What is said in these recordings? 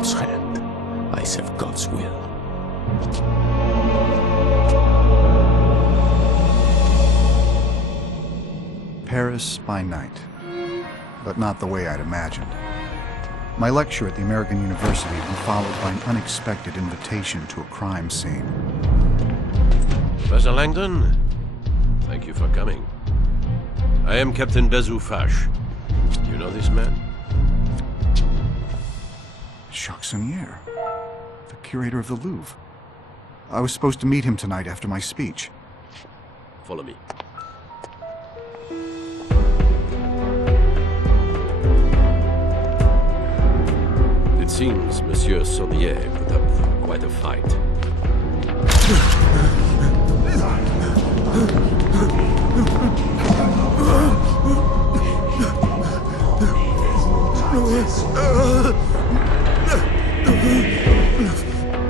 God's hand. I serve God's will. Paris by night, but not the way I'd imagined. My lecture at the American University had been followed by an unexpected invitation to a crime scene. Professor Langdon, thank you for coming. I am Captain Bezoufache. Do you know this man? Jacques Sonnier, the curator of the Louvre. I was supposed to meet him tonight after my speech. Follow me. It seems Monsieur Sonnier put up quite a fight.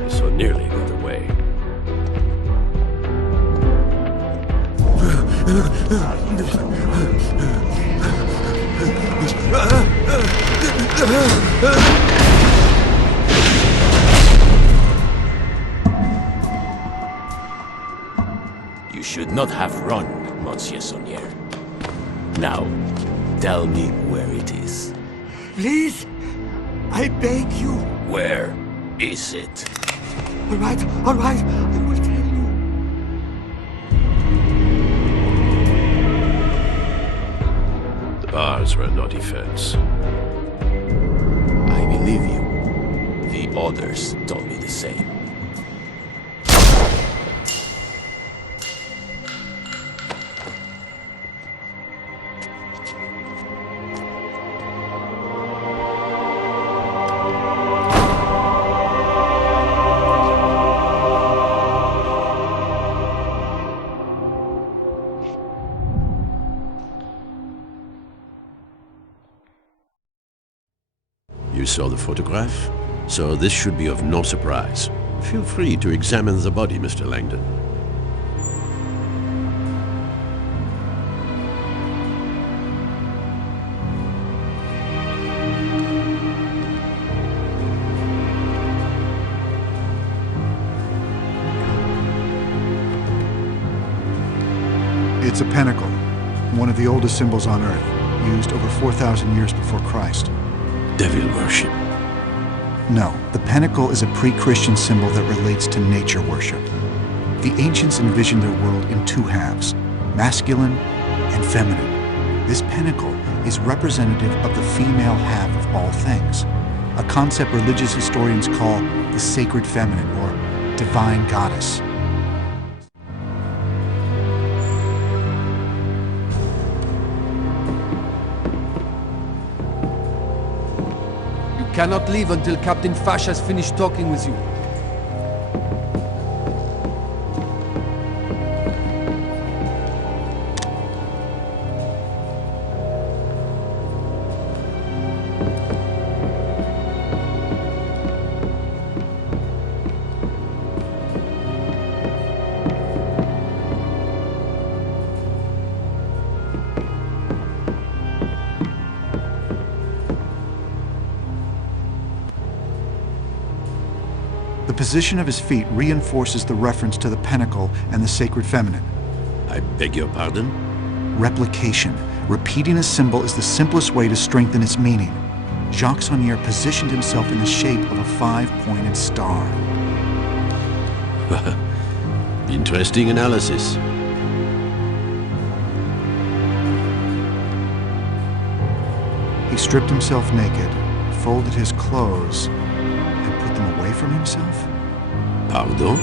So nearly got away. You should not have run, Monsieur Sonnier. Now, tell me where it is. Please, I beg you. Where is it? All right, I will tell you. The bars were no defense. I believe you. The others told me the same. You saw the photograph, so this should be of no surprise. Feel free to examine the body, Mr. Langdon. It's a pentacle, one of the oldest symbols on Earth, used over 4,000 years before Christ. Devil worship. No, the pentacle is a pre-Christian symbol that relates to nature worship. The ancients envisioned their world in two halves, masculine and feminine. This pentacle is representative of the female half of all things, a concept religious historians call the sacred feminine or divine goddess. You cannot leave until Captain Fash has finished talking with you. The position of his feet reinforces the reference to the pentacle and the sacred feminine. I beg your pardon? Replication. Repeating a symbol is the simplest way to strengthen its meaning. Jacques Sonnier positioned himself in the shape of a five-pointed star. Interesting analysis. He stripped himself naked, folded his clothes, and put them away from himself? Pardon?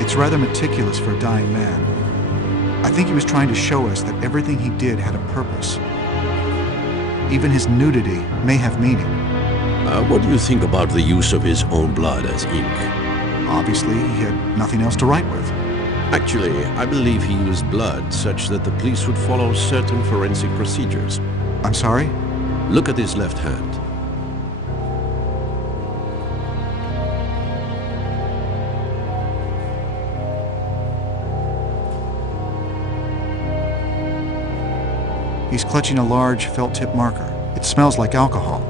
It's rather meticulous for a dying man. I think he was trying to show us that everything he did had a purpose. Even his nudity may have meaning. What do you think about the use of his own blood as ink? Obviously, he had nothing else to write with. Actually, I believe he used blood such that the police would follow certain forensic procedures. I'm sorry? Look at his left hand. He's clutching a large felt-tip marker. It smells like alcohol.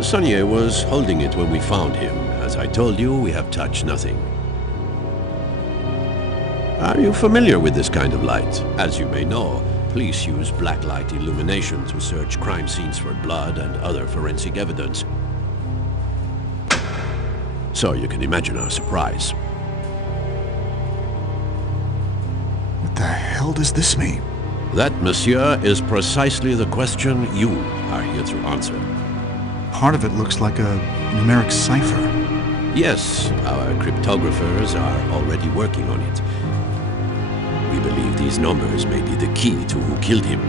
Saunier was holding it when we found him. As I told you, we have touched nothing. Are you familiar with this kind of light? As you may know, police use blacklight illumination to search crime scenes for blood and other forensic evidence. So you can imagine our surprise. What the hell does this mean? That, monsieur, is precisely the question you are here to answer. Part of it looks like a numeric cipher. Yes, our cryptographers are already working on it. We believe these numbers may be the key to who killed him.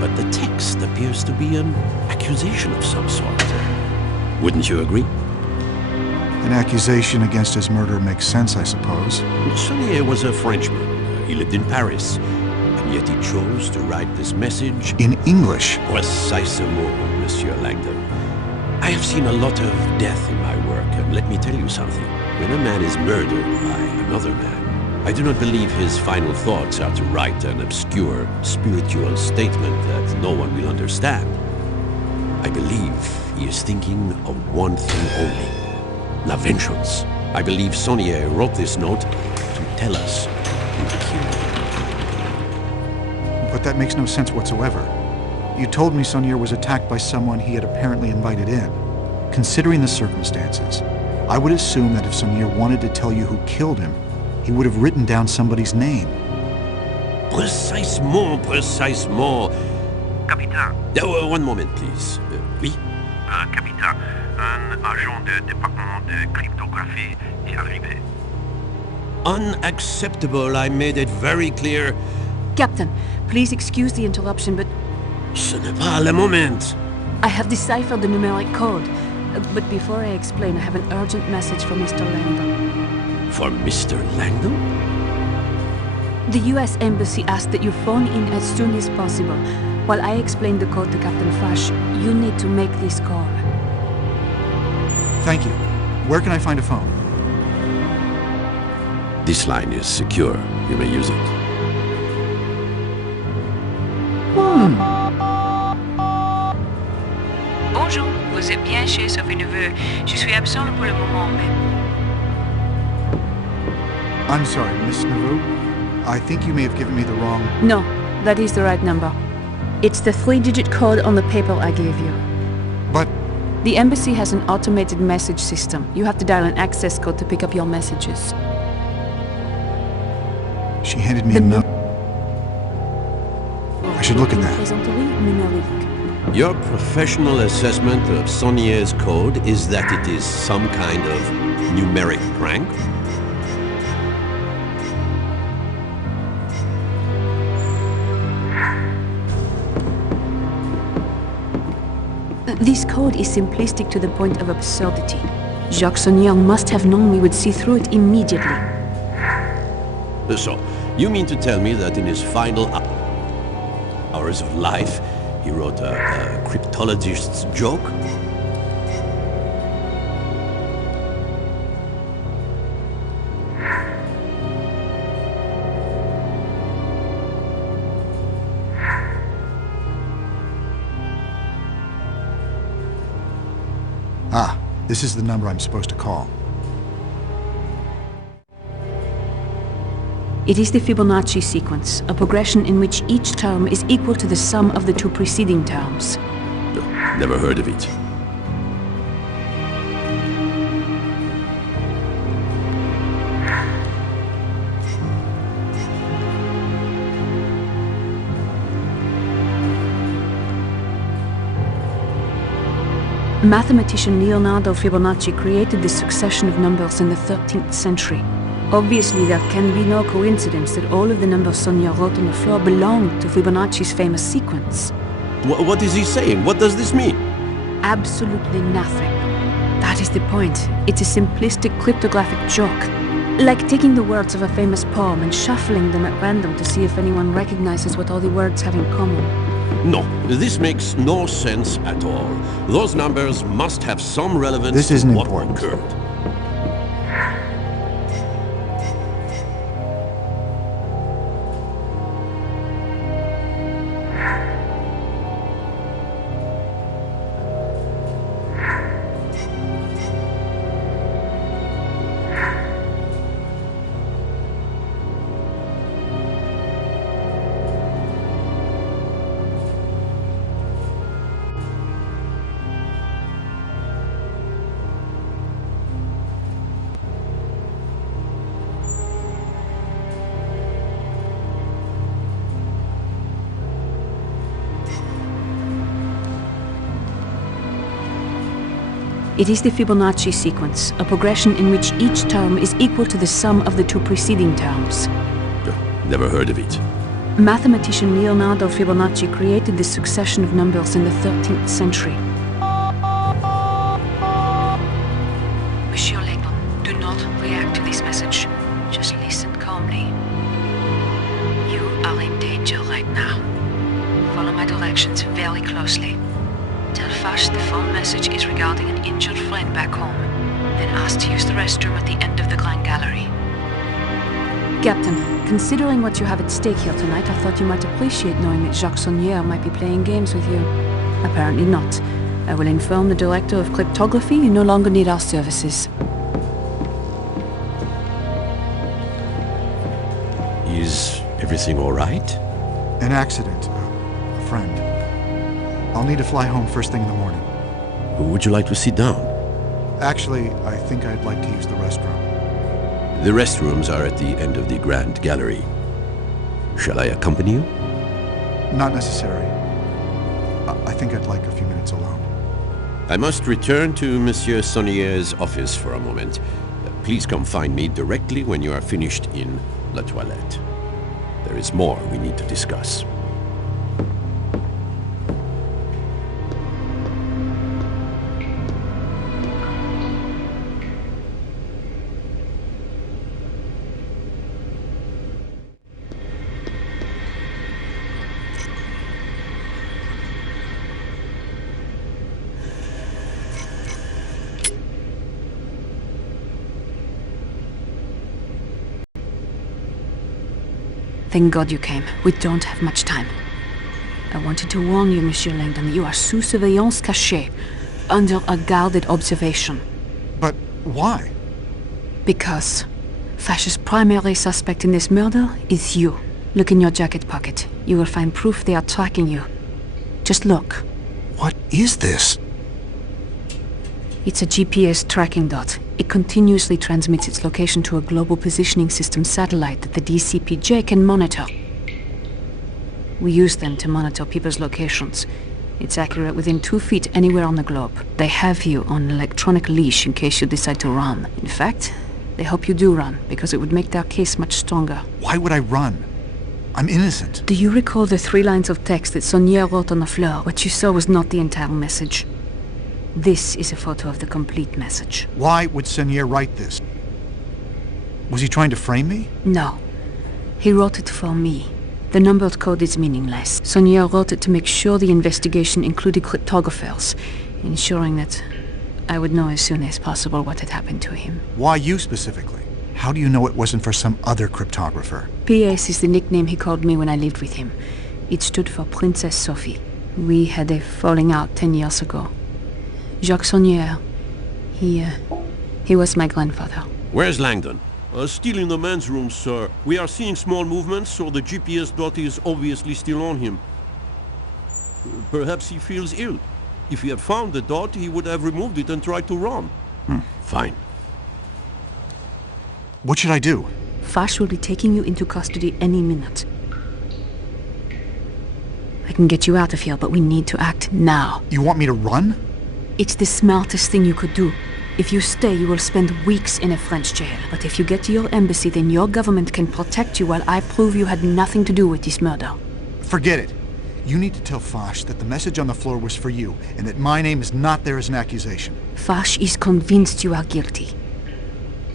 But the text appears to be an accusation of some sort. Wouldn't you agree? An accusation against his murder makes sense, I suppose. Saunier was a Frenchman. He lived in Paris. And yet he chose to write this message In English. Précisément, Monsieur Langdon. I have seen a lot of death in my work, and let me tell you something. When a man is murdered by another man, I do not believe his final thoughts are to write an obscure spiritual statement that no one will understand. I believe he is thinking of one thing only. La vengeance. I believe Saunier wrote this note to tell us who killed him. But that makes no sense whatsoever. You told me Saunier was attacked by someone he had apparently invited in. Considering the circumstances, I would assume that if Saunier wanted to tell you who killed him, he would have written down somebody's name. Précisément, précisément. Capitaine, One moment, please. Oui? capitaine, un agent du département de cryptographie est arrivé. Unacceptable. I made it very clear. Captain, please excuse the interruption, but Ce n'est pas le moment. I have deciphered the numeric code. But before I explain, I have an urgent message for Mr. Langdon. For Mr. Langdon? The U.S. Embassy asked that you phone in as soon as possible. While I explain the code to Captain Fash, you need to make this call. Thank you. Where can I find a phone? This line is secure. You may use it. Bonjour, vous êtes bien chez Sophie Neveu. Je suis absent pour le moment, mais... I'm sorry, Miss Navu. I think you may have given me the wrong... No, that is the right number. It's the 3-digit code on the paper I gave you. But The embassy has an automated message system. You have to dial an access code to pick up your messages. she handed me a note. I should look at that. Présenterie numérique. Your professional assessment of Saunier's code is that it is some kind of numeric prank? This code is simplistic to the point of absurdity. Jacques Saunier must have known we would see through it immediately. So, you mean to tell me that in his final hours of life, he wrote a cryptologist's joke? Ah, this is the number I'm supposed to call. It is the Fibonacci sequence, a progression in which each term is equal to the sum of the two preceding terms. Never heard of it. Mathematician Leonardo Fibonacci created this succession of numbers in the 13th century. Obviously, there can be no coincidence that all of the numbers Saunier wrote on the floor belong to Fibonacci's famous sequence. What is he saying? What does this mean? Absolutely nothing. That is the point. It's a simplistic cryptographic joke. Like taking the words of a famous poem and shuffling them at random to see if anyone recognizes what all the words have in common. No, this makes no sense at all. Those numbers must have some relevance This to isn't what important. occurred. It is the Fibonacci sequence, a progression in which each term is equal to the sum of the two preceding terms. Never heard of it. Mathematician Leonardo Fibonacci created this succession of numbers in the 13th century. Monsieur Langdon, do not react to this message. Just listen calmly. You are in danger right now. Follow my directions very closely. Tell Fash the phone message is regarding an injured friend back home. Then ask to use the restroom at the end of the Grand Gallery. Captain, considering what you have at stake here tonight, I thought you might appreciate knowing that Jacques Saunière might be playing games with you. Apparently not. I will inform the Director of Cryptography you no longer need our services. Is everything all right? An accident. A friend. I'll need to fly home first thing in the morning. Would you like to sit down? Actually, I think I'd like to use the restroom. The restrooms are at the end of the Grand Gallery. Shall I accompany you? Not necessary. I think I'd like a few minutes alone. I must return to Monsieur Saunière's office for a moment. Please come find me directly when you are finished in La Toilette. There is more we need to discuss. Thank God you came. We don't have much time. I wanted to warn you, Monsieur Langdon, that you are sous surveillance cachée, under a guarded observation. But why? Because Fash's primary suspect in this murder is you. Look in your jacket pocket. You will find proof they are tracking you. Just look. What is this? It's a GPS tracking dot. It continuously transmits its location to a global positioning system satellite that the DCPJ can monitor. We use them to monitor people's locations. It's accurate within 2 feet anywhere on the globe. They have you on an electronic leash in case you decide to run. In fact, they hope you do run, because it would make their case much stronger. Why would I run? I'm innocent. Do you recall the 3 lines of text that Saunière wrote on the floor? What you saw was not the entire message. This is a photo of the complete message. Why would Saunière write this? Was he trying to frame me? No. He wrote it for me. The numbered code is meaningless. Saunière wrote it to make sure the investigation included cryptographers, ensuring that I would know as soon as possible what had happened to him. Why you specifically? How do you know it wasn't for some other cryptographer? PS is the nickname he called me when I lived with him. It stood for Princess Sophie. We had a falling out 10 years ago. Jacques Saunière, he was my grandfather. Where's Langdon? Still in the men's room, sir. We are seeing small movements, so the GPS dot is obviously still on him. Perhaps he feels ill. If he had found the dot, he would have removed it and tried to run. Fine. What should I do? Fash will be taking you into custody any minute. I can get you out of here, but we need to act now. You want me to run? It's the smartest thing you could do. If you stay, you will spend weeks in a French jail. But if you get to your embassy, then your government can protect you while I prove you had nothing to do with this murder. Forget it. You need to tell Fash that the message on the floor was for you, and that my name is not there as an accusation. Fash is convinced you are guilty.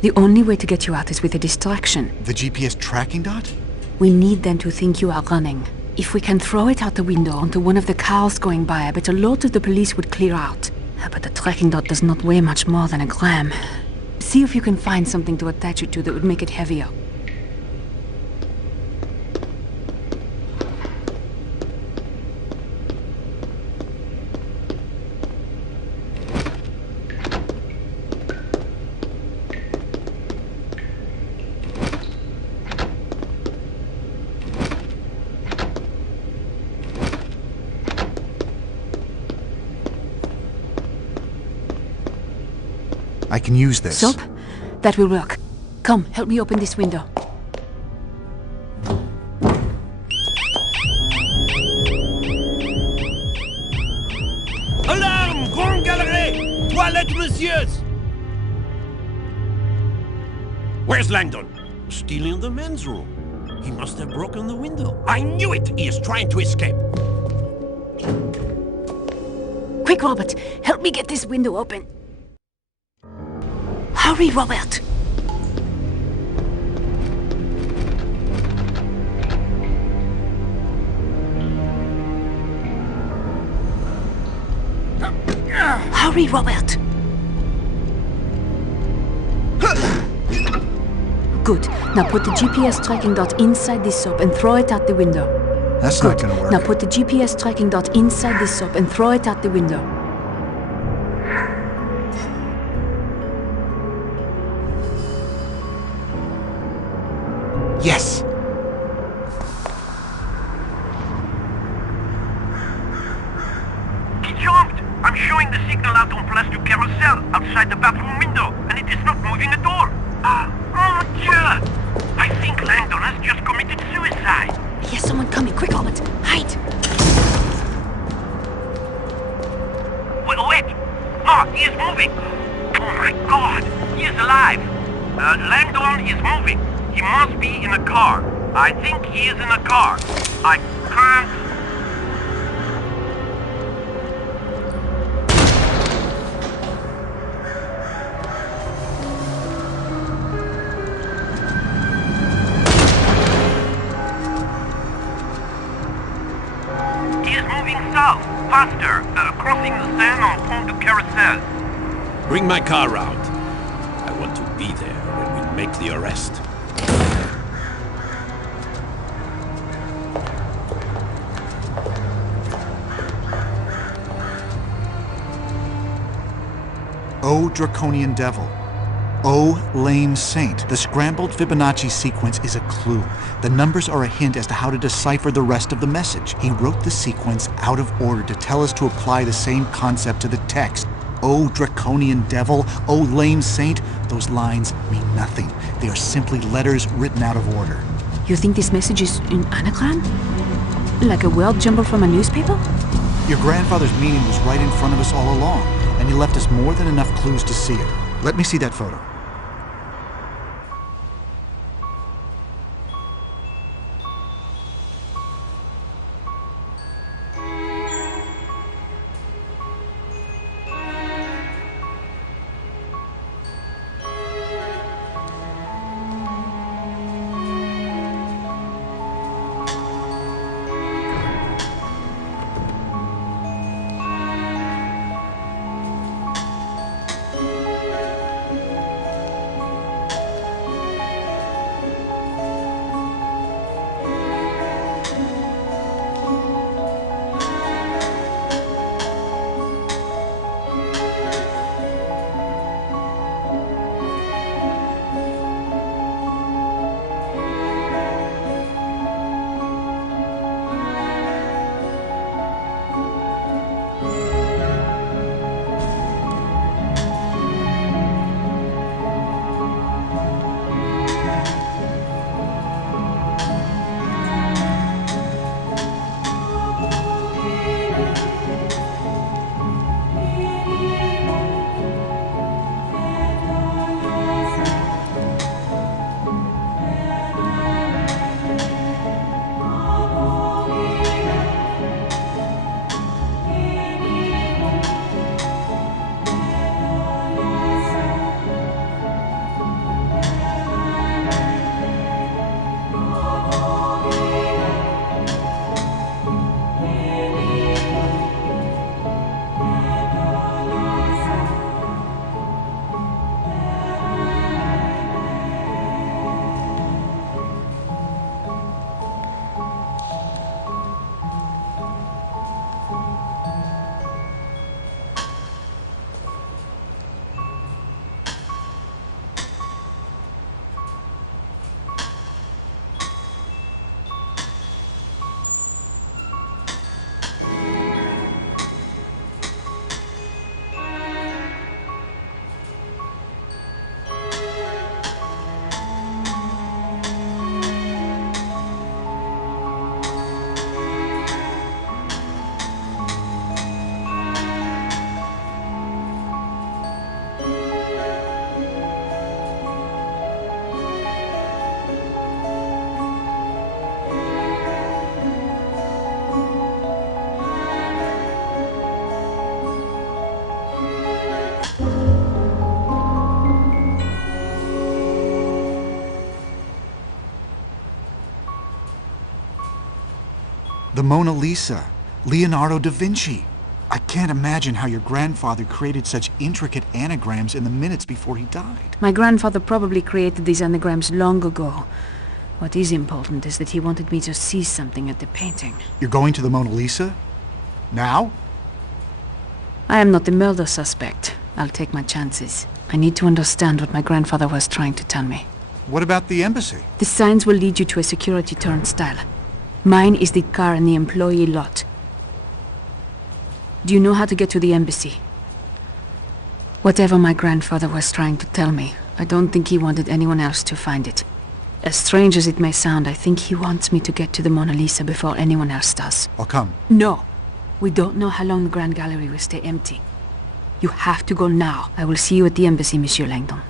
The only way to get you out is with a distraction. The GPS tracking dot? We need them to think you are running. If we can throw it out the window onto one of the cars going by, I bet a lot of the police would clear out. But the tracking dot does not weigh much more than a gram. See if you can find something to attach it to that would make it heavier. I can use this. Soap? That will work. Come, help me open this window. Alarme! Grand Gallery! Toilette! toilette, messieurs! Where's Langdon? Stealing the men's room. He must have broken the window. I knew it! He is trying to escape. Quick, Robert! Help me get this window open. Hurry, Robert! Hurry, Robert! Good. Now put the GPS tracking dot inside this soap and throw it out the window. That's Good. not gonna work. Now put the GPS tracking dot inside this soap and throw it out the window. Yes! He jumped! I'm showing the signal out on Place du Carousel, outside the bathroom window, and it is not moving at all. Oh, Dieu! I think Langdon has just committed suicide. I hear someone coming. Quick, Robert! Hide! Wait! Oh, he is moving! Oh my God! He is alive! Langdon is moving. He must be in a car. I think he is in a car. I can't... He is moving south, faster, crossing the Seine on Pont du Carousel. Bring my car round. I want to be there when we make the arrest. O draconian devil. O lame saint. The scrambled Fibonacci sequence is a clue. The numbers are a hint as to how to decipher the rest of the message. He wrote the sequence out of order to tell us to apply the same concept to the text. O draconian devil, O lame saint. Those lines mean nothing. They are simply letters written out of order. You think this message is an anagram? Like a word jumbled from a newspaper? Your grandfather's meaning was right in front of us all along, and he left us more than enough clues to see it. Let me see that photo. Mona Lisa, Leonardo da Vinci. I can't imagine how your grandfather created such intricate anagrams in the minutes before he died. My grandfather probably created these anagrams long ago. What is important is that he wanted me to see something at the painting. You're going to the Mona Lisa? Now? I am not the murder suspect. I'll take my chances. I need to understand what my grandfather was trying to tell me. What about the embassy? The signs will lead you to a security turnstile. Mine is the car in the employee lot. Do you know how to get to the embassy? Whatever my grandfather was trying to tell me, I don't think he wanted anyone else to find it. As strange as it may sound, I think he wants me to get to the Mona Lisa before anyone else does. I'll come. No. We don't know how long the Grand Gallery will stay empty. You have to go now. I will see you at the embassy, Monsieur Langdon.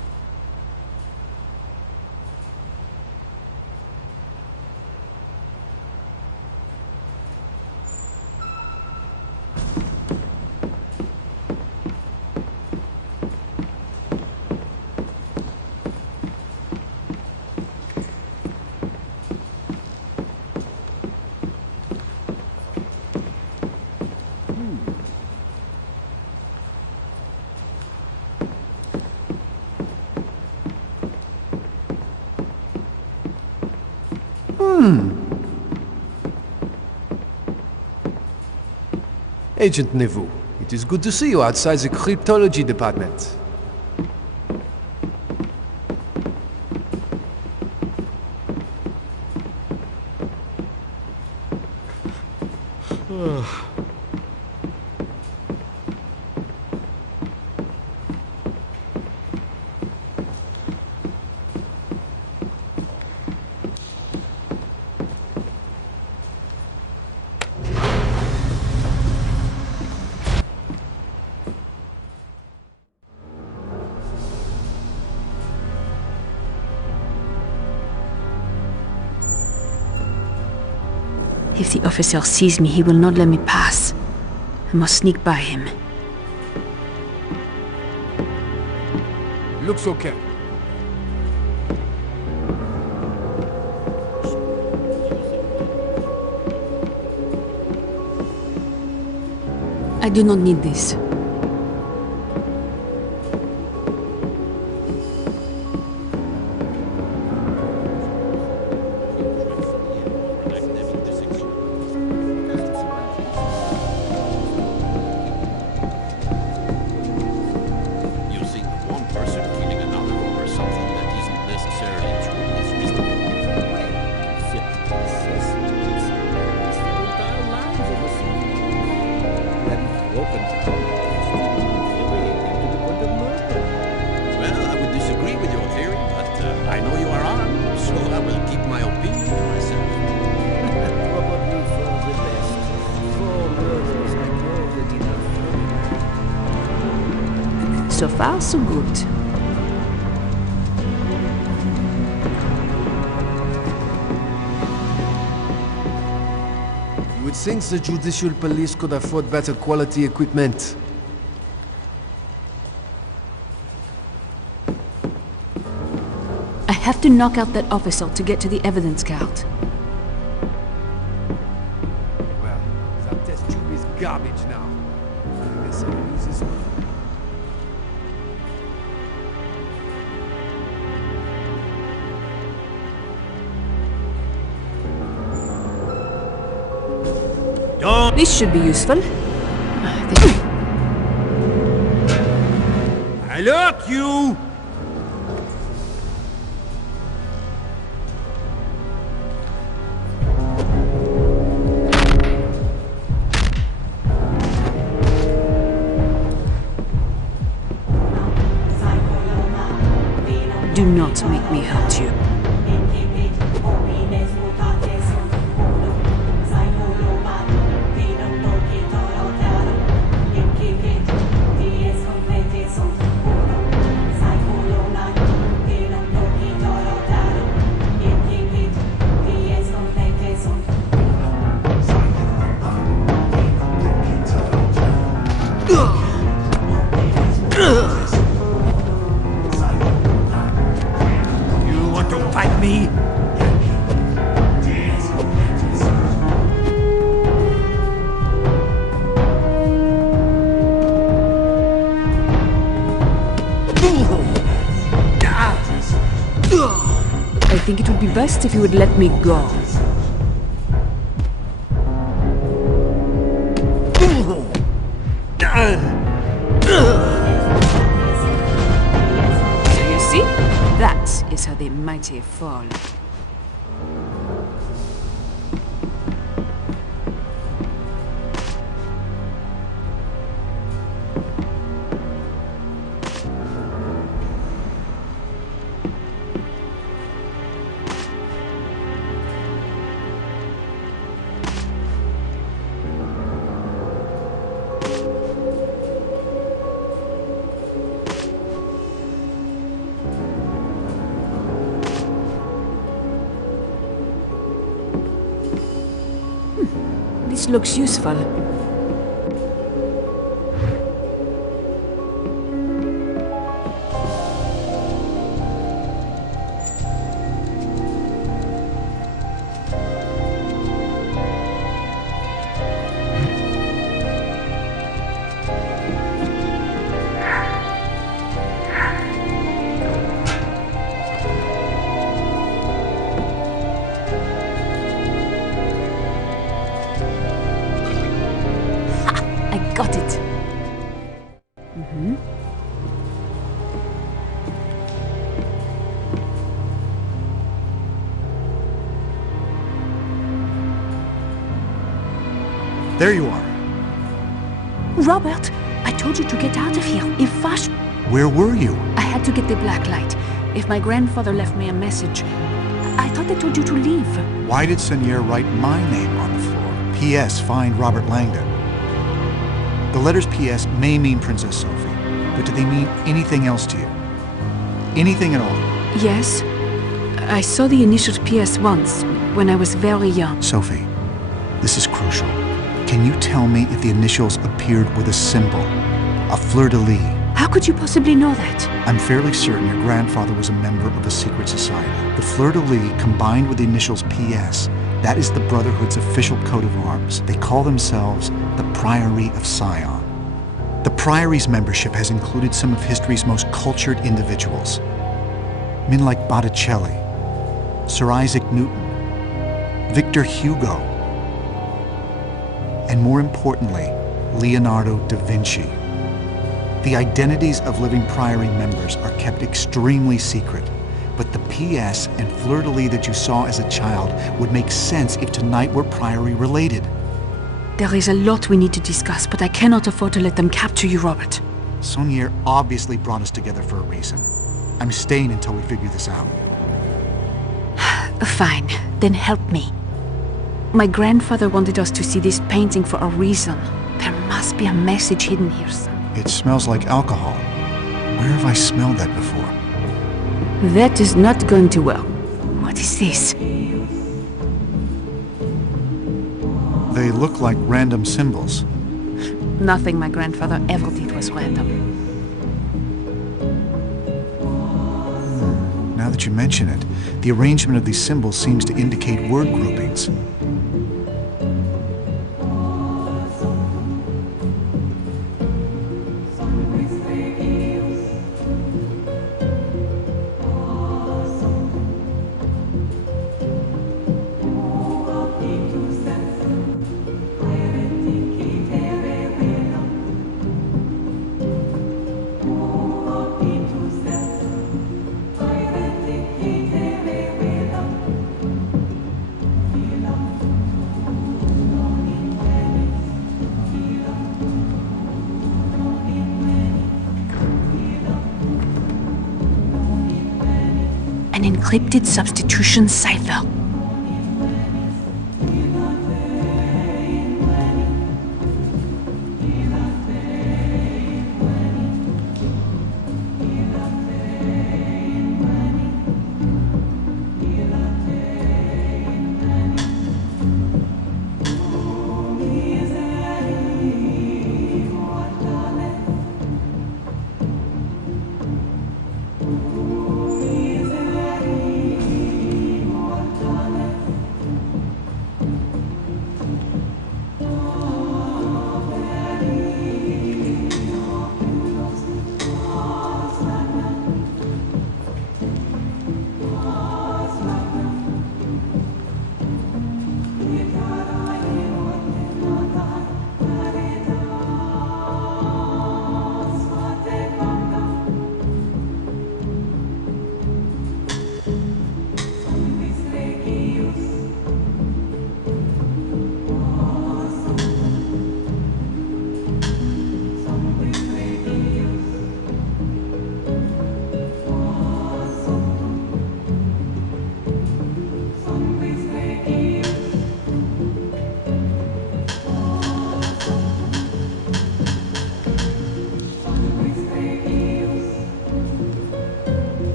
Agent Neveu, it is good to see you outside the cryptology department. If the officer sees me, he will not let me pass. I must sneak by him. Looks okay. I do not need this. So far, so good. You would think the judicial police could afford better quality equipment. I have to knock out that officer to get to the evidence count. Well, that test tube is garbage now. I guess I'll use this one. This should be useful. Alert you! Do not make me hurt you. You want to I think it would be best if you would let me go. So you see? That is how the mighty fall. This looks useful. I got it. There you are. Robert, I told you to get out of here. In fast. Where were you? I had to get the black light. If my grandfather left me a message, I thought I told you to leave. Why did Sonier write my name on the floor? P.S. Find Robert Langdon. The letters P.S. may mean Princess Sophie, but do they mean anything else to you? Anything at all? Yes. I saw the initials PS once, when I was very young. Sophie, this is crucial. Can you tell me if the initials appeared with a symbol? A fleur-de-lis? How could you possibly know that? I'm fairly certain your grandfather was a member of a secret society. The fleur-de-lis combined with the initials PS, that is the Brotherhood's official coat of arms. They call themselves the Priory of Sion. The Priory's membership has included some of history's most cultured individuals. Men like Botticelli, Sir Isaac Newton, Victor Hugo, and more importantly, Leonardo da Vinci. The identities of living Priory members are kept extremely secret, but the PS and fleur-de-lis that you saw as a child would make sense if tonight were Priory related. There is a lot we need to discuss, but I cannot afford to let them capture you, Robert. Sonier obviously brought us together for a reason. I'm staying until we figure this out. Fine, then help me. My grandfather wanted us to see this painting for a reason. There must be a message hidden here somewhere. It smells like alcohol. Where have I smelled that before? That is not going too well. What is this? They look like random symbols. Nothing my grandfather ever did was random. Now that you mention it, the arrangement of these symbols seems to indicate word groupings. An encrypted substitution cipher.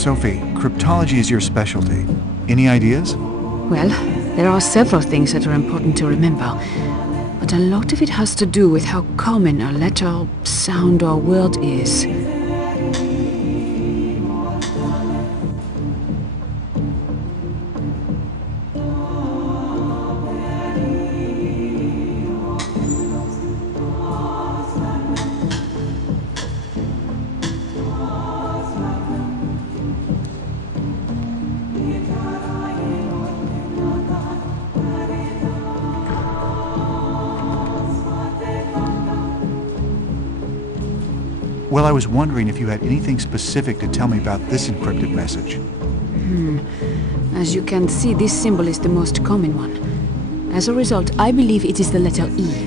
Sophie, cryptology is your specialty. Any ideas? Well, there are several things that are important to remember, but a lot of it has to do with how common a letter, sound, or word is. Well, I was wondering if you had anything specific to tell me about this encrypted message. As you can see, this symbol is the most common one. As a result, I believe it is the letter E.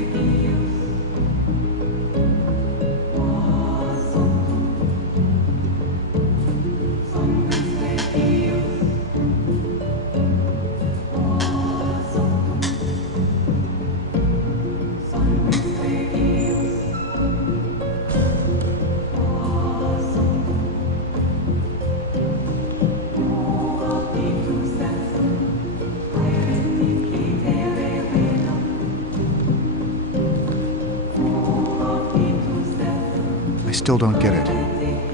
I still don't get it.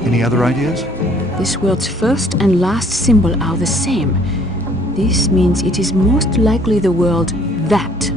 Any other ideas? This word's first and last symbol are the same. This means it is most likely the word that.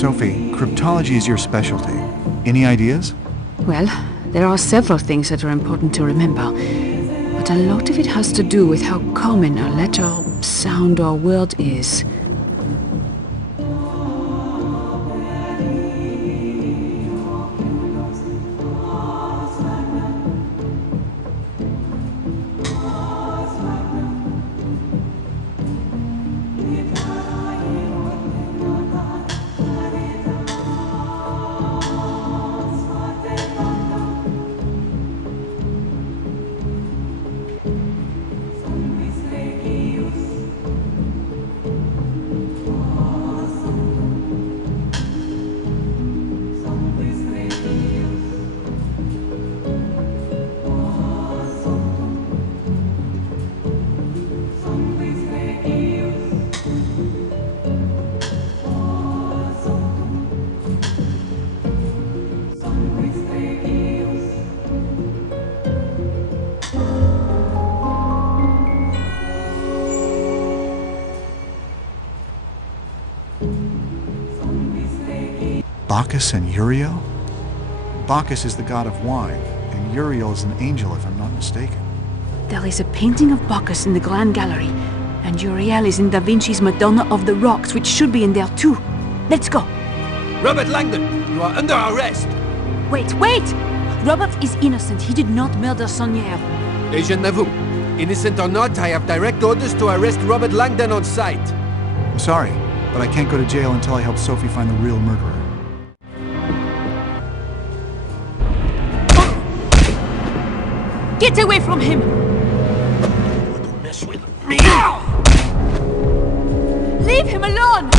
Sophie, cryptology is your specialty. Any ideas? Well, there are several things that are important to remember, but a lot of it has to do with how common a letter, sound, or word is. Bacchus and Uriel? Bacchus is the god of wine, and Uriel is an angel if I'm not mistaken. There is a painting of Bacchus in the Grand Gallery, and Uriel is in Da Vinci's Madonna of the Rocks, which should be in there too. Let's go. Robert Langdon, you are under arrest! Wait! Robert is innocent. He did not murder Sonier. Agent Nauvoo, innocent or not, I have direct orders to arrest Robert Langdon on sight. I'm sorry, but I can't go to jail until I help Sophie find the real murderer. Get away from him! Wouldn't mess with me! Leave him alone!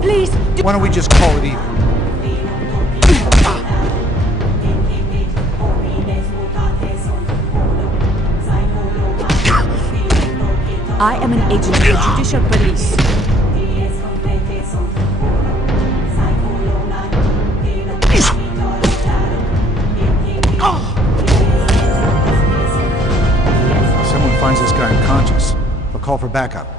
Please, Why don't we just call it even? I am an agent of the Judicial Police. Someone finds this guy unconscious. They'll call for backup.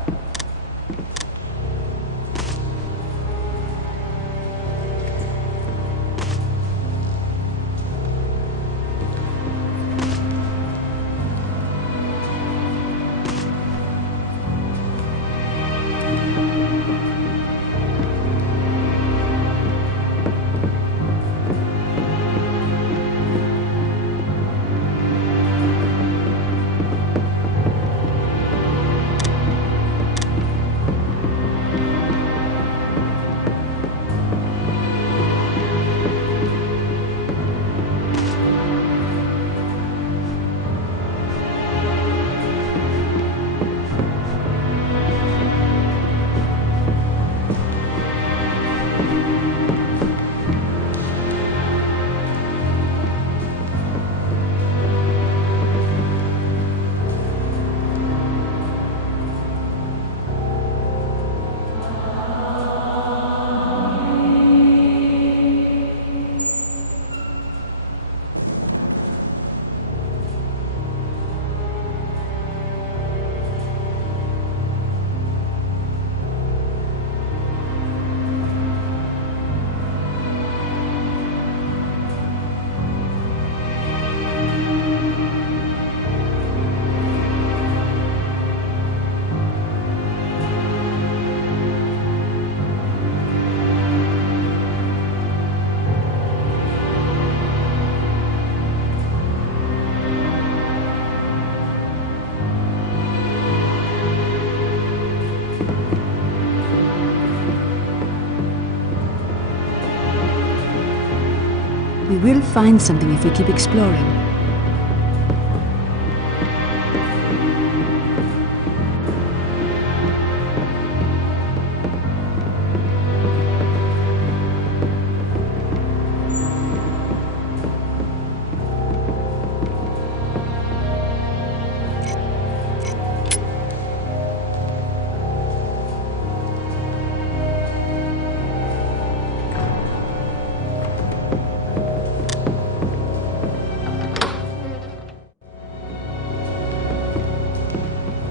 We will find something if we keep exploring.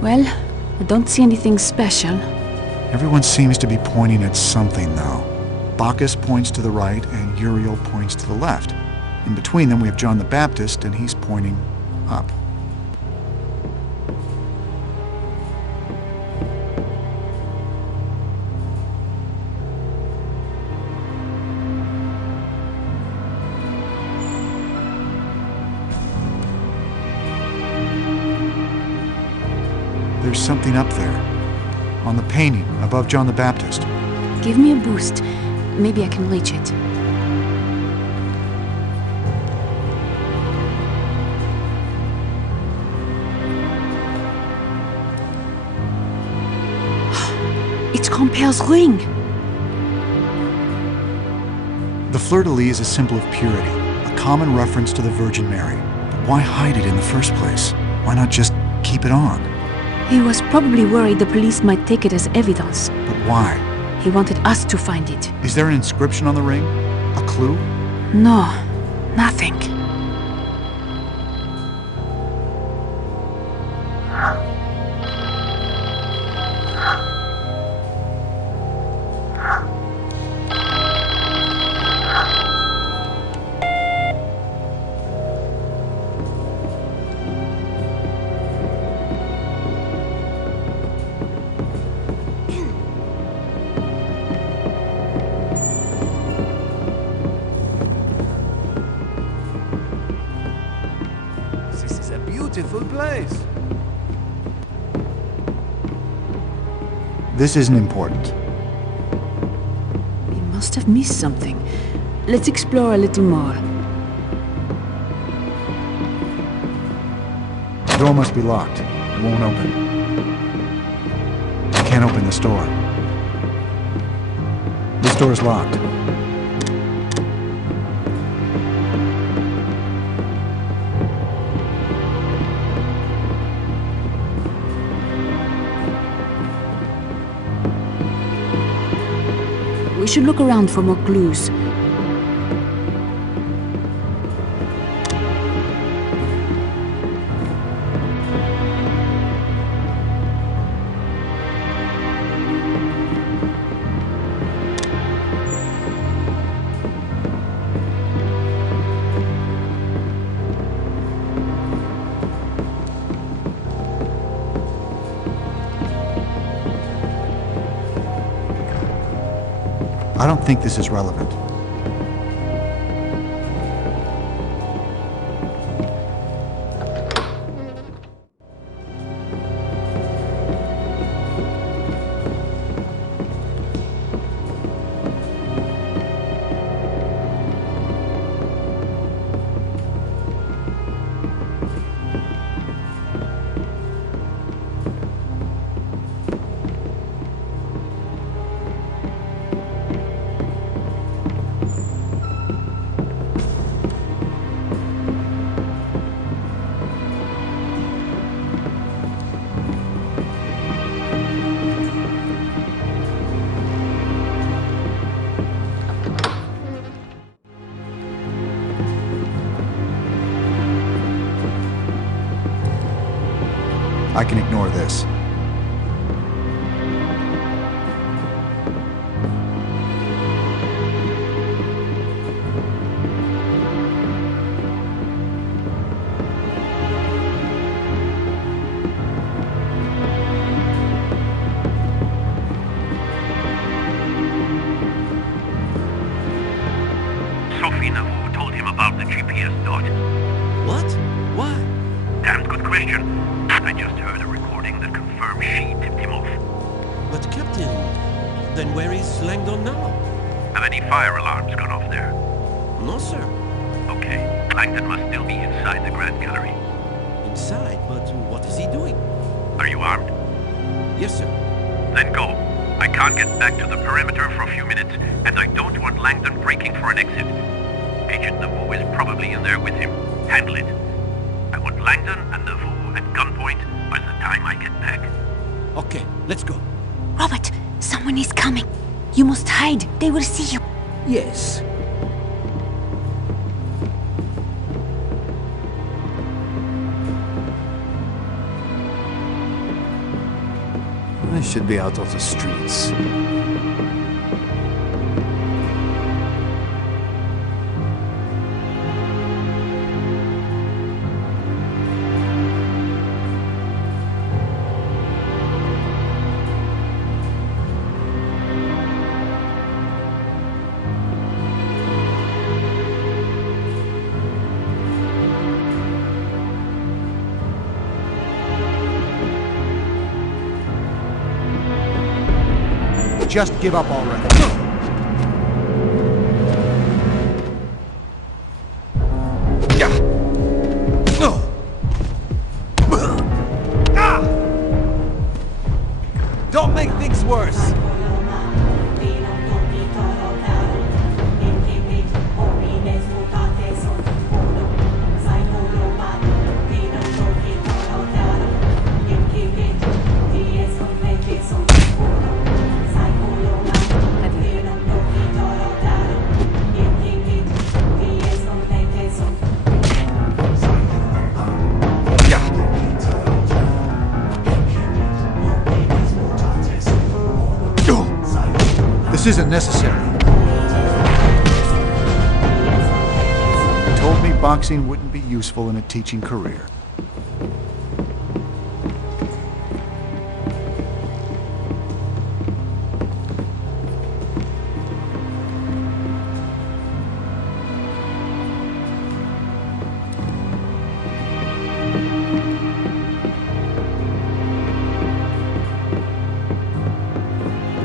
Well, I don't see anything special. Everyone seems to be pointing at something, though. Bacchus points to the right, and Uriel points to the left. In between them, we have John the Baptist, and he's pointing up. There's something up there, on the painting above John the Baptist. Give me a boost. Maybe I can reach it. It's Compere's ring! The fleur-de-lis is a symbol of purity, a common reference to the Virgin Mary. But why hide it in the first place? Why not just keep it on? He was probably worried the police might take it as evidence. But why? He wanted us to find it. Is there an inscription on the ring? A clue? No, nothing. Beautiful place. This isn't important. He must have missed something. Let's explore a little more. The door must be locked. It won't open. I can't open this door. This door is locked. We should look around for more clues. I don't think this is relevant. I can ignore this. Sophie Nauvoo told him about the GPS dot. What? Why? Damn good question. I just heard a recording that confirms she tipped him off. But Captain, then where is Langdon now? Have any fire alarms gone off there? No, sir. Okay, Langdon must still be inside the Grand Gallery. Inside, but what is he doing? Are you armed? Yes, sir. Then go. I can't get back to the perimeter for a few minutes, and I don't want Langdon breaking for an exit. Agent Nauvoo is probably in there with him. Handle it. I want Langdon and Nauvoo at gunpoint by the time I get back. Okay, let's go. Robert, someone is coming. You must hide. They will see you. Yes. He should be out of the streets. Just give up already. Don't make things worse! This isn't necessary. He told me boxing wouldn't be useful in a teaching career.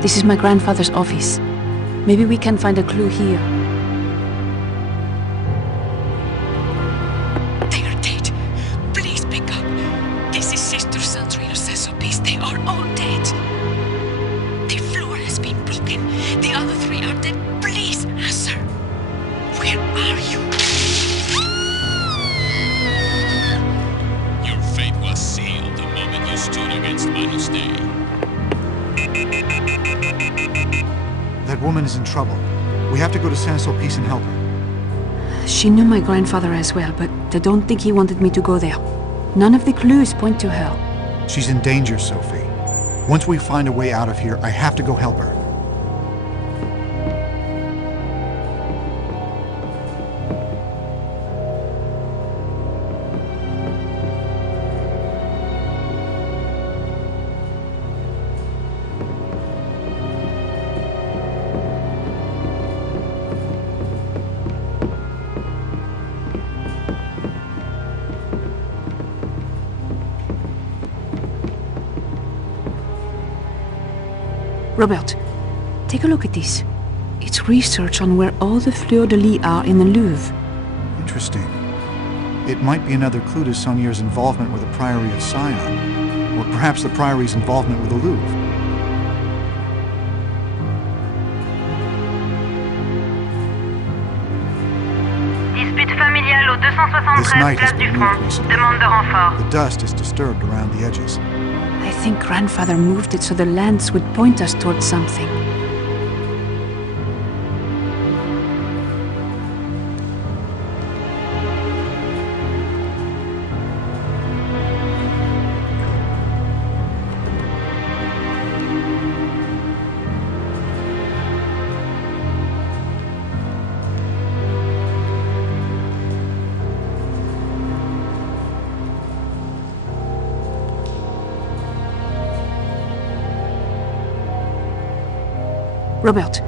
This is my grandfather's office. Maybe we can find a clue here. They are dead. Please pick up. This is Sister Sandrina's recipes. They are all dead. The floor has been broken. The other three are dead. Please answer. Where are you? Your fate was sealed the moment you stood against Manus Dei. That woman is in trouble. We have to go to San Sulpice and help her. She knew my grandfather as well, but I don't think he wanted me to go there. None of the clues point to her. She's in danger, Sophie. Once we find a way out of here, I have to go help her. Robert, take a look at this. It's research on where all the fleurs-de-lis are in the Louvre. Interesting. It might be another clue to Saunier's involvement with the Priory of Sion, or perhaps the Priory's involvement with the Louvre. Dispute familiale au 273 place du Front. Demande de renfort. The dust is disturbed around the edges. I think grandfather moved it so the lance would point us towards something. Robert,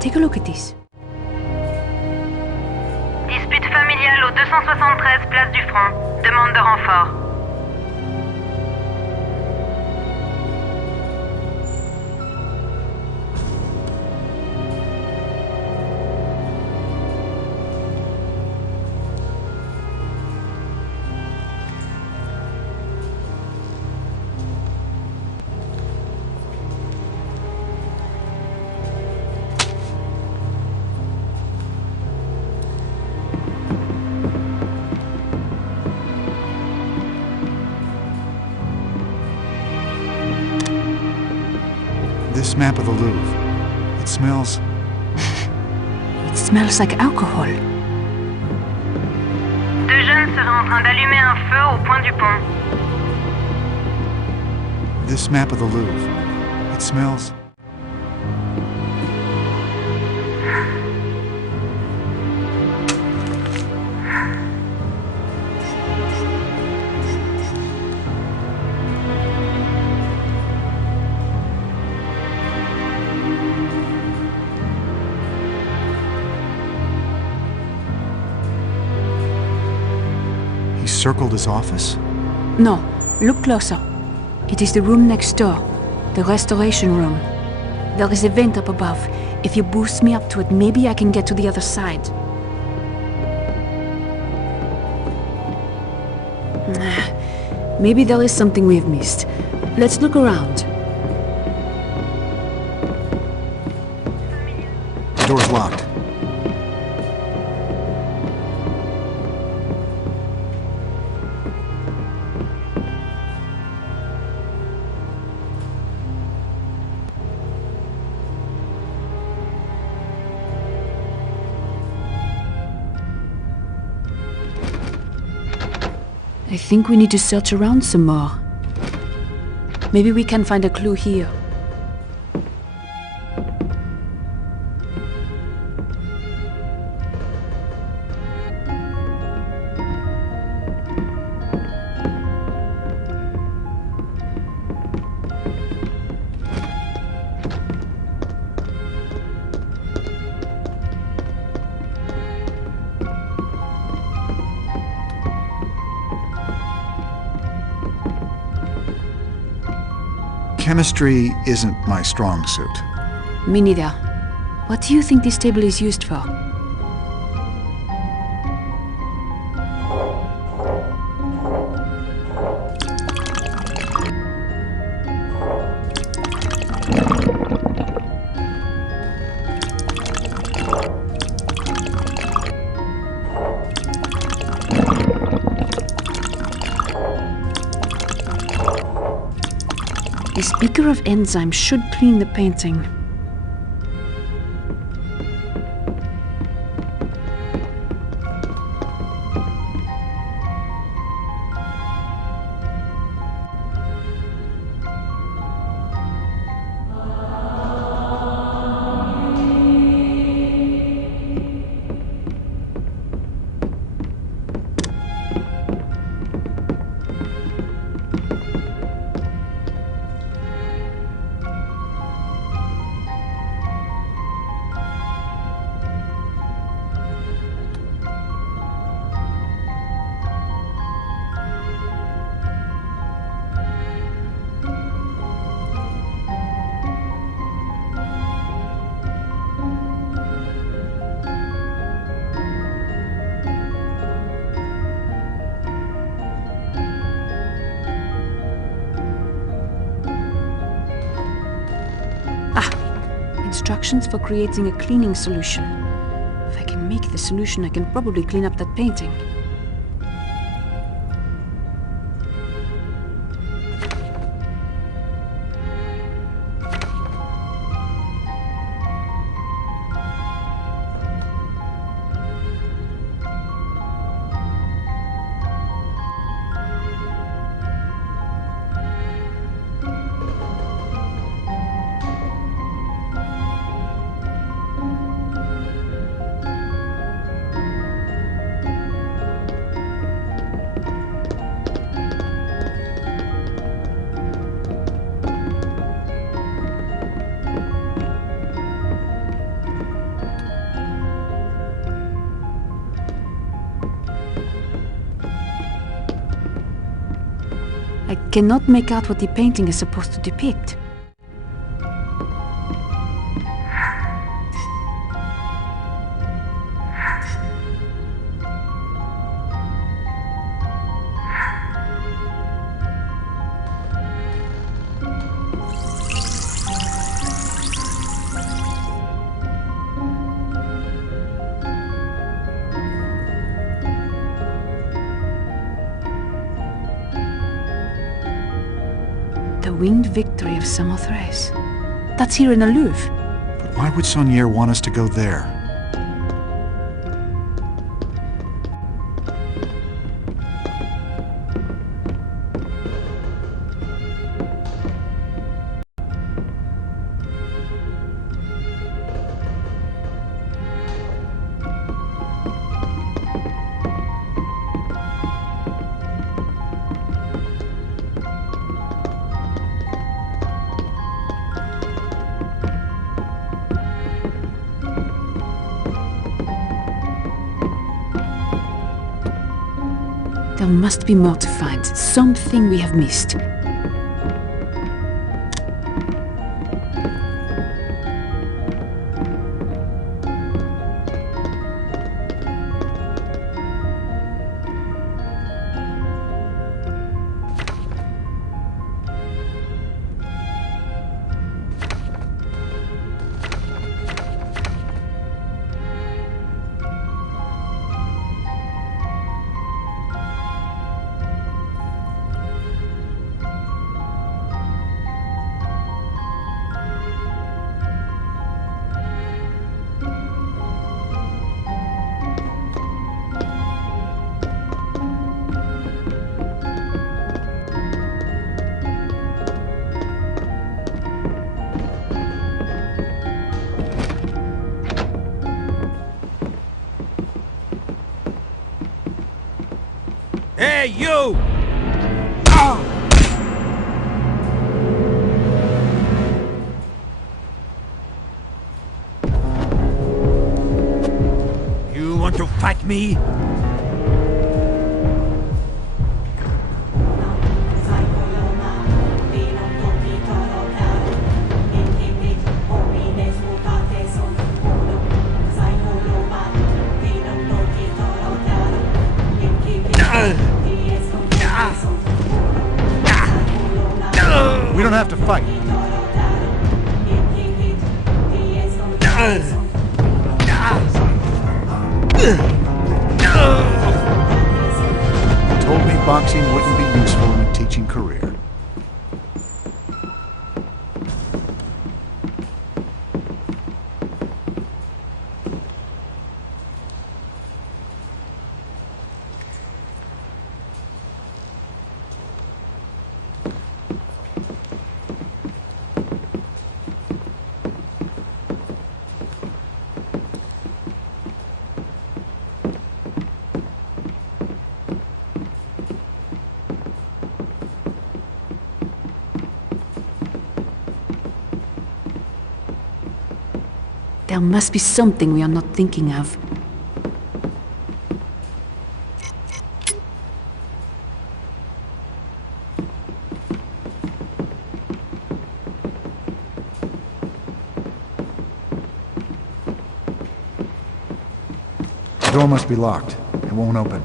take a look at this. Dispute familiale au 273 place du Front. Demande de renfort. This map of the Louvre. It smells... It smells like alcohol. Deux jeunes seraient en train d'allumer un feu au point du pont. This map of the Louvre. It smells... He circled his office? No, look closer. It is the room next door, the restoration room. There is a vent up above. If you boost me up to it, maybe I can get to the other side. Maybe there is something we've missed. Let's look around. The door's locked. I think we need to search around some more. Maybe we can find a clue here. Chemistry isn't my strong suit. Me neither. What do you think this table is used for? This beaker of enzymes should clean the painting. Instructions for creating a cleaning solution. If I can make the solution, I can probably clean up that painting. I cannot make out what the painting is supposed to depict. The winged victory of Samothrace. That's here in the Louvre. But why would Saunier want us to go there? There must be more to find. Something we have missed. Hey, you! You want to fight me? We don't have to fight. Told me boxing wouldn't be useful in a teaching career. There must be something we are not thinking of. The door must be locked. It won't open.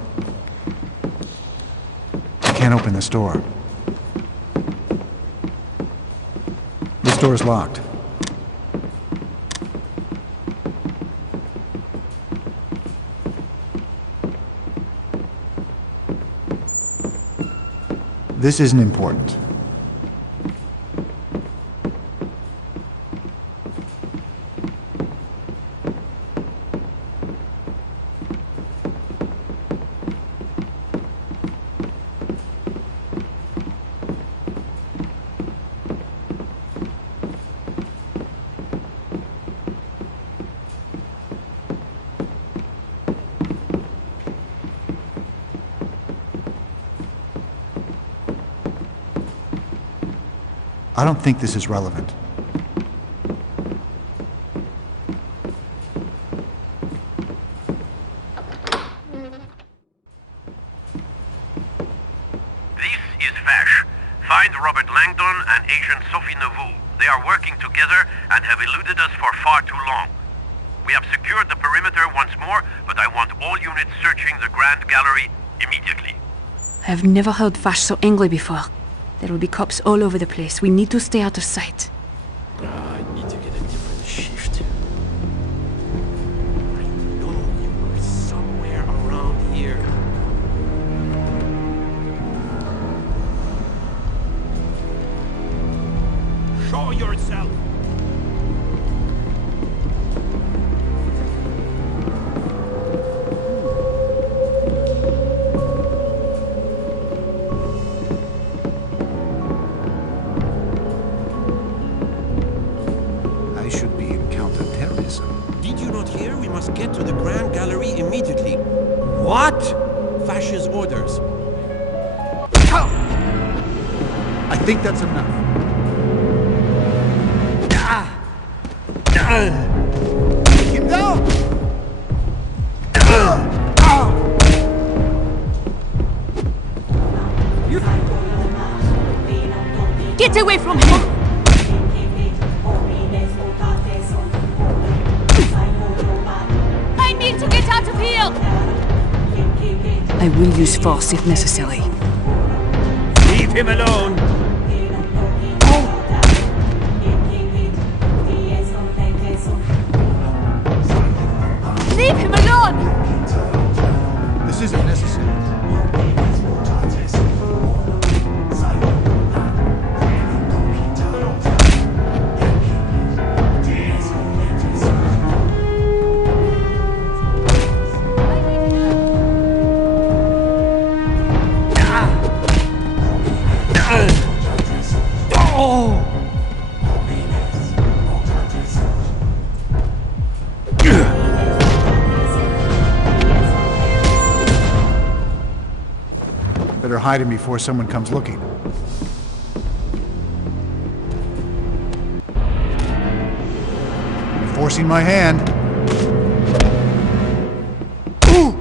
I can't open this door. This door is locked. This isn't important. I don't think this is relevant. This is Vash. Find Robert Langdon and Agent Sophie Neveu. They are working together and have eluded us for far too long. We have secured the perimeter once more, but I want all units searching the Grand Gallery immediately. I have never heard Vash so angry before. There will be cops all over the place. We need to stay out of sight. I need to get a different shift. I know you were somewhere around here. Show yourself! I should be in counter-terrorism. Did you not hear? We must get to the Grand Gallery immediately. What? Vash's orders. I think that's enough. Take him down! Get away from him! I need to get out of here! I will use force if necessary. Leave him alone! Leave him alone! This isn't necessary. Better hide him before someone comes looking. You're forcing my hand. Ooh!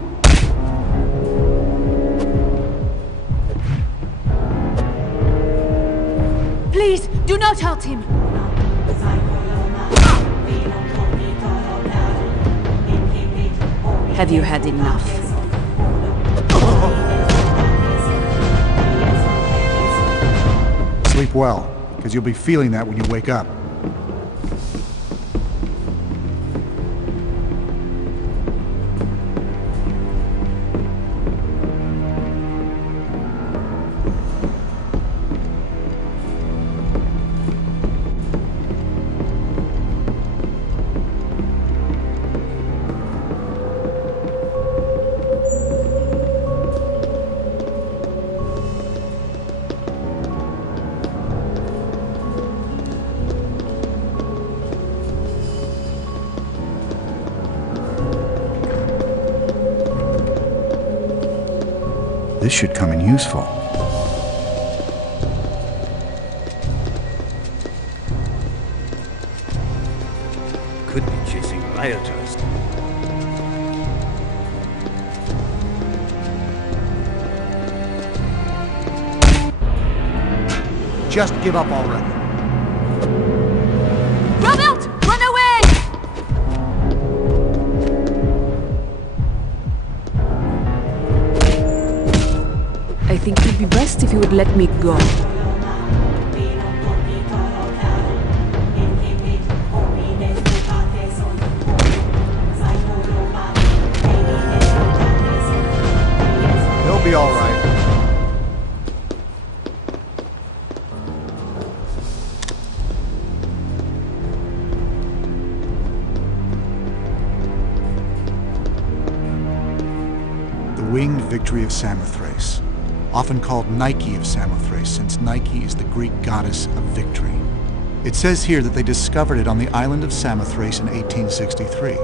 Please, do not hurt him! Have you had enough? Sleep well, because you'll be feeling that when you wake up. This should come in useful. Could be chasing rioters. Just give up already. Robert! Run away! I think it would be best if you would let me go. He'll be all right. The winged victory of Samothrace. Often called Nike of Samothrace, since Nike is the Greek goddess of victory. It says here that they discovered it on the island of Samothrace in 1863,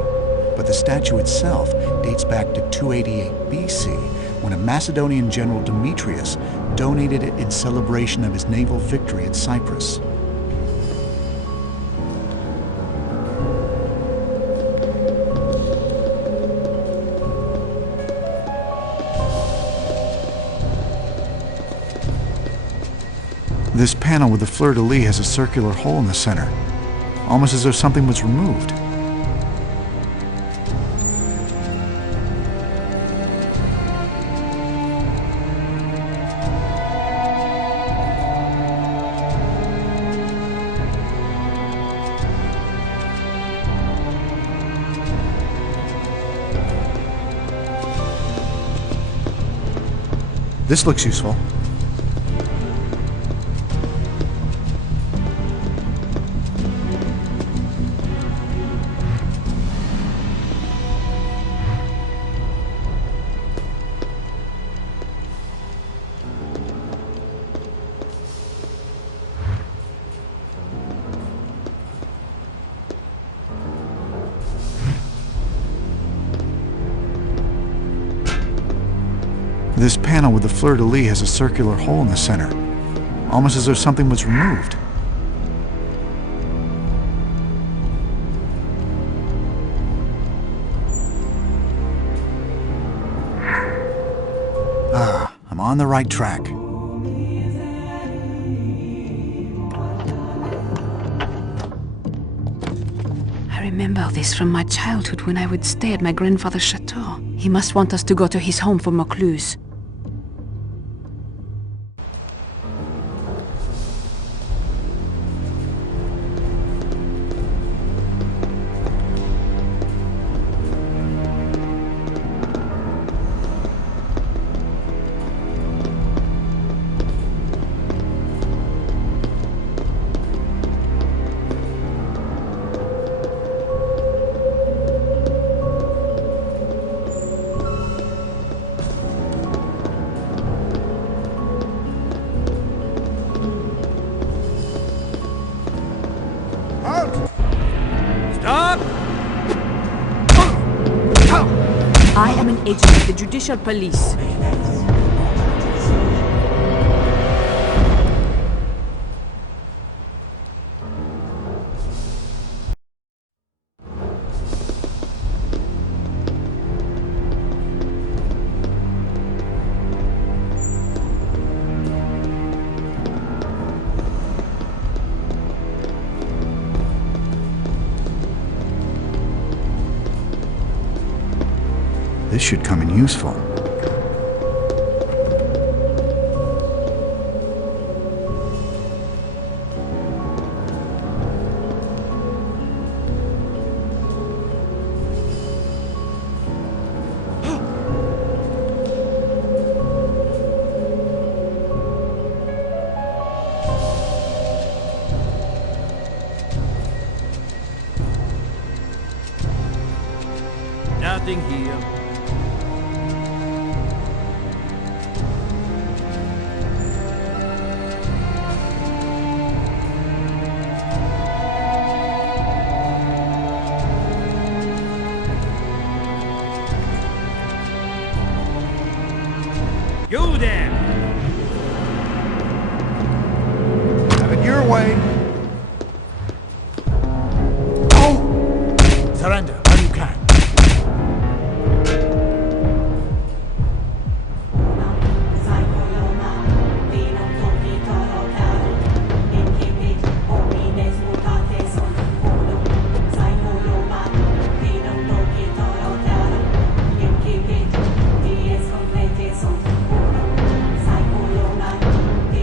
but the statue itself dates back to 288 BC, when a Macedonian general Demetrius donated it in celebration of his naval victory at Cyprus. This panel with the fleur-de-lis has a circular hole in the center, almost as though something was removed. This looks useful. This panel with the fleur-de-lis has a circular hole in the center, almost as though something was removed. I'm on the right track. remember this from my childhood when I would stay at my grandfather's chateau. He must want us to go to his home for more clues. I am an agent of the Judicial Police. This should come in useful. Nothing here. You there! Have it your way. Surrender when you can.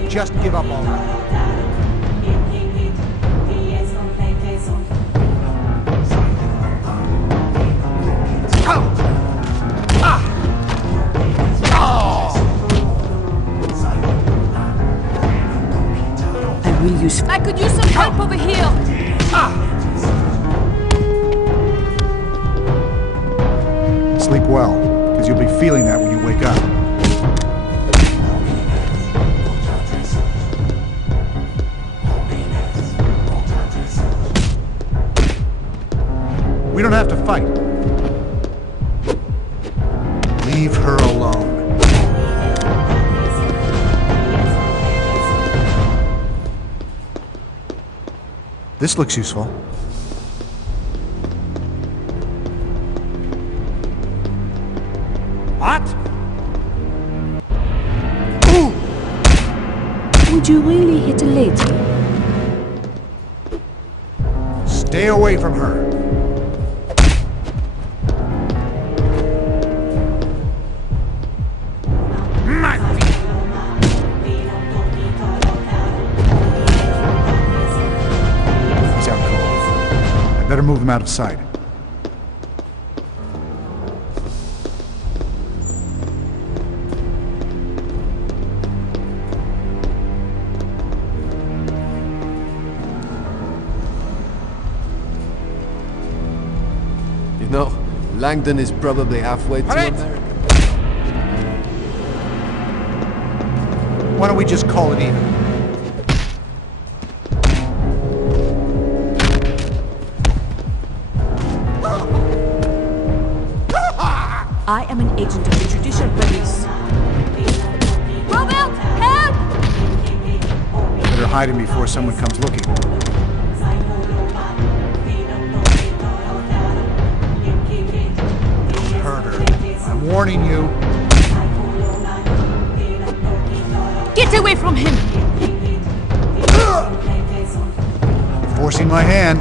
Just give up already. I will use... I could use some help over here! Sleep well, because you'll be feeling that when you wake up. We don't have to fight. Leave her alone. This looks useful. What? Would you really hit a lady? Stay away from her. Better move him out of sight. You know, Langdon is probably halfway to America. Why don't we just call it even? I am an agent of the Judicial Police. Robert, help! Better hide him before someone comes looking. Don't hurt her. I'm warning you. Get away from him! You're forcing my hand.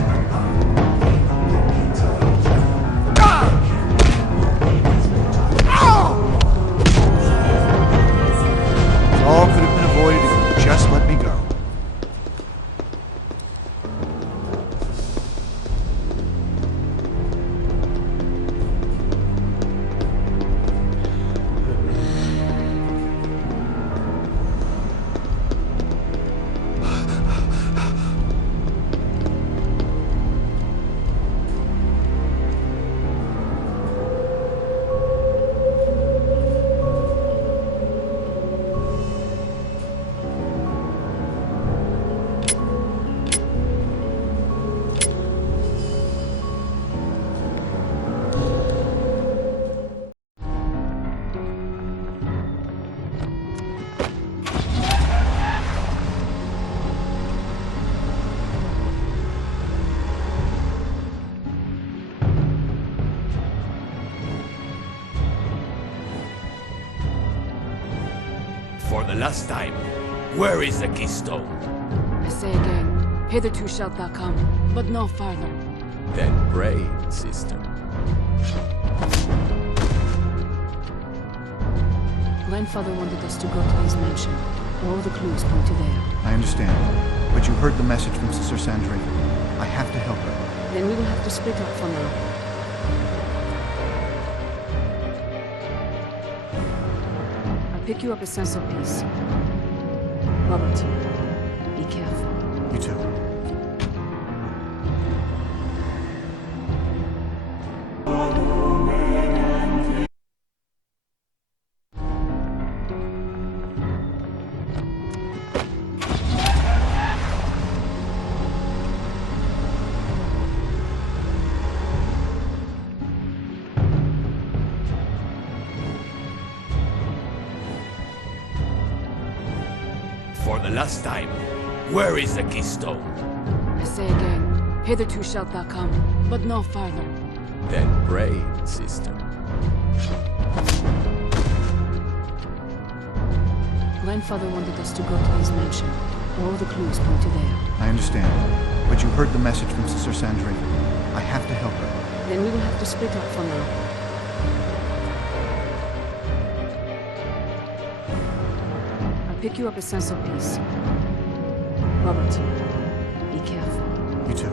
For the last time, where is the keystone? I say again, hitherto shalt thou come, but no farther. Then pray, sister. Grandfather wanted us to go to his mansion. All the clues point to there. I understand. But you heard the message from Sister Sandrine. I have to help her. Then we will have to split up for now. I'll pick you up a sense of peace. Robert, be careful. You too. For the last time, where is the keystone? I say again, hitherto shalt thou come, but no farther. Then pray, sister. Grandfather wanted us to go to his mansion. All the clues point to there. I understand. But you heard the message from Sister Sandrine. I have to help her. Then we will have to split up for now. I'll pick you up a sense of peace. Robert, be careful. You too.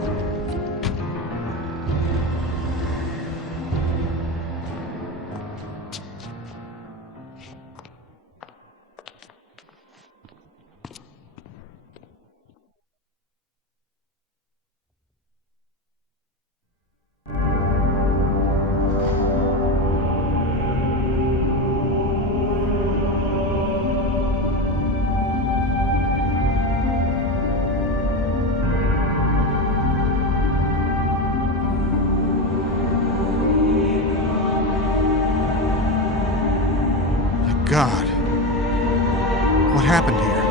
God. What happened here?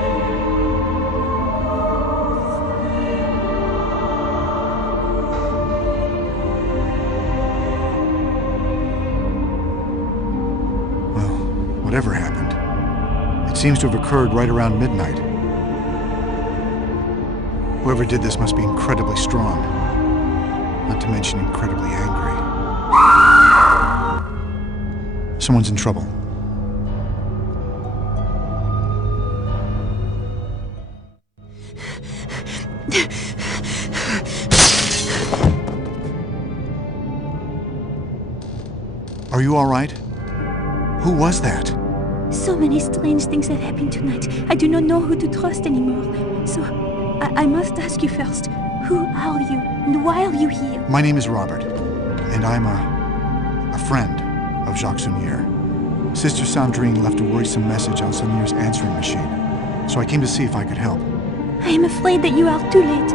Well, whatever happened, it seems to have occurred right around midnight. Whoever did this must be incredibly strong, not to mention incredibly angry. Someone's in trouble. Are you all right? Who was that? So many strange things have happened tonight. I do not know who to trust anymore. So, I must ask you first, who are you, and why are you here? My name is Robert, and I'm a friend of Jacques Saunier. Sister Sandrine left a worrisome message on Saunier's answering machine, so I came to see if I could help. I am afraid that you are too late.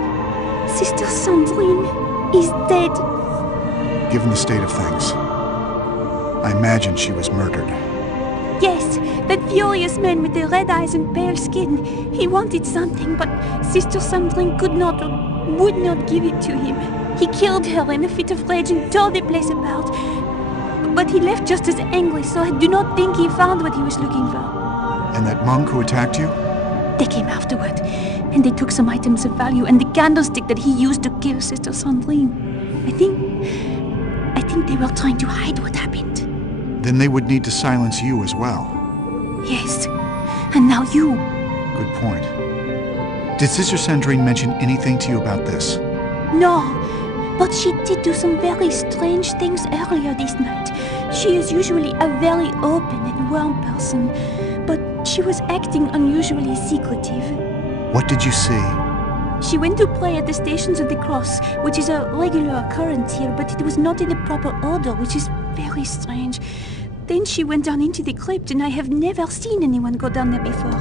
Sister Sandrine is dead. Given the state of things, I imagine she was murdered. Yes, that furious man with the red eyes and pale skin. He wanted something, but Sister Sandrine could not or would not give it to him. He killed her in a fit of rage and tore the place apart. But he left just as angry, so I do not think he found what he was looking for. And that monk who attacked you? They came afterward, and they took some items of value and the candlestick that he used to kill Sister Sandrine. I think they were trying to hide what happened. Then they would need to silence you as well. Yes, and now you. Good point. Did Sister Sandrine mention anything to you about this? No, but she did do some very strange things earlier this night. She is usually a very open and warm person, but she was acting unusually secretive. What did you see? She went to pray at the Stations of the Cross, which is a regular occurrence here, but it was not in the proper order, which is very strange. Then she went down into the crypt, and I have never seen anyone go down there before.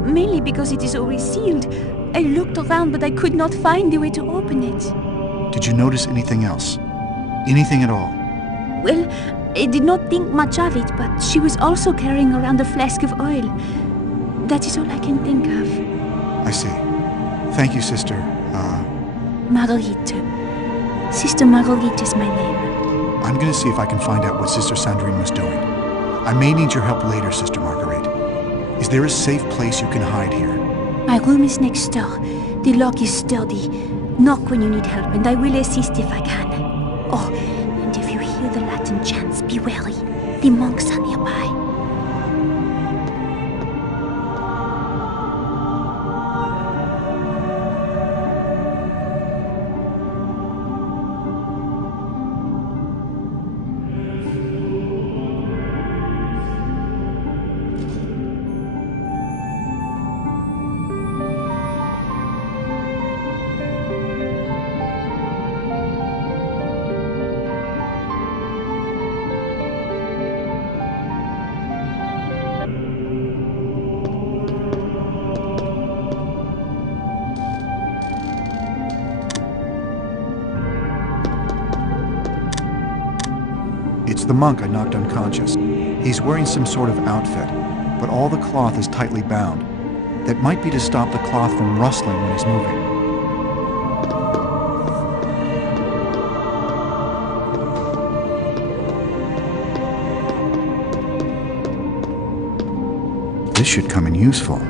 Mainly because it is always sealed. I looked around, but I could not find the way to open it. Did you notice anything else? Anything at all? Well, I did not think much of it, but she was also carrying around a flask of oil. That is all I can think of. I see. Thank you, Sister. Marguerite. Sister Marguerite is my name. I'm gonna see if I can find out what Sister Sandrine was doing. I may need your help later, Sister Marguerite. Is there a safe place you can hide here? My room is next door. The lock is sturdy. Knock when you need help, and I will assist if I can. Oh, and if you hear the Latin chants, be wary. The monks are nearby. It's the monk I knocked unconscious. He's wearing some sort of outfit, but all the cloth is tightly bound. That might be to stop the cloth from rustling when he's moving. This should come in useful.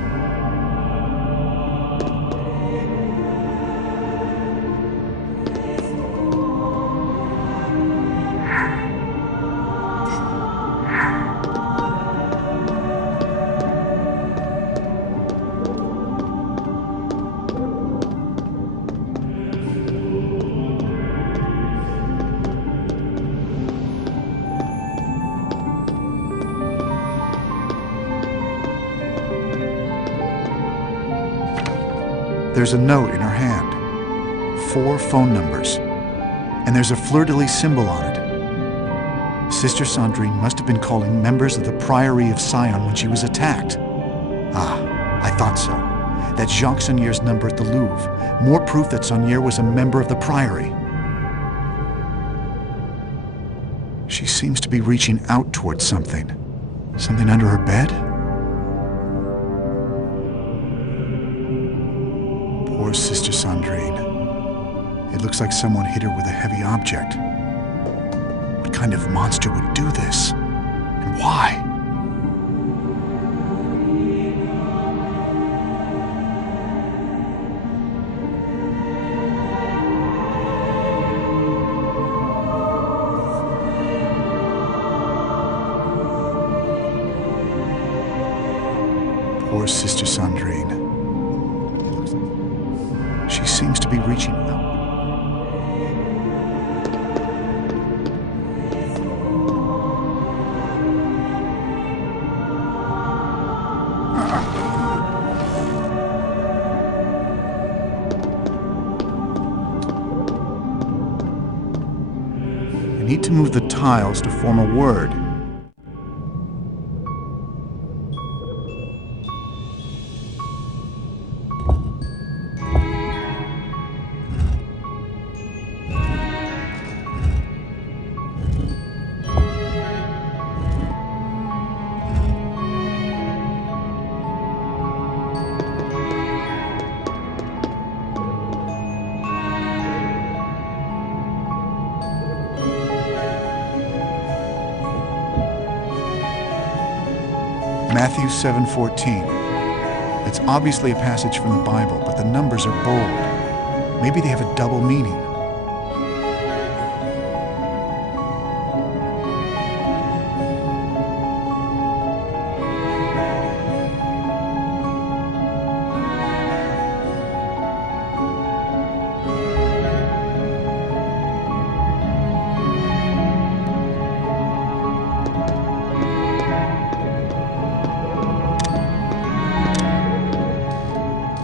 There's a note in her hand. 4 phone numbers. And there's a fleur-de-lis symbol on it. Sister Sandrine must have been calling members of the Priory of Sion when she was attacked. Ah, I thought so. That's Jacques Saunier's number at the Louvre. More proof that Saunier was a member of the Priory. She seems to be reaching out towards something. Something under her bed? Poor Sister Sandrine. It looks like someone hit her with a heavy object. What kind of monster would do this? And why? Poor Sister Sandrine. She seems to be reaching out. I need to move the tiles to form a word. Matthew 7:14. It's obviously a passage from the Bible, but the numbers are bold. Maybe they have a double meaning.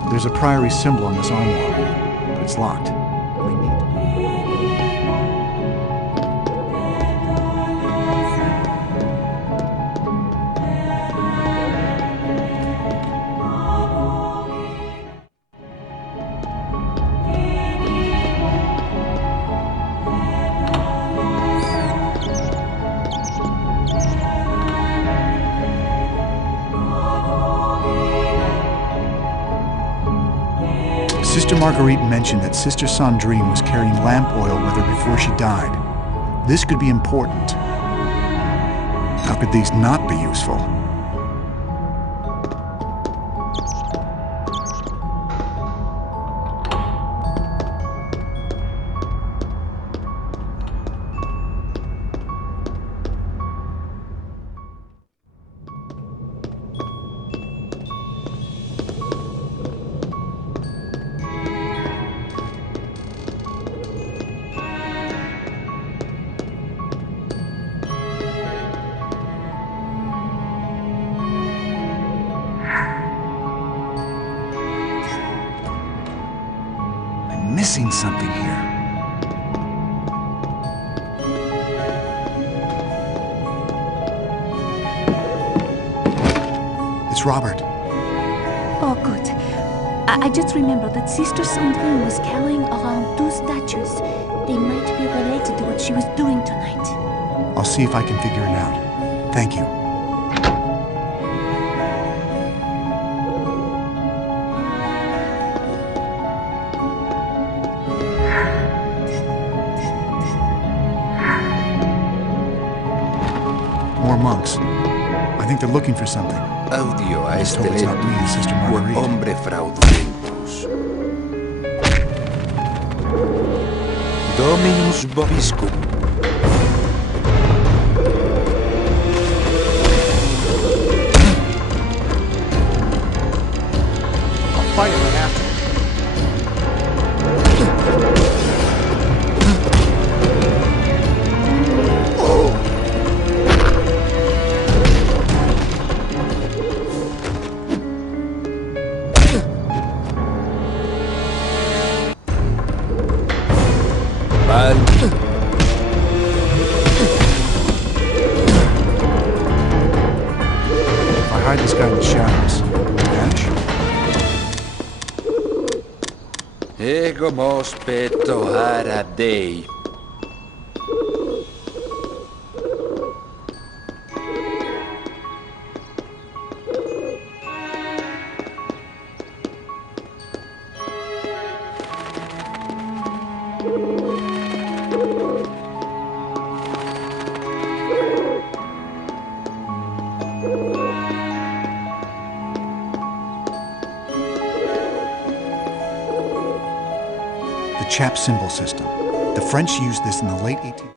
There's a priory symbol on this armoire, but it's locked. Sister Marguerite mentioned that Sister Sandrine was carrying lamp oil with her before she died. This could be important. How could these not be useful? missing something here. It's Robert. Oh, good. I just remembered that Sister Sandrine was carrying around 2 statues. They might be related to what she was doing tonight. I'll see if I can figure it out. Thank you. More monks. I think they're looking for something. Audio a este Hope it's not me and Sister Marguerite. hombre fraudulentus. Dominus vobiscum. I'll fight if I have to. If I hide this guy in the shadows, vanish? Ego mos peto hara dei. The chap symbol system. The French used this in the late 18th.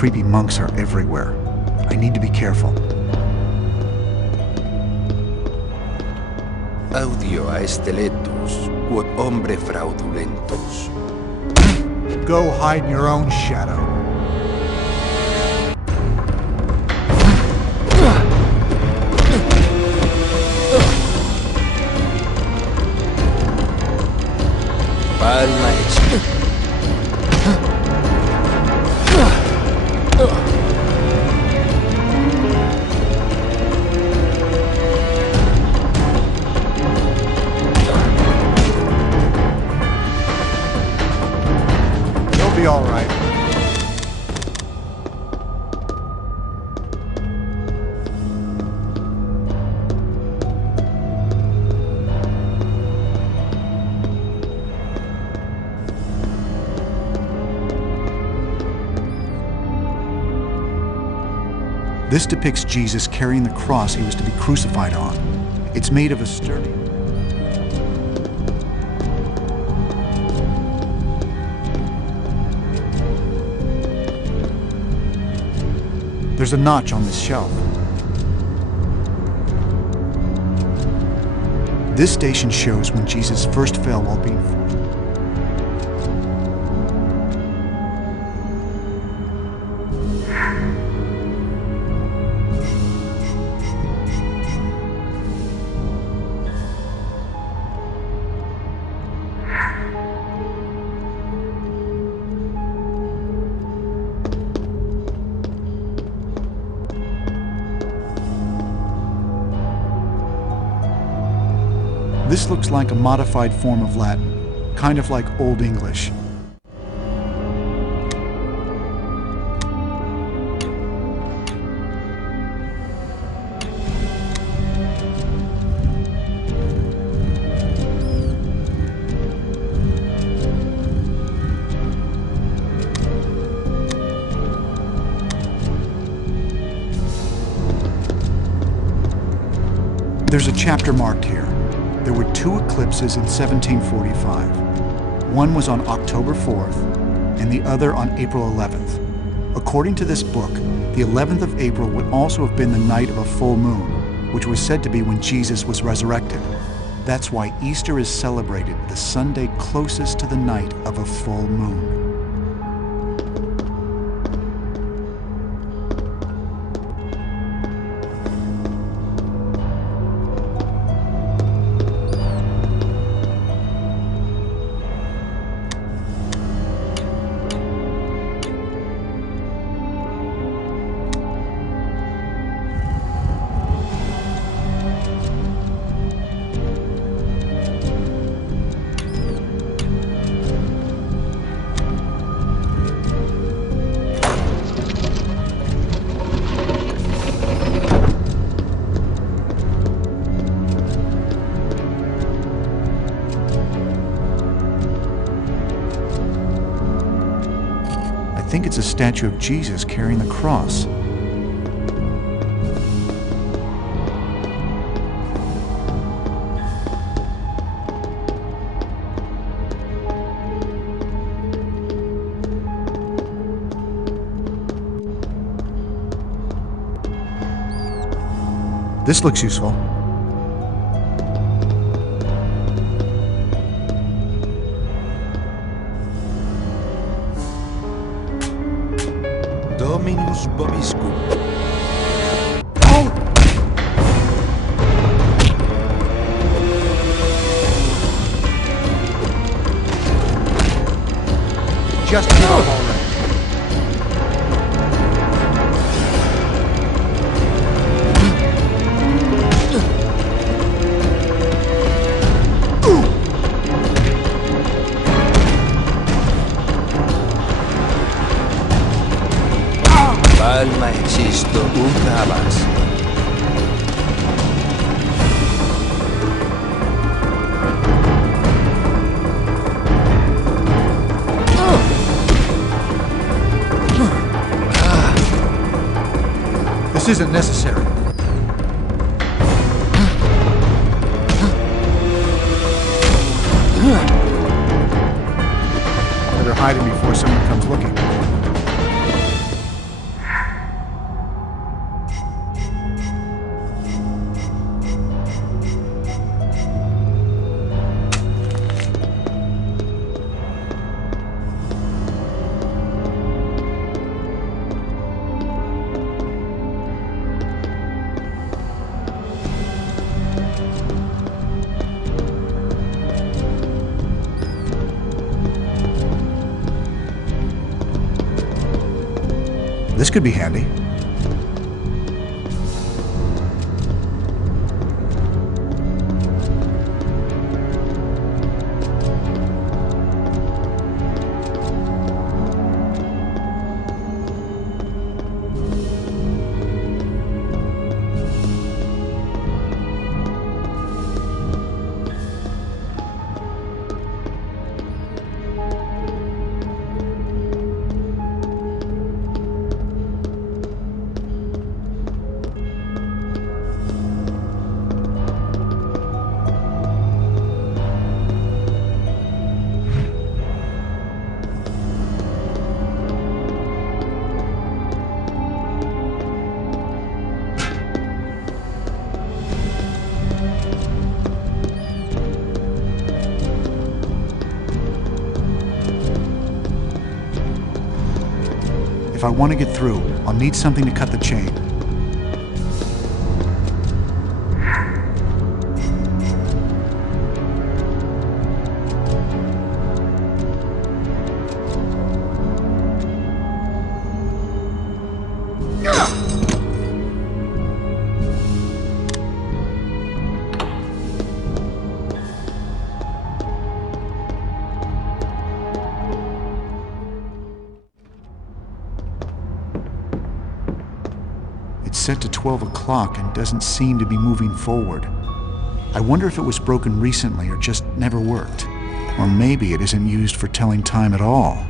creepy monks are everywhere. I need to be careful. Audio a esteletus, quod hombre fraudulentus. Go hide in your own shadow. Palma You'll be all right. This depicts Jesus carrying the cross he was to be crucified on. It's made of a sturdy... There's a notch on this shelf. This station shows when Jesus first fell while being forced. This looks like a modified form of Latin, kind of like Old English. There's a chapter marked here. There were 2 eclipses in 1745. One was on October 4th, and the other on April 11th. According to this book, the 11th of April would also have been the night of a full moon, which was said to be when Jesus was resurrected. That's why Easter is celebrated the Sunday closest to the night of a full moon. I think it's a statue of Jesus carrying the cross. This looks useful. Dominus Bobiscum. Just give up already. Palma existo una más. This isn't necessary. Better hide him before someone comes looking. This could be handy. If I want to get through, I'll need something to cut the chain. It's set to 12 o'clock and doesn't seem to be moving forward. I wonder if it was broken recently or just never worked. Or maybe it isn't used for telling time at all.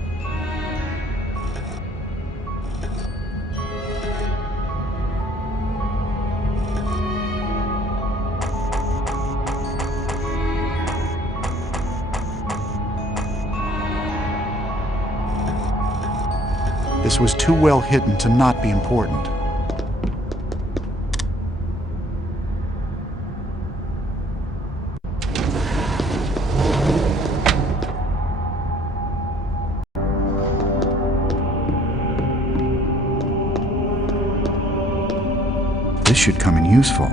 This was too well hidden to not be important. This should come in useful.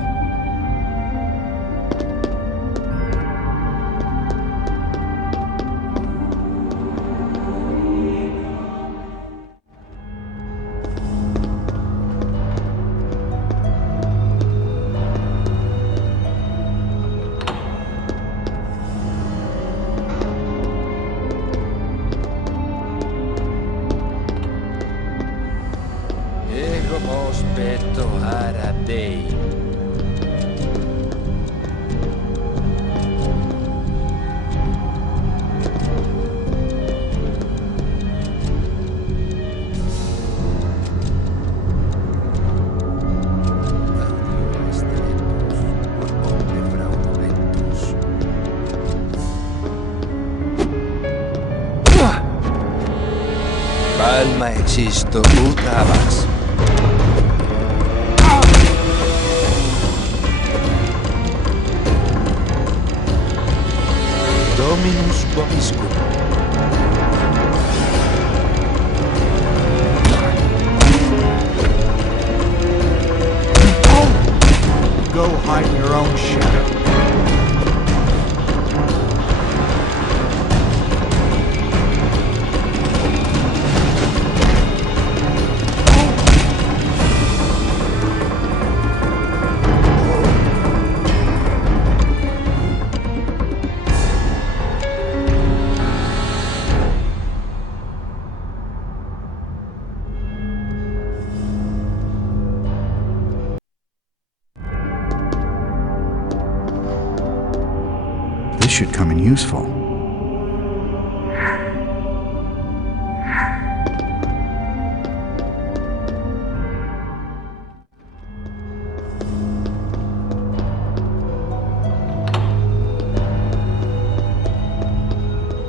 Palma existo ut habas. Dominus vobiscum. Go hide in your own shadow. This should come in useful.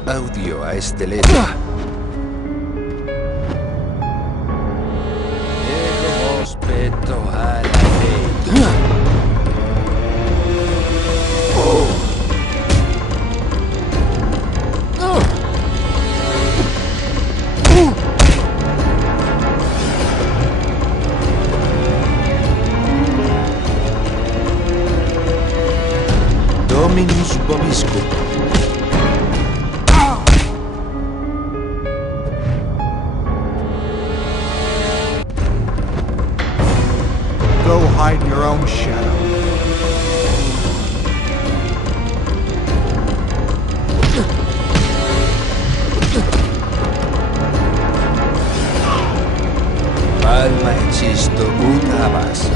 Audio a este letra. Ego aspetto alla lei. Dominus vobiscum. Go hide in your own shadow. Palma eksisto utavas.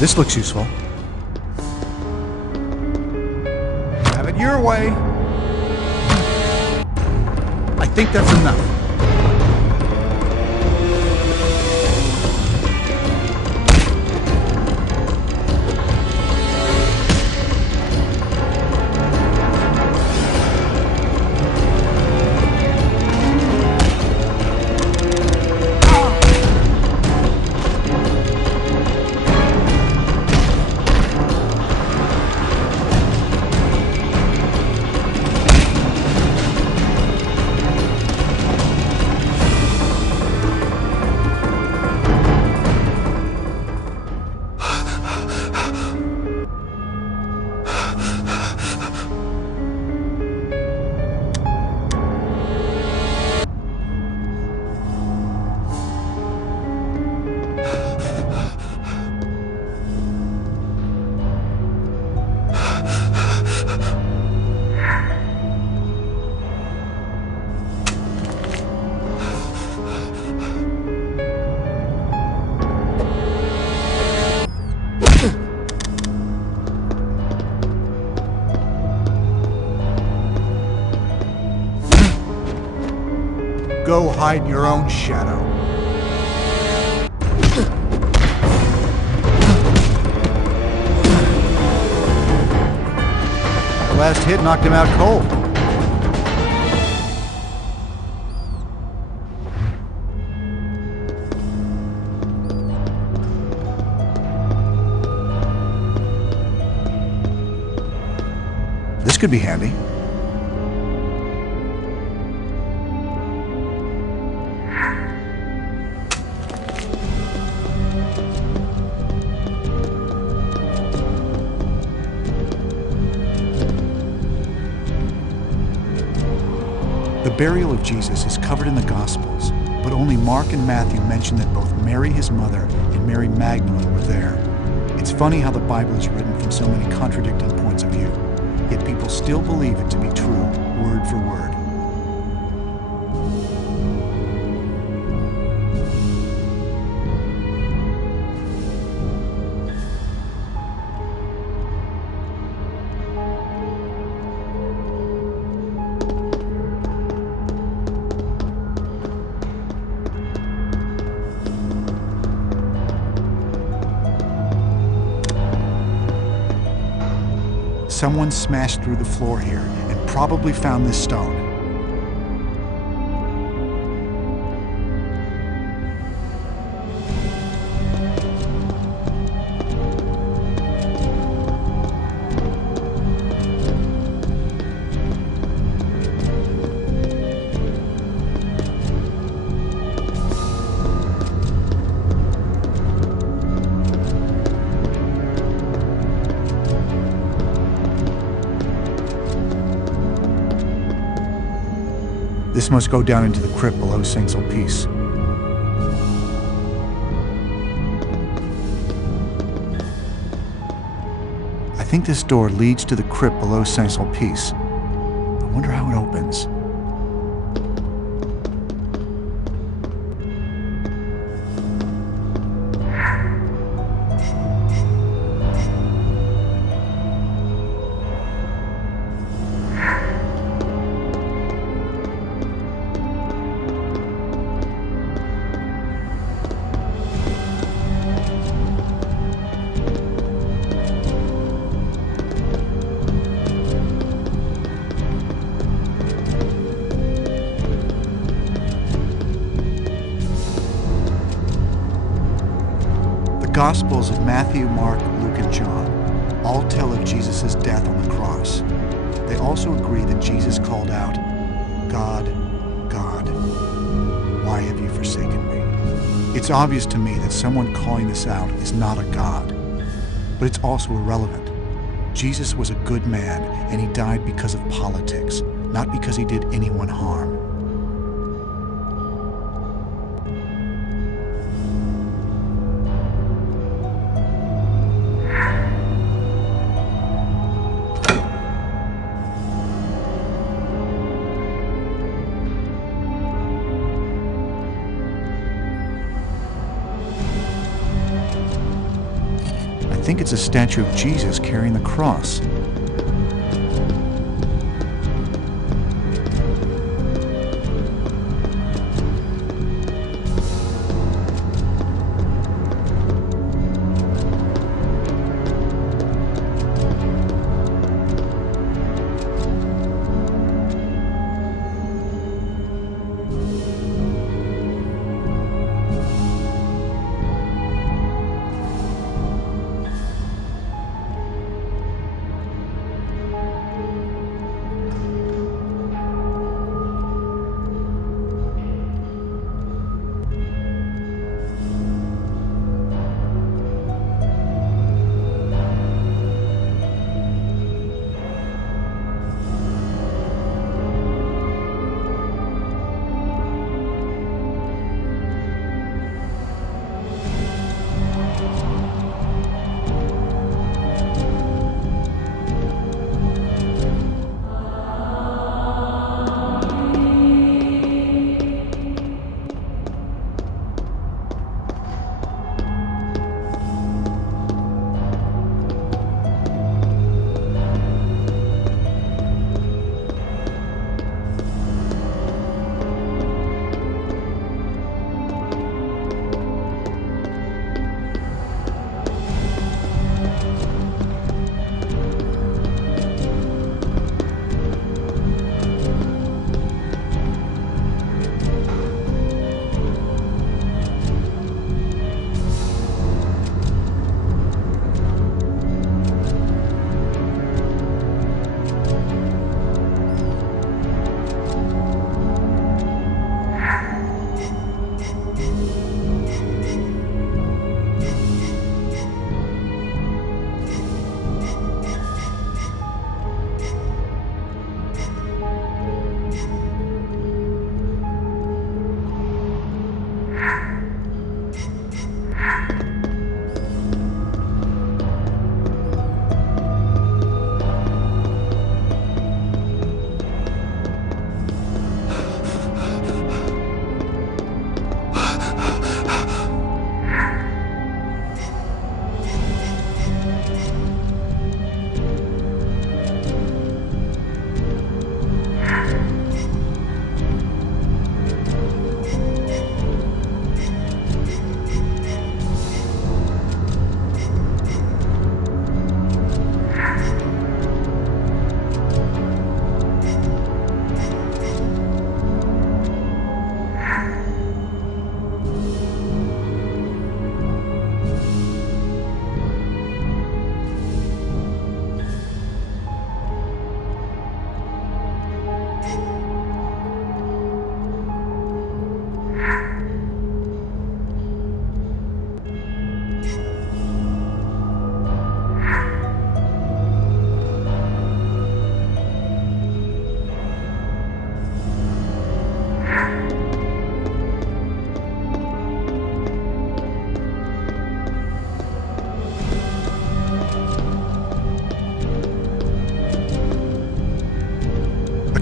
This looks useful. Have it your way. I think that's enough. Go hide in your own shadow. The last hit knocked him out cold. This could be handy. The burial of Jesus is covered in the Gospels, but only Mark and Matthew mention that both Mary, his mother, and Mary Magdalene were there. It's funny how the Bible is written from so many contradicting points of view, yet people still believe it to be true, word for word. Someone smashed through the floor here and probably found this stone. This must go down into the crypt below St. Sulpice. I think this door leads to the crypt below St. Sulpice. I wonder how it opens. The Gospels of Matthew, Mark, Luke, and John all tell of Jesus' death on the cross. They also agree that Jesus called out, "God, God, why have you forsaken me?" It's obvious to me that someone calling this out is not a god, but it's also irrelevant. Jesus was a good man, and he died because of politics, not because he did anyone harm. I think it's a statue of Jesus carrying the cross.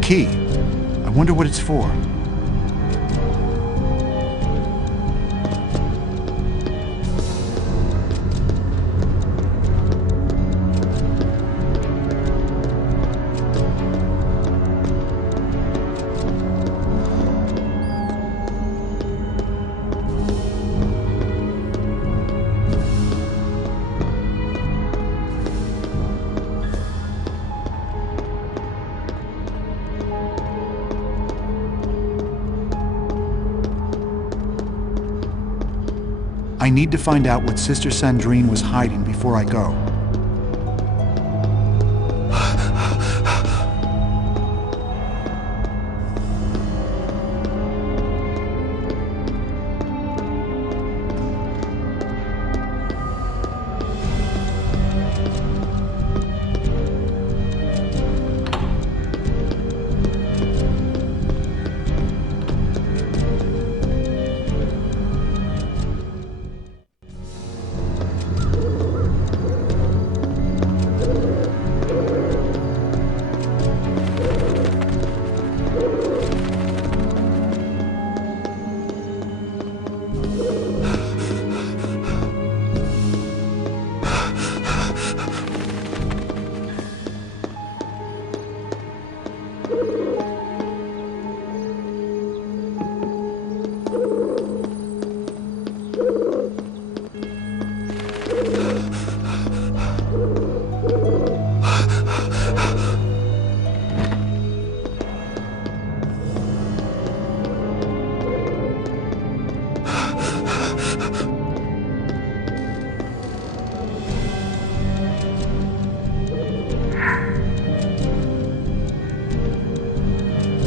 Key. I wonder what it's for. I need to find out what Sister Sandrine was hiding before I go.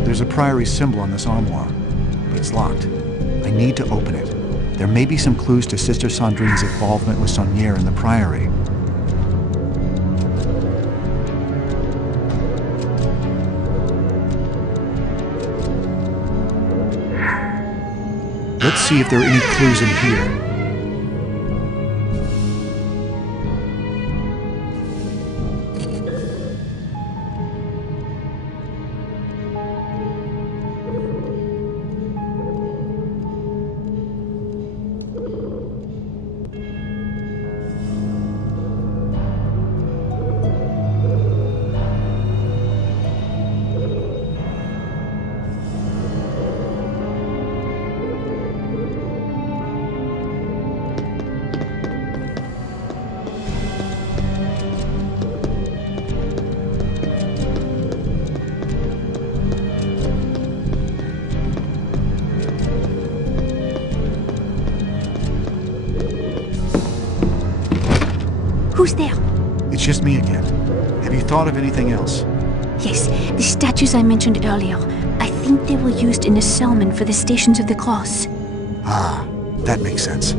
There's a priory symbol on this armoire, but it's locked. I need to open it. There may be some clues to Sister Sandrine's involvement with Saunière in the priory. Let's see if there are any clues in here. Who's there? It's just me again. Have you thought of anything else? Yes, the statues I mentioned earlier. I think they were used in the sermon for the Stations of the Cross. Ah, that makes sense.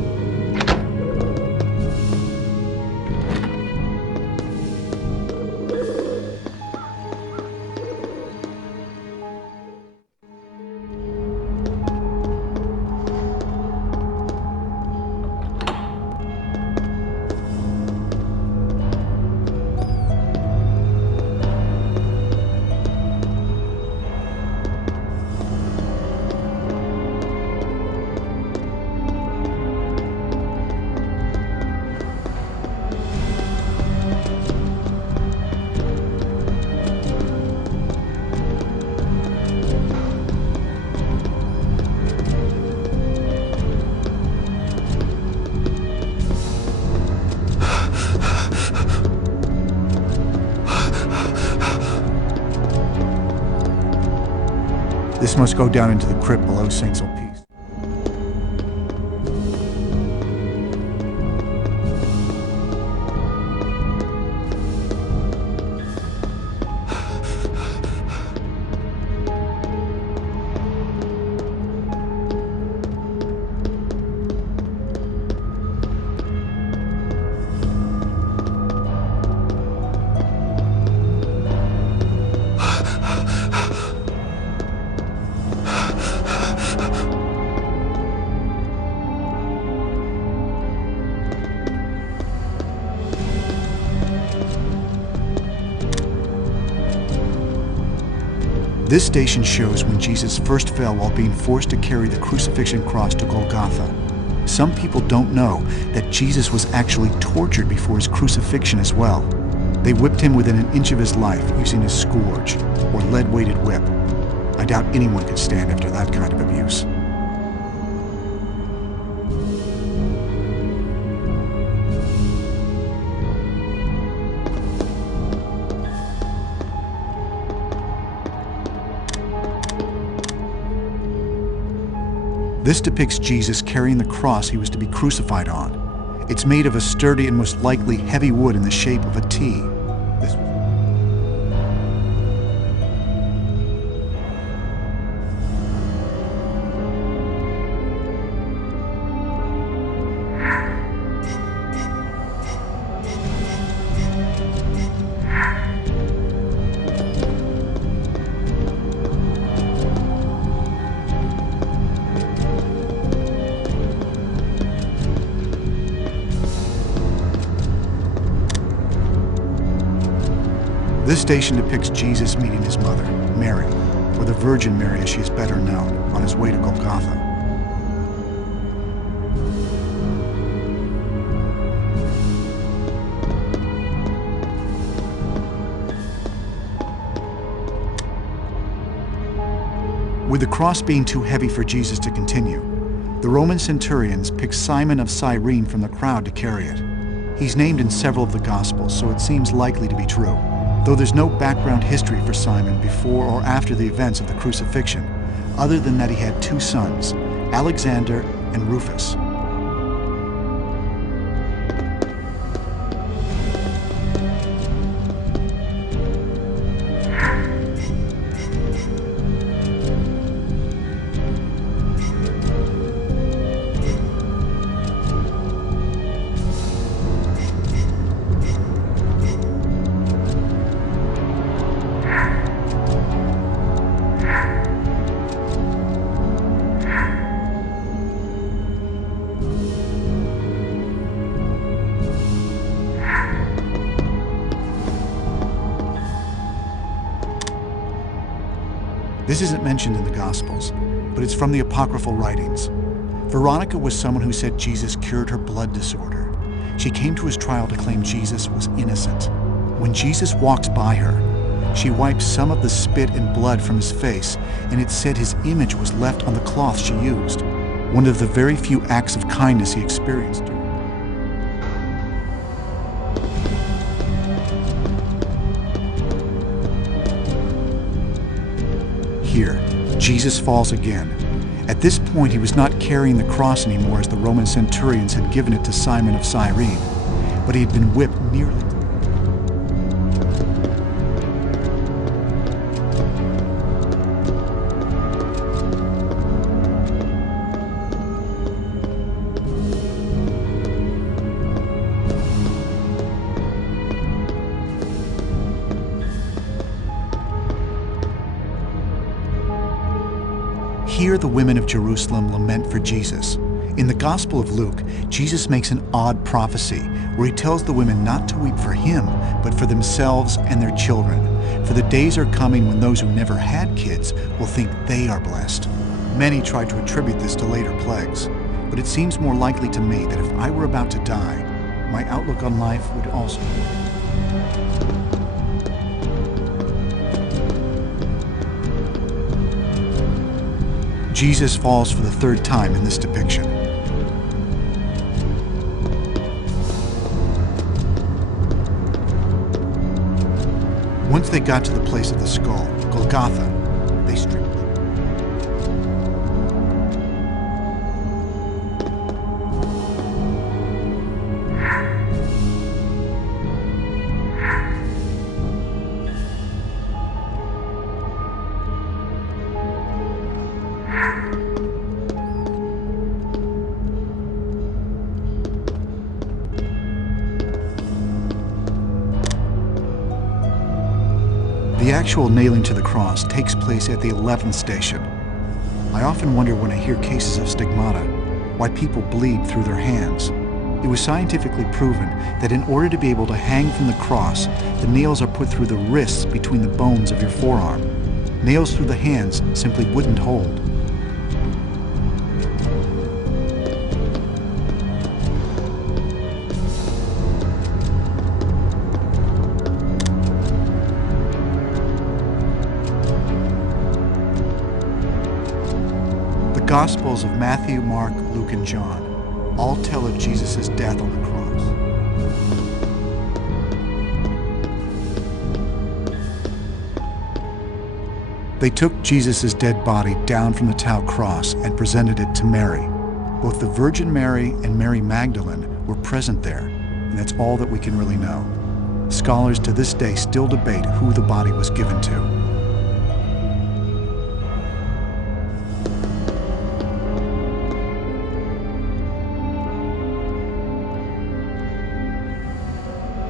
This must go down into the crypt below St. Sulpice. This station shows when Jesus first fell while being forced to carry the crucifixion cross to Golgotha. Some people don't know that Jesus was actually tortured before his crucifixion as well. They whipped him within an inch of his life using a scourge or lead-weighted whip. I doubt anyone could stand after that kind of abuse. This depicts Jesus carrying the cross he was to be crucified on. It's made of a sturdy and most likely heavy wood in the shape of a T. This station depicts Jesus meeting his mother, Mary, or the Virgin Mary as she is better known, on his way to Golgotha. With the cross being too heavy for Jesus to continue, the Roman centurions picked Simon of Cyrene from the crowd to carry it. He's named in several of the Gospels, so it seems likely to be true, though there's no background history for Simon before or after the events of the crucifixion, other than that he had two sons, Alexander and Rufus. This isn't mentioned in the Gospels, but it's from the apocryphal writings. Veronica was someone who said Jesus cured her blood disorder. She came to his trial to claim Jesus was innocent. When Jesus walks by her, she wipes some of the spit and blood from his face, and it said his image was left on the cloth she used, one of the very few acts of kindness he experienced. Here, Jesus falls again. At this point, he was not carrying the cross anymore as the Roman centurions had given it to Simon of Cyrene, but he had been whipped nearly. Here the women of Jerusalem lament for Jesus. In the Gospel of Luke, Jesus makes an odd prophecy where he tells the women not to weep for him, but for themselves and their children. For the days are coming when those who never had kids will think they are blessed. Many try to attribute this to later plagues, but it seems more likely to me that if I were about to die, my outlook on life would also. Jesus falls for the third time in this depiction. Once they got to the place of the skull, Golgotha, they stripped. The actual nailing to the cross takes place at the 11th station. I often wonder when I hear cases of stigmata, why people bleed through their hands. It was scientifically proven that in order to be able to hang from the cross, the nails are put through the wrists between the bones of your forearm. Nails through the hands simply wouldn't hold. The Gospels of Matthew, Mark, Luke, and John all tell of Jesus' death on the cross. They took Jesus' dead body down from the Tau cross and presented it to Mary. Both the Virgin Mary and Mary Magdalene were present there, and that's all that we can really know. Scholars to this day still debate who the body was given to.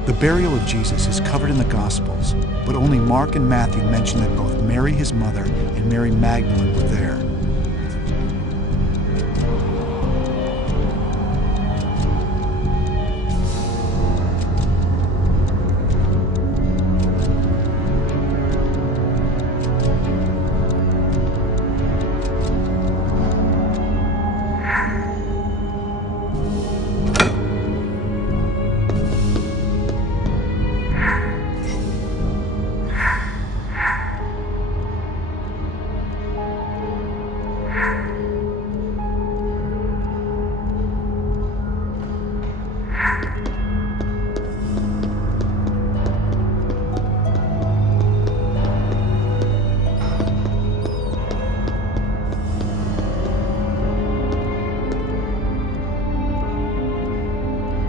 The burial of Jesus is covered in the Gospels, but only Mark and Matthew mention that both Mary, his mother, and Mary Magdalene were there.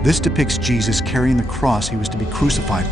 This depicts Jesus carrying the cross he was to be crucified.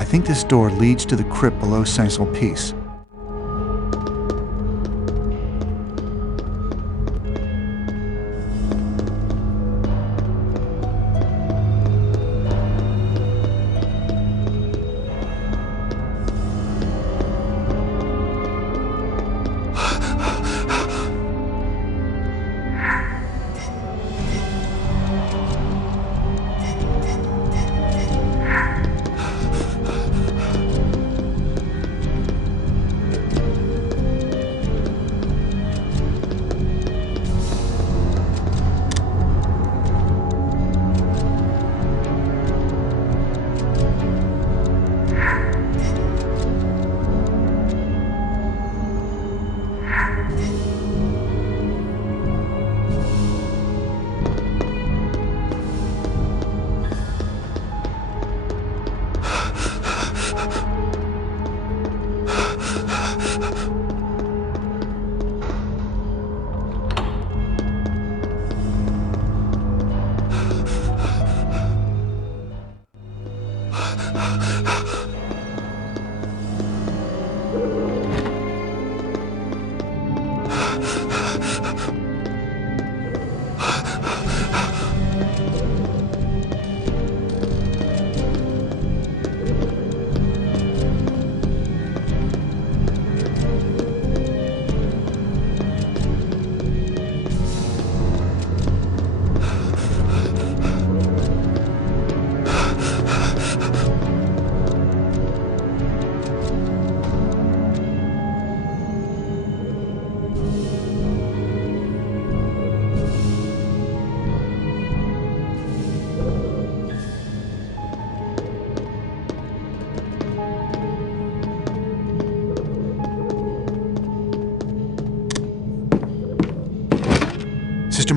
I think this door leads to the crypt below Saint-Sulpice.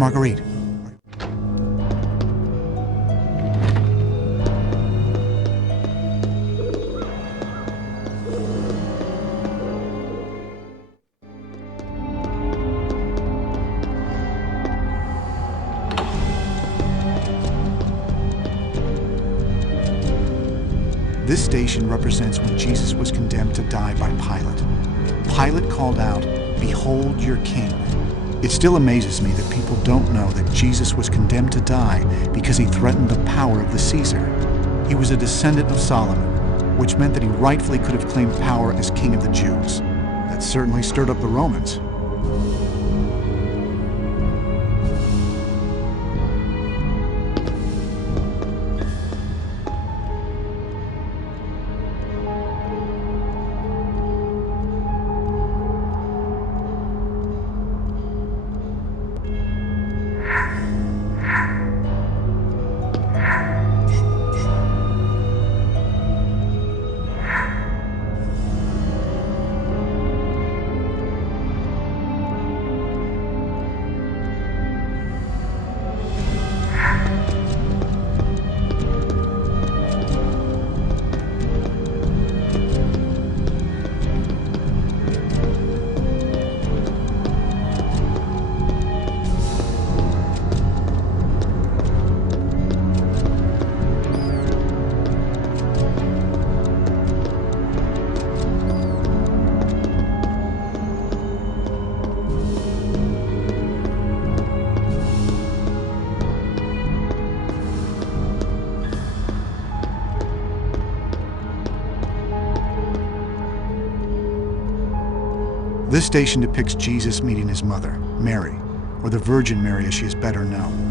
Marguerite. This station represents when Jesus was condemned to die by Pilate. Pilate called out, "Behold your king." It still amazes me that people don't know that Jesus was condemned to die because he threatened the power of the Caesar. He was a descendant of Solomon, which meant that he rightfully could have claimed power as king of the Jews. That certainly stirred up the Romans. This station depicts Jesus meeting his mother, Mary, or the Virgin Mary as she is better known.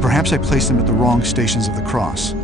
Perhaps I placed them at the wrong stations of the cross.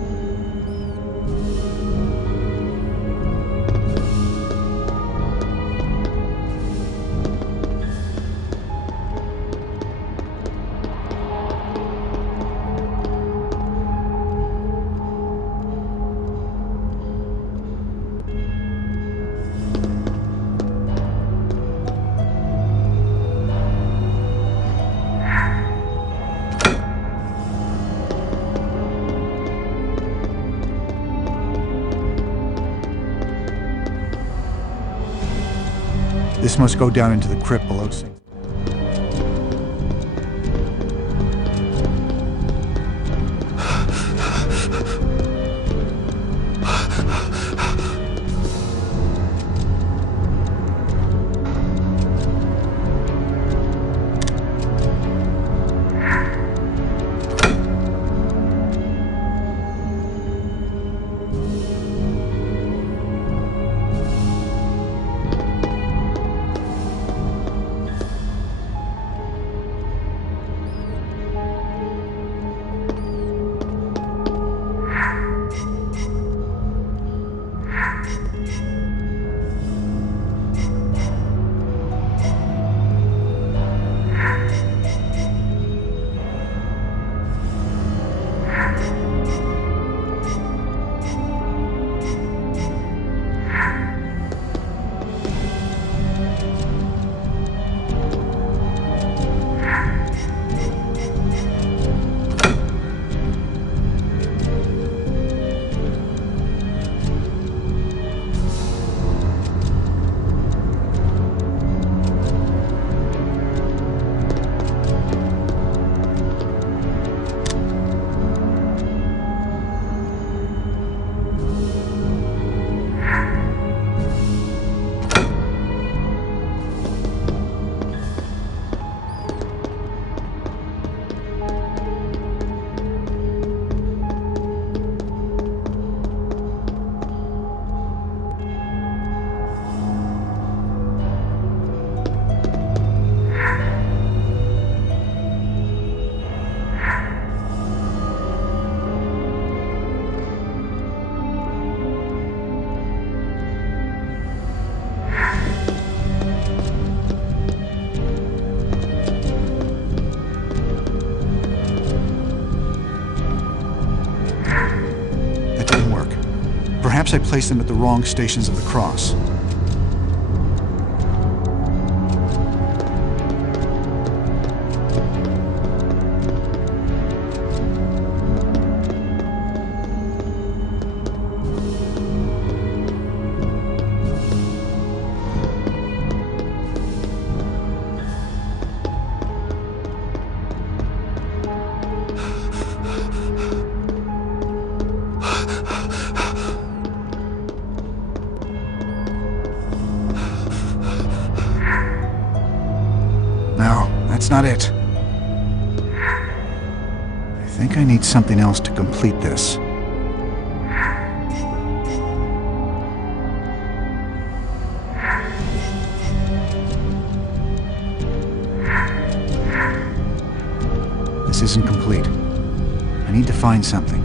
This must go down into the crypt below St. Perhaps I placed them at the wrong stations of the cross. No, that's not it. I think I need something else to complete this. This isn't complete. I need to find something.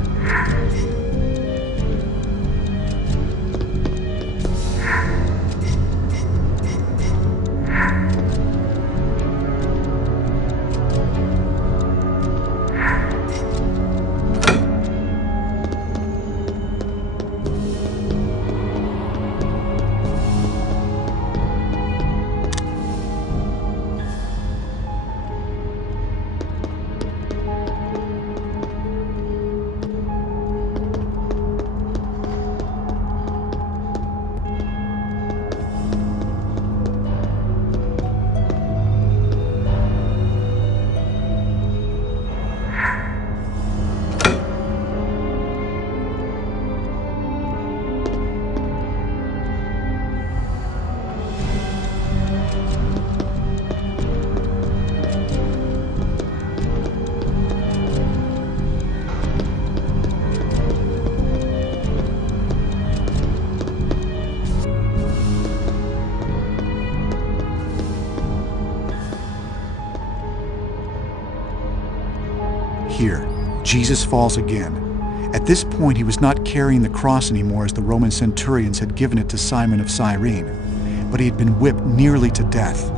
Here, Jesus falls again. At this point, he was not carrying the cross anymore as the Roman centurions had given it to Simon of Cyrene, but he had been whipped nearly to death.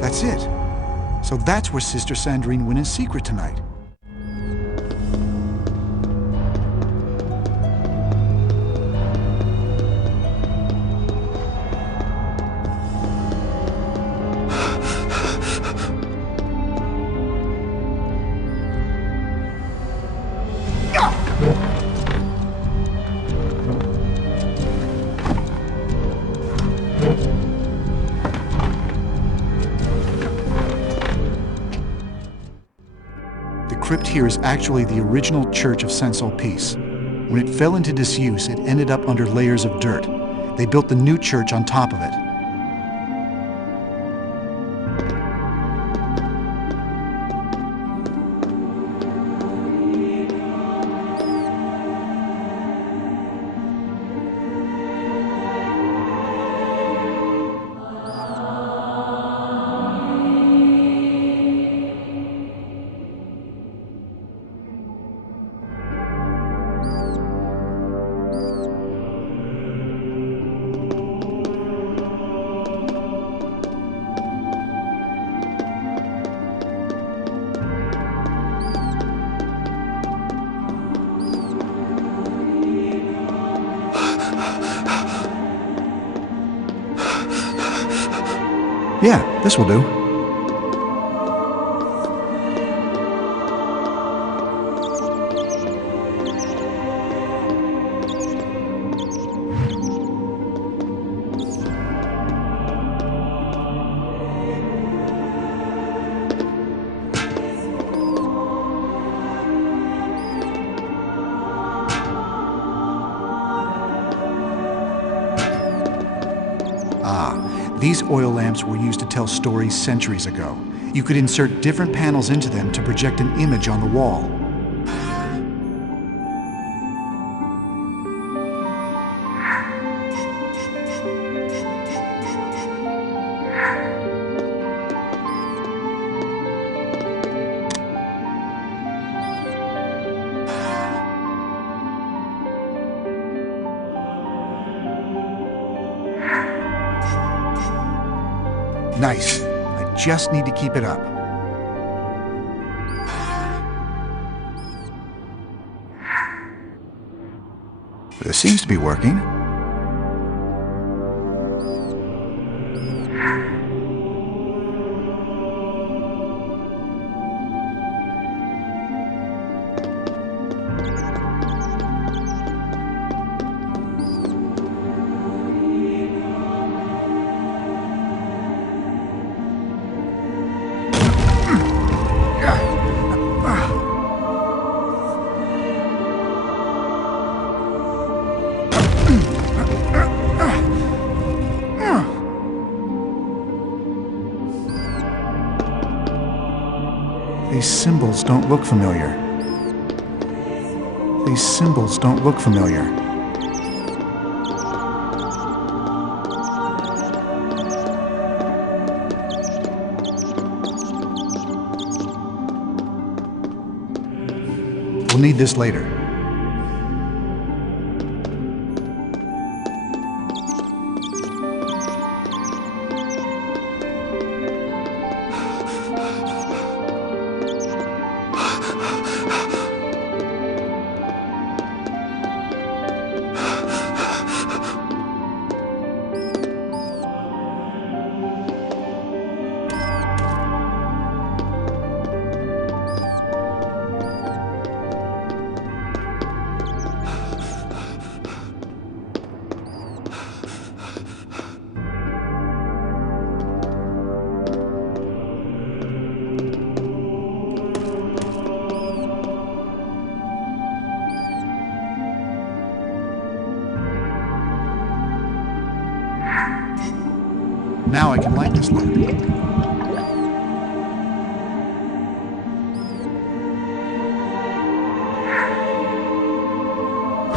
That's it. So that's where Sister Sandrine went in secret tonight. The crypt here is actually the original church of Saint-Sulpice. When it fell into disuse, it ended up under layers of dirt. They built the new church on top of it. Yeah, this will do. These oil lamps were used to tell stories centuries ago. You could insert different panels into them to project an image on the wall. Nice. I just need to keep it up. This seems to be working. These symbols don't look familiar. These symbols don't look familiar. We'll need this later. Now I can light this lamp.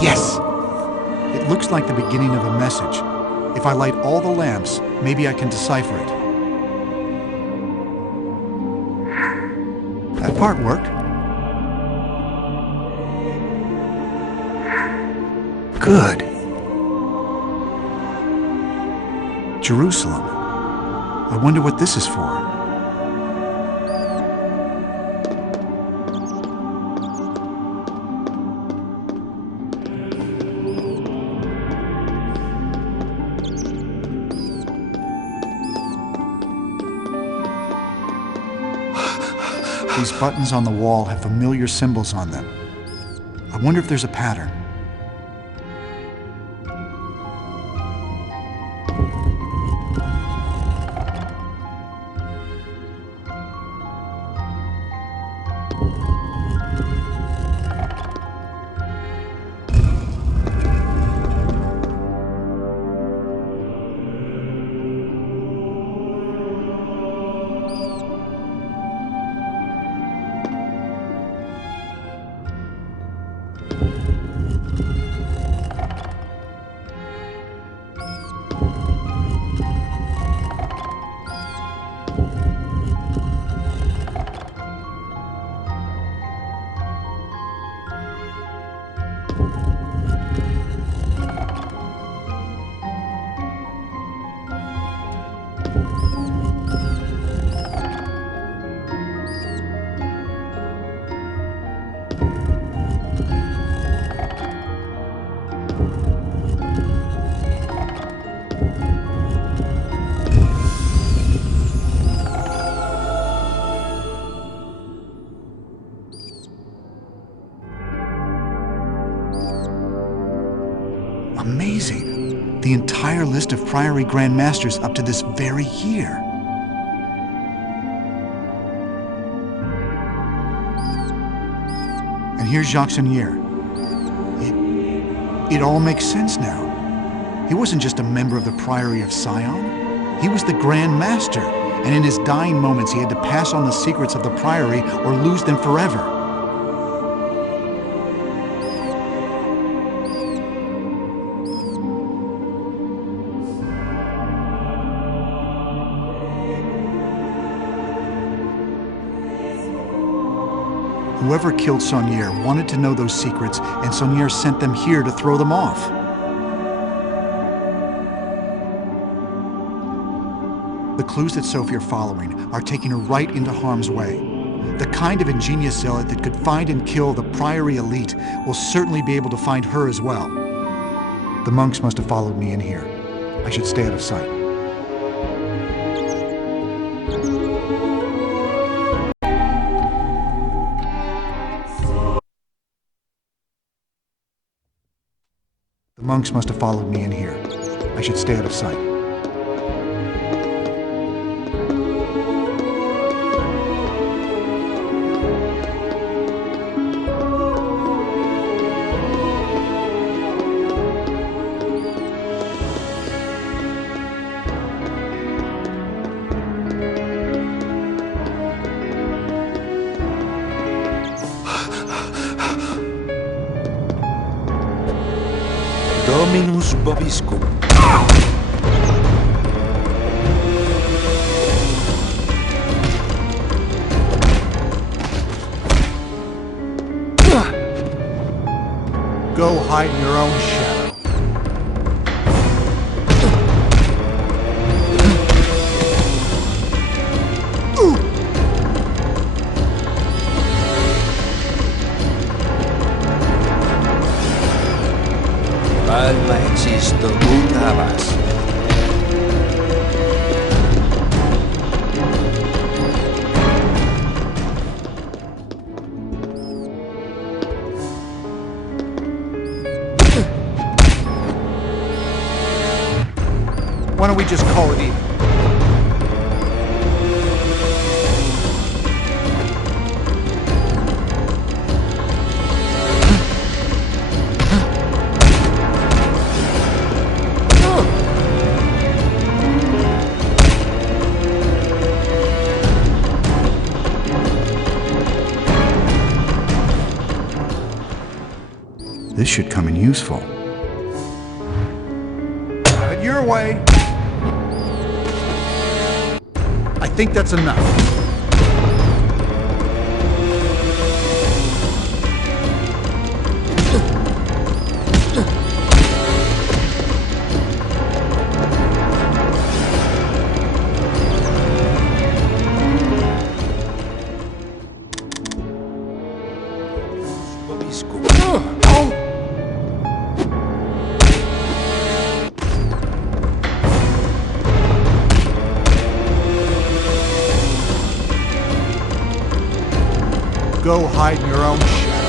Yes! It looks like the beginning of a message. If I light all the lamps, maybe I can decipher it. That part worked. Good. Jerusalem. I wonder what this is for. These buttons on the wall have familiar symbols on them. I wonder if there's a pattern. Amazing. The entire list of Priory Grand Masters up to this very year. And here's Jacques Saunier. It all makes sense now. He wasn't just a member of the Priory of Sion. He was the Grand Master, and in his dying moments he had to pass on the secrets of the Priory or lose them forever. Whoever killed Saunier wanted to know those secrets, and Saunier sent them here to throw them off. The clues that Sophie are following are taking her right into harm's way. The kind of ingenious zealot that could find and kill the Priory elite will certainly be able to find her as well. The monks must have followed me in here. I should stay out of sight. The monks must have followed me in here. I should stay out of sight. Dominus Bobiscum. Go hide in your own shadow. Alma existo ut habas. Why don't we just call it even? This should come in useful. Have it your way. I think that's enough. Go hide in your own shadow.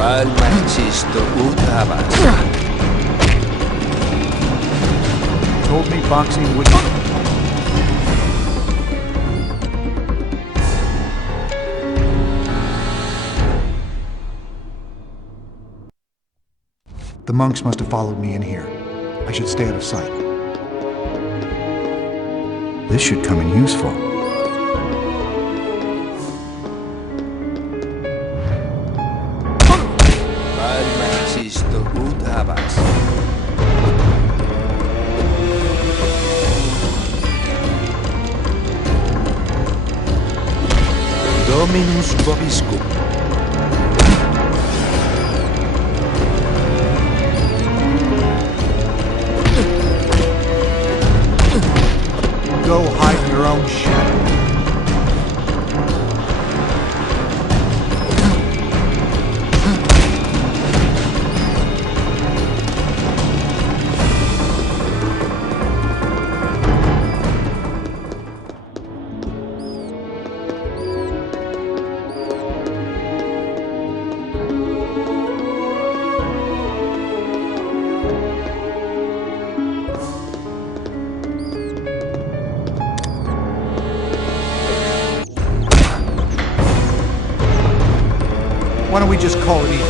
Alma existo ut habas. Told me boxing would... The monks must have followed me in here. I should stay out of sight. This should come in useful. Alma existo ut habas. Dominus Bobiscum. Go hide in your own shadow. Why don't we just call it even?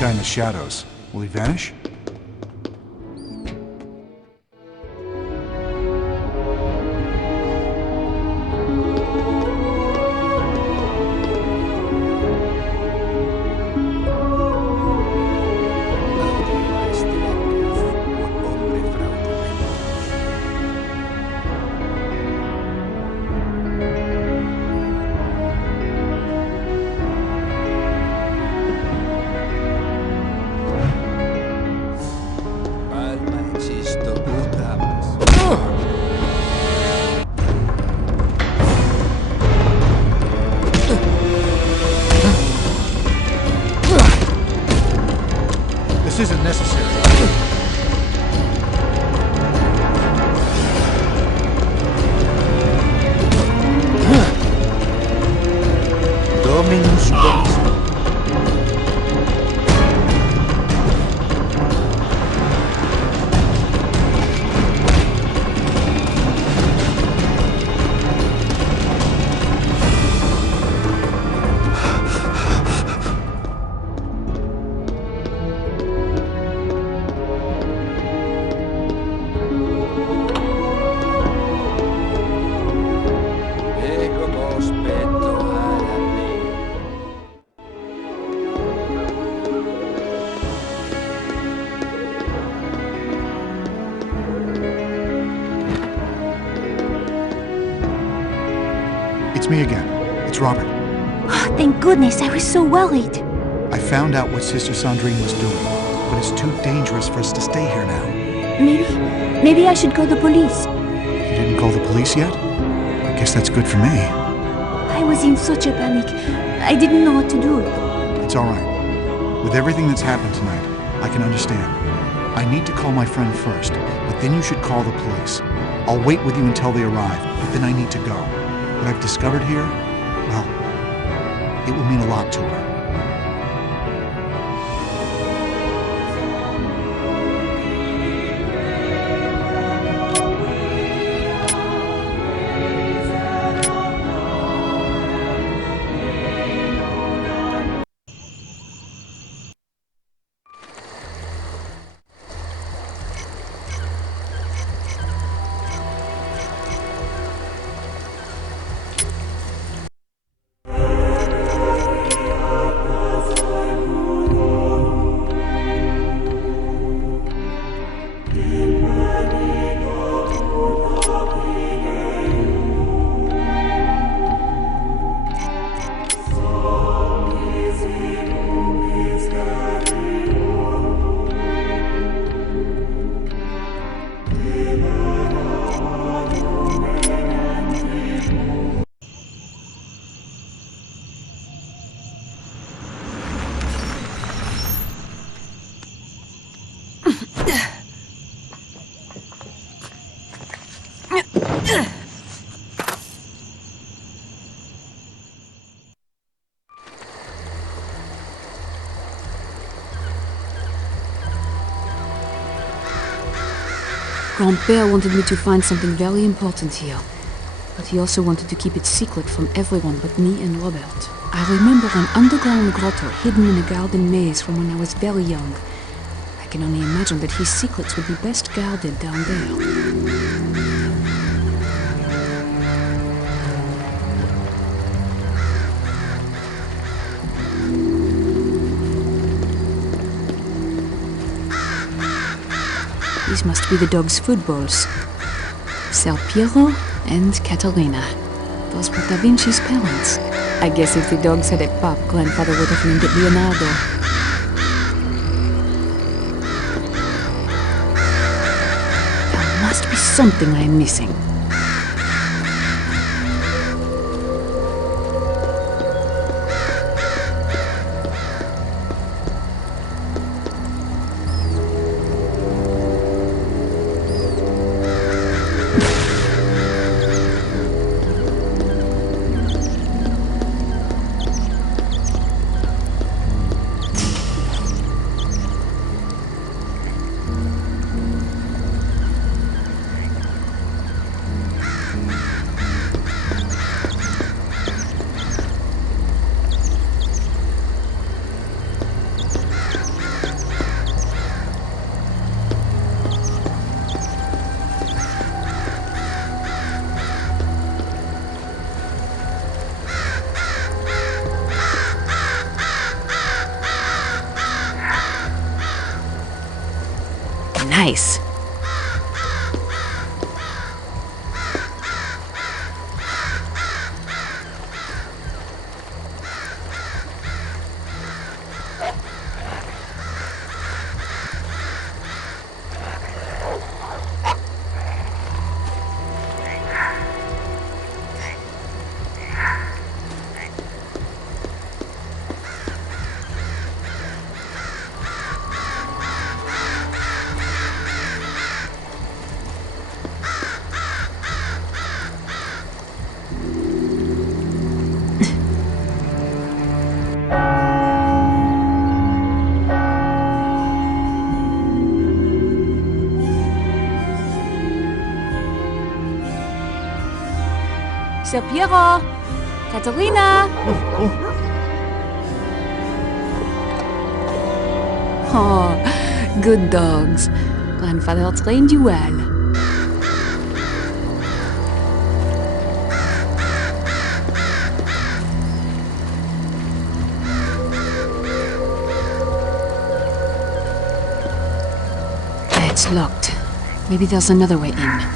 guy in the shadows. Will he vanish? This isn't necessary. Dominus vobiscum. It's me again. It's Robert. Oh, thank goodness, I was so worried. I found out what Sister Sandrine was doing, but it's too dangerous for us to stay here now. Maybe I should call the police. You didn't call the police yet? I guess that's good for me. I was in such a panic. I didn't know what to do. It's all right. With everything that's happened tonight, I can understand. I need to call my friend first, but then you should call the police. I'll wait with you until they arrive, but then I need to go. What I've discovered here, well, it will mean a lot to her. Grand-père wanted me to find something very important here, but he also wanted to keep it secret from everyone but me and Robert. I remember an underground grotto hidden in a garden maze from when I was very young. I can only imagine that his secrets would be best guarded down there. These must be the dogs' food bowls. Ser Piero and Caterina. Those were Da Vinci's parents. I guess if the dogs had a pup, Grandfather would have named it Leonardo. There must be something I am missing. Nice. Sir Piero! Catalina! Oh, good dogs. Grandfather trained you well. It's locked. Maybe there's another way in.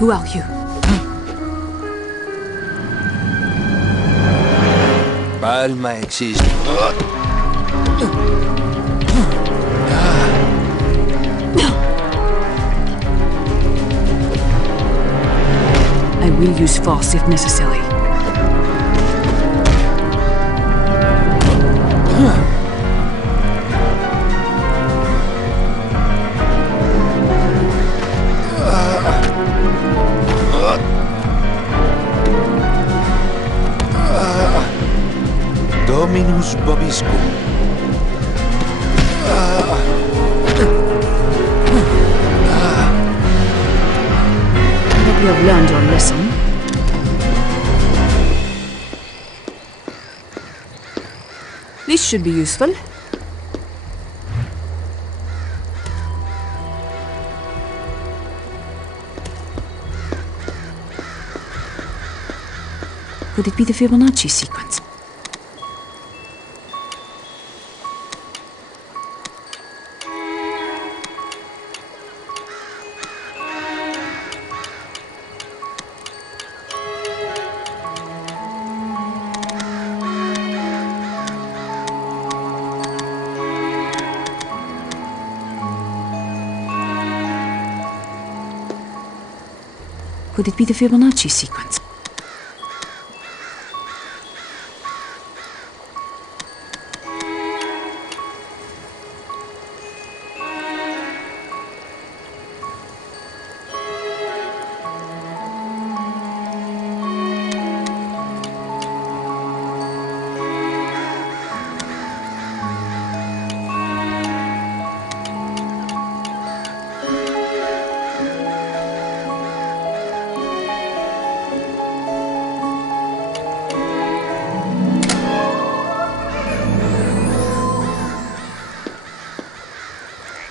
Who are you? Palma existe. I will use force if necessary. Dominus Bobiscum. I hope you have learned your lesson. This should be useful. Could it be the Fibonacci sequence? Could it be the Fibonacci sequence?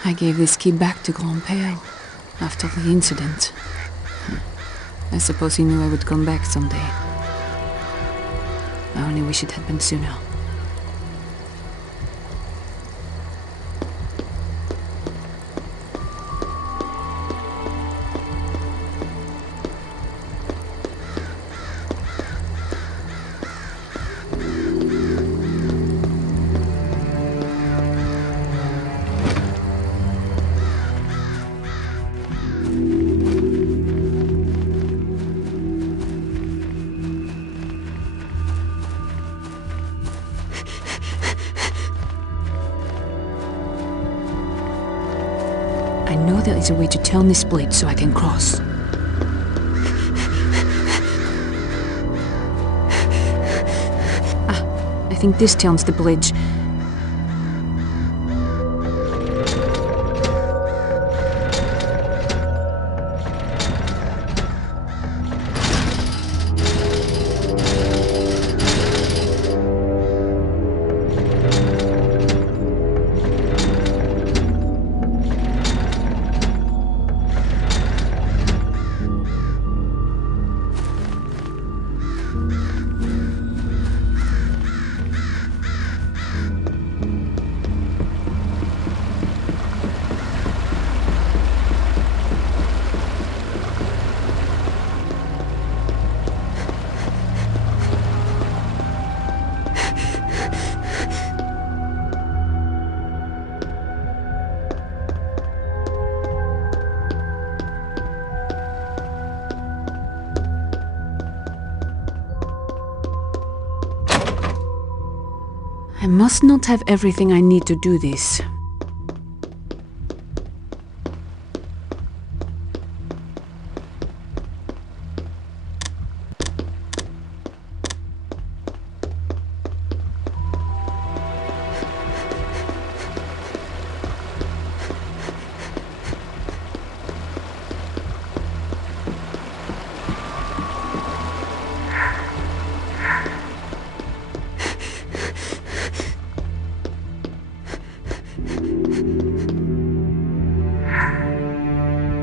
I gave this key back to Grand-Père after the incident. I suppose he knew I would come back someday. I only wish it had been sooner. I know there is a way to turn this blade so I can cross. I think this turns the bridge. I must not have everything I need to do this.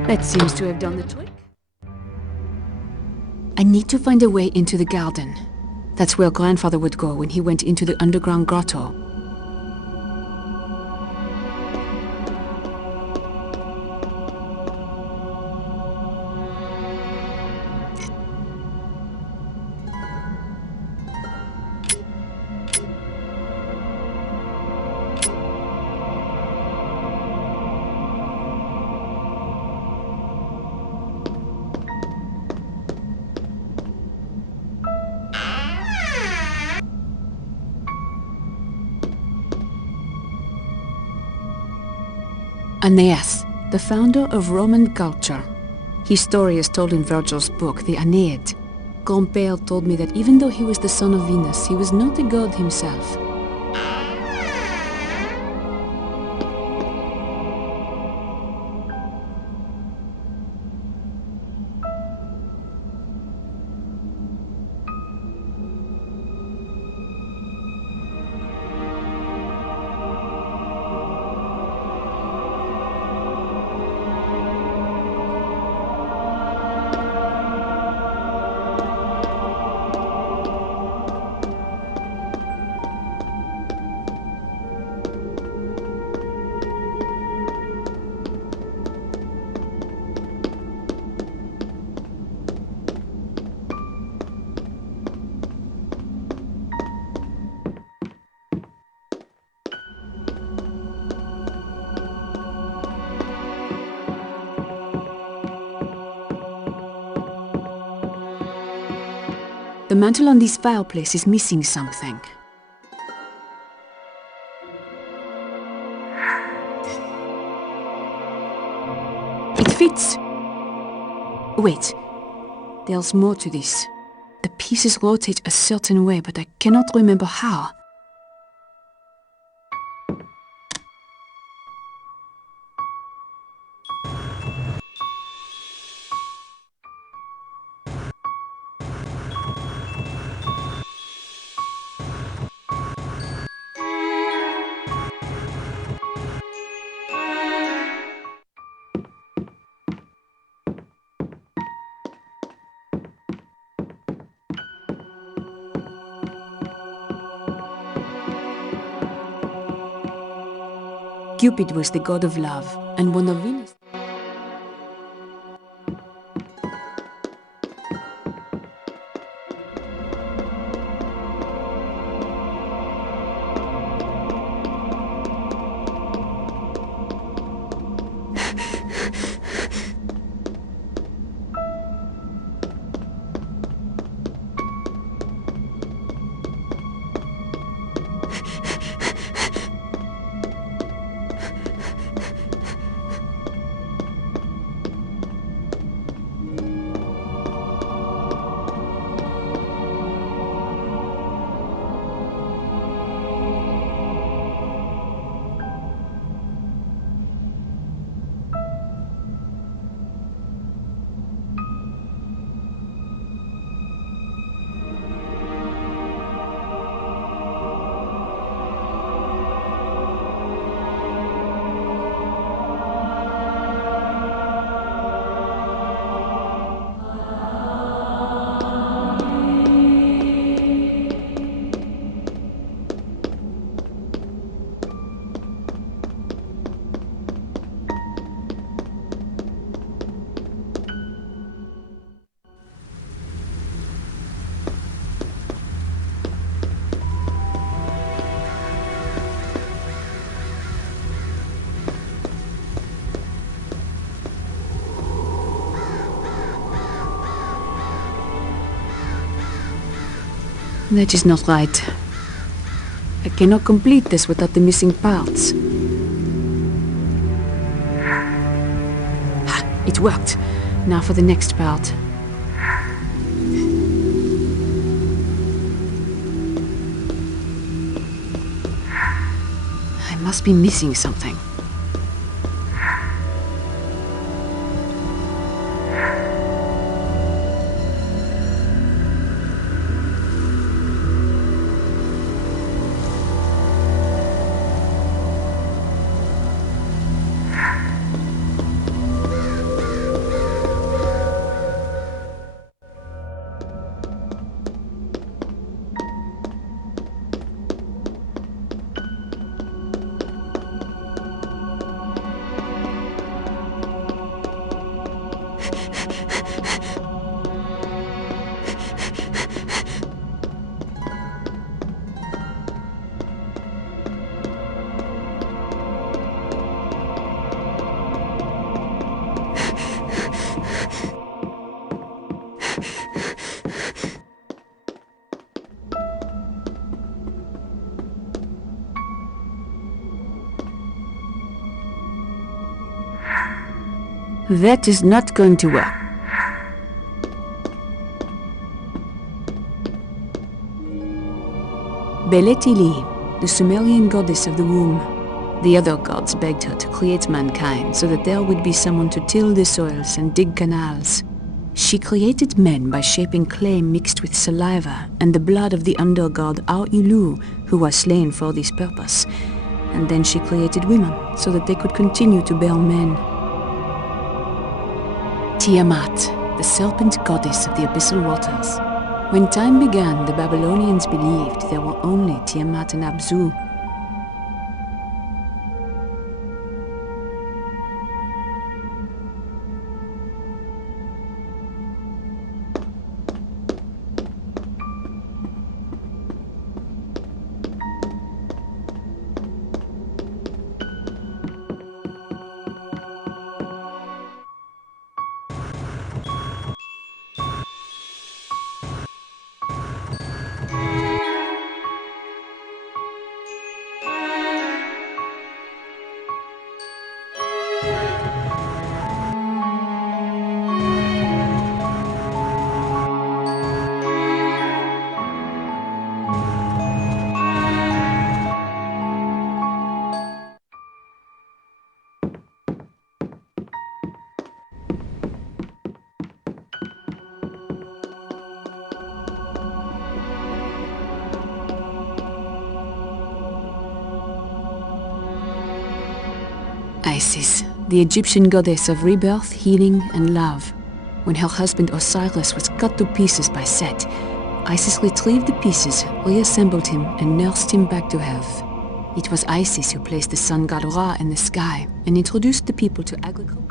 That seems to have done the trick. I need to find a way into the garden. That's where Grandfather would go when he went into the underground grotto. Aeneas, the founder of Roman culture. His story is told in Virgil's book, the Aeneid. Grand-père told me that even though he was the son of Venus, he was not a god himself. The mantle on this fireplace is missing something. It fits. Wait, there's more to this. The pieces rotate a certain way, but I cannot remember how. Cupid was the god of love, and one of Venus. That is not right. I cannot complete this without the missing parts. It worked. Now for the next part. I must be missing something. That is not going to work. Beletili, the Sumerian goddess of the womb. The other gods begged her to create mankind so that there would be someone to till the soils and dig canals. She created men by shaping clay mixed with saliva and the blood of the under-god Ar-Ilu, who was slain for this purpose. And then she created women so that they could continue to bear men. Tiamat, the serpent goddess of the abyssal waters. When time began, the Babylonians believed there were only Tiamat and Abzu. Isis, the Egyptian goddess of rebirth, healing, and love. When her husband Osiris was cut to pieces by Set, Isis retrieved the pieces, reassembled him, and nursed him back to health. It was Isis who placed the sun god Ra in the sky and introduced the people to agriculture.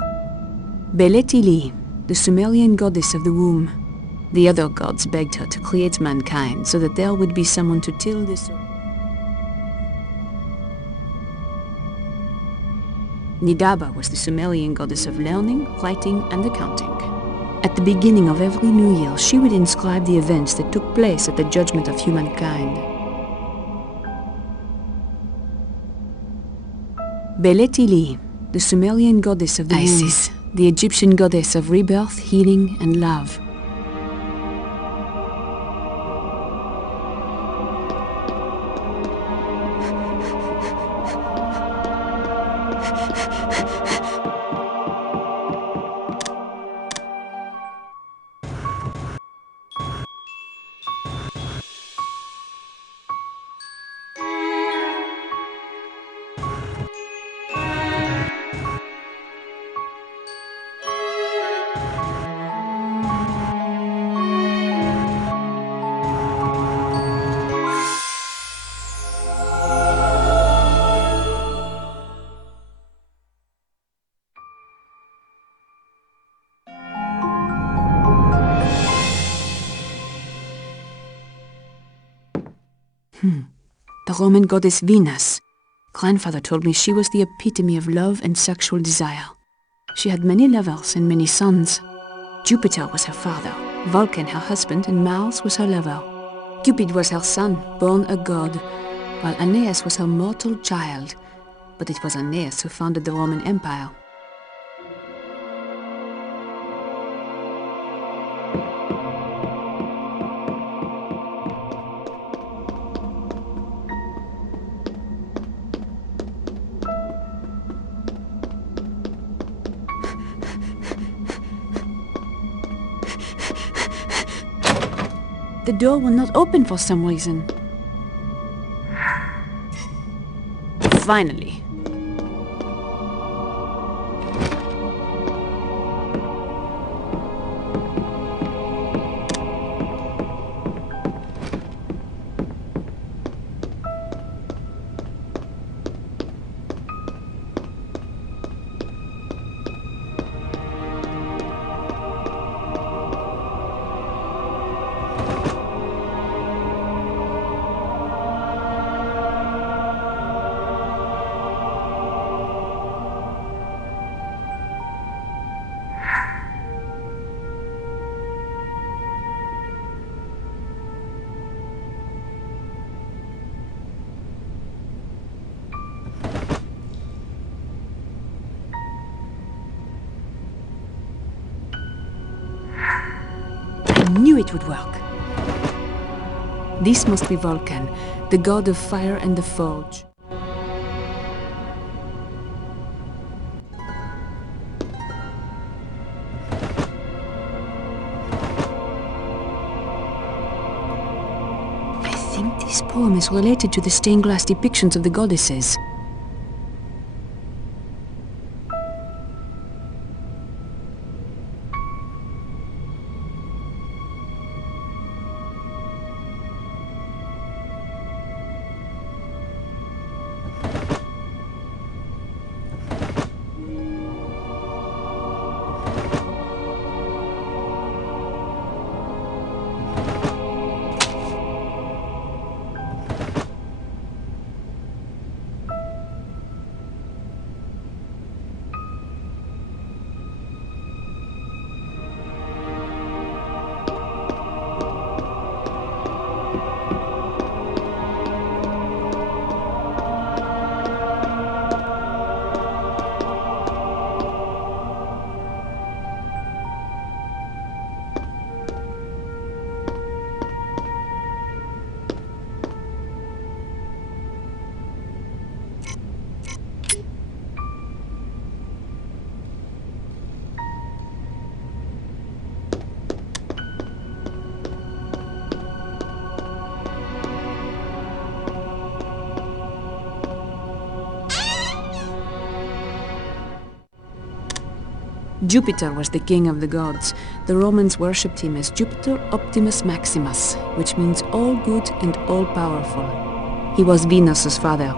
Beletili, the Sumerian goddess of the womb. The other gods begged her to create mankind so that there would be someone to till the soil. Nidaba was the Sumerian goddess of learning, writing, and accounting. At the beginning of every new year, she would inscribe the events that took place at the judgment of humankind. Beletili, the Sumerian goddess of the Isis, the Egyptian goddess of rebirth, healing, and love. The Roman goddess Venus. Grandfather told me she was the epitome of love and sexual desire. She had many lovers and many sons. Jupiter was her father, Vulcan her husband, and Mars was her lover. Cupid was her son, born a god. while Aeneas was her mortal child. But it was Aeneas who founded the Roman Empire. The door will not open for some reason. Finally. I knew it would work. This must be Vulcan, the god of fire and the forge. I think this poem is related to the stained glass depictions of the goddesses. Jupiter was the king of the gods. The Romans worshipped him as Jupiter Optimus Maximus, which means all good and all powerful. He was Venus's father.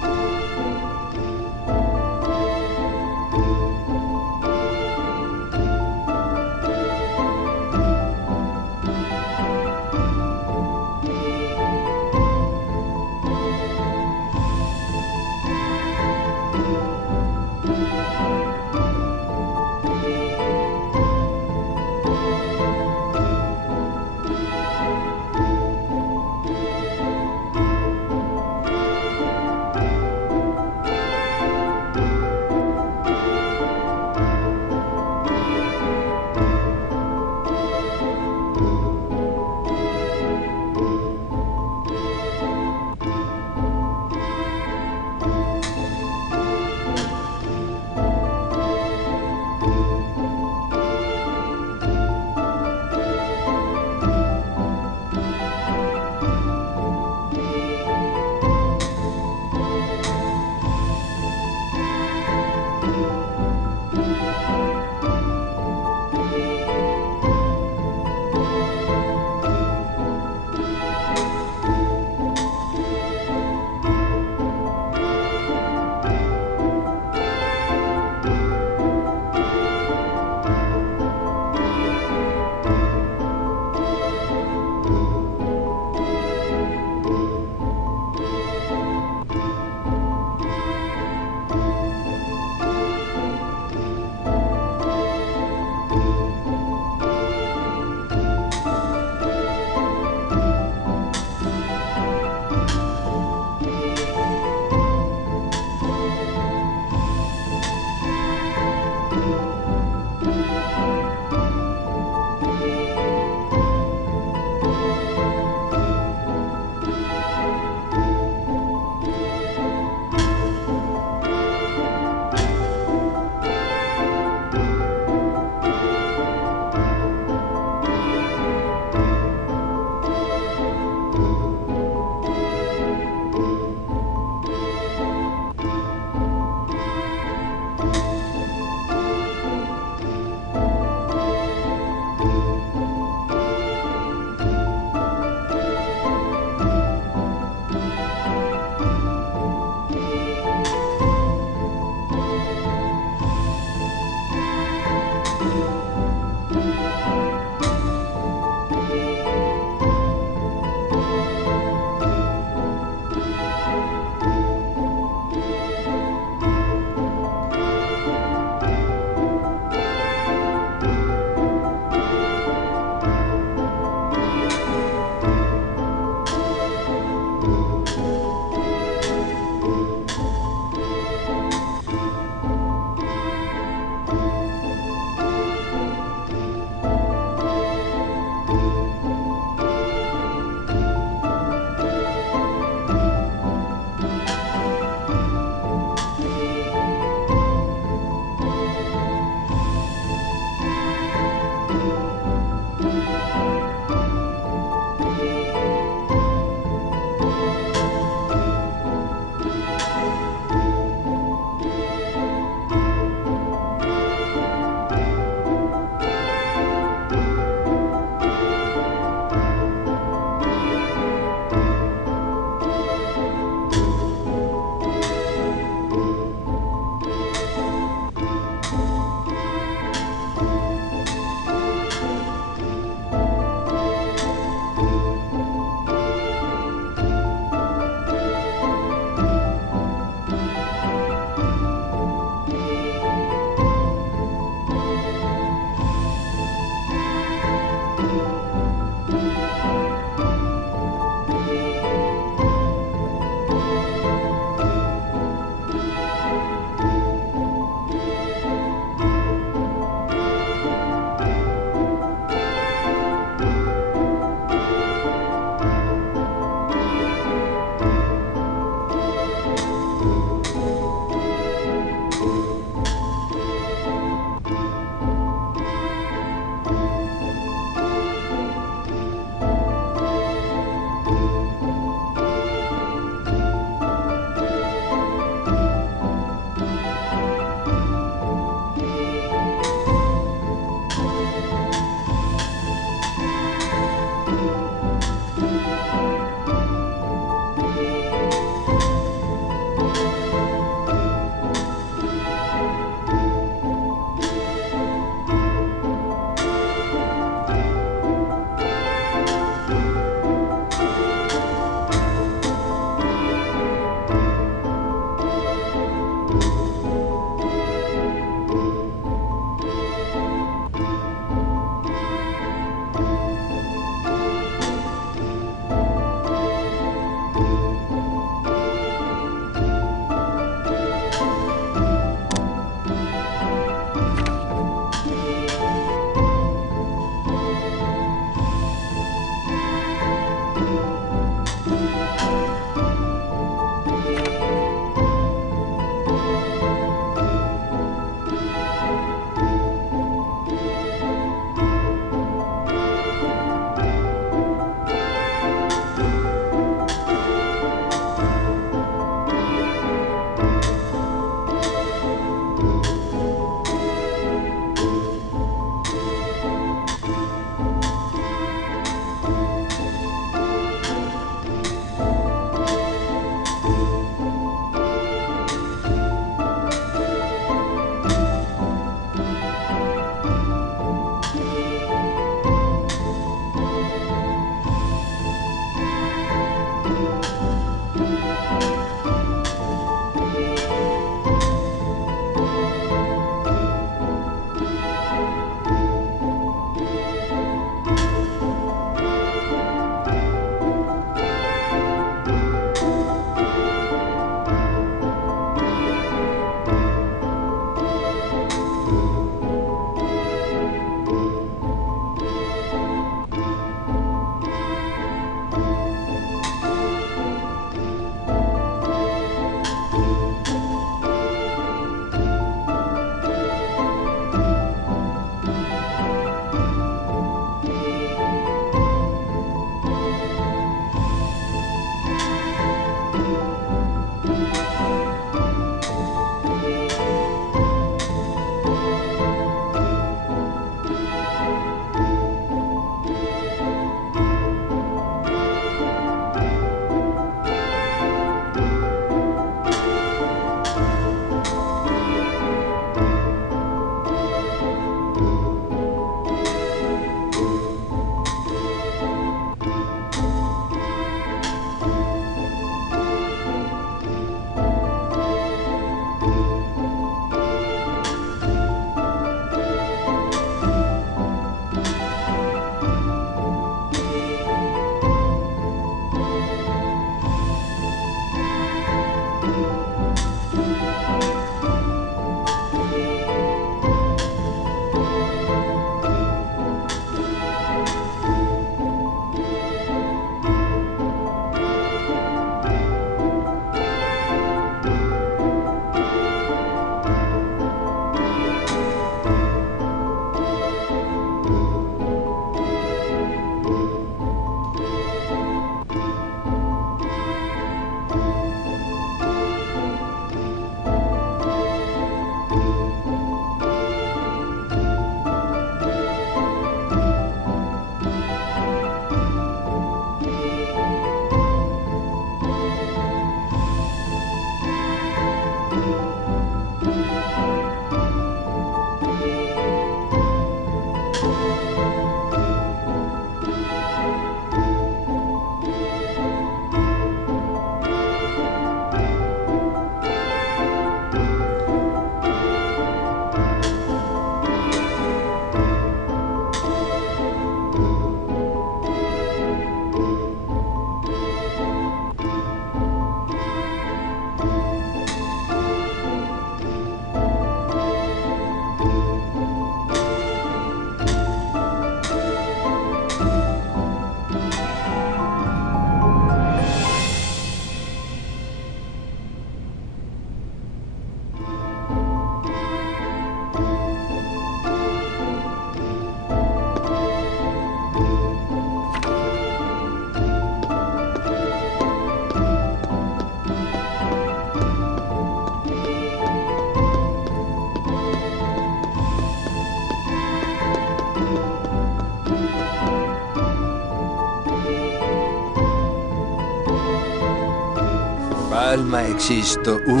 Palma existo. Go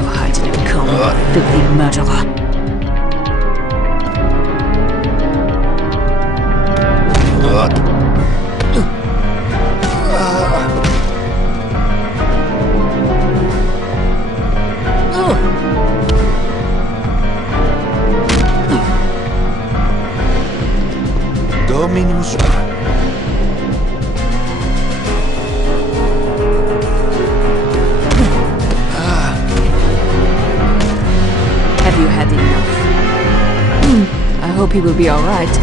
hide in a coma, filthy murderer. Dominus. Have you had enough? I hope he will be all right.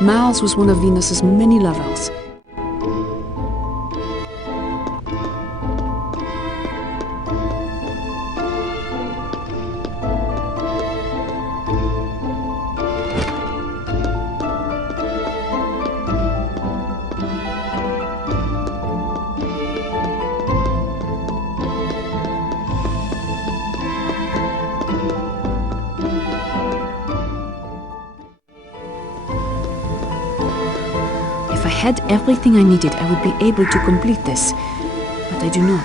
Mars was one of Venus's many lovers. If I had everything I needed, I would be able to complete this, but I do not.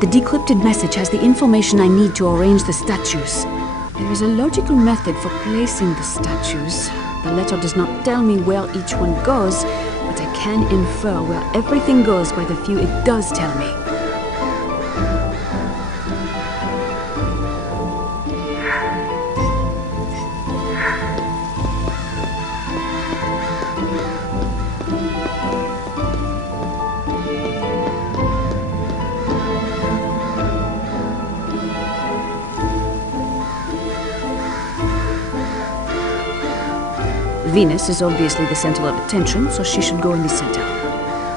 The decrypted message has the information I need to arrange the statues. There is a logical method for placing the statues. The letter does not tell me where each one goes, but I can infer where everything goes by the few it does tell me. Venus is obviously the center of attention, so she should go in the center.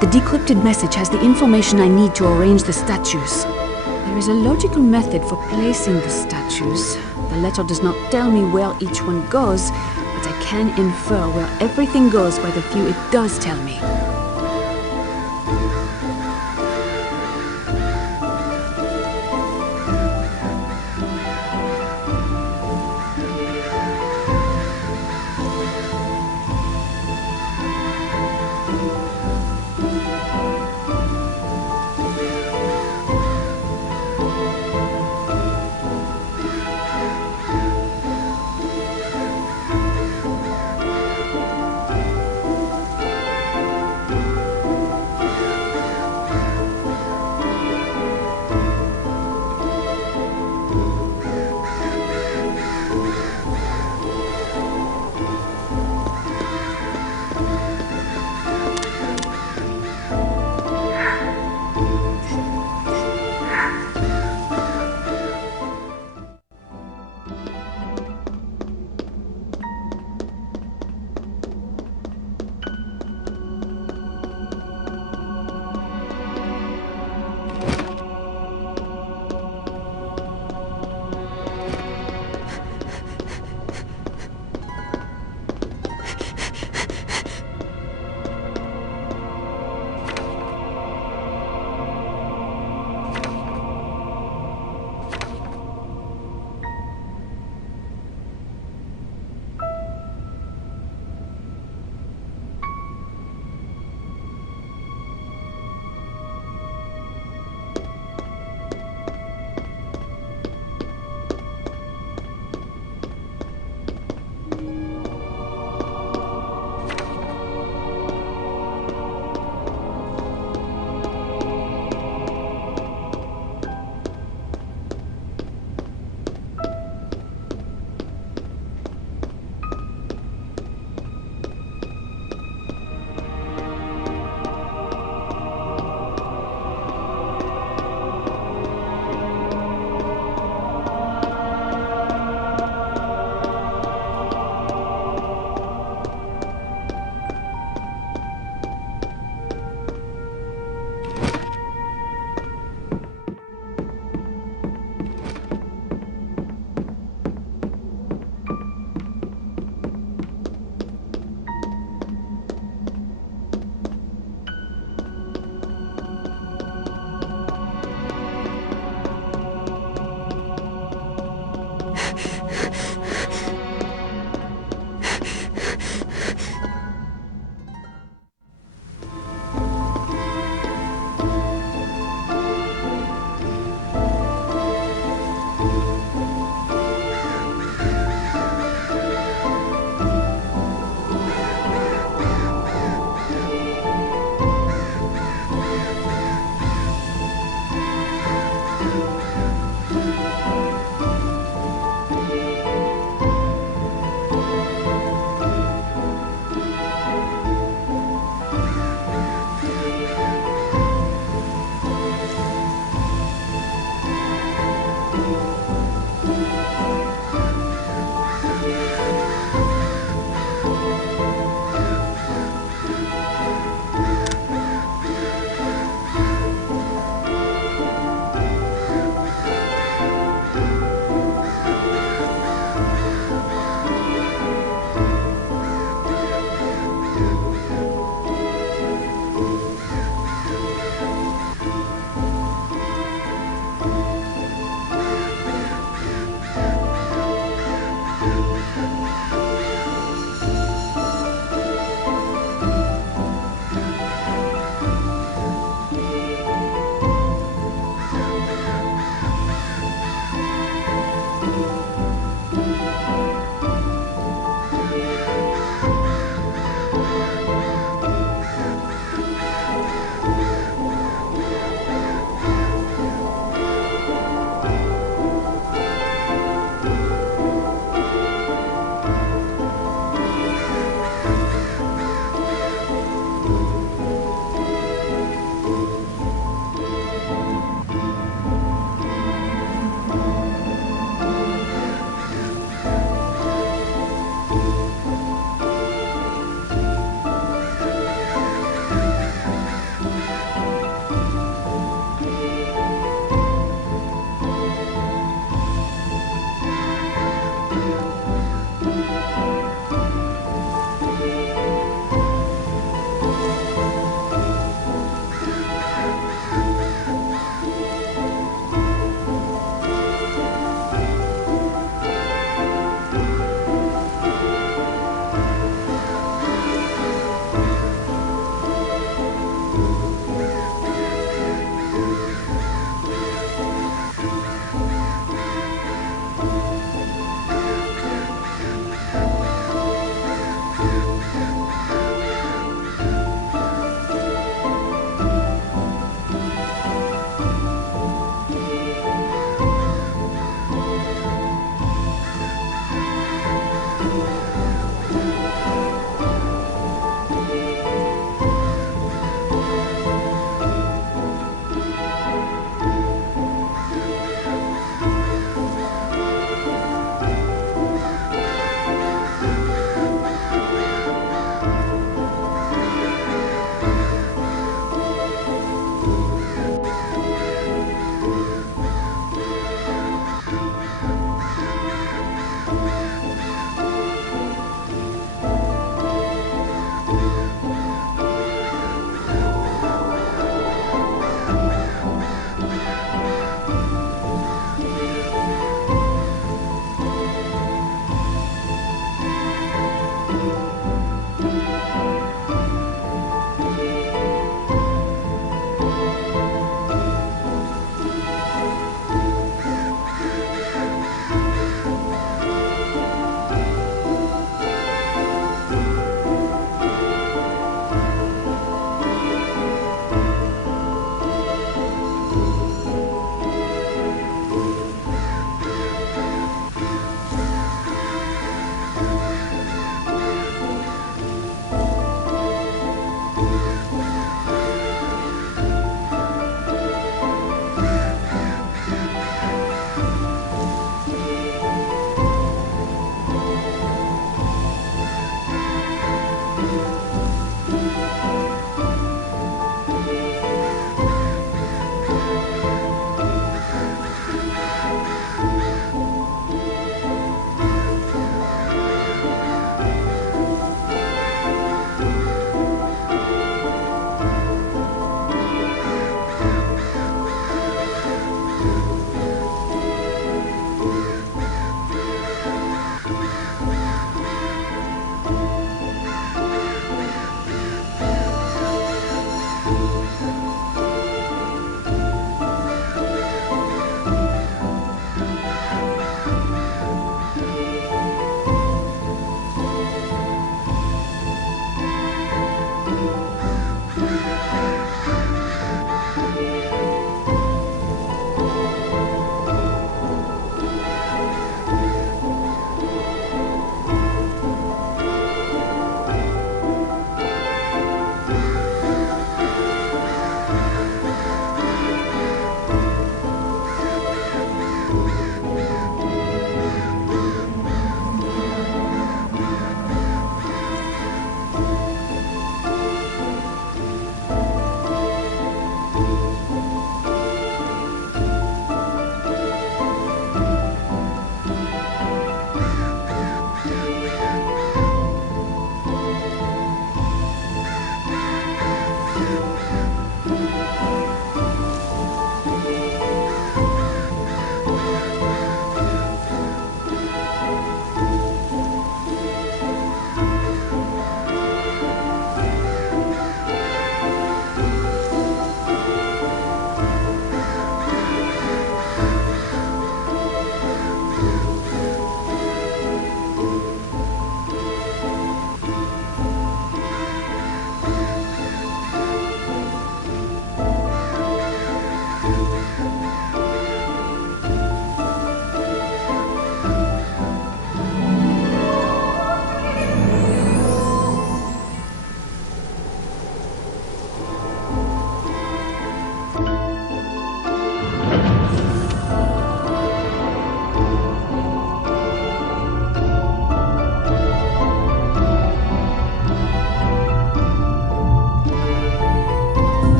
The decrypted message has the information I need to arrange the statues. There is a logical method for placing the statues. The letter does not tell me where each one goes, but I can infer where everything goes by the few it does tell me.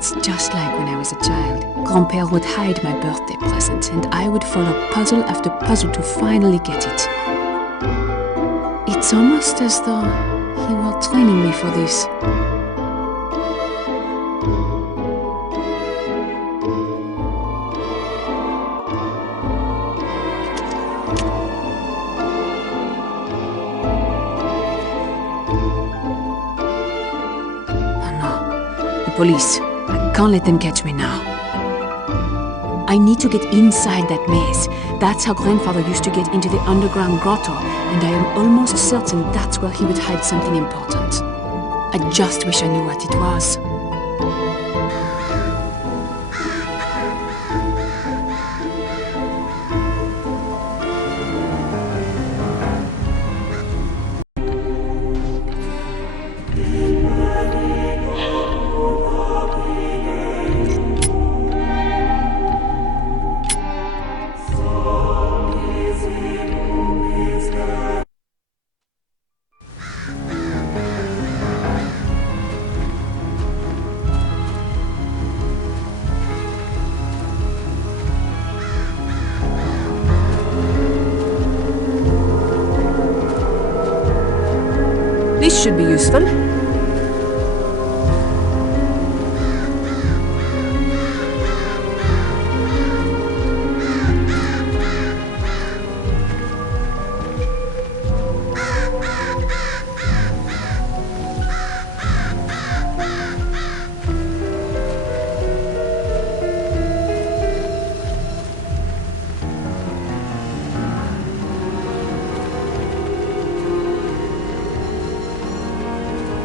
It's just like when I was a child. Grand-père would hide my birthday present, and I would follow puzzle after puzzle to finally get it. It's almost as though he were training me for this. Police. I can't let them catch me now. I need to get inside that maze. That's how grandfather used to get into the underground grotto, and I am almost certain that's where he would hide something important. I just wish I knew what it was. This should be useful.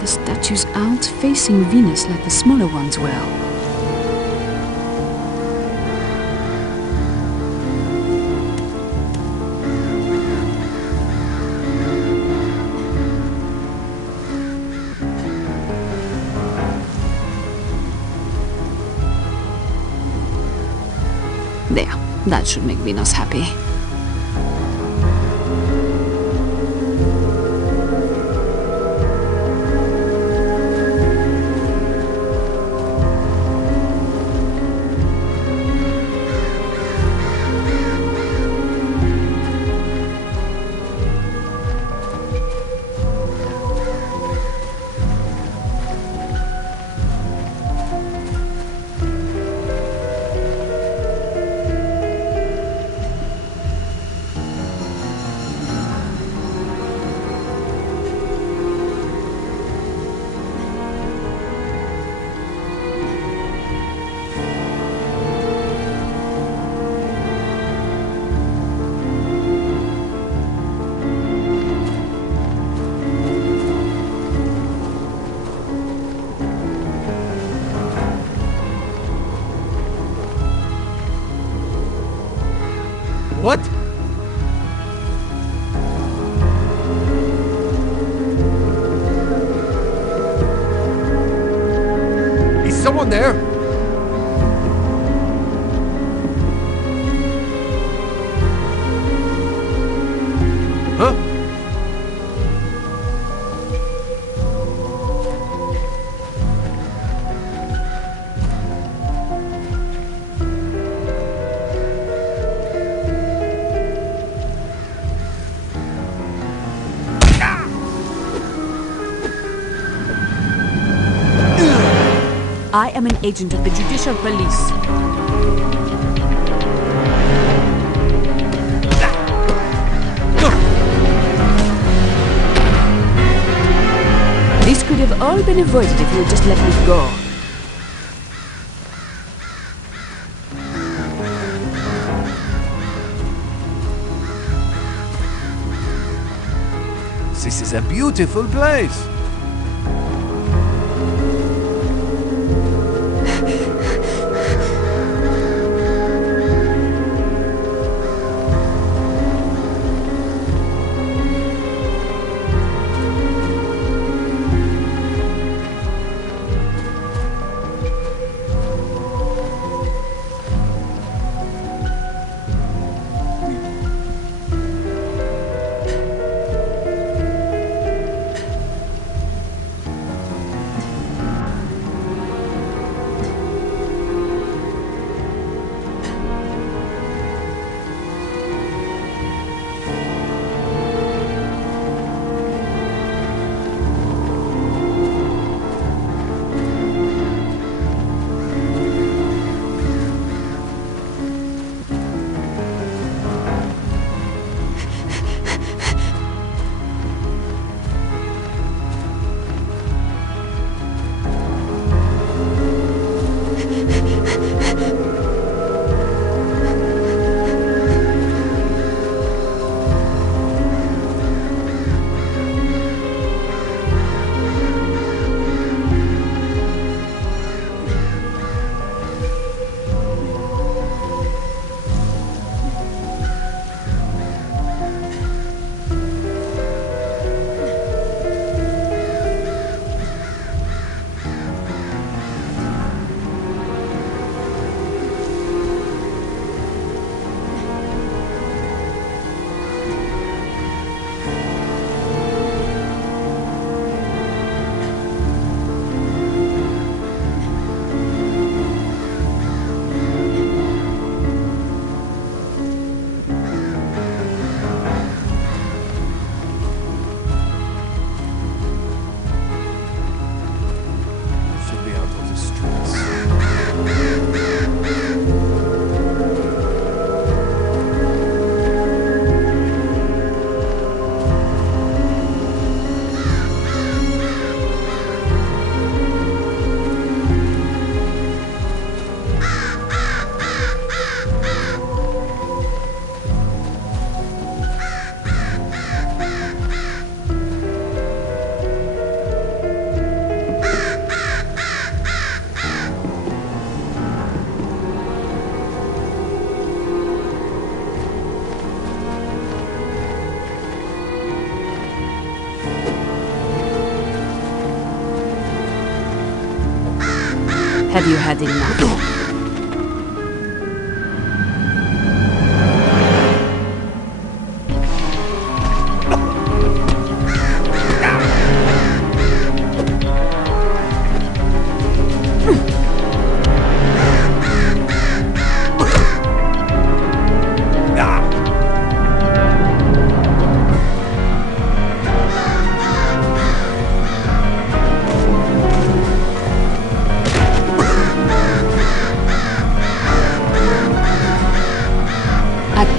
The statues aren't facing Venus like the smaller ones were. There, that should make Venus happy. What? Is someone there? Huh? I am an agent of the Judicial Police. This could have all been avoided if you had just let me go. This is a beautiful place. Have you had enough?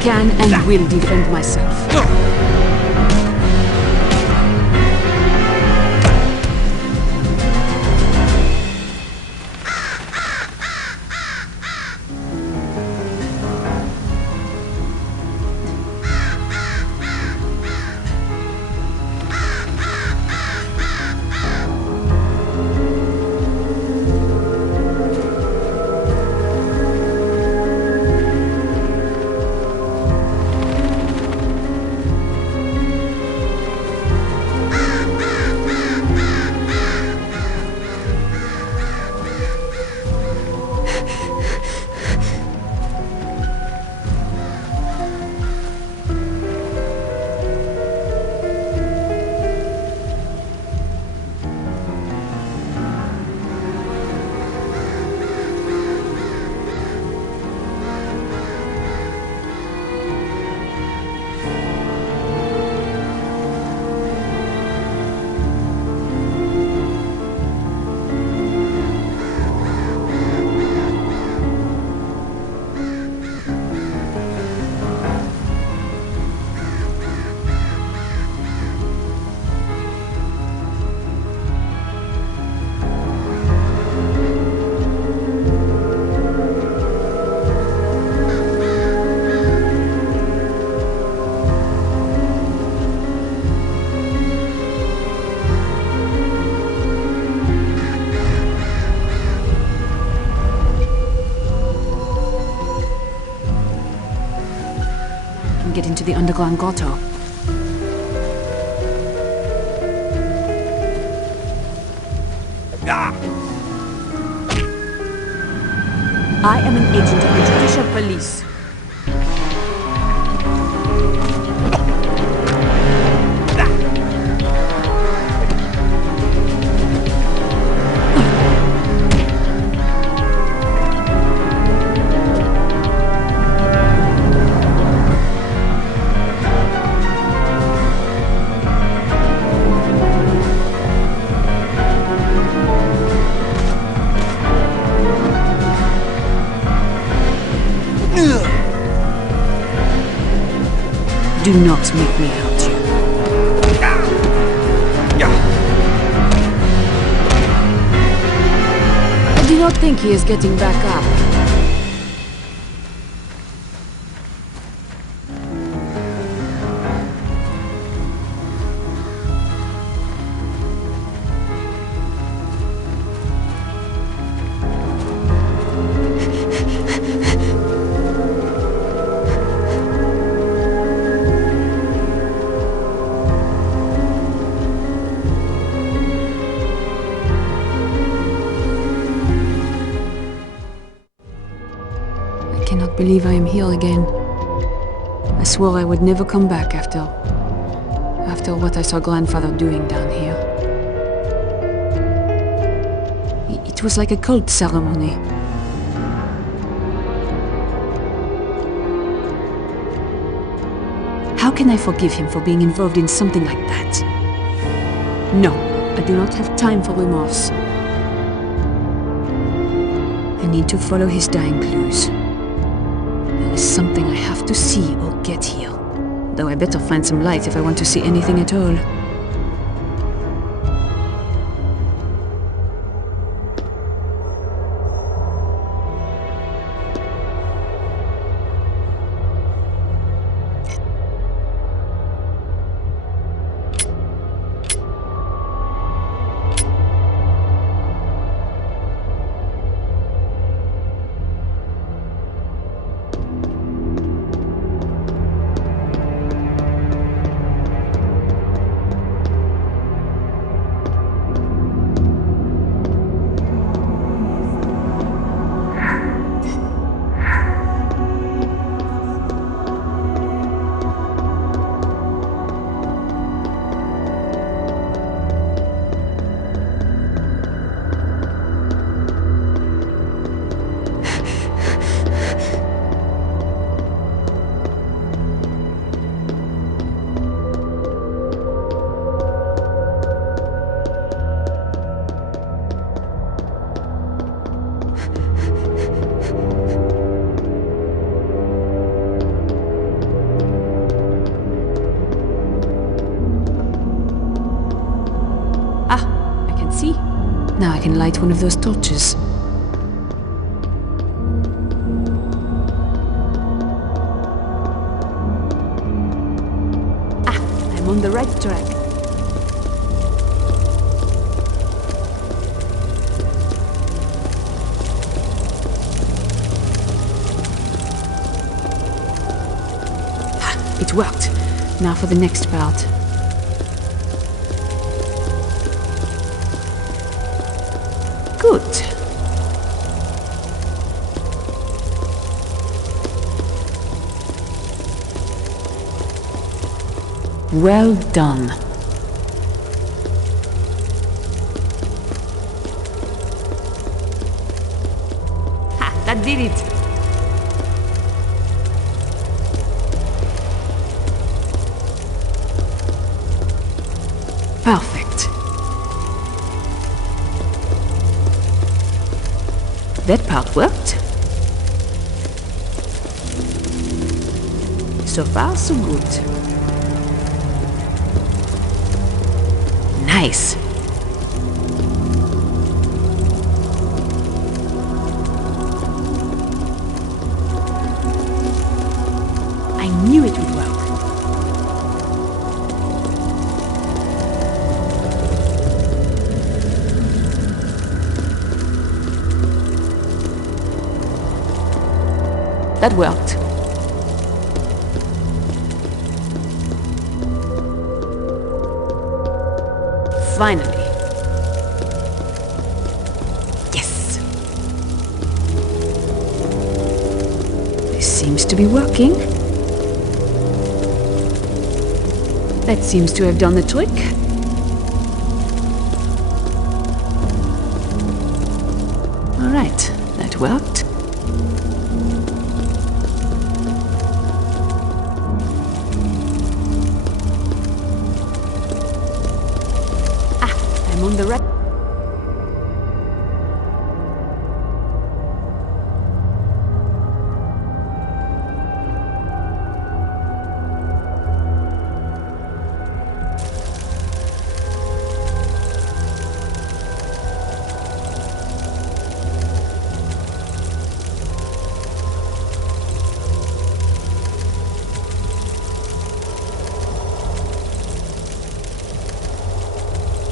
Can and will defend myself. Get into the underground grotto. I am an agent of the Judicial Police. Do not make me hurt you. I do not think he is getting back up. I cannot believe I am here again. I swore I would never come back after what I saw grandfather doing down here. It was like a cult ceremony. How can I forgive him for being involved in something like that? No, I do not have time for remorse. I need to follow his dying clues. There is something I have to see or get here. Though I better find some light if I want to see anything at all. and light one of those torches. Ah, I'm on the right track. It worked. Now for the next part. Good. Well done. Ha! That did it! Perfect. That part worked. So far, so good. Nice. I knew it would work. That worked. Finally. Yes. This seems to be working. That seems to have done the trick. All right, that worked. I'm on the right.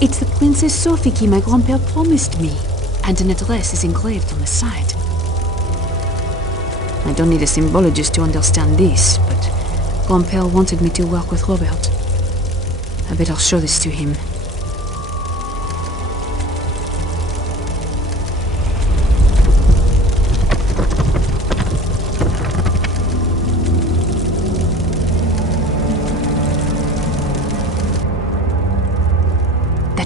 It's the Princess Sophie my grandpère promised me, and an address is engraved on the side. I don't need a symbologist to understand this, but grandpère wanted me to work with Robert. I better show this to him.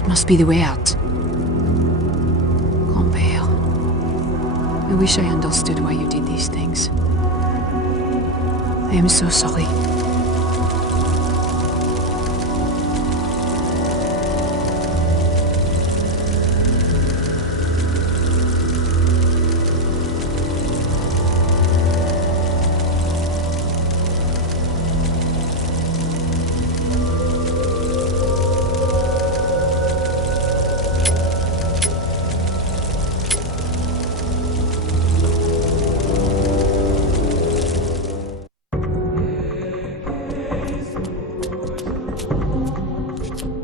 Must be the way out. Grand-père, I wish I understood why you did these things. I am so sorry.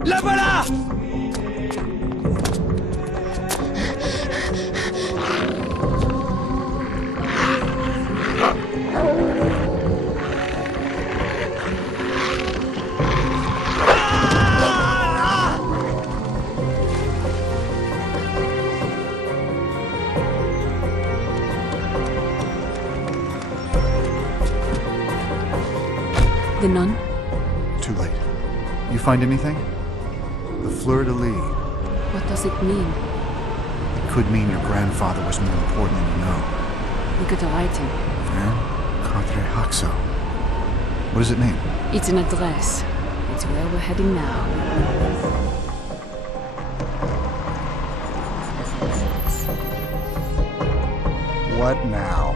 La voilà! The nun? Too late. You find anything? The fleur-de-lis. What does it mean? It could mean your grandfather was more important than you know. Look at the writing. Cadre Haxo. What does it mean? It's an address. It's where we're heading now. What now?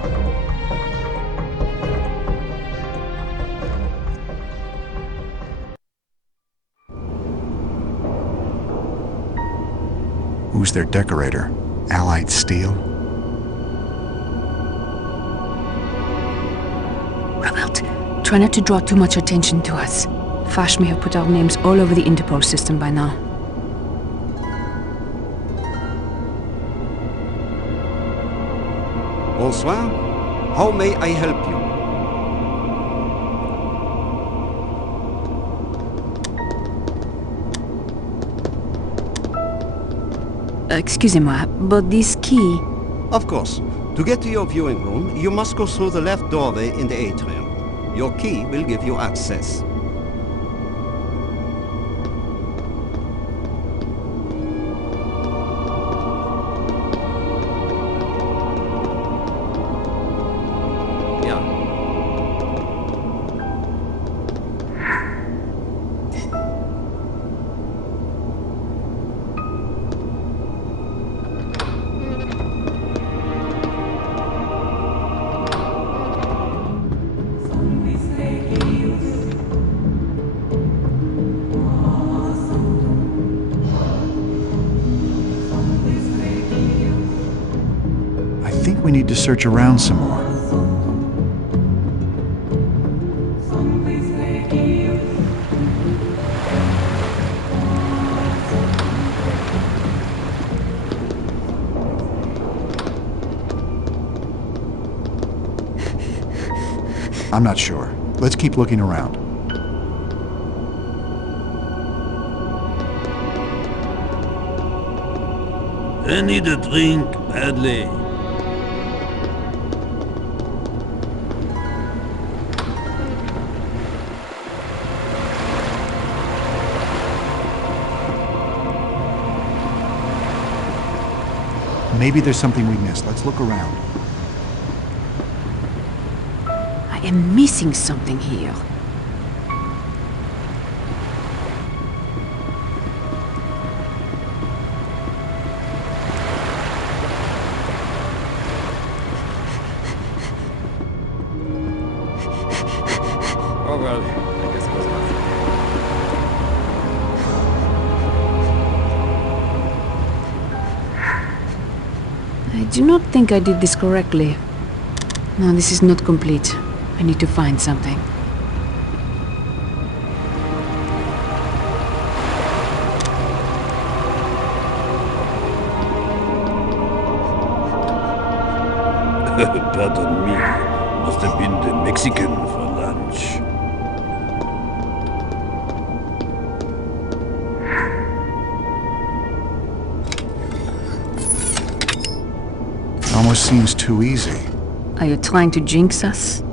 Who's their decorator? Allied Steel? Robert, try not to draw too much attention to us. Fash may have put our names all over the Interpol system by now. Bonsoir. How may I help you? Excusez-moi, but this key... Of course. To get to your viewing room, you must go through the left doorway in the atrium. Your key will give you access. We need to search around some more. I'm not sure. Let's keep looking around. I need a drink badly. Maybe there's something we missed. Let's look around. I am missing something here. Oh well, I guess it was enough. I do not think I did this correctly. No, this is not complete. I need to find something. Pardon me. Must have been the Mexican for lunch. Almost seems too easy. Are you trying to jinx us?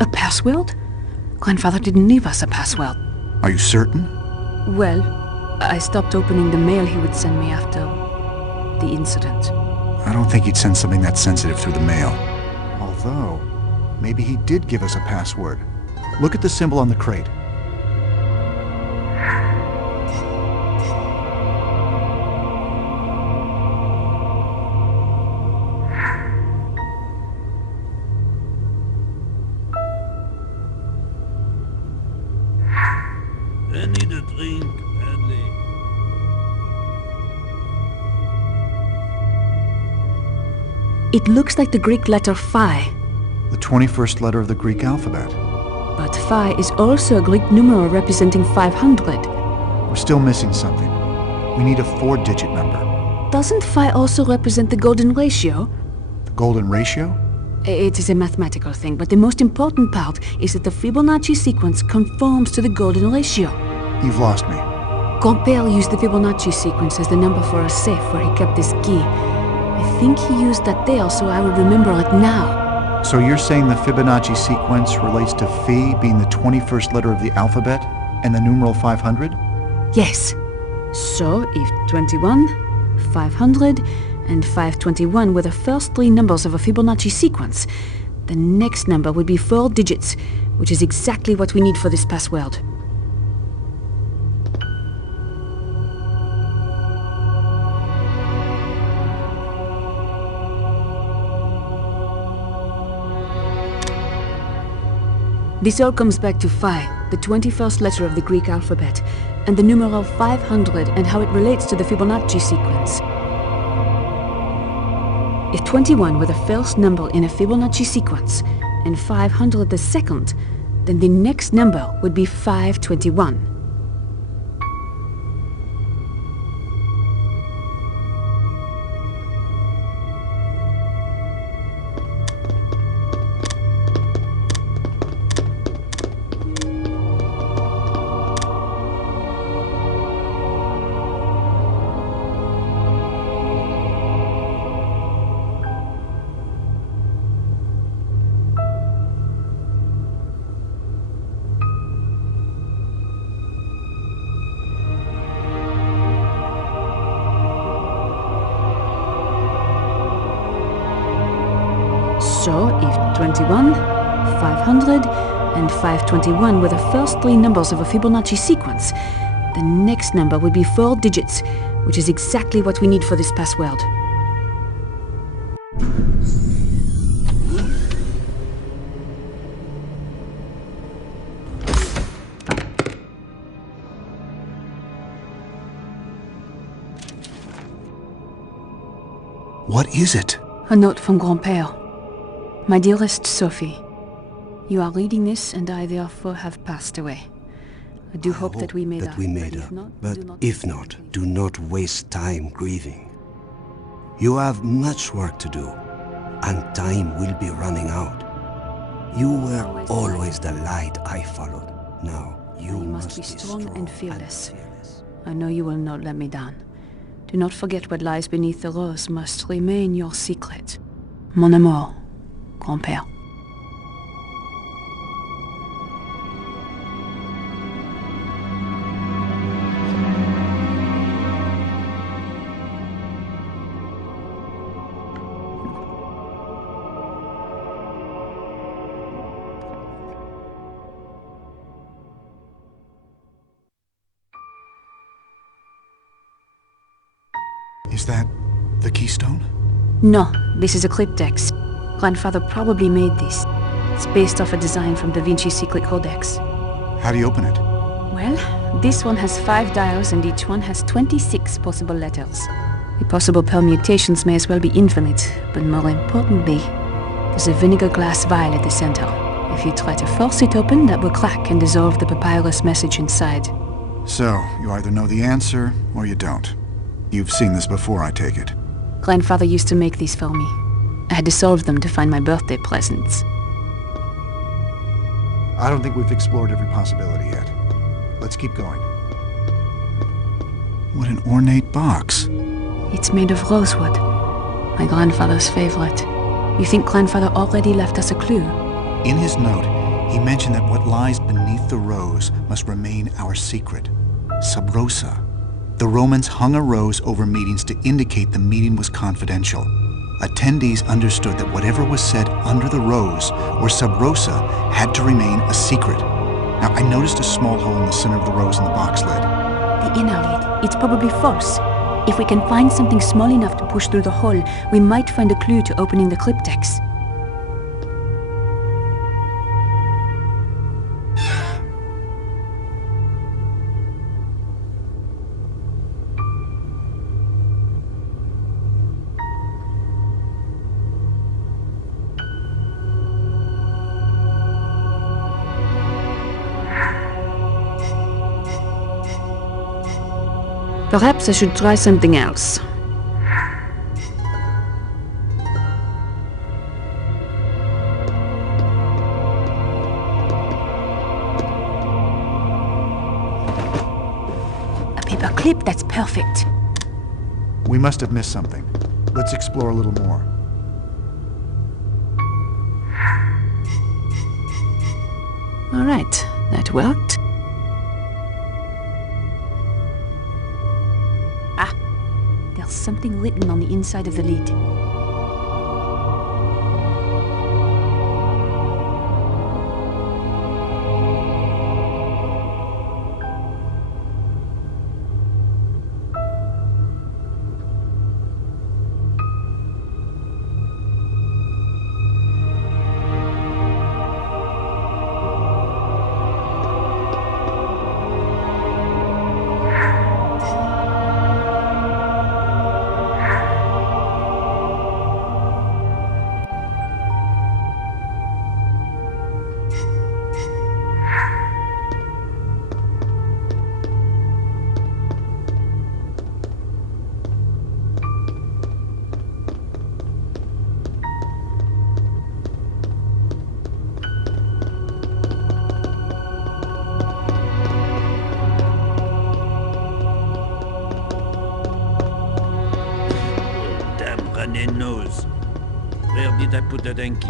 A password? Grandfather didn't leave us a password. Are you certain? Well, I stopped opening the mail he would send me after the incident. I don't think he'd send something that sensitive through the mail. Although, maybe he did give us a password. Look at the symbol on the crate. I need a drink badly. It looks like the Greek letter phi. The 21st letter of the Greek alphabet. But phi is also a Greek numeral representing 500. We're still missing something. We need a 4-digit number. Doesn't phi also represent the golden ratio? The golden ratio? It is a mathematical thing, but the most important part is that the Fibonacci sequence conforms to the golden ratio. You've lost me. Grand-père used the Fibonacci sequence as the number for a safe where he kept his key. I think he used that there, so I would remember it now. So you're saying the Fibonacci sequence relates to phi being the 21st letter of the alphabet and the numeral 500? Yes. So, if 21, 500, and 521 were the first 3 numbers of a Fibonacci sequence, the next number would be 4 digits, which is exactly what we need for this password. This all comes back to phi, the 21st letter of the Greek alphabet, and the numeral 500 and how it relates to the Fibonacci sequence. If 21 were the first number in a Fibonacci sequence, and 500 the second, then the next number would be 521. So, if 21, 500, and 521 were the first 3 numbers of a Fibonacci sequence, the next number would be 4 digits, which is exactly what we need for this password. What is it? A note from Grand-père. My dearest Sophie, you are reading this and I therefore have passed away. I do hope that we made up. But if not, do not waste time grieving. You have much work to do, and time will be running out. You were always the light I followed. Now you must be strong and fearless. I know you will not let me down. Do not forget what lies beneath the rose must remain your secret. Mon amour, Grand-père. Is that the keystone? No, this is a cryptex. Grandfather probably made this. It's based off a design from Da Vinci's secret codex. How do you open it? Well, this one has 5 dials and each one has 26 possible letters. The possible permutations may as well be infinite, but more importantly, there's a vinegar glass vial at the center. If you try to force it open, that will crack and dissolve the papyrus message inside. So, you either know the answer, or you don't. You've seen this before, I take it. Grandfather used to make these for me. I had to solve them to find my birthday presents. I don't think we've explored every possibility yet. Let's keep going. What an ornate box. It's made of rosewood. My grandfather's favorite. You think Grandfather already left us a clue? In his note, he mentioned that what lies beneath the rose must remain our secret. Sub rosa. The Romans hung a rose over meetings to indicate the meeting was confidential. Attendees understood that whatever was said under the rose, or sub rosa, had to remain a secret. Now, I noticed a small hole in the center of the rose in the box lid. The inner lid. It's probably false. If we can find something small enough to push through the hole, we might find a clue to opening the cryptex. Perhaps I should try something else. A paper clip, that's perfect. We must have missed something. Let's explore a little more. All right, that worked. Ah, there's something written on the inside of the lid. Nose. Where did I put the donkey?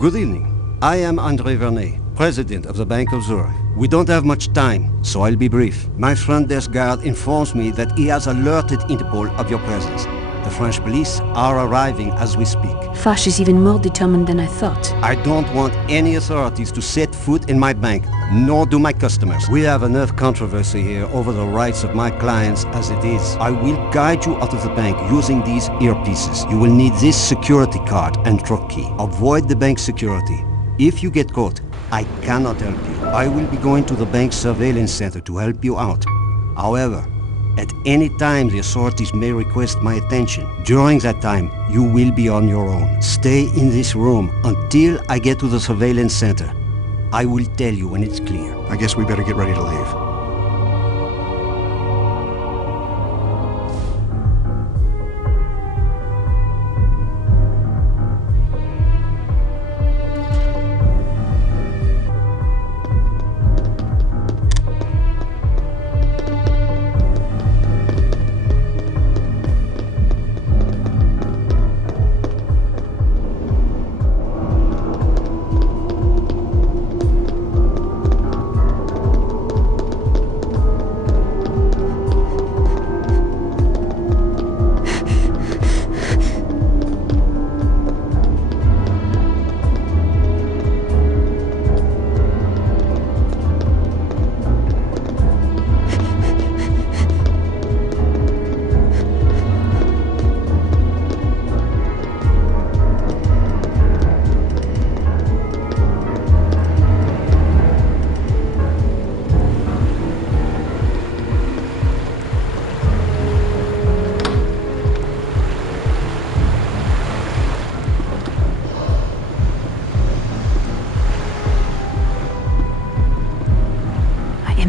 Good evening. I am André Vernet, president of the Bank of Zurich. We don't have much time, so I'll be brief. My front desk guard informs me that he has alerted Interpol of your presence. The French police are arriving as we speak. Fash is even more determined than I thought. I don't want any authorities to set foot in my bank, nor do my customers. We have enough controversy here over the rights of my clients as it is. I will guide you out of the bank using these earpieces. You will need this security card and truck key. Avoid the bank security. If you get caught, I cannot help you. I will be going to the bank surveillance center to help you out. However, at any time the authorities may request my attention. During that time, you will be on your own. Stay in this room until I get to the surveillance center. I will tell you when it's clear. I guess we better get ready to leave.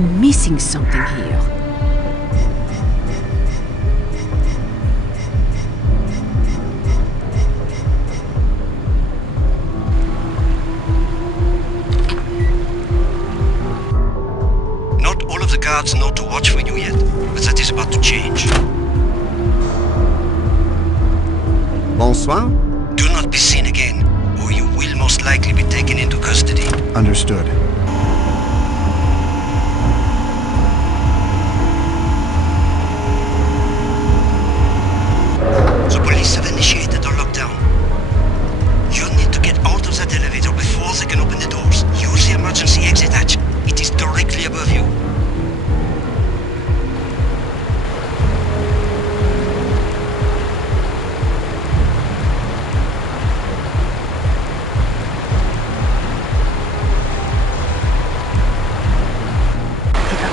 I'm missing something here. Not all of the guards know to watch for you yet, but that is about to change. Bonsoir? Do not be seen again, or you will most likely be taken into custody. Understood. The police have initiated a lockdown. You need to get out of that elevator before they can open the doors. Use the emergency exit hatch. It is directly above you.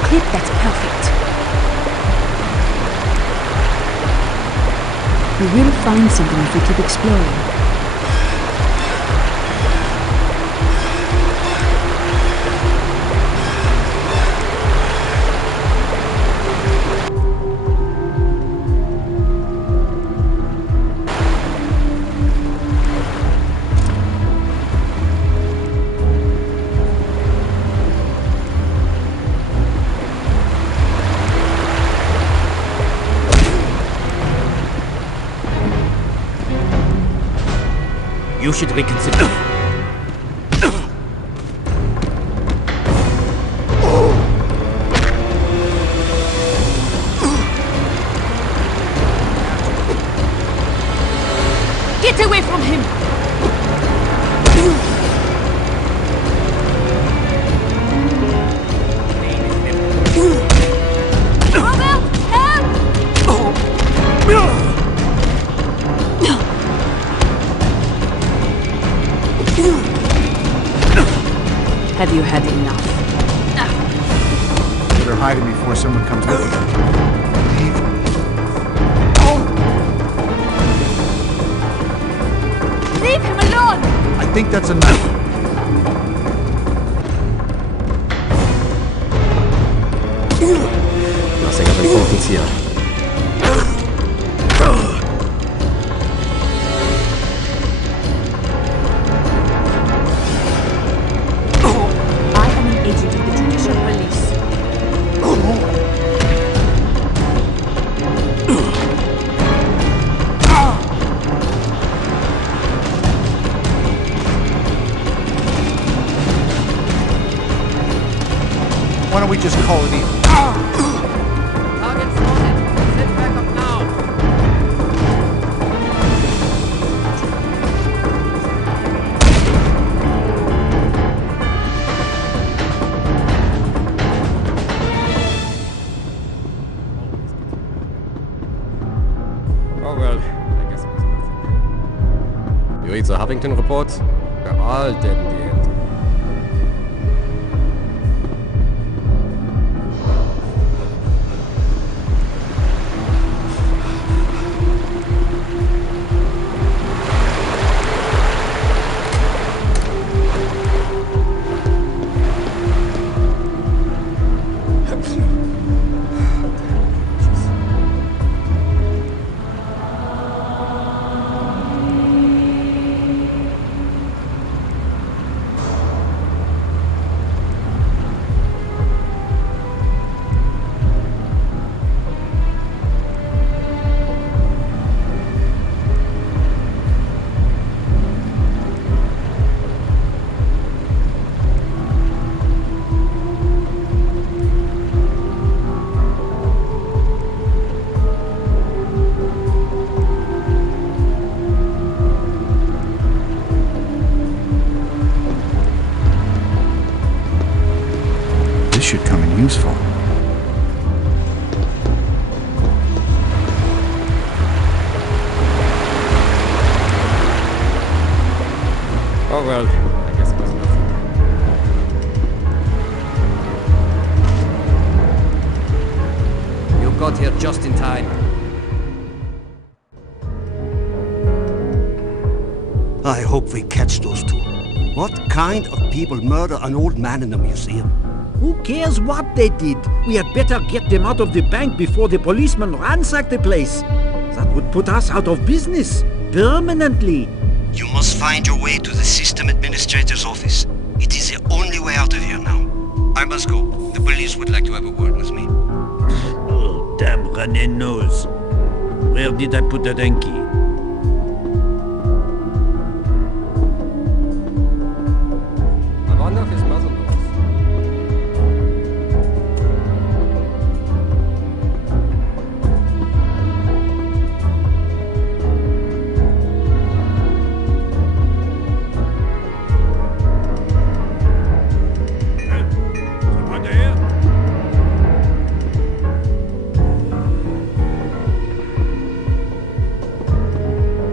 Clip, that's perfect. We will find something if we keep exploring. You should reconsider. Get away from him! Robert, help! Have you had enough? Better hide it before someone comes with you. Leave him alone! I think that's enough. Nothing of importance here. I am an agent of the Judicial Police. Why don't we just call it even? Target spotted. Set back up now. Oh well, I guess it was nothing. You read the Huffington report? They're all dead in the end. This should come in useful. Oh well, I guess it was nothing. You got here just in time. I hope we catch those two. What kind of people murder an old man in a museum? Who cares what they did? We had better get them out of the bank before the policemen ransack the place. That would put us out of business. Permanently. You must find your way to the system administrator's office. It is the only way out of here now. I must go. The police would like to have a word with me. Oh, damn René knows. Where did I put that hanky? I wonder if his mother knows.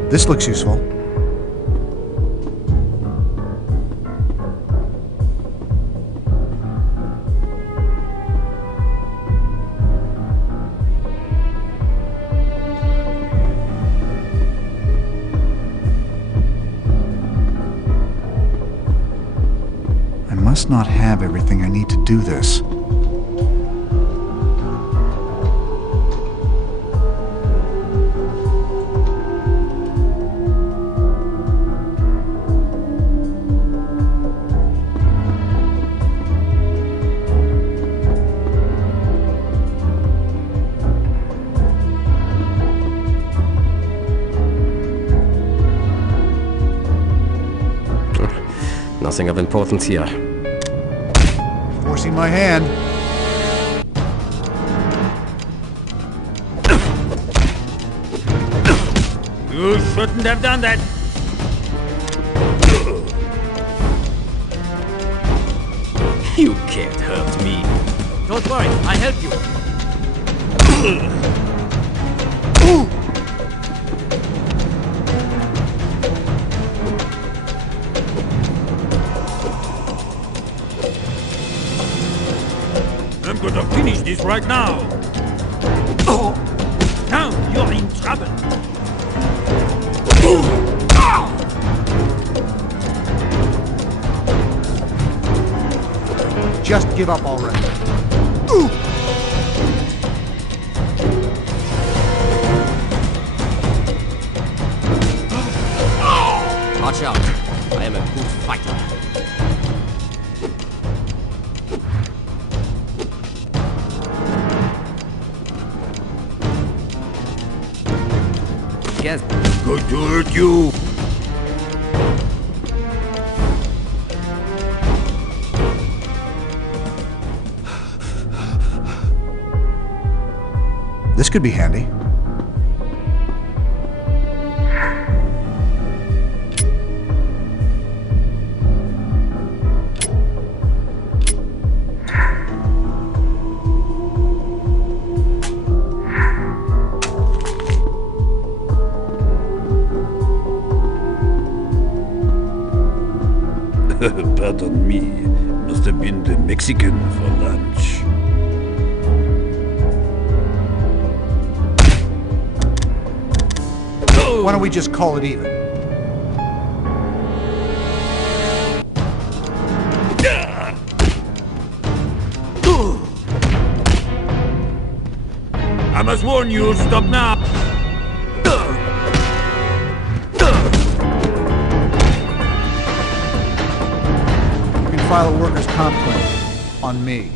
This looks useful. I must not have everything I need to do this. Nothing of importance here. Forcing my hand. You shouldn't have done that. You can't hurt me. Don't worry, I help you. I'm gonna finish this right now. Now you're in trouble. Just give up already. Watch out. I am a good fighter. Yes. Going to hurt you. This could be handy. Pardon me. Must have been the Mexican for lunch. Why don't we just call it even? I must warn you, stop now. You can file a workers' comp claim on me.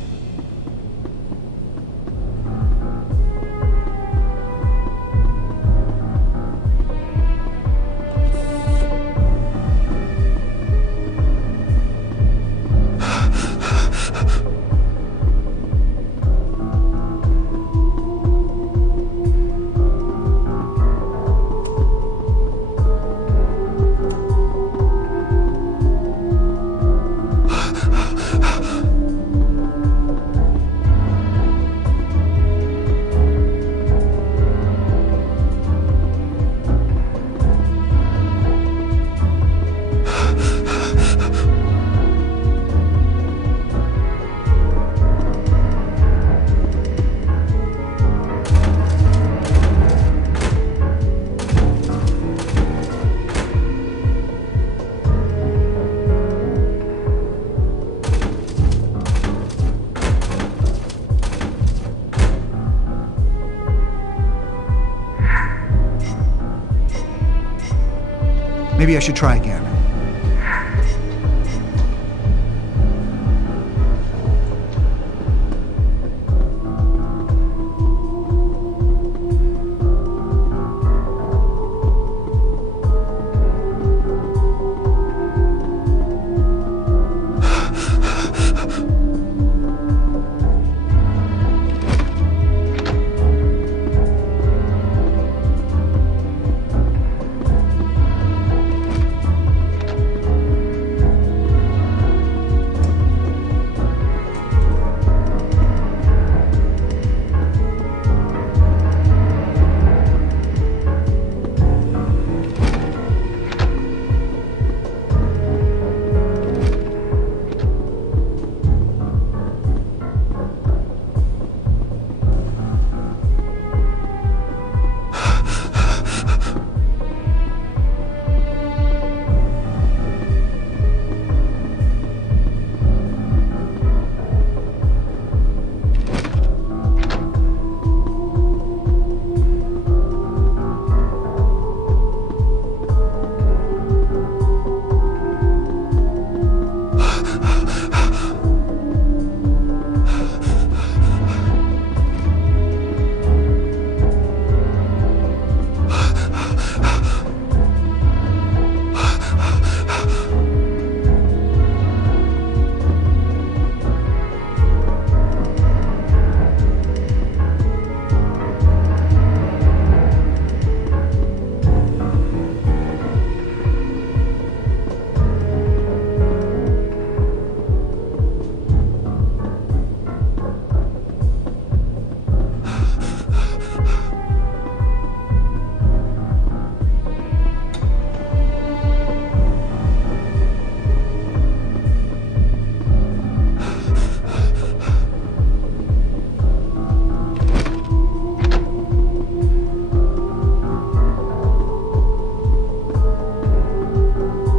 Maybe I should try again.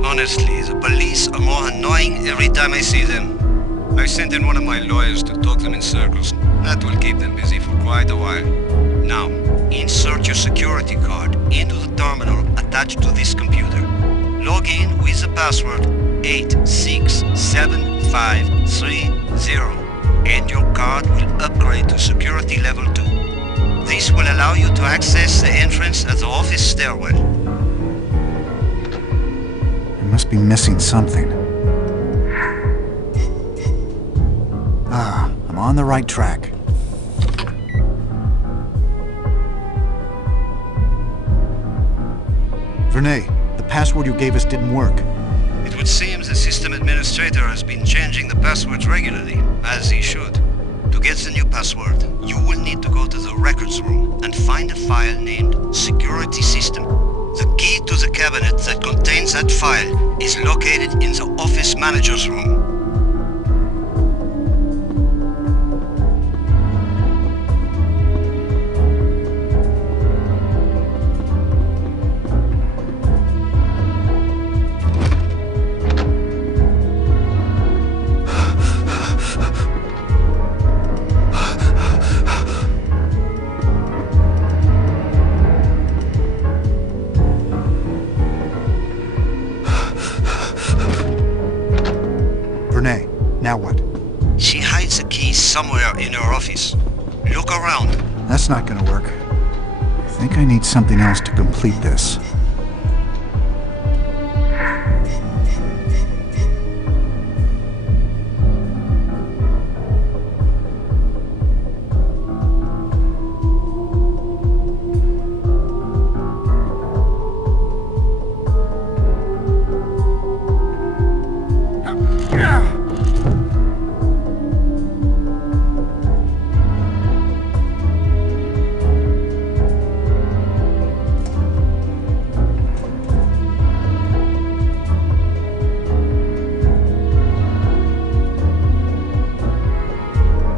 Honestly, the police are more annoying every time I see them. I sent in one of my lawyers to talk them in circles. That will keep them busy for quite a while. Now, insert your security card into the terminal attached to this computer. Log in with the password 867530, and your card will upgrade to security level 2. This will allow you to access the entrance at the office stairwell. I must be missing something. Ah, I'm on the right track. Vernay, the password you gave us didn't work. It would seem the system administrator has been changing the passwords regularly, as he should. To get the new password, you will need to go to the records room and find a file named Security System. The key to the cabinet that contains that file is located in the office manager's room. Now what? She hides the key somewhere in her office. Look around. That's not gonna work. I think I need something else to complete this.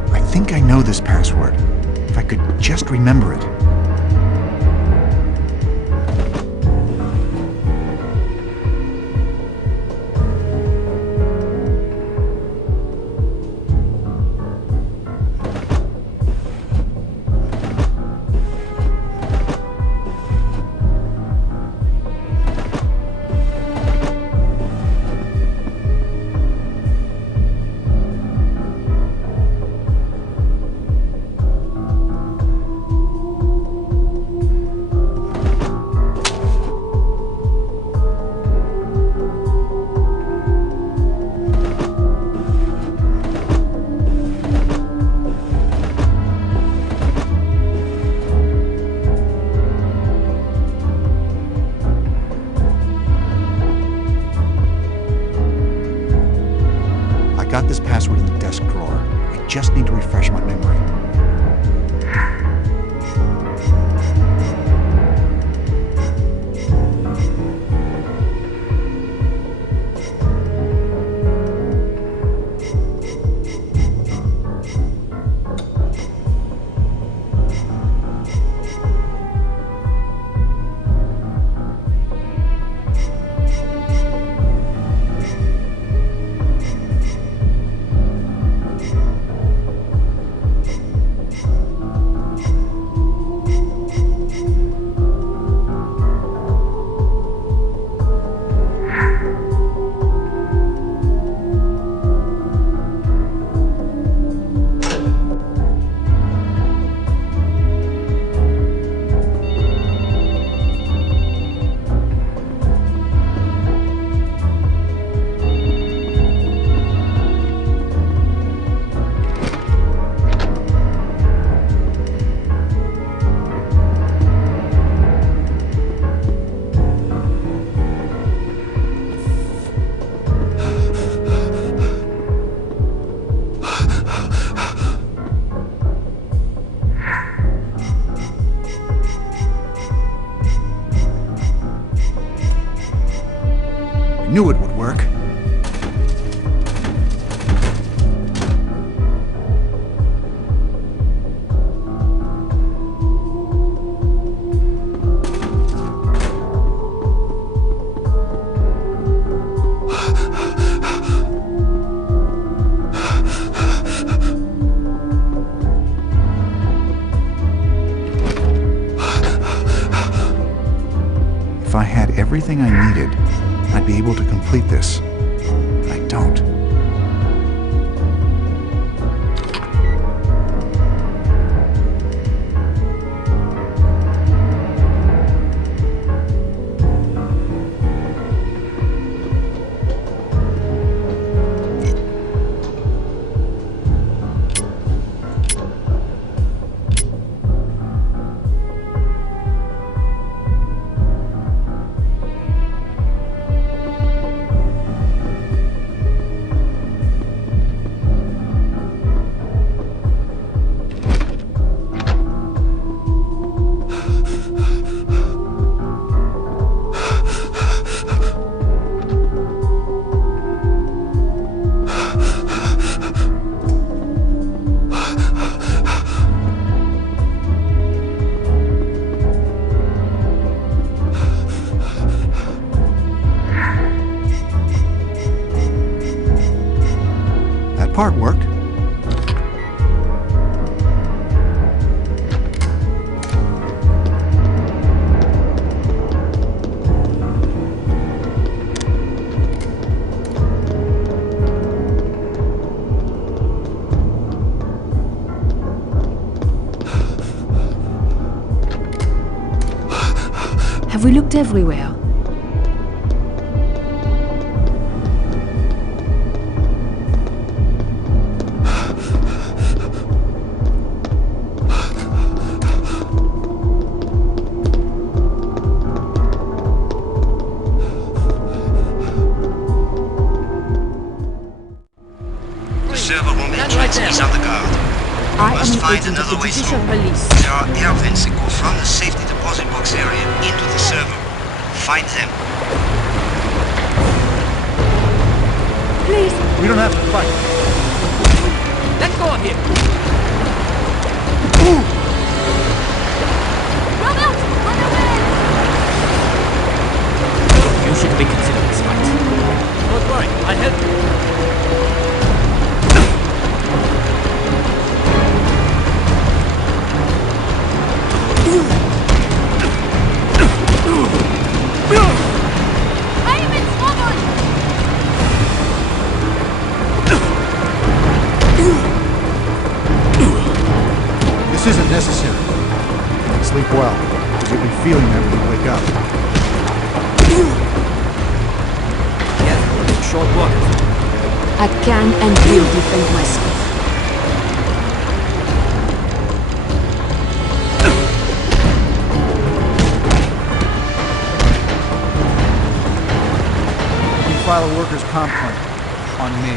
I think I know this password. If I could just remember it. knew it would work. If I had everything I needed, I'd be able to complete this. I don't. Part worked. Have we looked everywhere? Is on the guard. You must find another way through. There are air vents that go from the safety deposit box area into the server. Find them. Please. We don't have to fight. Let go of him. Robert, run away! You should reconsider this fight. Don't worry, I'll help you. This isn't necessary. Sleep well, because you'll be feeling that when you wake up. Yes, short walk. I can and will defend myself. You file a workers' comp claim on me.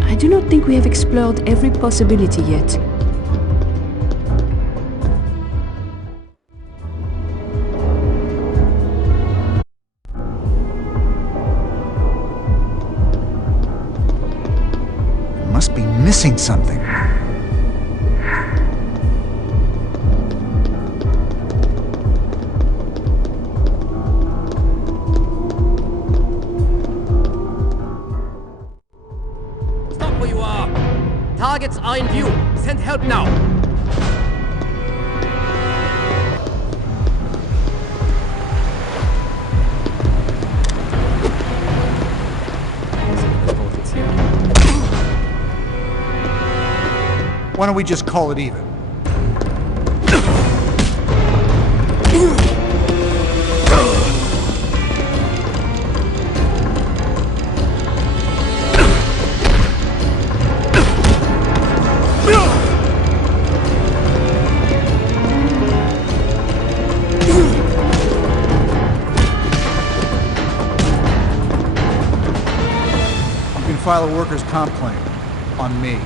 I do not think we have explored every possibility yet. Must be missing something. Stop where you are. Targets are in view. Send help now. Why don't we just call it even? file a workers' comp claim on me.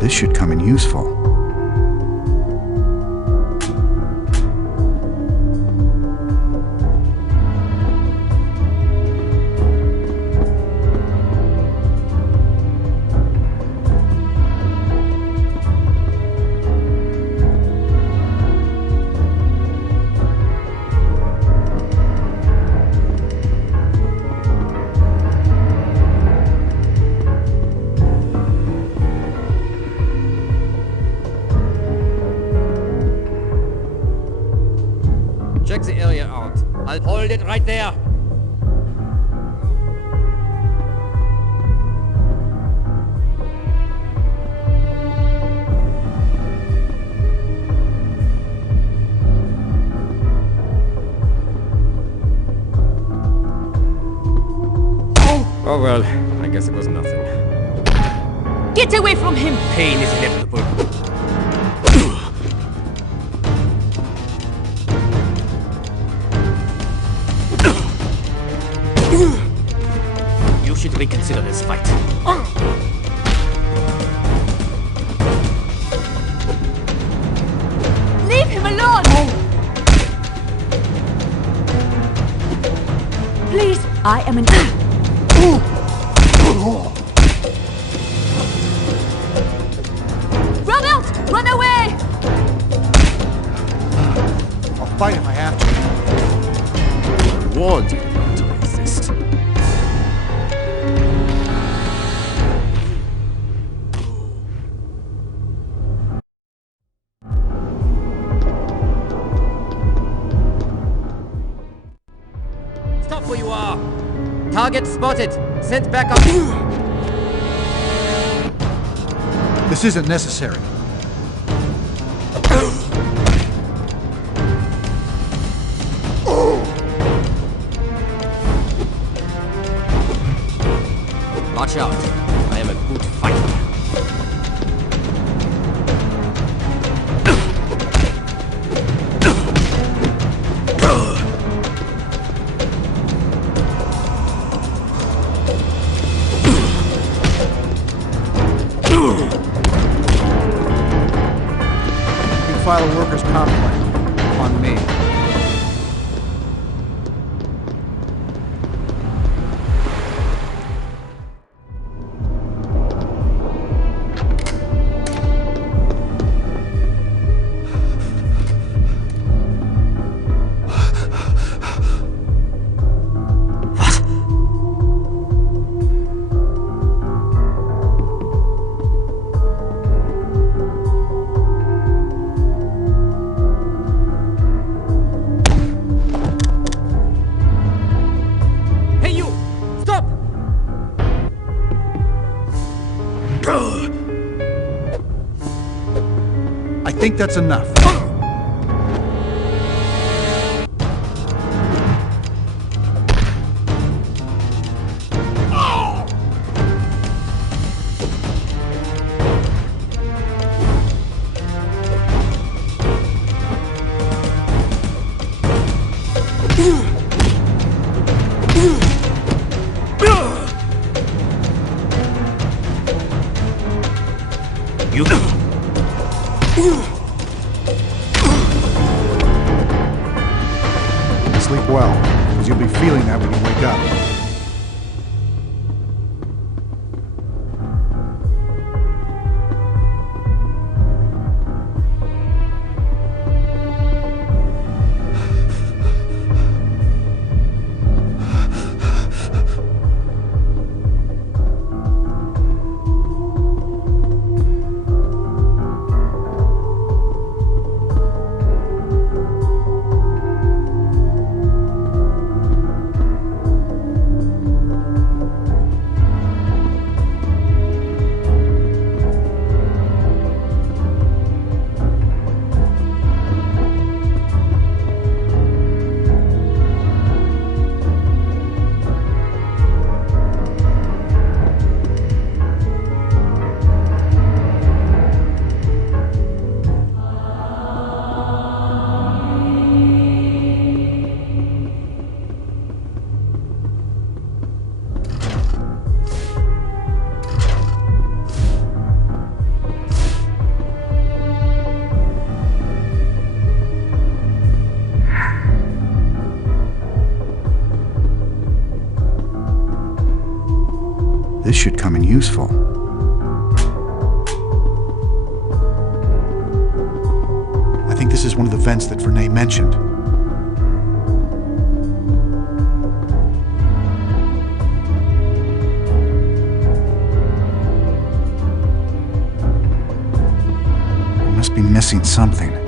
This should come in useful. Check the area out. I'll hold it right there. Oh well, I guess it was nothing. Get away from him! Pain is inevitable. You should reconsider this fight. Leave him alone! Please, I am an... Run out! Run away! I'll fight if I have to. Warned you not to resist. Stop where you are! Target spotted! Sent back up! This isn't necessary. Watch out! I am a good fighter. File a workers' comp claim on me. I think that's enough. This should come in useful. I think this is one of the vents that Vernay mentioned. I must be missing something.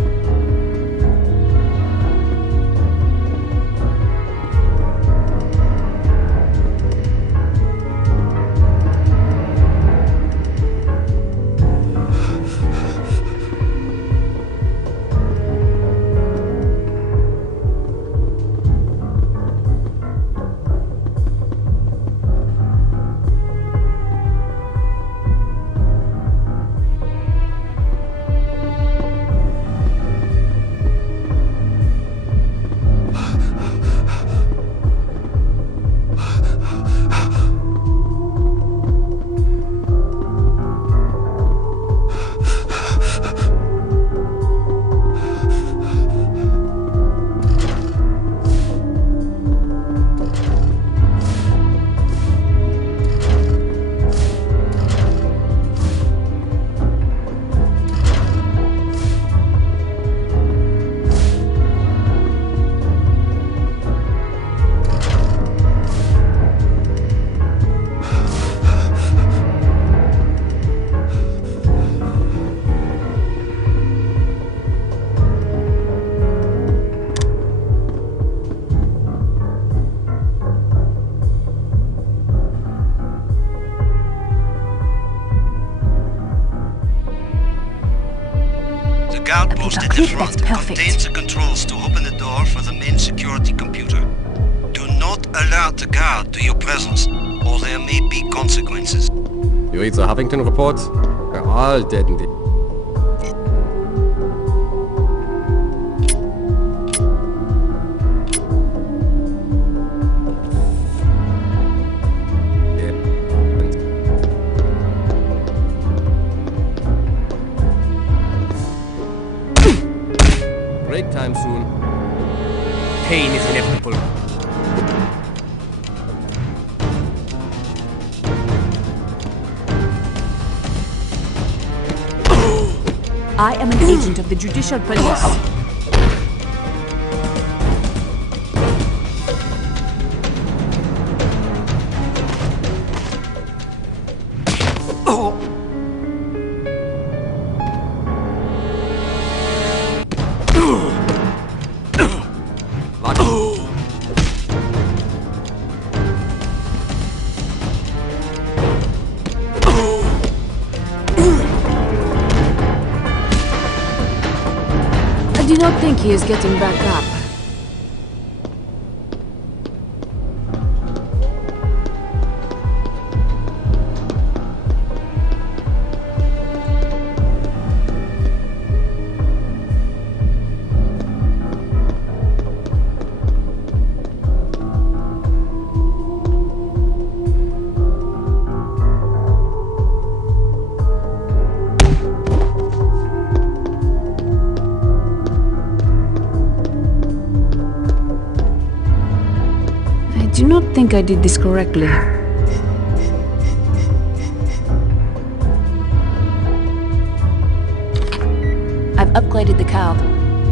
The outpost at the front contains the controls to open the door for the main security computer. Do not alert the guard to your presence, or there may be consequences. You read the Huffington report? We're all dead indeed. Break time soon. Pain is inevitable. I am an agent of the Judicial Police. I do not think he is getting back up. I do not think I did this correctly. I've upgraded the card.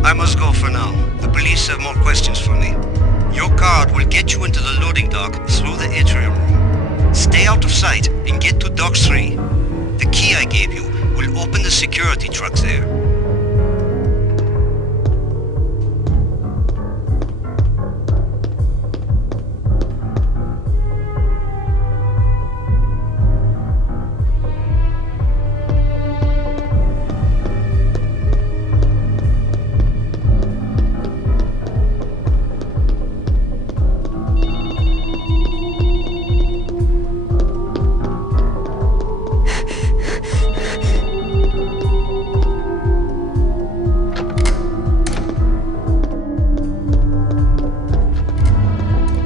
I must go for now. The police have more questions for me. Your card will get you into the loading dock through the atrium room. Stay out of sight and get to Dock 3. The key I gave you will open the security trucks there.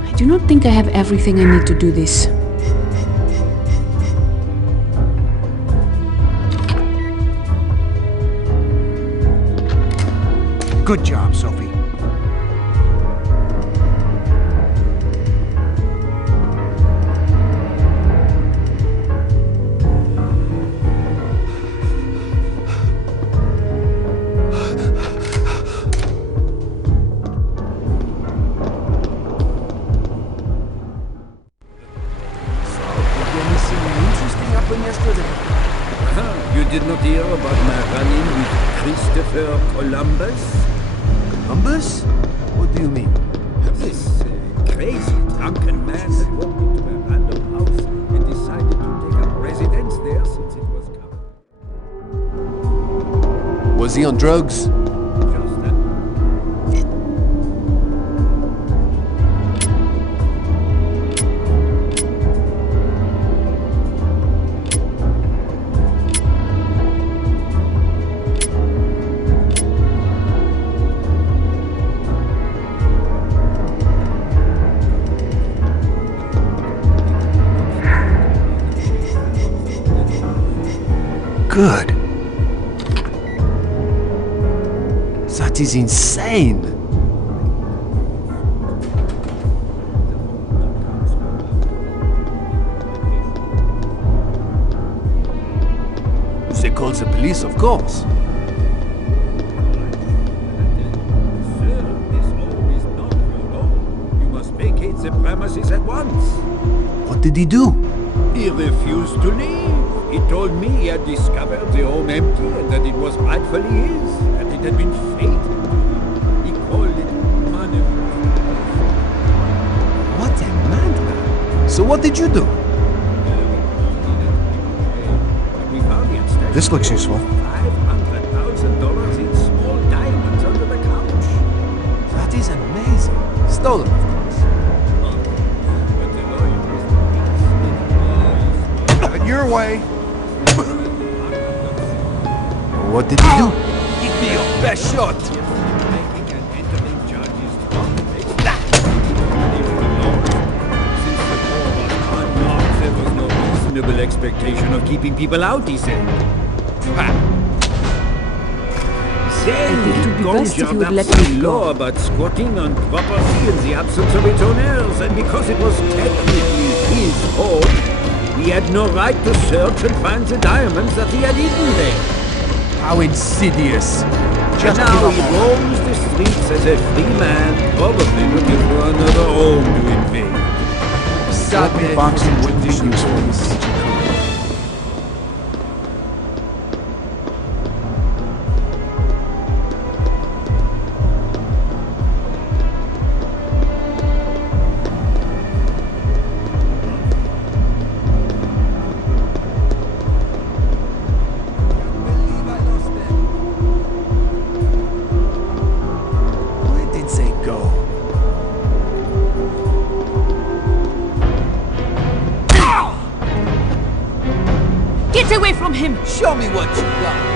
I do not think I have everything I need to do this. Good job, Sophie. Something interesting happened yesterday. You did not hear about my run-in with Christopher Columbus? Columbus? What do you mean? This crazy drunken man that walked into a random house and decided to take up residence there since it was covered. Was he on drugs? Just that. Good. That is insane. They called the police, of course. Sir, this home is not your home. You must vacate the premises at once. What did he do? He refused to leave. He told me he had discovered the home empty and that it was rightfully his, that it had been fated to him. He called it money. What a madman. So what did you do? We found the stashed This looks useful. $500,000 in small diamonds under the couch. That is amazing. Stolen, of course. But the lawyer was Your way. What did he do? Give me your best shot! making and entering charges from there was no reasonable expectation of keeping people out, he said. Then It would he be best if you conjured would up let some me go. law about squatting on property in the absence of its owners, and because it was technically his home, he had no right to search and find the diamonds that he had hidden there. How insidious. And now he roams the streets as a free man, probably looking for another home to invade. Weapon boxing wouldn't be useful in teaching career. Where did they go? Get away from him! Show me what you got!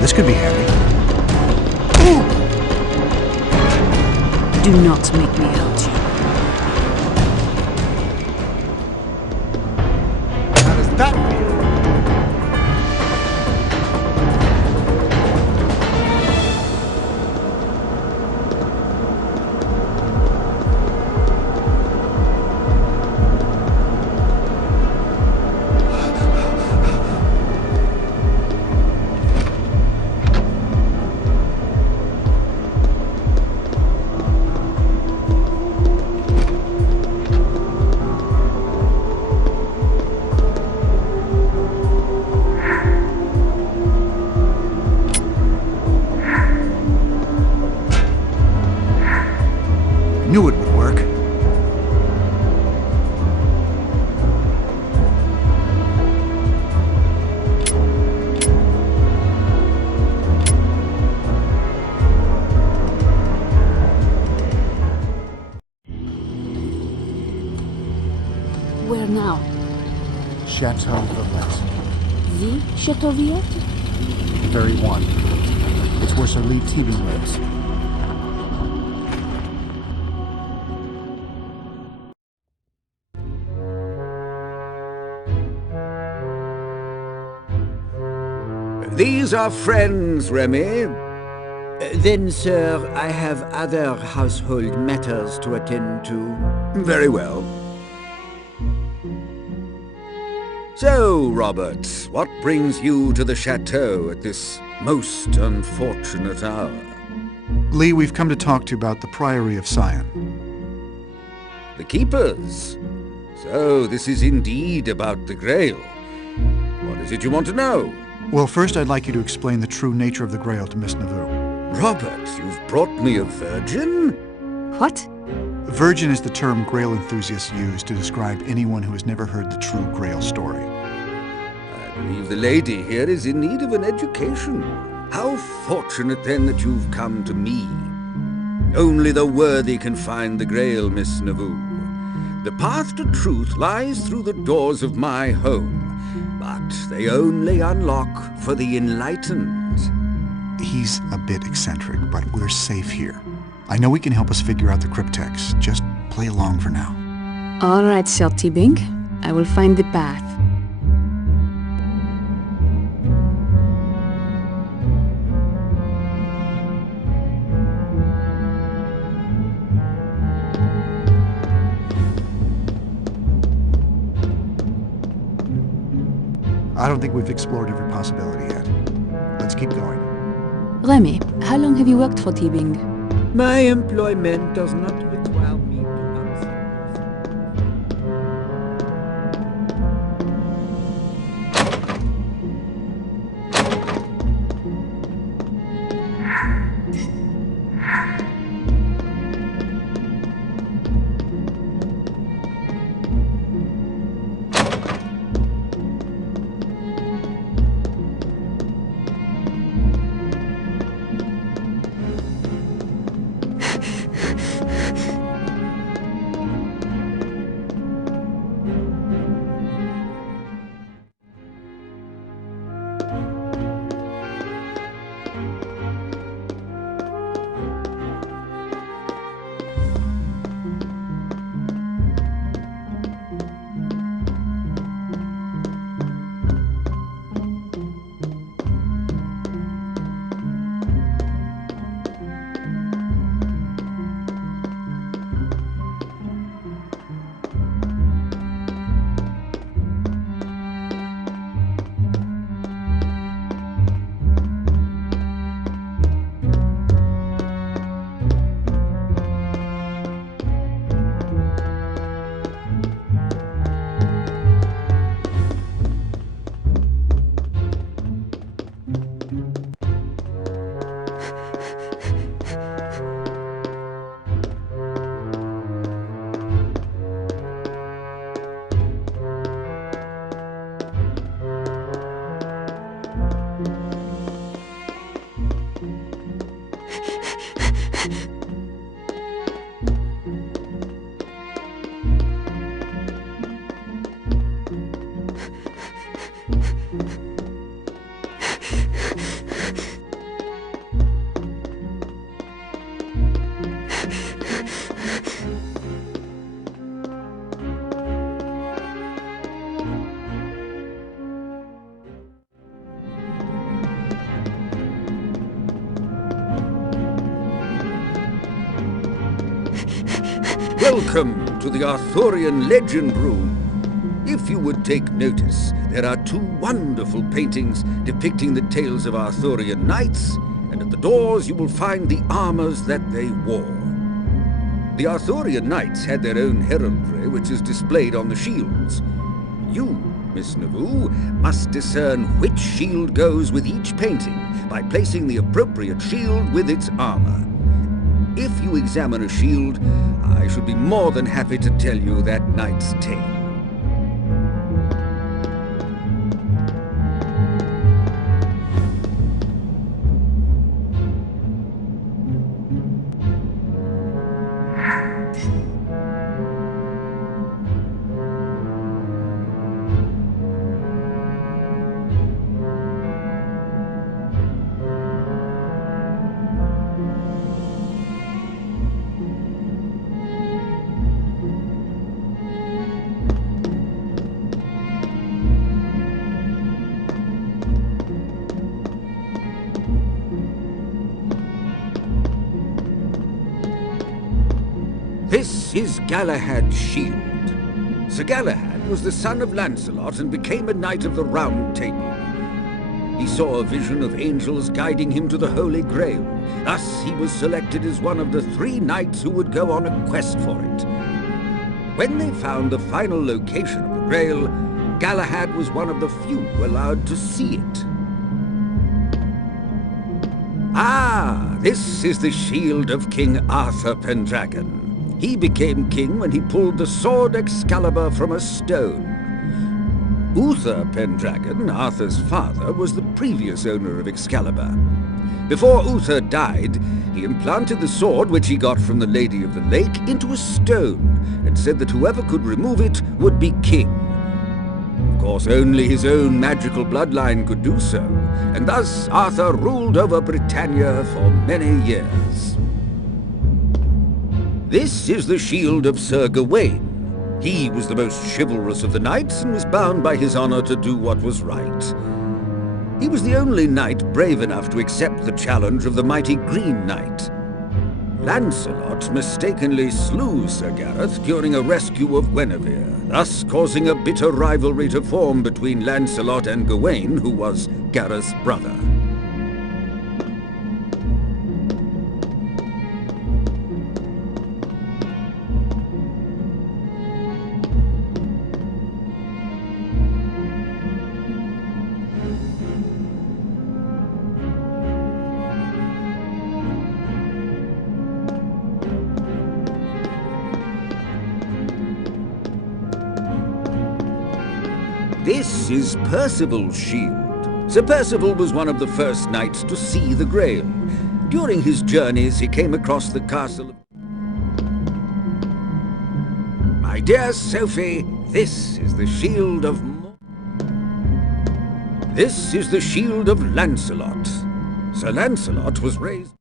This could be handy. Do not make me hurt you. How does that feel? Knew it would work. Where now? Chateau Villette. The Chateau Villette? The very one. It's where Sir Lee Teabing lives. These are friends, Remy. Then, sir, I have other household matters to attend to. Very well. So, Robert, what brings you to the chateau at this most unfortunate hour? Lee, we've come to talk to you about the Priory of Sion. The Keepers? So, this is indeed about the Grail. What is it you want to know? Well, first I'd like you to explain the true nature of the Grail to Miss Nauvoo. Robert, you've brought me a virgin? What? Virgin is the term Grail enthusiasts use to describe anyone who has never heard the true Grail story. I believe the lady here is in need of an education. How fortunate, then, that you've come to me. Only the worthy can find the Grail, Miss Nauvoo. The path to truth lies through the doors of my home, but they only unlock for the enlightened. He's a bit eccentric, but we're safe here. I know he can help us figure out the cryptex. Just play along for now. All right, Sir T-Bing. I will find the path. I don't think we've explored every possibility yet. Let's keep going. Remy, how long have you worked for T-Bing? My employment does not require me to answer. Welcome to the Arthurian Legend Room. If you would take notice, there are two wonderful paintings depicting the tales of Arthurian knights, and at the doors you will find the armors that they wore. The Arthurian knights had their own heraldry, which is displayed on the shields. You, Miss Nauvoo, must discern which shield goes with each painting by placing the appropriate shield with its armor. If you examine a shield, I should be more than happy to tell you that knight's tale. This is Galahad's shield. Sir Galahad was the son of Lancelot and became a knight of the Round Table. He saw a vision of angels guiding him to the Holy Grail. Thus, he was selected as one of the 3 knights who would go on a quest for it. When they found the final location of the Grail, Galahad was one of the few allowed to see it. Ah, this is the shield of King Arthur Pendragon. He became king when he pulled the sword Excalibur from a stone. Uther Pendragon, Arthur's father, was the previous owner of Excalibur. Before Uther died, he implanted the sword which he got from the Lady of the Lake into a stone and said that whoever could remove it would be king. Of course, only his own magical bloodline could do so, and thus Arthur ruled over Britannia for many years. This is the shield of Sir Gawain. He was the most chivalrous of the knights and was bound by his honor to do what was right. He was the only knight brave enough to accept the challenge of the mighty Green Knight. Lancelot mistakenly slew Sir Gareth during a rescue of Guinevere, thus causing a bitter rivalry to form between Lancelot and Gawain, who was Gareth's brother. This is Percival's shield. Sir Percival was one of the first knights to see the Grail. During his journeys, he came across the castle of... My dear Sophie, this is the shield of... This is the shield of Lancelot. Sir Lancelot was raised...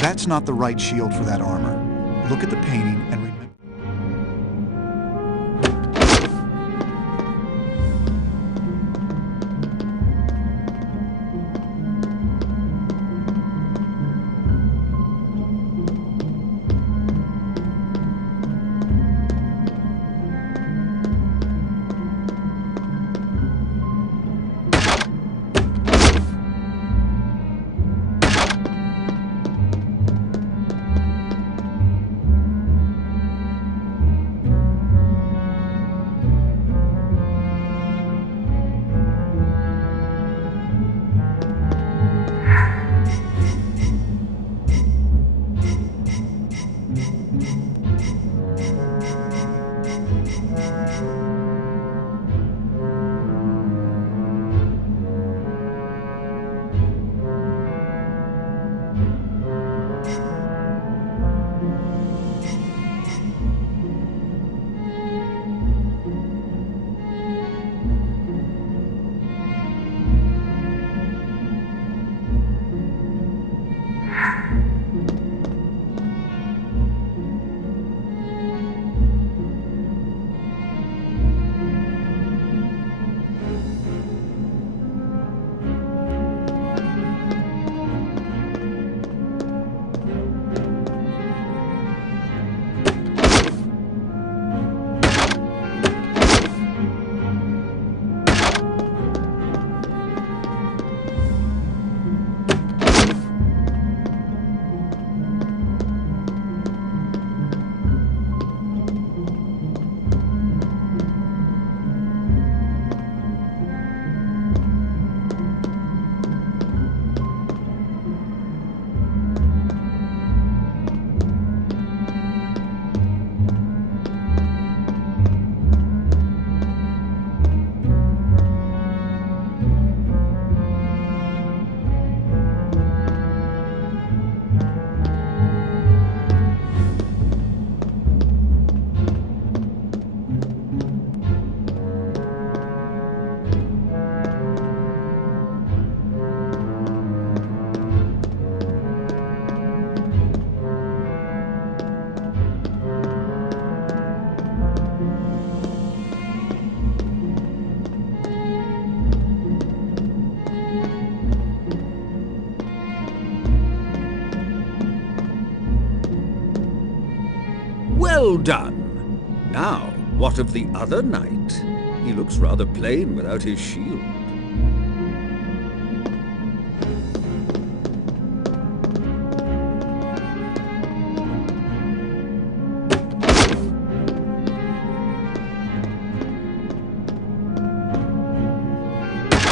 That's not the right shield for that armor. Look at the painting and remember... Well done. Now, what of the other knight? He looks rather plain without his shield.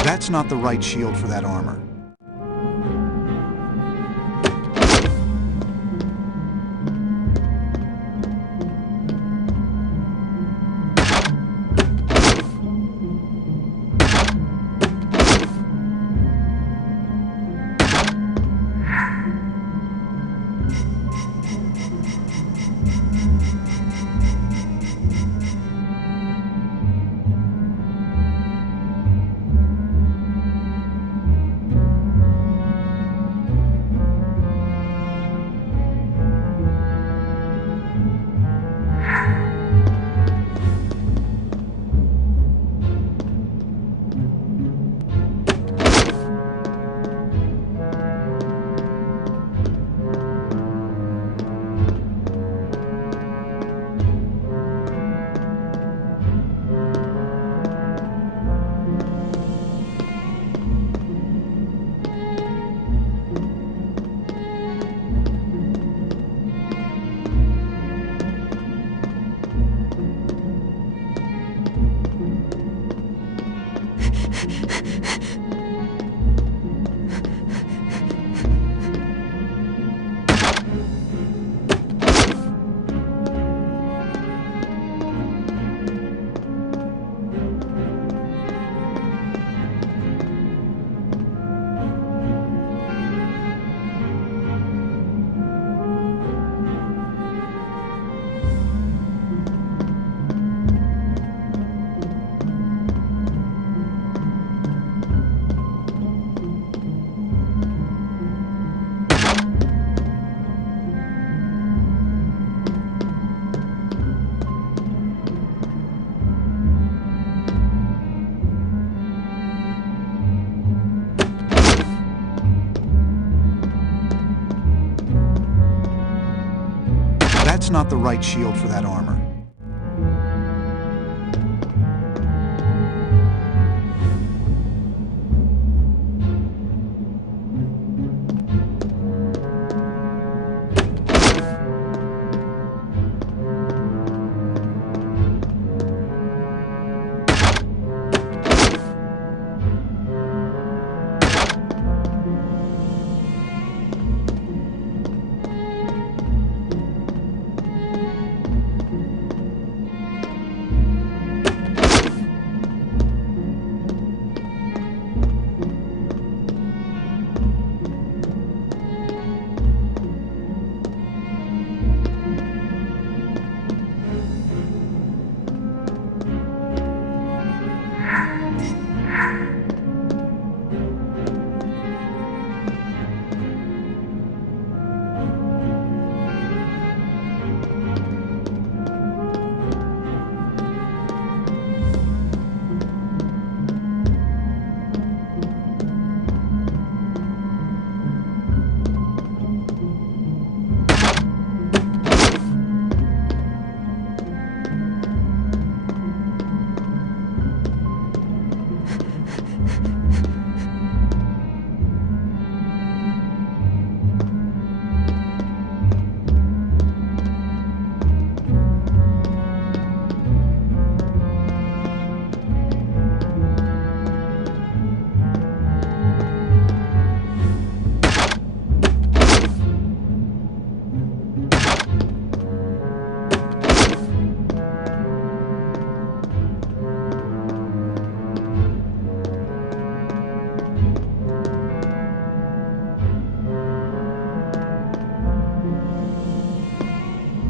That's not the right shield for that armor. That's not the right shield for that armor.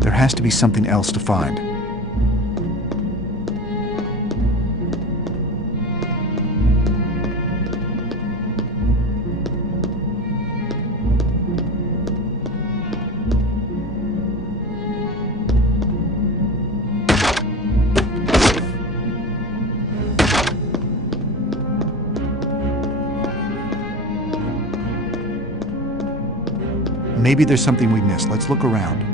There has to be something else to find. Maybe there's something we missed. Let's look around.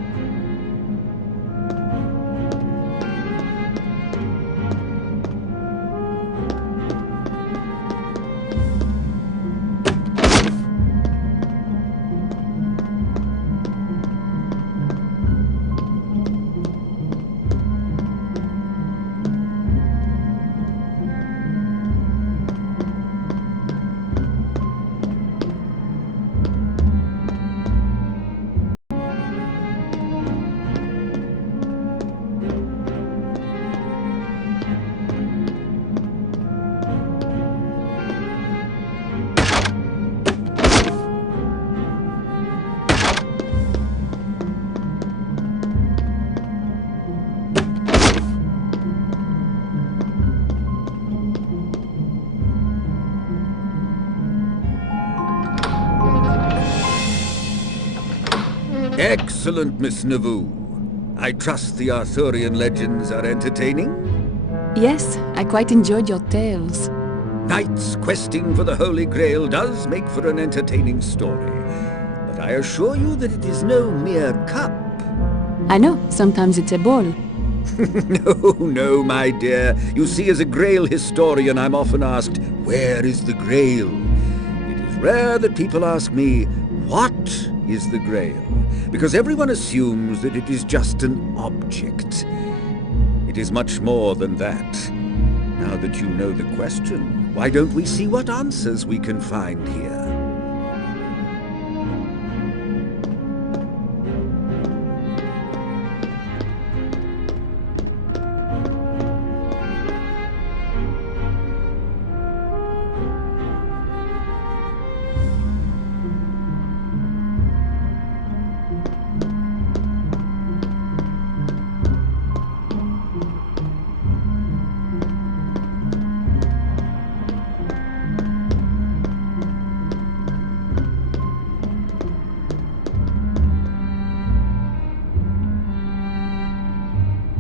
Excellent, Miss Nauvoo. I trust the Arthurian legends are entertaining? Yes, I quite enjoyed your tales. Knights questing for the Holy Grail does make for an entertaining story. But I assure you that it is no mere cup. I know, sometimes it's a ball. No, my dear. You see, as a Grail historian, I'm often asked, where is the Grail? It is rare that people ask me, what is the Grail? Because everyone assumes that it is just an object. It is much more than that. Now that you know the question, why don't we see what answers we can find here?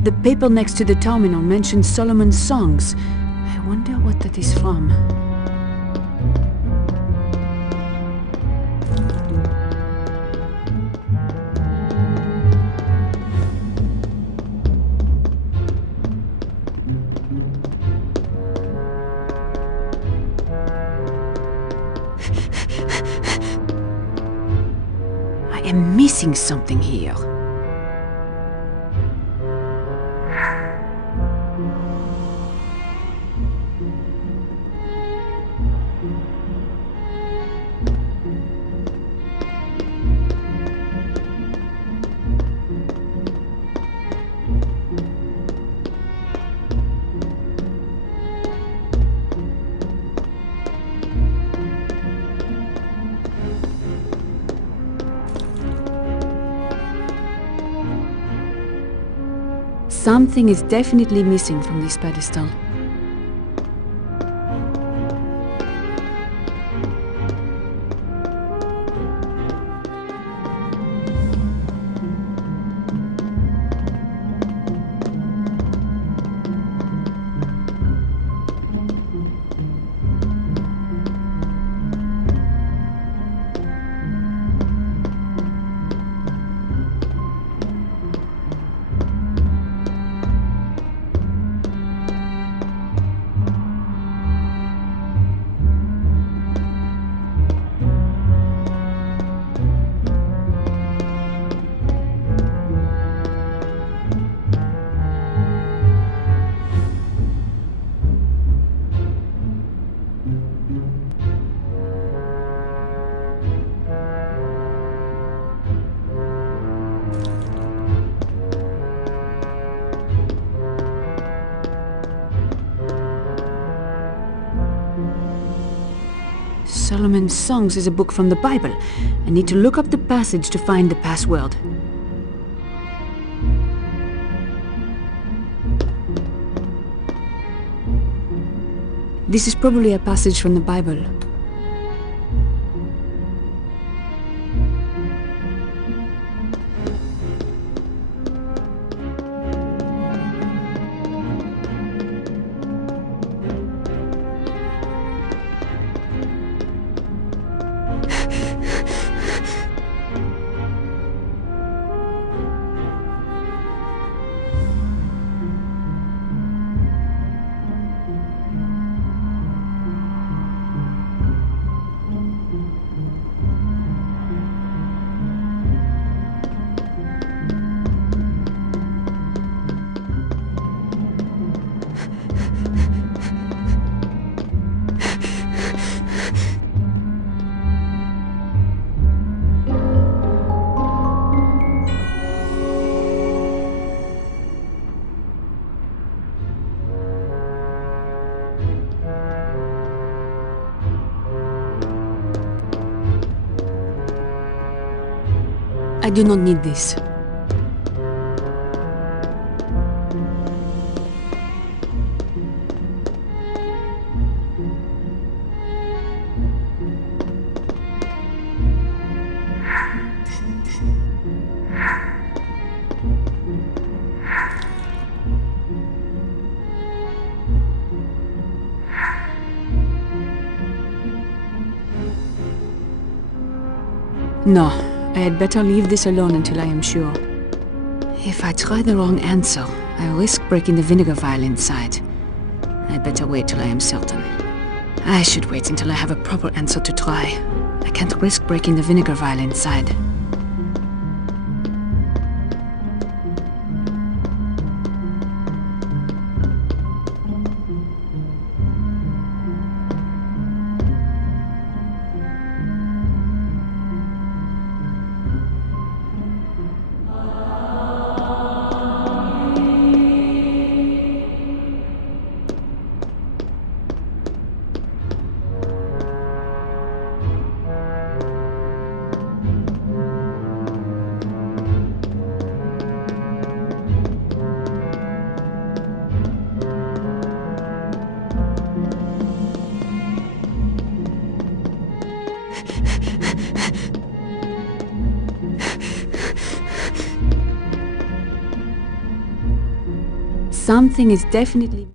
The paper next to the terminal mentions Solomon's songs. I wonder what that is from. I am missing something here. Something is definitely missing from this pedestal. Solomon's Songs is a book from the Bible. I need to look up the passage to find the password. This is probably a passage from the Bible. I do not need this. No, I had better leave this alone until I am sure. If I try the wrong answer, I risk breaking the vinegar vial inside. I'd better wait till I am certain. I should wait until I have a proper answer to try. I can't risk breaking the vinegar vial inside. Something is definitely...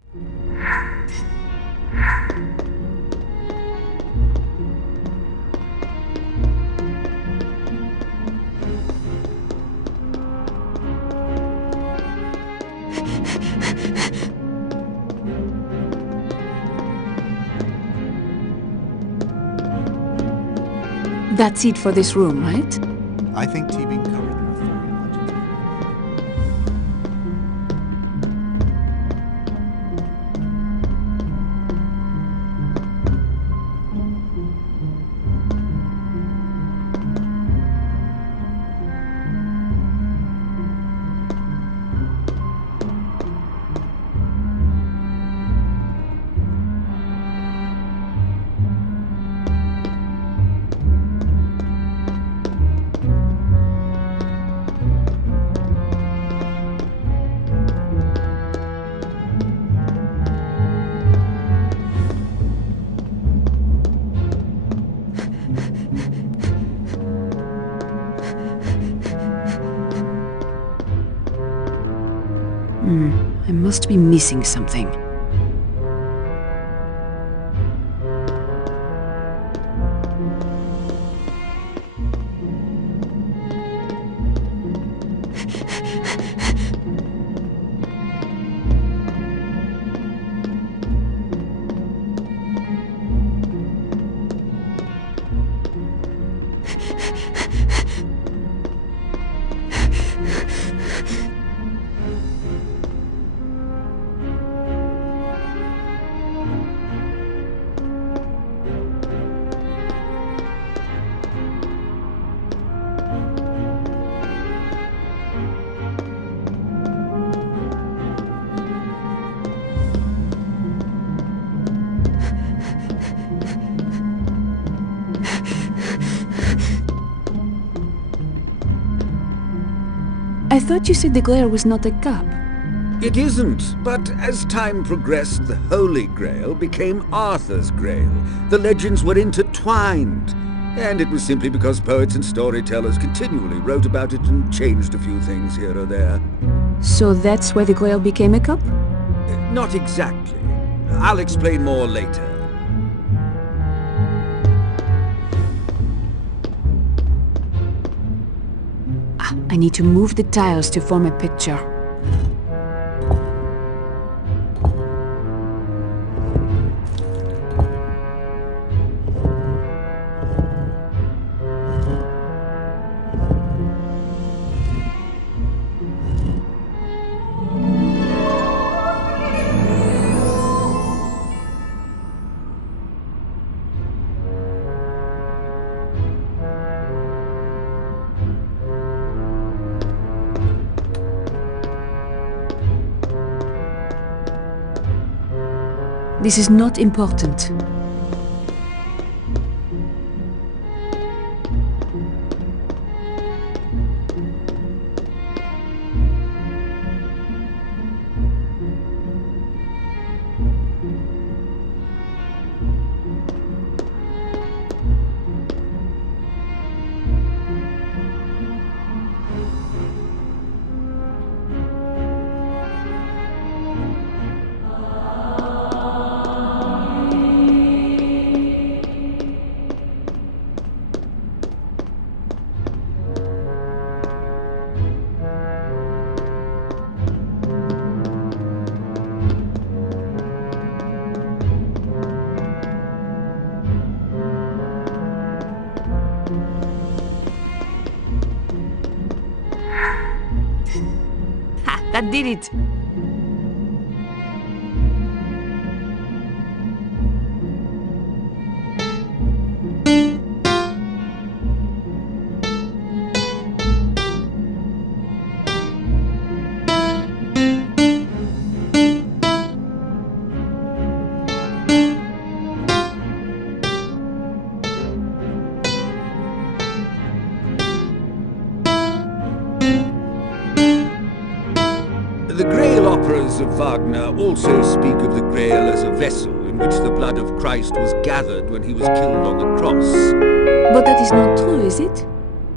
That's it for this room, right? I think Teabing covered the Arthurian legends. I must be missing something. I thought you said the glare was not a cup. It isn't, but as time progressed, the Holy Grail became Arthur's Grail. The legends were intertwined, and it was simply because poets and storytellers continually wrote about it and changed a few things here or there. So that's why the Grail became a cup? Not exactly. I'll explain more later. I need to move the tiles to form a picture. This is not important. That did it. The Grail operas of Wagner also speak of the Grail as a vessel in which the blood of Christ was gathered when he was killed on the cross. But that is not true, is it?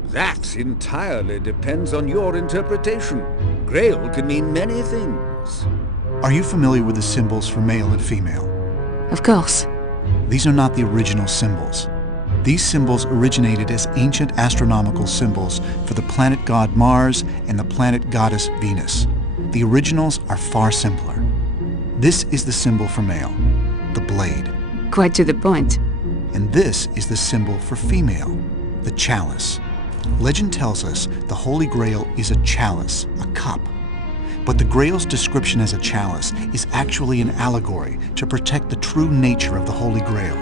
That entirely depends on your interpretation. Grail can mean many things. Are you familiar with the symbols for male and female? Of course. These are not the original symbols. These symbols originated as ancient astronomical symbols for the planet god Mars and the planet goddess Venus. The originals are far simpler. This is the symbol for male, the blade. Quite to the point. And this is the symbol for female, the chalice. Legend tells us the Holy Grail is a chalice, a cup. But the Grail's description as a chalice is actually an allegory to protect the true nature of the Holy Grail.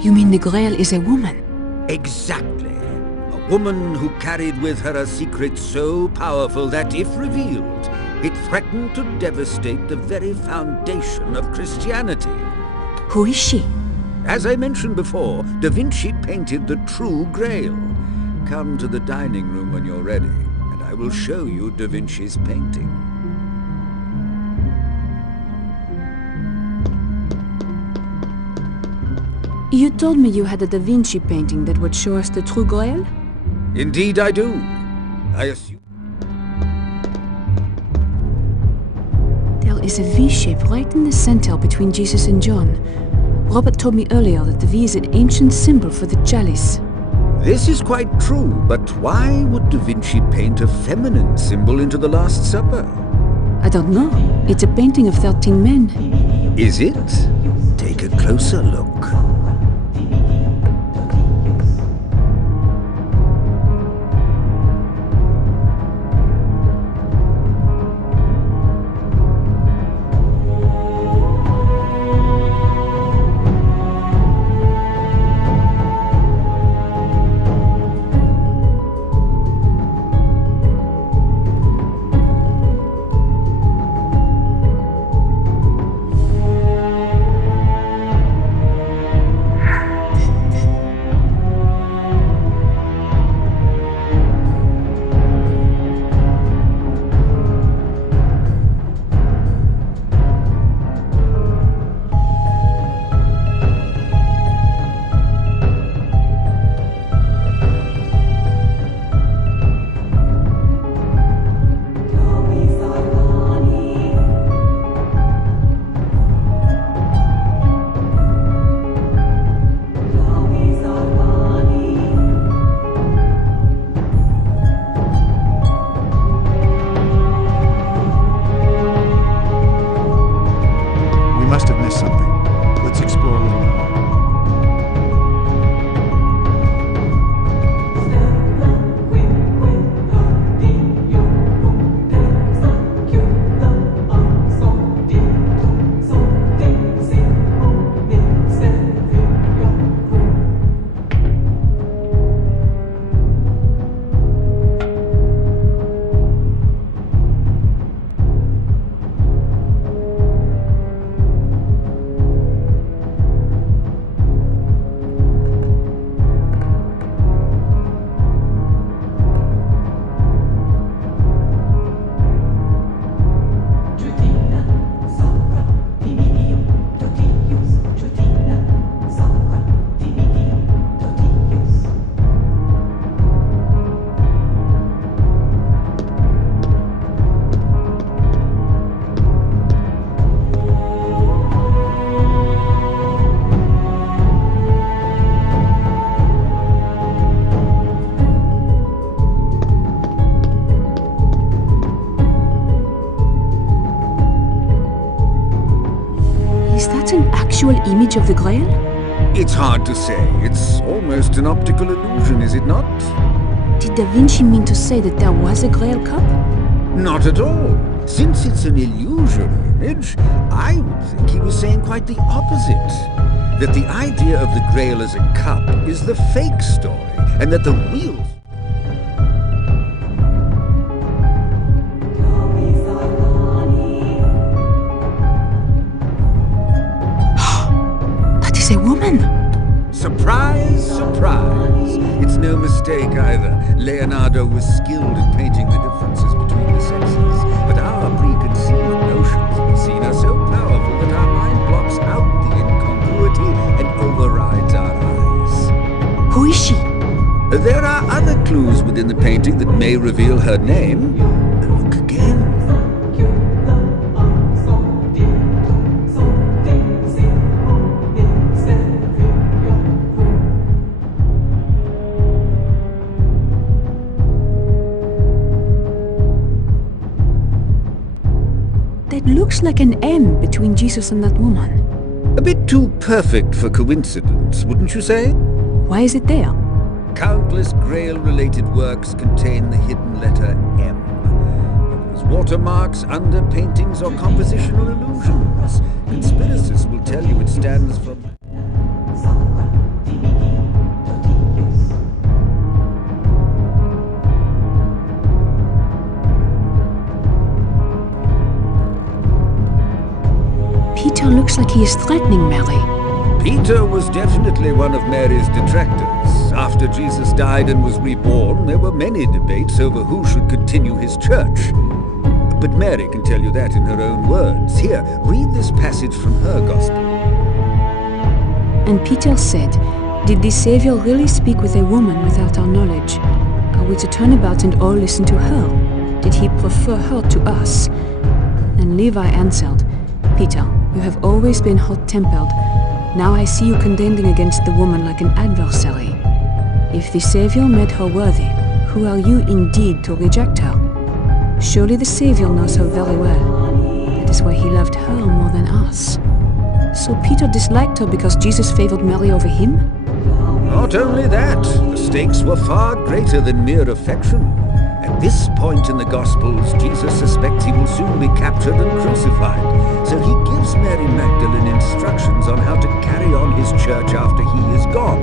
You mean the Grail is a woman? Exactly. A woman who carried with her a secret so powerful that, if revealed, it threatened to devastate the very foundation of Christianity. Who is she? As I mentioned before, Da Vinci painted the true Grail. Come to the dining room when you're ready, and I will show you Da Vinci's painting. You told me you had a Da Vinci painting that would show us the true Grail? Indeed I do. I assume... There is a V shape right in the center between Jesus and John. Robert told me earlier that the V is an ancient symbol for the chalice. This is quite true, but why would Da Vinci paint a feminine symbol into the Last Supper? I don't know. It's a painting of 13 men. Is it? Take a closer look. Image of the Grail? It's hard to say. It's almost an optical illusion, is it not? Did Da Vinci mean to say that there was a Grail cup? Not at all. Since it's an illusory image, I would think he was saying quite the opposite. That the idea of the Grail as a cup is the fake story, and that the real... That is a woman! Surprise, surprise! It's no mistake either. Leonardo was skilled at painting the differences between the sexes, but our preconceived notions of the scene are so powerful that our mind blocks out the incongruity and overrides our eyes. Who is she? There are other clues within the painting that may reveal her name. Look again. That looks like an M between Jesus and that woman. A bit too perfect for coincidence, wouldn't you say? Why is it there? Countless Grail-related works contain the hidden letter M. Whether as watermarks, underpaintings, or compositional illusions, conspiracists will tell you it stands for... Peter looks like he is threatening Mary. Peter was definitely one of Mary's detractors. After Jesus died and was reborn, there were many debates over who should continue his church. But Mary can tell you that in her own words. Here, read this passage from her gospel. And Peter said, "Did the Savior really speak with a woman without our knowledge? Are we to turn about and all listen to her? Did he prefer her to us?" And Levi answered, "Peter, you have always been hot-tempered. Now I see you contending against the woman like an adversary. If the Savior made her worthy, who are you indeed to reject her? Surely the Savior knows her very well. That is why he loved her more than us." So Peter disliked her because Jesus favored Mary over him? Not only that, the stakes were far greater than mere affection. At this point in the Gospels, Jesus suspects he will soon be captured and crucified, so he gives Mary Magdalene instructions on how to carry on his church after he is gone.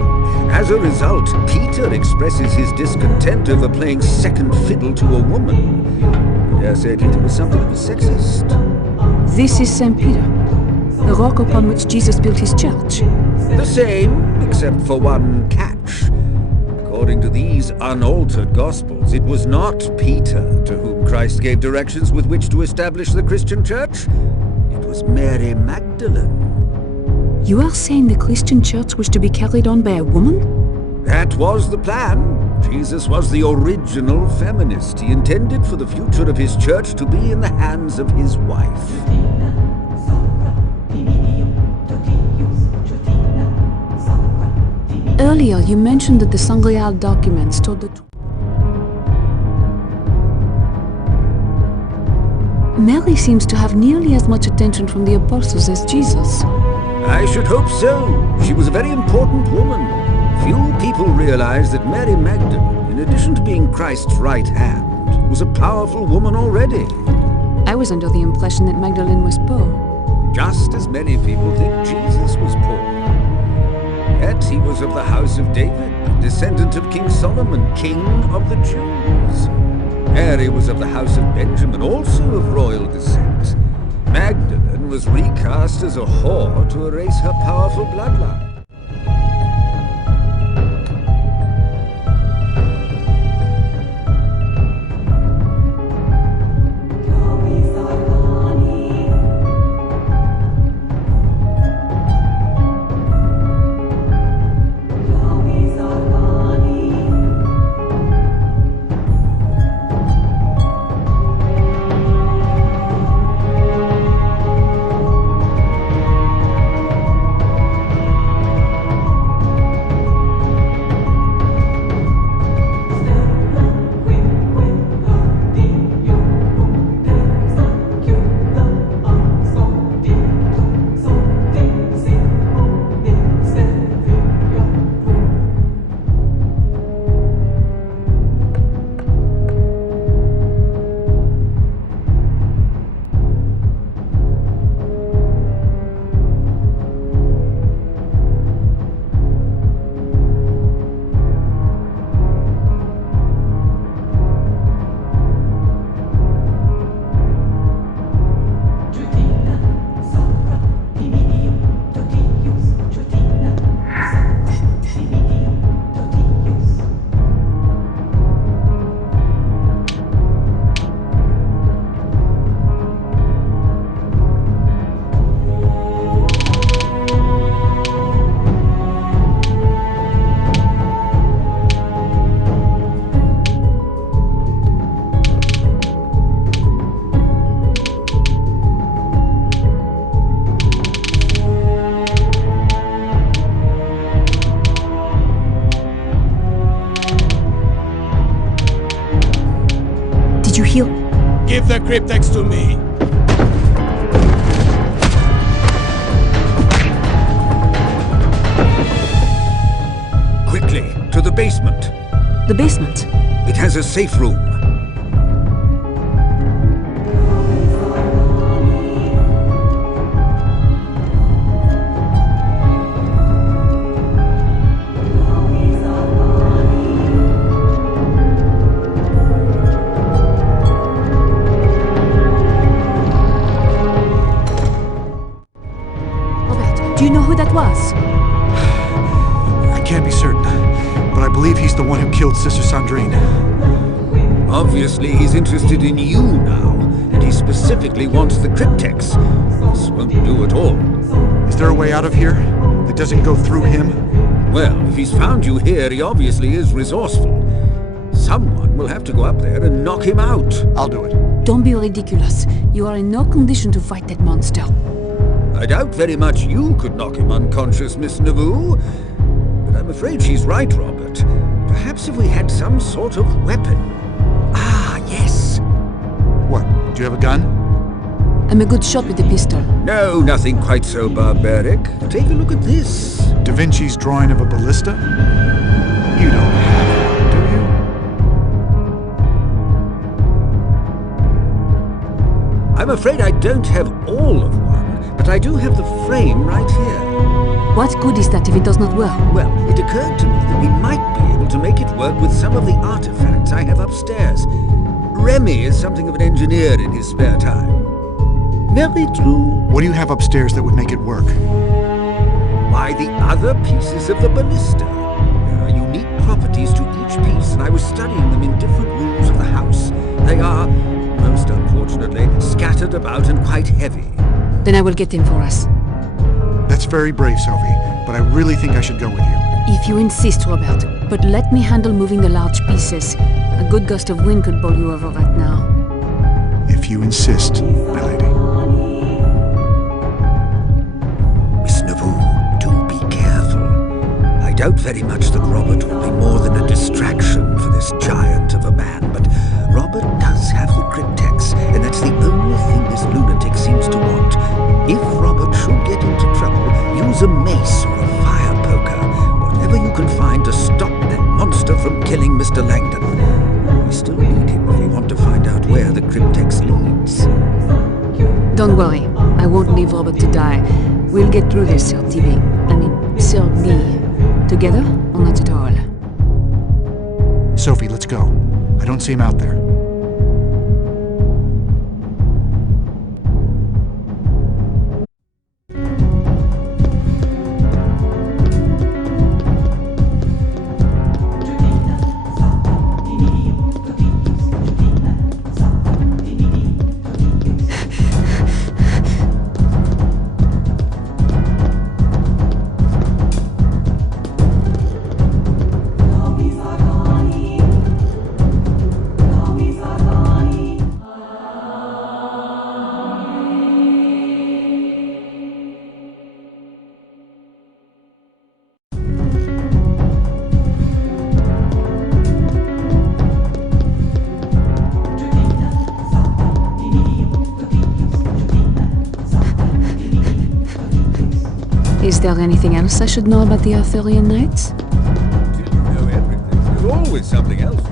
As a result, Peter expresses his discontent over playing second fiddle to a woman. I dare say Peter was something of a sexist. This is St. Peter, the rock upon which Jesus built his church. The same, except for one catch. According to these unaltered Gospels, it was not Peter to whom Christ gave directions with which to establish the Christian church. It was Mary Magdalene. You are saying the Christian church was to be carried on by a woman? That was the plan. Jesus was the original feminist. He intended for the future of his church to be in the hands of his wife. Earlier, you mentioned that the Sangreal documents told the truth. Mary seems to have nearly as much attention from the apostles as Jesus. I should hope so. She was a very important woman. Few people realize that Mary Magdalene, in addition to being Christ's right hand, was a powerful woman already. I was under the impression that Magdalene was poor. Just as many people think Jesus was poor. Yet he was of the house of David, descendant of King Solomon, king of the Jews. Mary was of the house of Benjamin, also of royal descent. Magdalene was recast as a whore to erase her powerful bloodline. Give the cryptex to me! Quickly, to the basement. The basement? It has a safe room. Do you know who that was? I can't be certain, but I believe he's the one who killed Sister Sandrine. Obviously, he's interested in you now, and he specifically wants the cryptex. This won't do at all. Is there a way out of here that doesn't go through him? Well, if he's found you here, he obviously is resourceful. Someone will have to go up there and knock him out. I'll do it. Don't be ridiculous. You are in no condition to fight that monster. I doubt very much you could knock him unconscious, Miss Navoo. But I'm afraid she's right, Robert. Perhaps if we had some sort of weapon. Ah, yes. What? Do you have a gun? I'm a good shot with the pistol. No, nothing quite so barbaric. Take a look at this. Da Vinci's drawing of a ballista? You don't have one, do you? I'm afraid I don't have all of one, but I do have the frame right here. What good is that if it does not work? Well, it occurred to me that we might be able to make it work with some of the artifacts I have upstairs. Remy is something of an engineer in his spare time. Very true. What do you have upstairs that would make it work? Why, the other pieces of the ballista. There are unique properties to each piece, and I was studying them in different rooms of the house. They are, most unfortunately, scattered about and quite heavy. Then I will get them for us. That's very brave, Sophie, but I really think I should go with you. If you insist, Robert. But let me handle moving the large pieces. A good gust of wind could bowl you over right now. If you insist, my lady. Miss Navoo, do be careful. I doubt very much that Robert will be more than a distraction for this giant of a man, but Robert does have the cryptex, and that's the only thing this lunatic seems to want. If Robert should get into trouble, use a mace or a fire poker, whatever you can find to stop that monster from killing Mr. Langdon. We still need him if we want to find out where the cryptex leads. Don't worry, I won't leave Robert to die. We'll get through this, Sir TV. Sir Guy. Together, or not at all? Sophie, let's go. I don't see him out there. Is there anything else I should know about the Arthurian Knights? Till you know everything, there's always something else.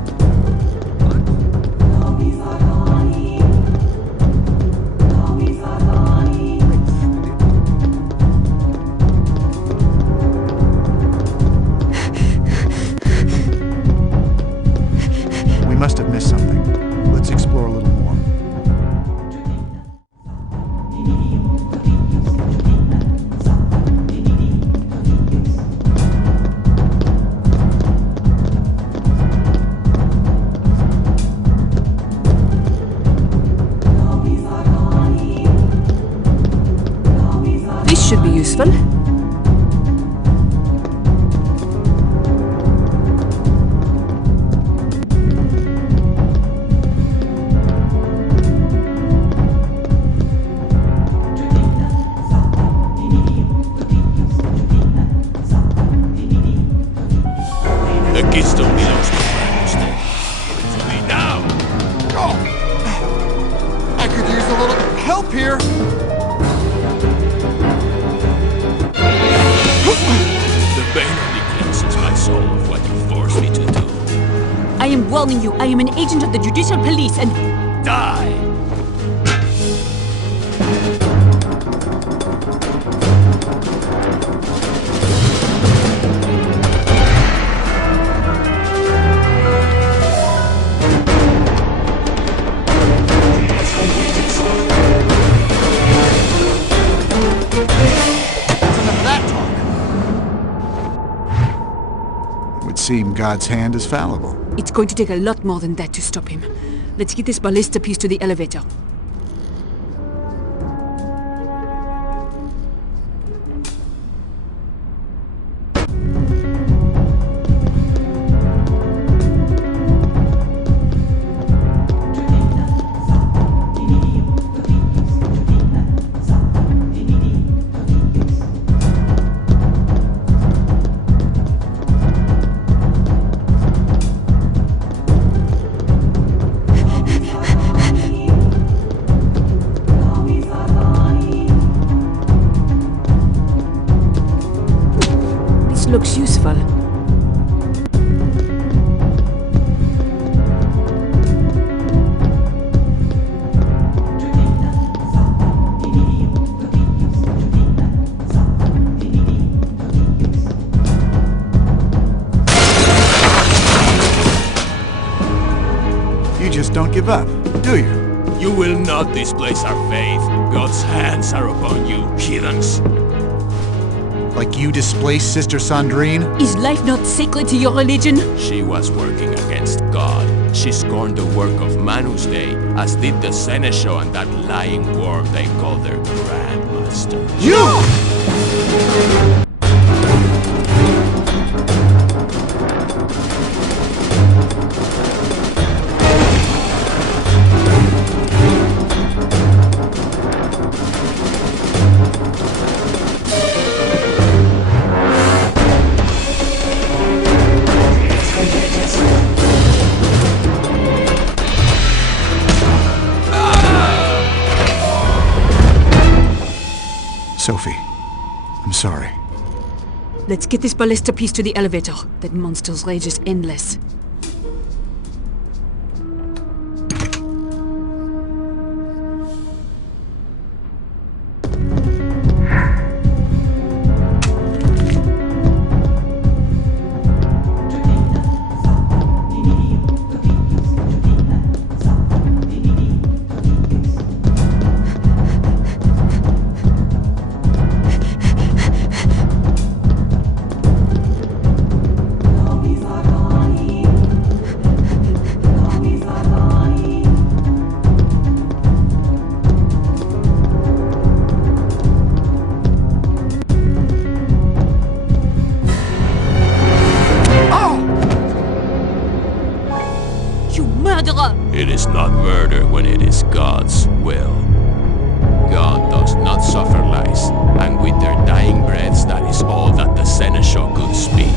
We must have missed something. Let's explore a little more. This should be useful. The keystone belongs to Frankenstein. Give it to me now! here? The pain only cleanses my soul of what you forced me to do. I am warning you, I am an agent of the Judicial Police and... Die! Seem God's hand is fallible. It's going to take a lot more than that to stop him. Let's get this ballista piece to the elevator. Looks useful. You just don't give up, do you? You will not displace our faith. God's hands are upon you, heathens. Like you displaced Sister Sandrine? Is life not sacred to your religion? She was working against God. She scorned the work of Manus Dei, as did the Seneschal and that lying worm they call their Grandmaster. You! Sophie, I'm sorry. Let's get this ballista piece to the elevator. That monster's rage is endless. It is not murder when it is God's will. God does not suffer lies, and with their dying breaths that is all that the Seneschal could speak.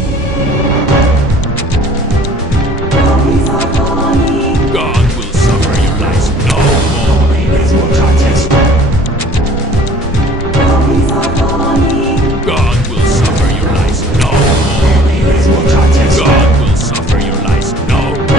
God will suffer your lies no more. God will suffer your lies no more. God will suffer your lies no more.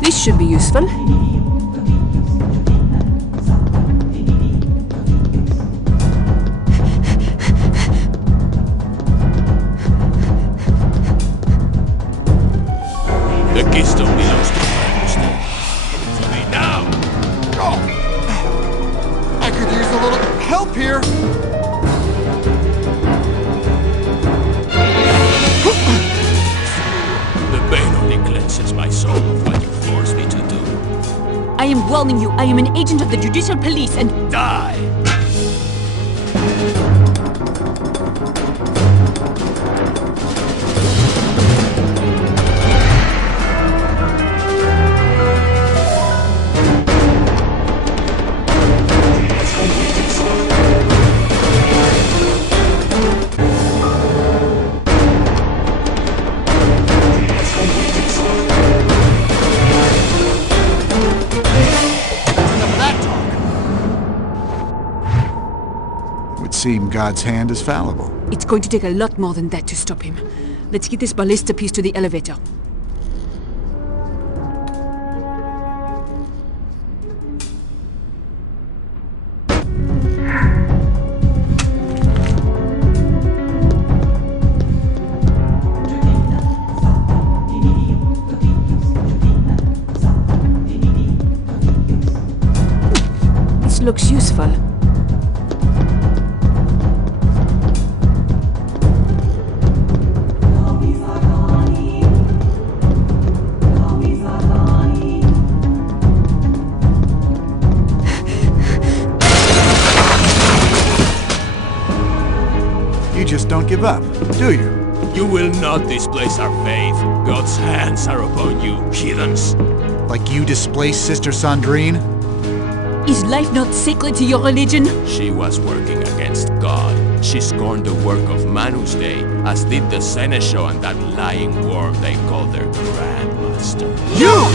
This should be useful. The keystone belongs to Manus Dei. Give it to me now! Oh. I could use a little help am warning you, I am an agent of the Judicial Police and— Die! Seem God's hand is fallible. It's going to take a lot more than that to stop him. Let's get this ballista piece to the elevator. This looks useful. Just don't give up, do you? You will not displace our faith. God's hands are upon you, heathens. Like you displaced Sister Sandrine? Is life not sacred to your religion? She was working against God. She scorned the work of Manus Dei, as did the Seneschal and that lying worm they call their Grandmaster. You!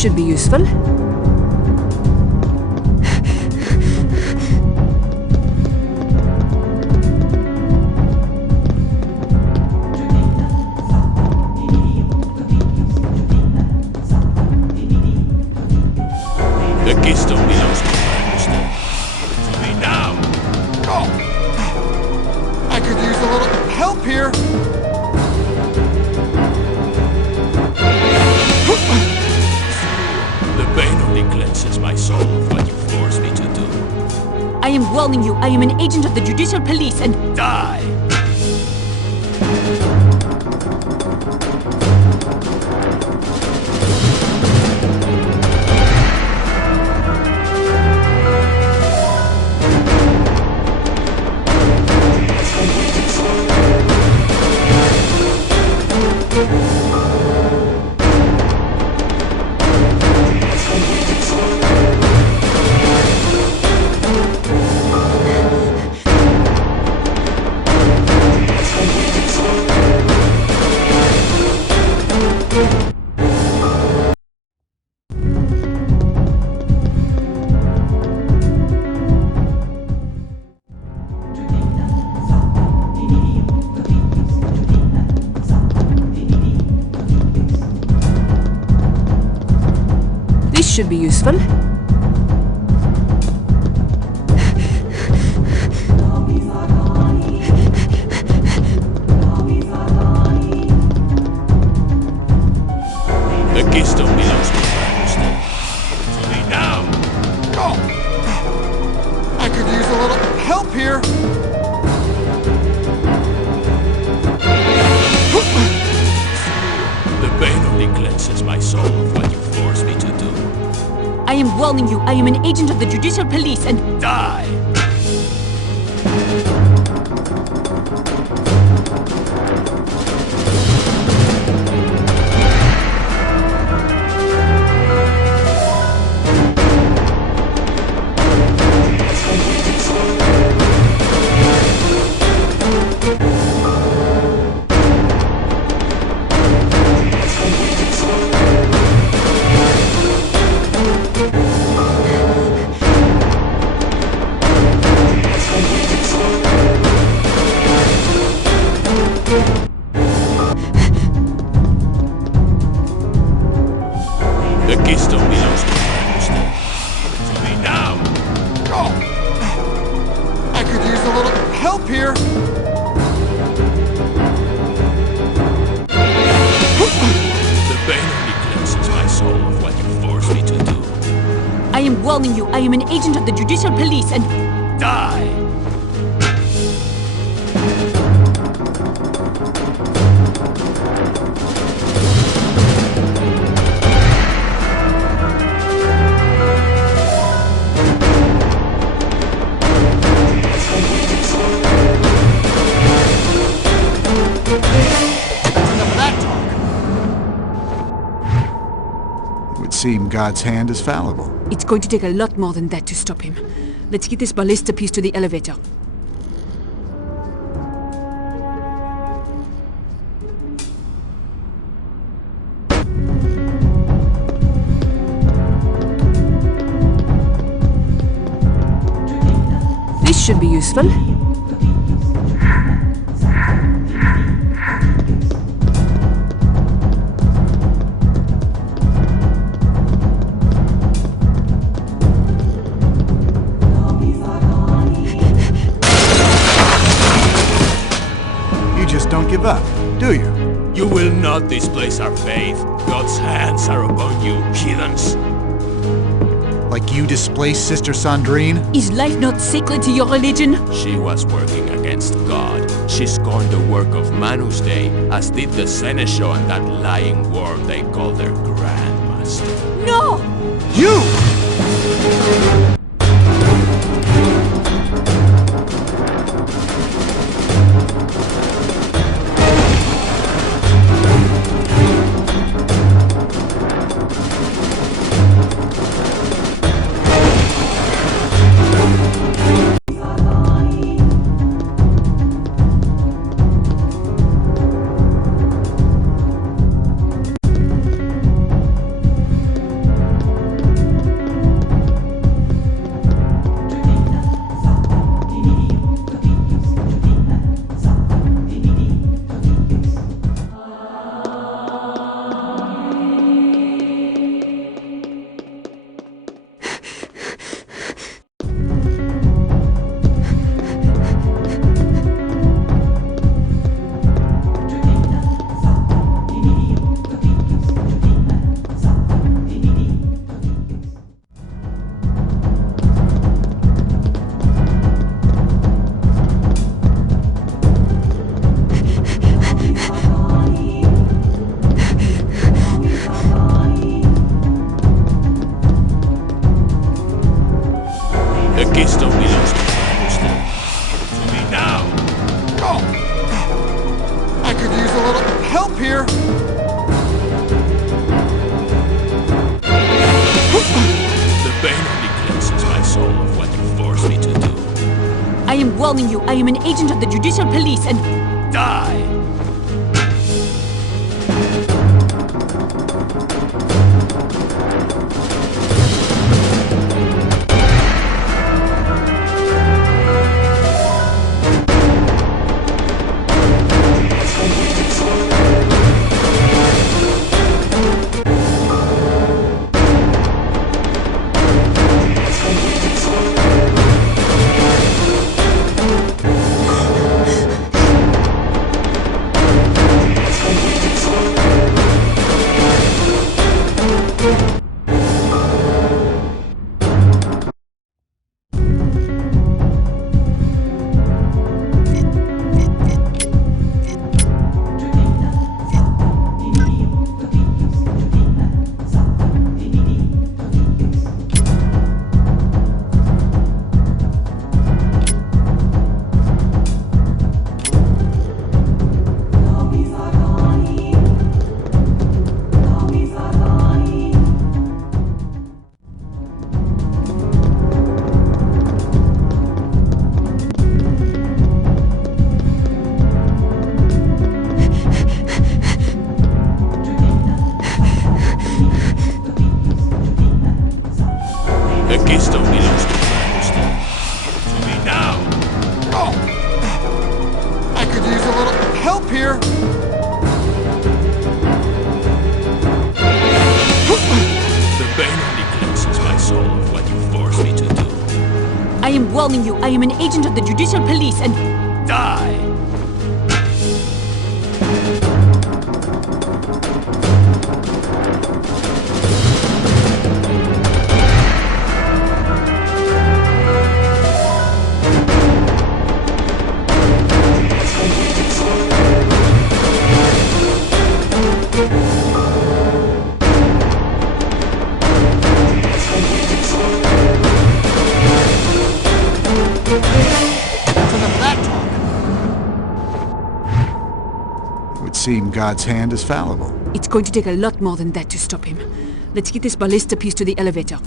Should be useful. The keystone belongs to me now. Oh. I could use a little help here. Cleanses my soul of what you forced me to do. I am warning you, I am an agent of the Judicial Police and— Die! Should be useful. The keystone belongs to me now. Oh. I could use a little help here. cleanses my soul of what you force me to do. I am warning you, I am an agent of the Judicial Police and... Die! The keystone belongs to me. To me now! Oh! I could use a little help here! The pain only cleanses my soul of what you force me to do. I am warning you, I am an agent of the Judicial Police and... Die! It would seem God's hand is fallible. It's going to take a lot more than that to stop him. Let's get this ballista piece to the elevator. This should be useful. Don't give up, do you? You will not displace our faith. God's hands are upon you, heathens. Like you displaced Sister Sandrine? Is life not sacred to your religion? She was working against God. She scorned the work of Manus Dei, as did the Seneschal and that lying worm they call their Grandmaster. No! You! here? The pain only cleanses my soul of what you force me to do. I am warning you, I am an agent of the Judicial Police and... Die! Please don't lose me, Majesty. To me now! Oh! I could use a little help here! The pain only cleanses my soul of what you forced me to do. I am warning you, I am an agent of the Judicial Police and... Die! Seem God's hand is fallible. It's going to take a lot more than that to stop him. Let's get this ballista piece to the elevator.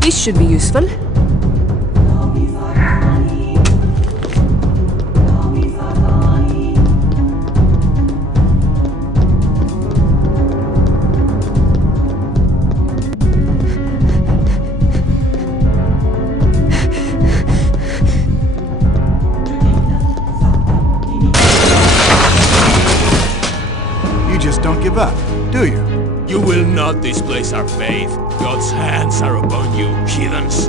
This should be useful. You just don't give up, do you? You will not displace our faith. God's hands are upon you, heathens.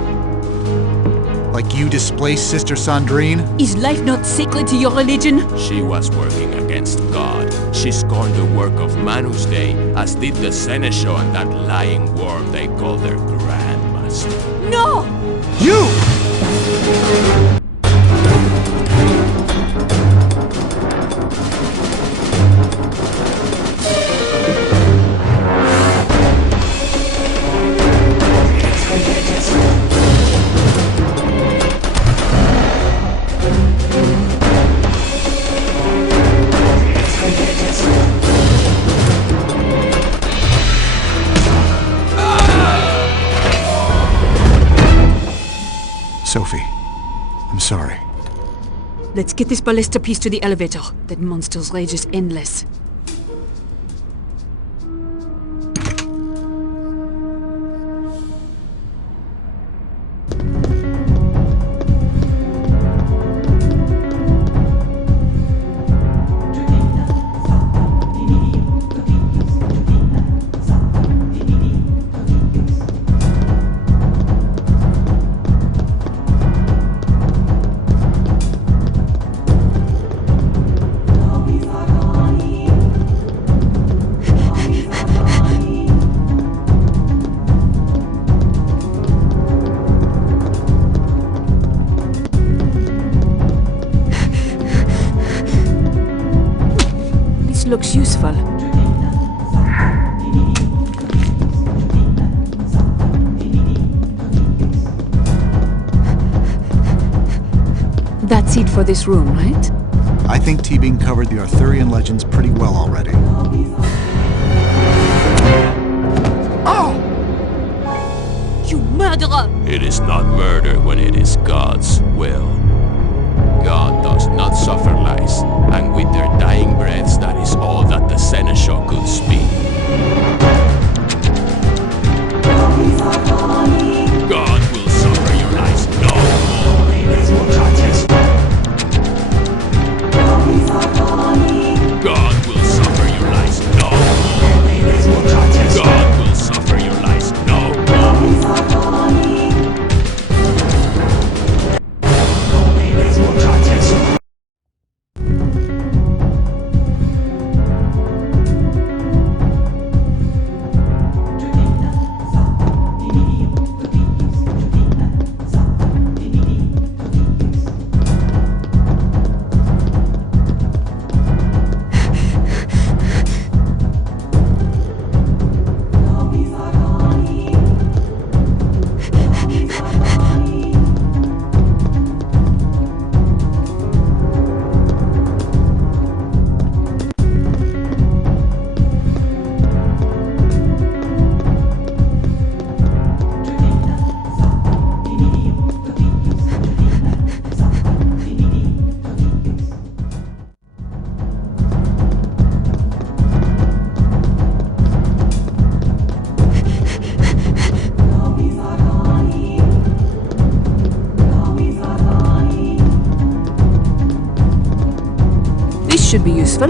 Like you displaced Sister Sandrine? Is life not sacred to your religion? She was working against God. She scorned the work of Manus Dei, as did the Seneschal and that lying worm they call their Grandmaster. No! You! Sophie, I'm sorry. Let's get this ballista piece to the elevator. That monster's rage is endless. Looks useful. That's it for this room, right? I think T-Bing covered the Arthurian legends pretty well already. Oh! You murderer! It is not murder when it is God's will. God does not suffer lies, and with their dying breaths that is all that the Seneschal could speak. God will suffer your lies no more. God will suffer your lies no more. God will suffer your lies no more. should be useful.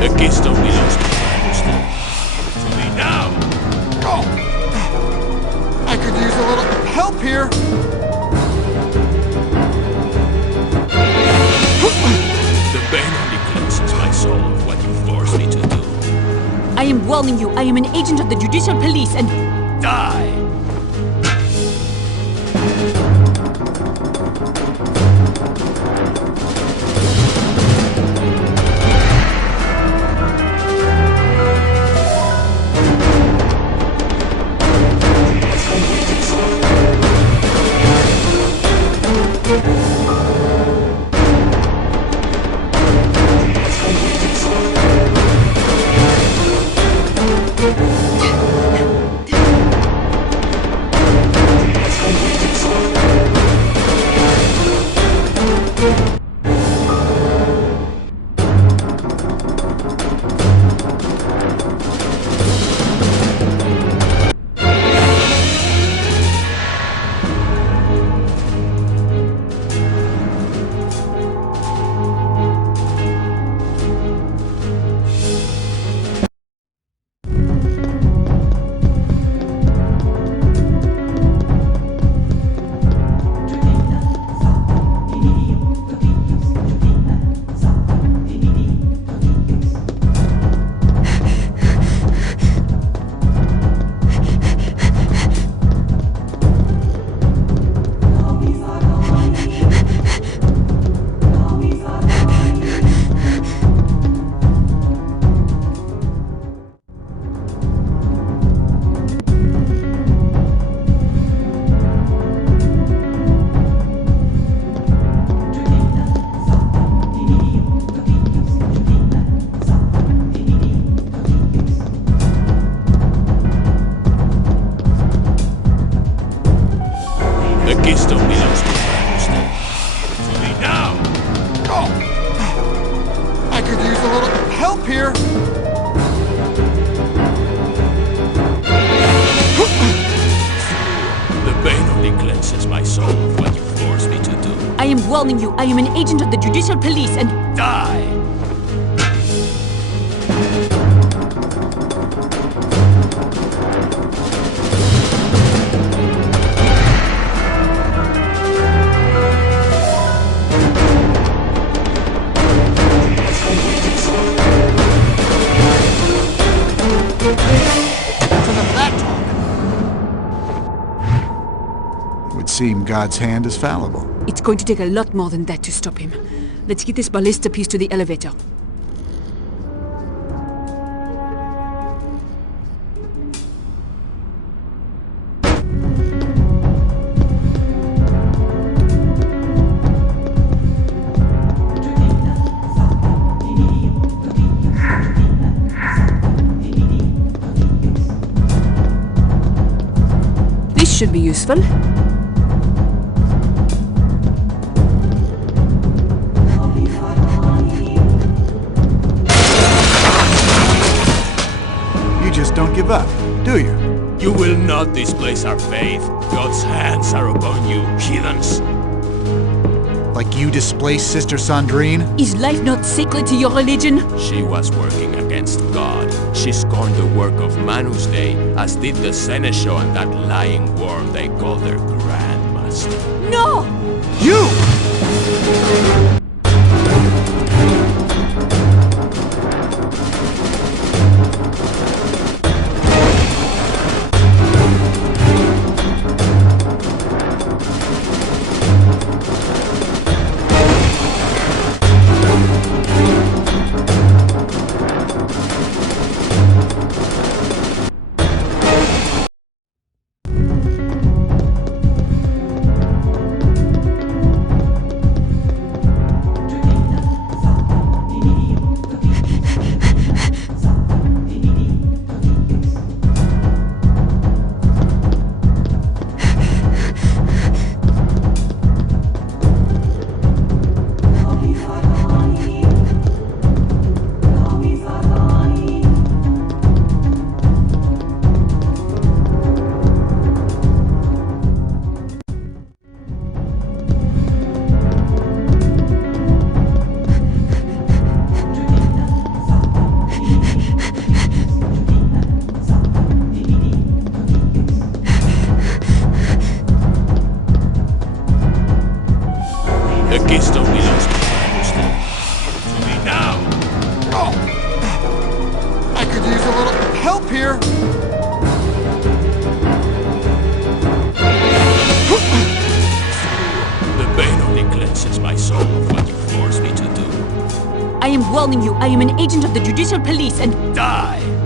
The keystone belongs to me. To me now! Oh! I could use a little help here! The pain only cleanses my soul of what you forced me to do. I am warning you, I am an agent of the Judicial Police and... Die! The keystone belongs to me. To me now! Oh! I could use a little help here! The pain only cleanses my soul of what you forced me to do. I am warning you, I am an agent of the Judicial Police and... Die! Seem God's hand is fallible. It's going to take a lot more than that to stop him. Let's get this ballista piece to the elevator. This should be useful. Don't give up, do you? You will not displace our faith. God's hands are upon you, heathens. Like you displaced Sister Sandrine? Is life not sacred to your religion? She was working against God. She scorned the work of Manus Dei, as did the Seneschal and that lying worm they call their Grandmaster. No! You! here? The pain only cleanses my soul of what you force me to do. I am warning you, I am an agent of the Judicial Police and... Die!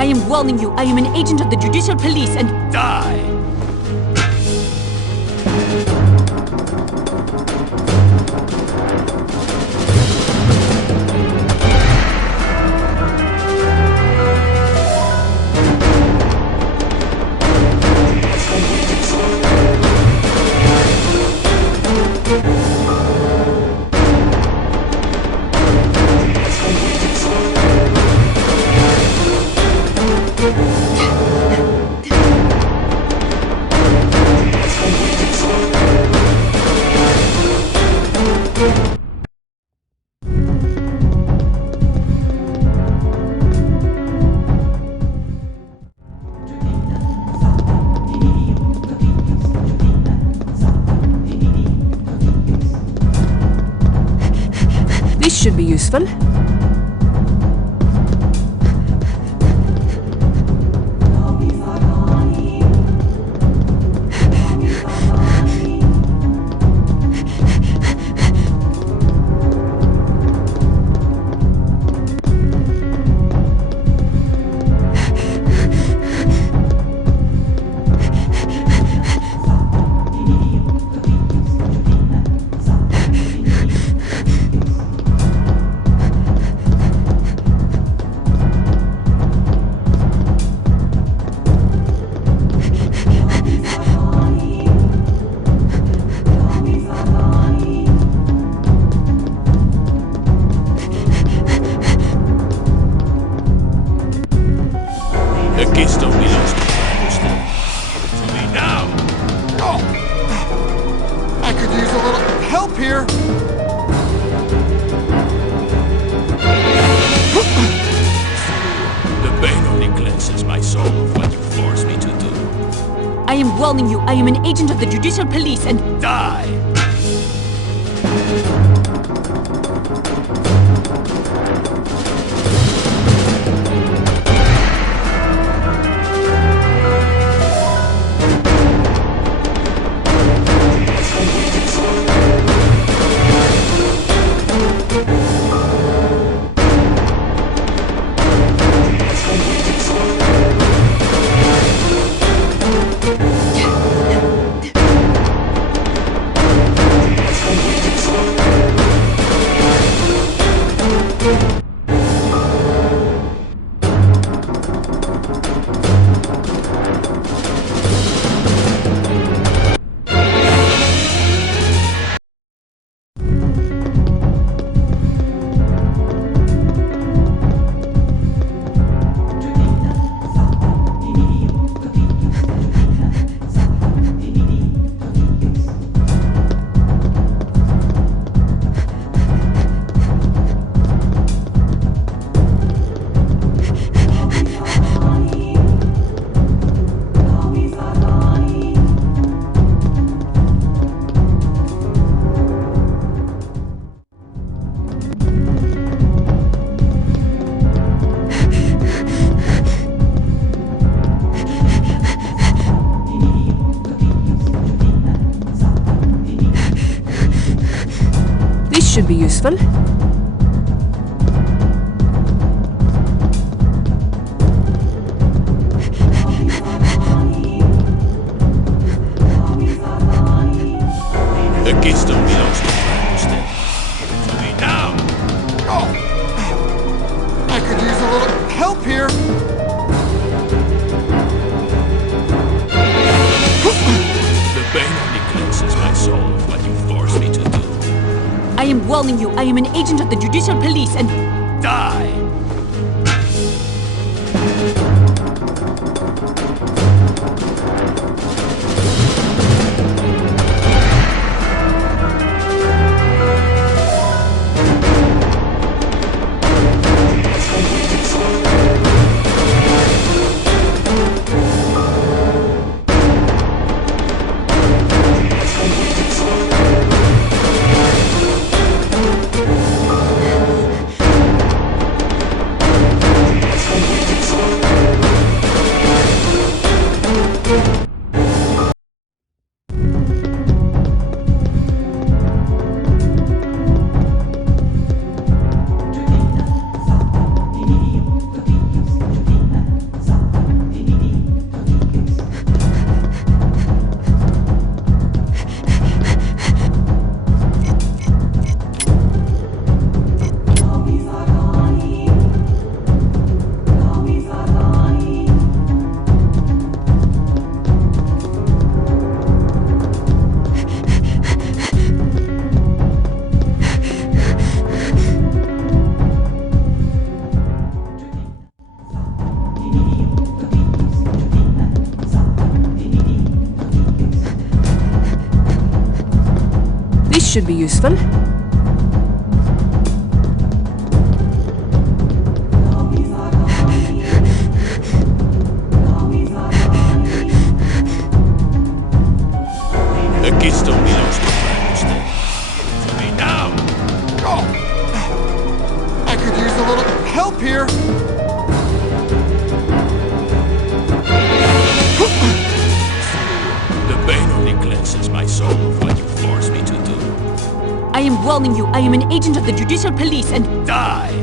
I am warning you, I am an agent of the Judicial Police and... Die! This should be useful. I am warning you, I am an agent of the Judicial Police and... Die! should be useful. The keystone belongs to Frankenstein. To me now! Oh! I could use a little help here! The pain only cleanses my soul of what you forced me to do. I am warning you, I am an agent of the Judicial Police and... Die! This should be useful. The keystone belongs to Frankenstein. To me now! Oh! I could use a little help here! The pain only cleanses my soul of what you forced me to do. I am warning you, I am an agent of the Judicial Police and... Die!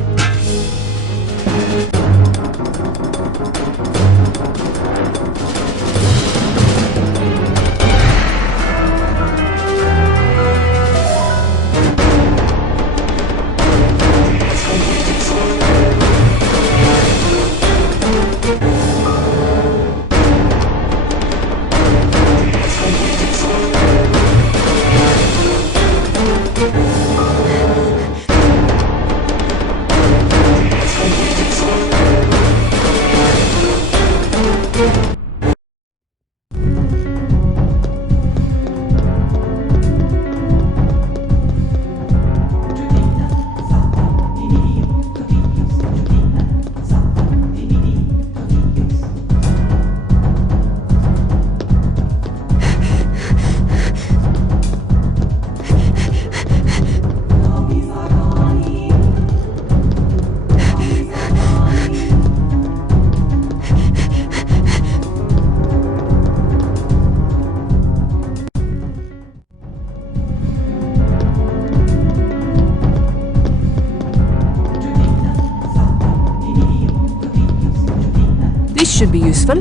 This should be useful.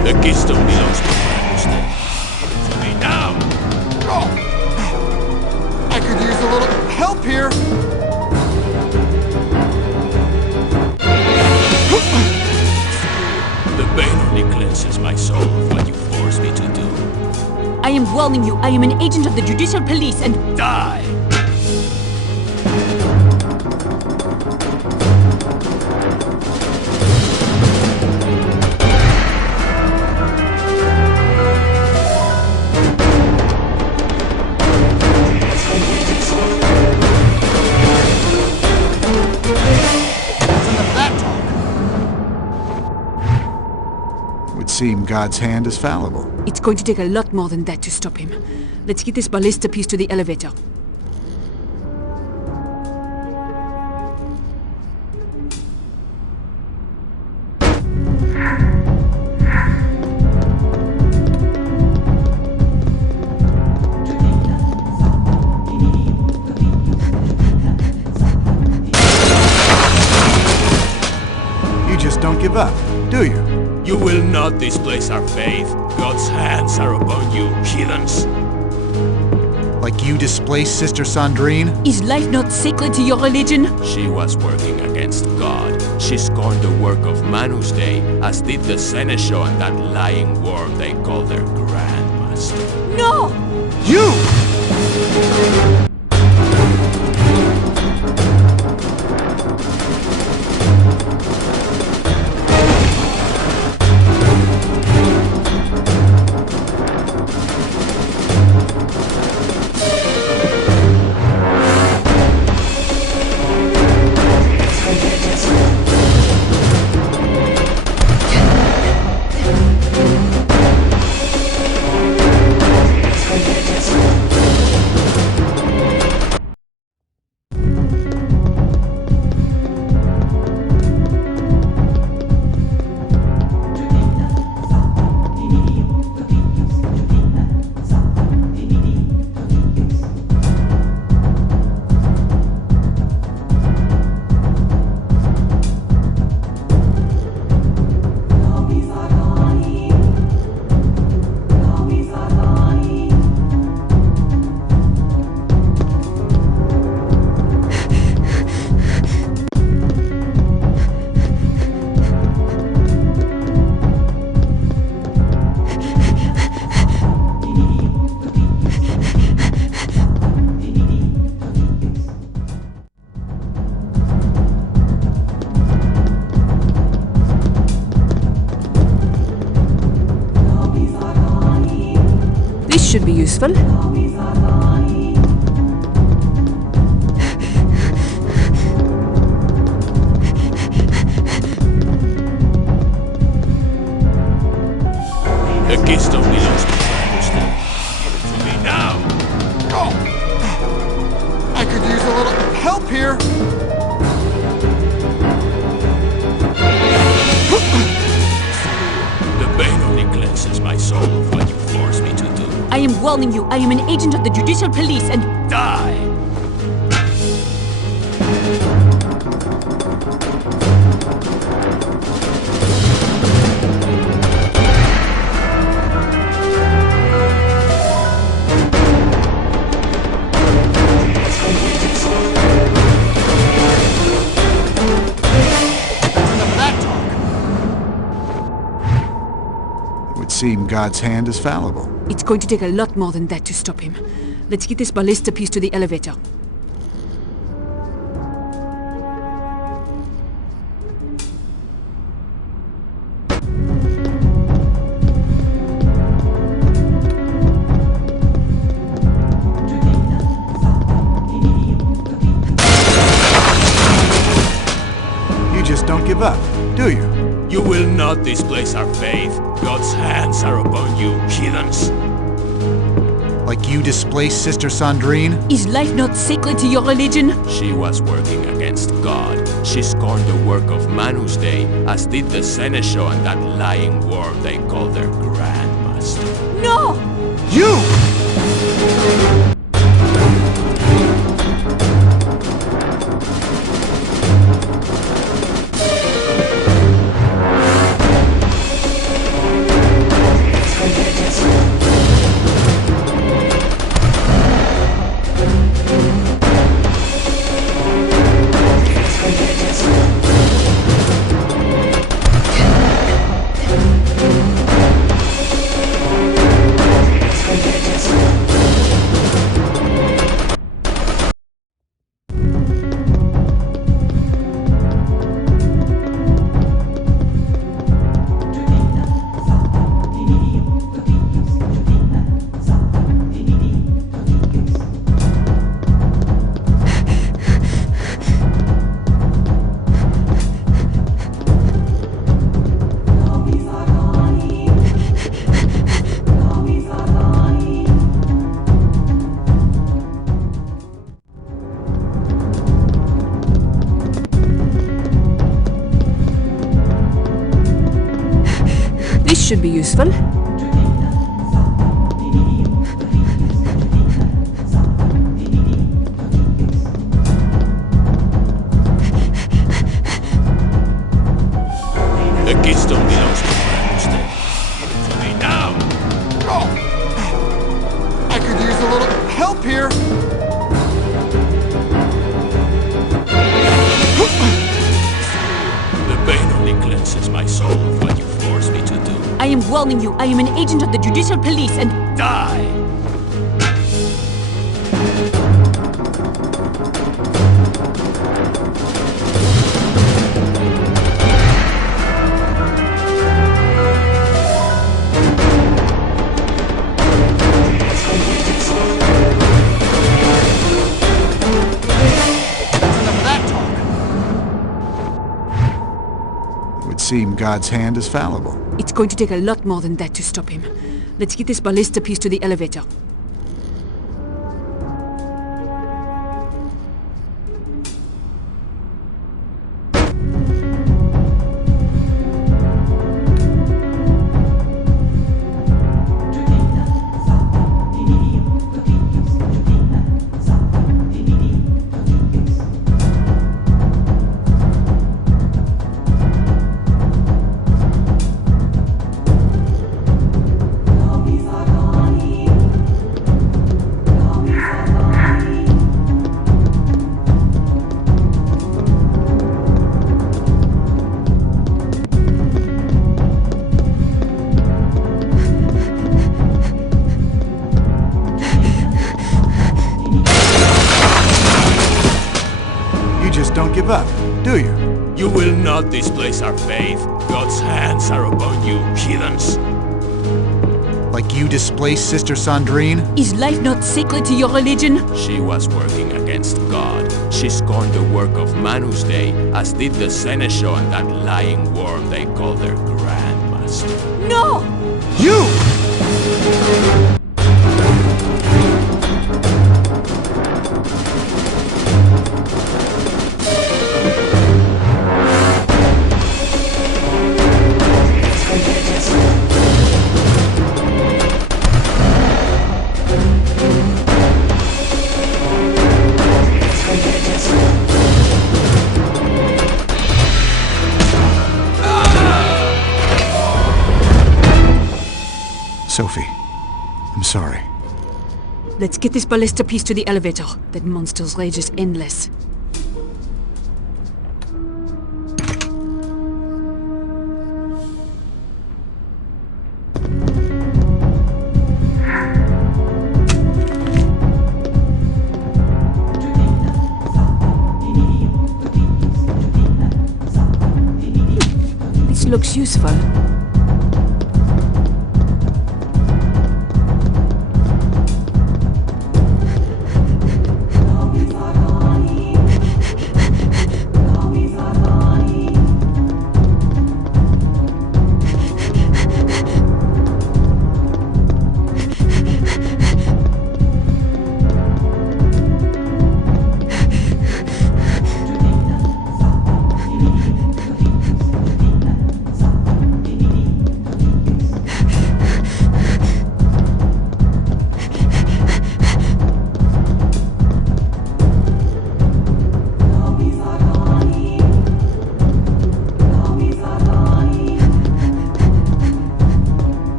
The keystone belongs to Frankenstein. To me now! Oh! I could use a little help here! The pain only cleanses my soul of what you forced me to do. I am warning you, I am an agent of the Judicial Police and... Die! Seem God's hand is fallible. It's going to take a lot more than that to stop him. Let's get this ballista piece to the elevator. don't give up, do you? You will not displace our faith. God's hands are upon you, heathens. Like you displaced Sister Sandrine? Is life not sacred to your religion? She was working against God. She scorned the work of Manus Dei, as did the seneschal and that lying worm they call their grandmaster. No! You! Should be useful. The keystone belongs to Manus Dei. Give it to me now! Oh. I could use a little help here. The pain only cleanses my soul of what you force me to do. I am warning you, I am an agent of the Judicial Police and... Die! Seem God's hand is fallible. It's going to take a lot more than that to stop him. Let's get this ballista piece to the elevator. You just don't give up, do you? You will not displace our faith. God's hands are upon you, heathens. Like you displaced Sister Sandrine? Is life not sacred to your religion? She was working against God. She scorned the work of Manus Dei, as did the seneschal and that lying worm they call their grandmaster. No! You! Should be useful. am warning you, I am an agent of the Judicial Police and... Die! Seem God's hand is fallible. It's going to take a lot more than that to stop him. Let's get this ballista piece to the elevator. Don't give up, do you? You will not displace our faith. God's hands are upon you, heathens. Like you displaced Sister Sandrine? Is life not sacred to your religion? She was working against God. She scorned the work of Manus Dei, as did the Seneschal and that lying worm they call their Grandmaster. No! You! Sophie, I'm sorry. Let's get this ballista piece to the elevator. That monster's rage is endless. This looks useful.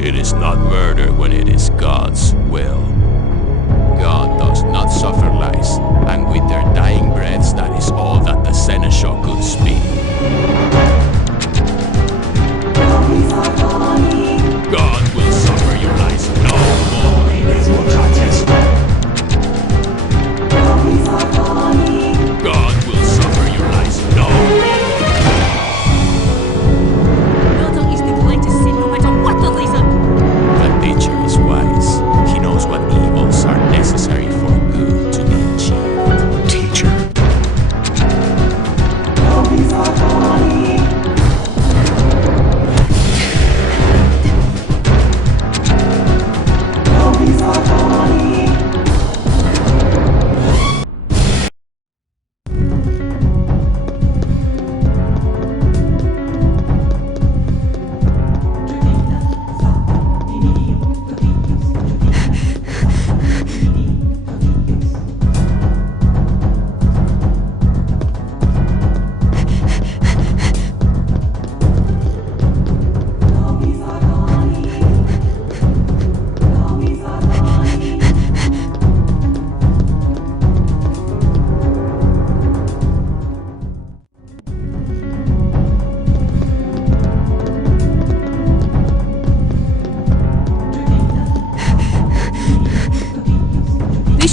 It is not murder when it is God's will. God does not suffer lies, and with their dying breaths that is all that the Seneschal could speak. God will suffer your lies no more. God will suffer your lies no more. Murder is the greatest sin, no matter what the reason. The teacher is wise. He knows what evils are necessary for good to be achieved. Teacher.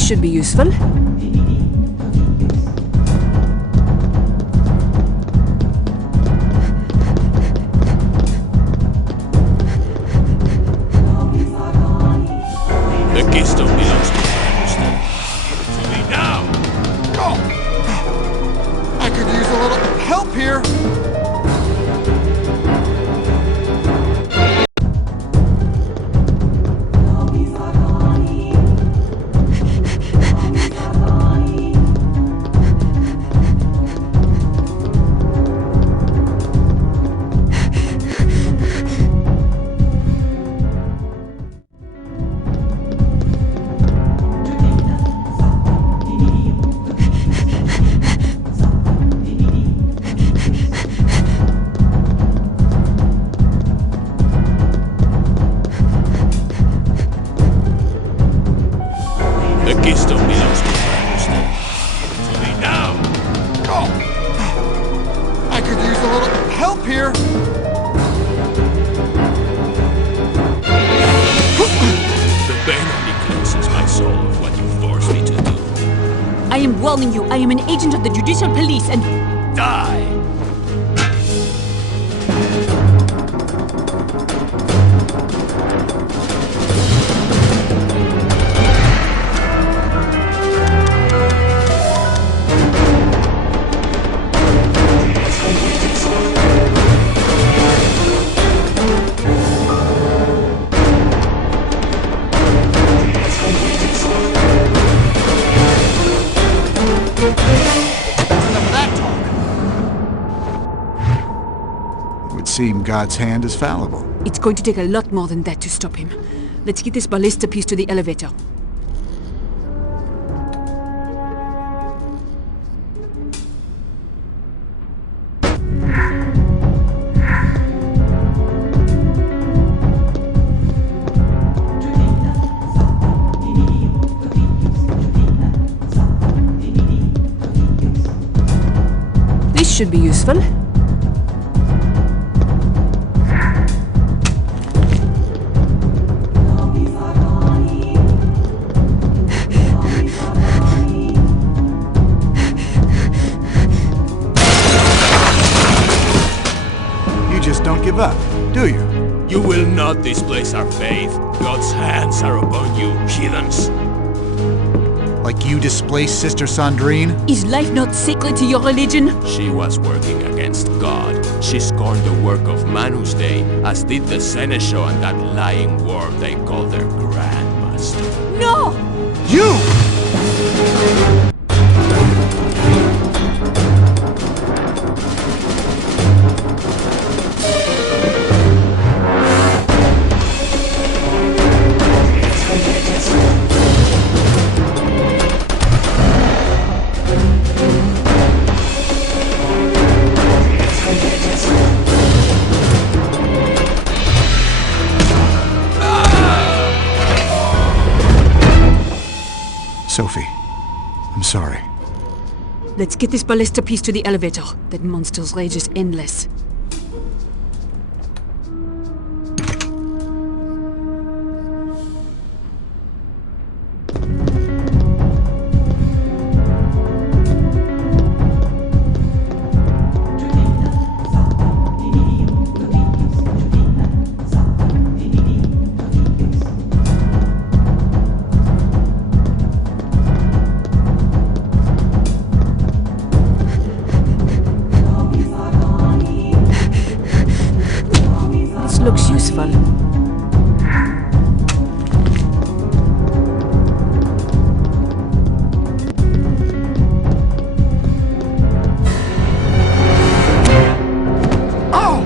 should be useful. The keystone belongs to me. To me now! Oh! I could use a little help here! The keystone belongs to me. To me now! Oh! I could use a little help here! The pain only cleanses my soul of what you forced me to do. I am warning you, I am an agent of the Judicial Police and... Die! It would seem God's hand is fallible. It's going to take a lot more than that to stop him. Let's get this ballista piece to the elevator. This should be useful. You just don't give up, do you? You will not displace our faith. God's hands are upon you, heathens. Like you displaced Sister Sandrine? Is life not sacred to your religion? She was working against God. She scorned the work of Manus Dei, as did the Seneschal and that lying worm they call their Grandmaster. No! You! Sophie, I'm sorry. Let's get this ballista piece to the elevator. That monster's rage is endless. Looks useful. Oh!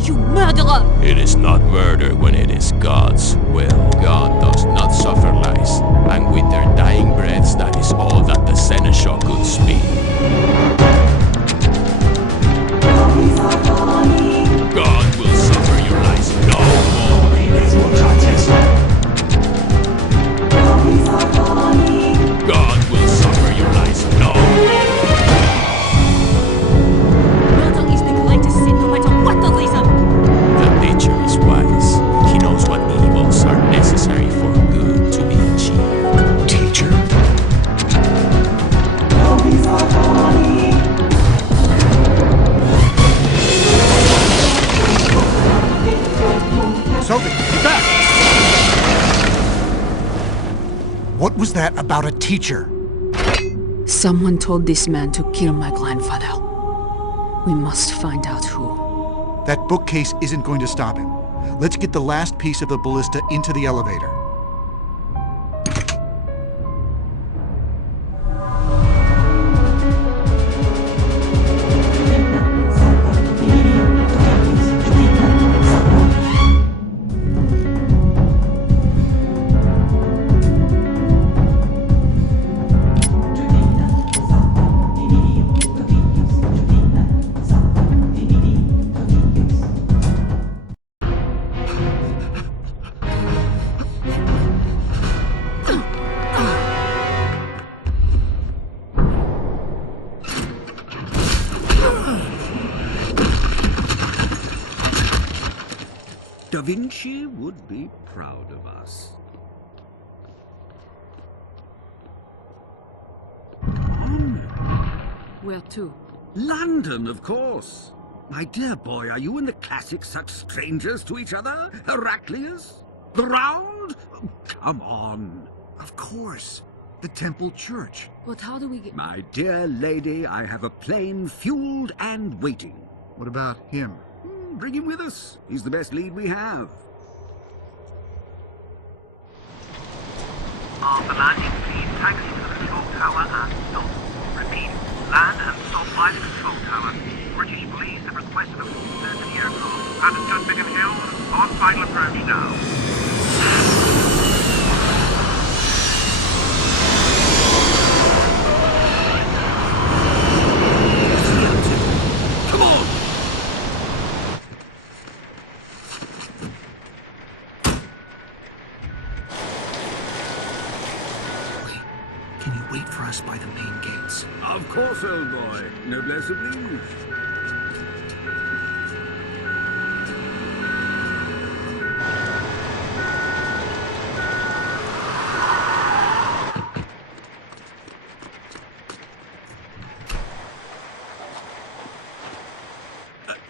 You murderer! It is not murder when it is God's will. God does not suffer lies, and with their dying breaths, that is all that the Seneschal could speak. God will suffer your lies no more. God will suffer your lies no more. Murder is the greatest sin, no matter what the reason! The nature is wise. He knows what evils are necessary for good to be What was that about a teacher? Someone told this man to kill my grandfather. We must find out who. That bookcase isn't going to stop him. Let's get the last piece of the ballista into the elevator. Da Vinci would be proud of us. Where to? London, of course. My dear boy, are you and the classics such strangers to each other? Heraclius? The Round? Oh, come on. Of course. The Temple Church. But how do we get... My dear lady, I have a plane fueled and waiting. What about him? Bring him with us. He's the best lead we have. After landing, please taxi to the control tower and stop. Repeat, land and stop by the control tower. British police have requested a full search of the aircraft. Understood, Bigham Hill. On final approach now. Come on! Can you wait for us by the main gates? Of course, old boy. Noblesse oblige.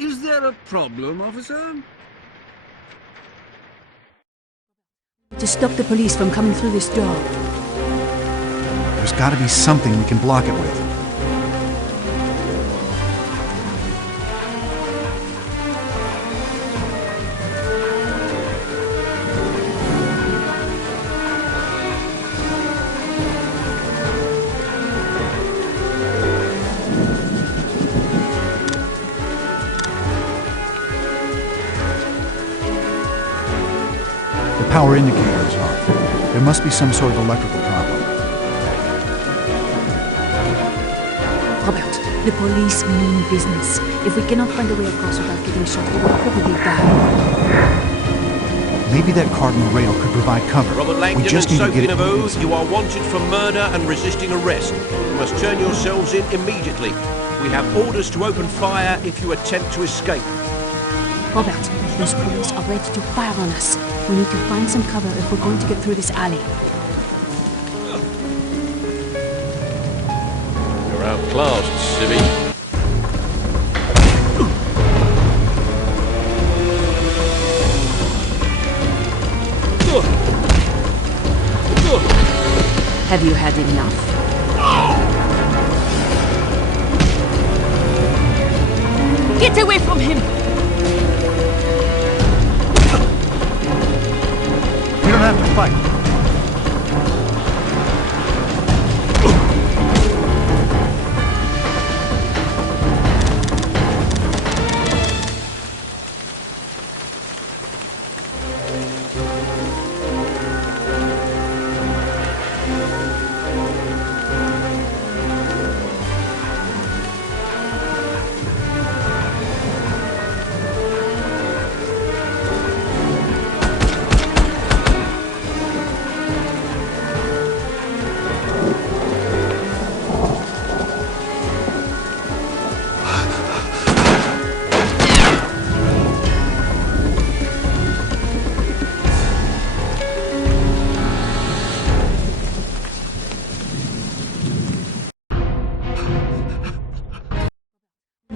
Is there a problem, officer? To stop the police from coming through this door. There's got to be something we can block it with. The power indicator is off. There must be some sort of electrical problem. Robert, the police mean business. If we cannot find a way across without getting shot, we will probably die. Maybe that cardinal rail could provide cover. Robert Langdon We just need and to get Sophie it. Naveau, you are wanted for murder and resisting arrest. You must turn yourselves in immediately. We have orders to open fire if you attempt to escape. Robert, those police are ready to fire on us. We need to find some cover if we're going to get through this alley. You're outclassed, civvy. Have you had enough? Get away from him! We don't have to fight.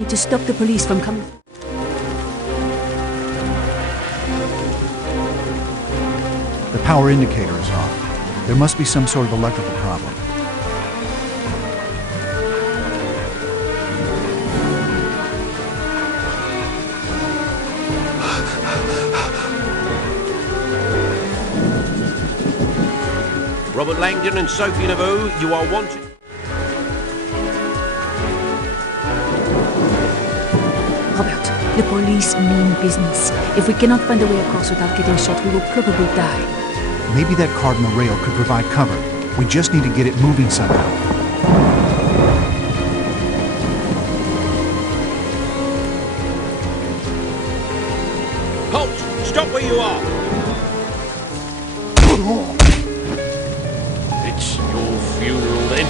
To stop the police from coming. The power indicator is off. There must be some sort of electrical problem. Robert Langdon and Sophie Naveau, you are wanted. Robert, the police mean business. If we cannot find a way across without getting shot, we will probably die. Maybe that card on the rail could provide cover. We just need to get it moving somehow. Halt! Stop where you are! It's your funeral then?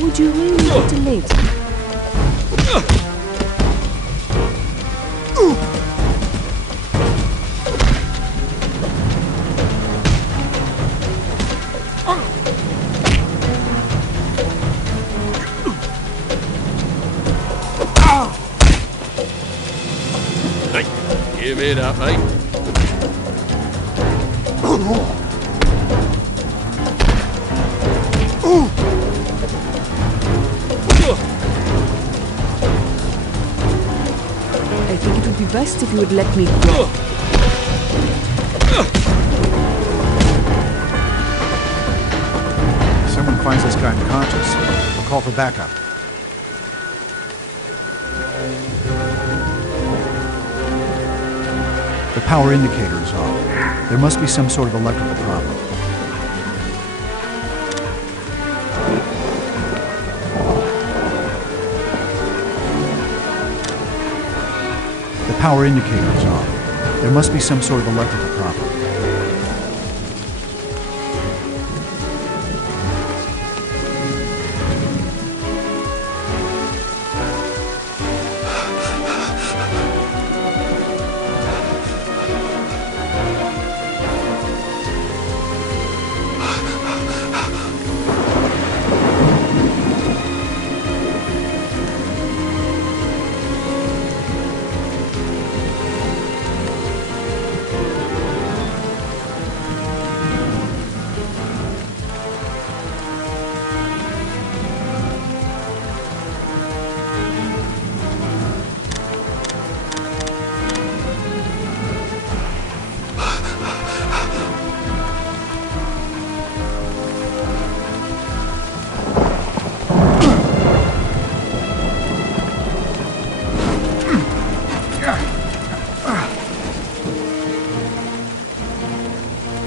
Would you really like to live? Give it up, mate. I think it would be best if you would let me go. If someone finds this guy unconscious, we'll call for backup. The power indicator is off. There must be some sort of electrical problem. The power indicator is off. There must be some sort of electrical problem.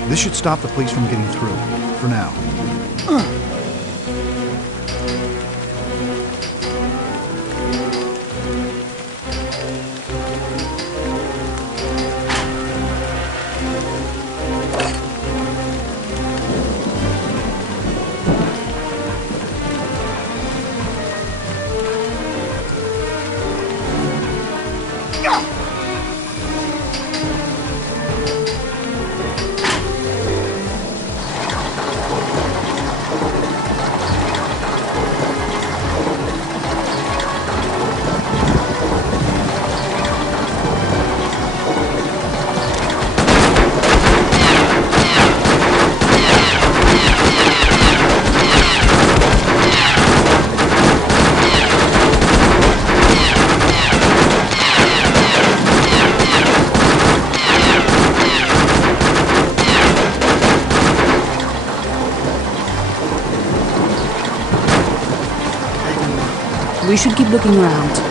This should stop the police from getting through, for now. We should keep looking around.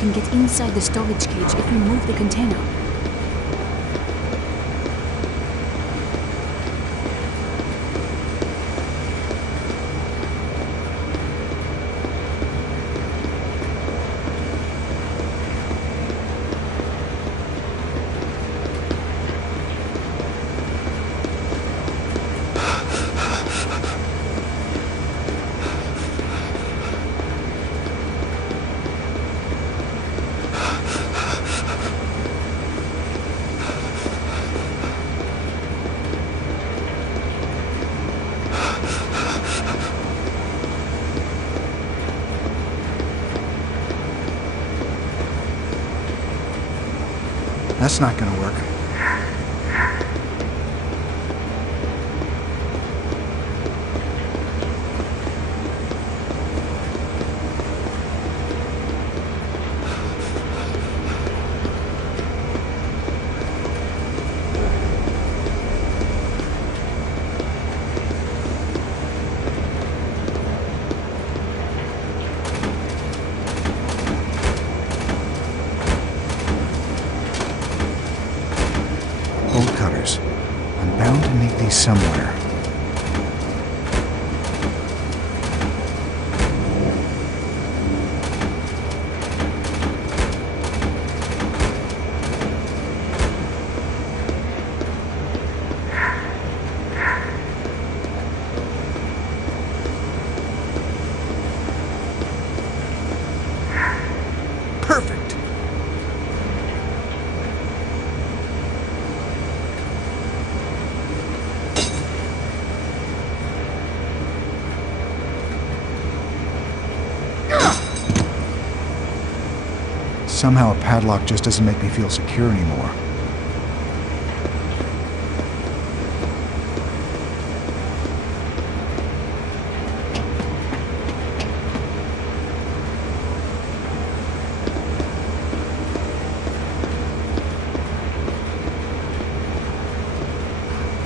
can get inside the storage cage if we move the container. That's not gonna work. Bolt cutters. I'm bound to need these somewhere. Perfect! Somehow a padlock just doesn't make me feel secure anymore.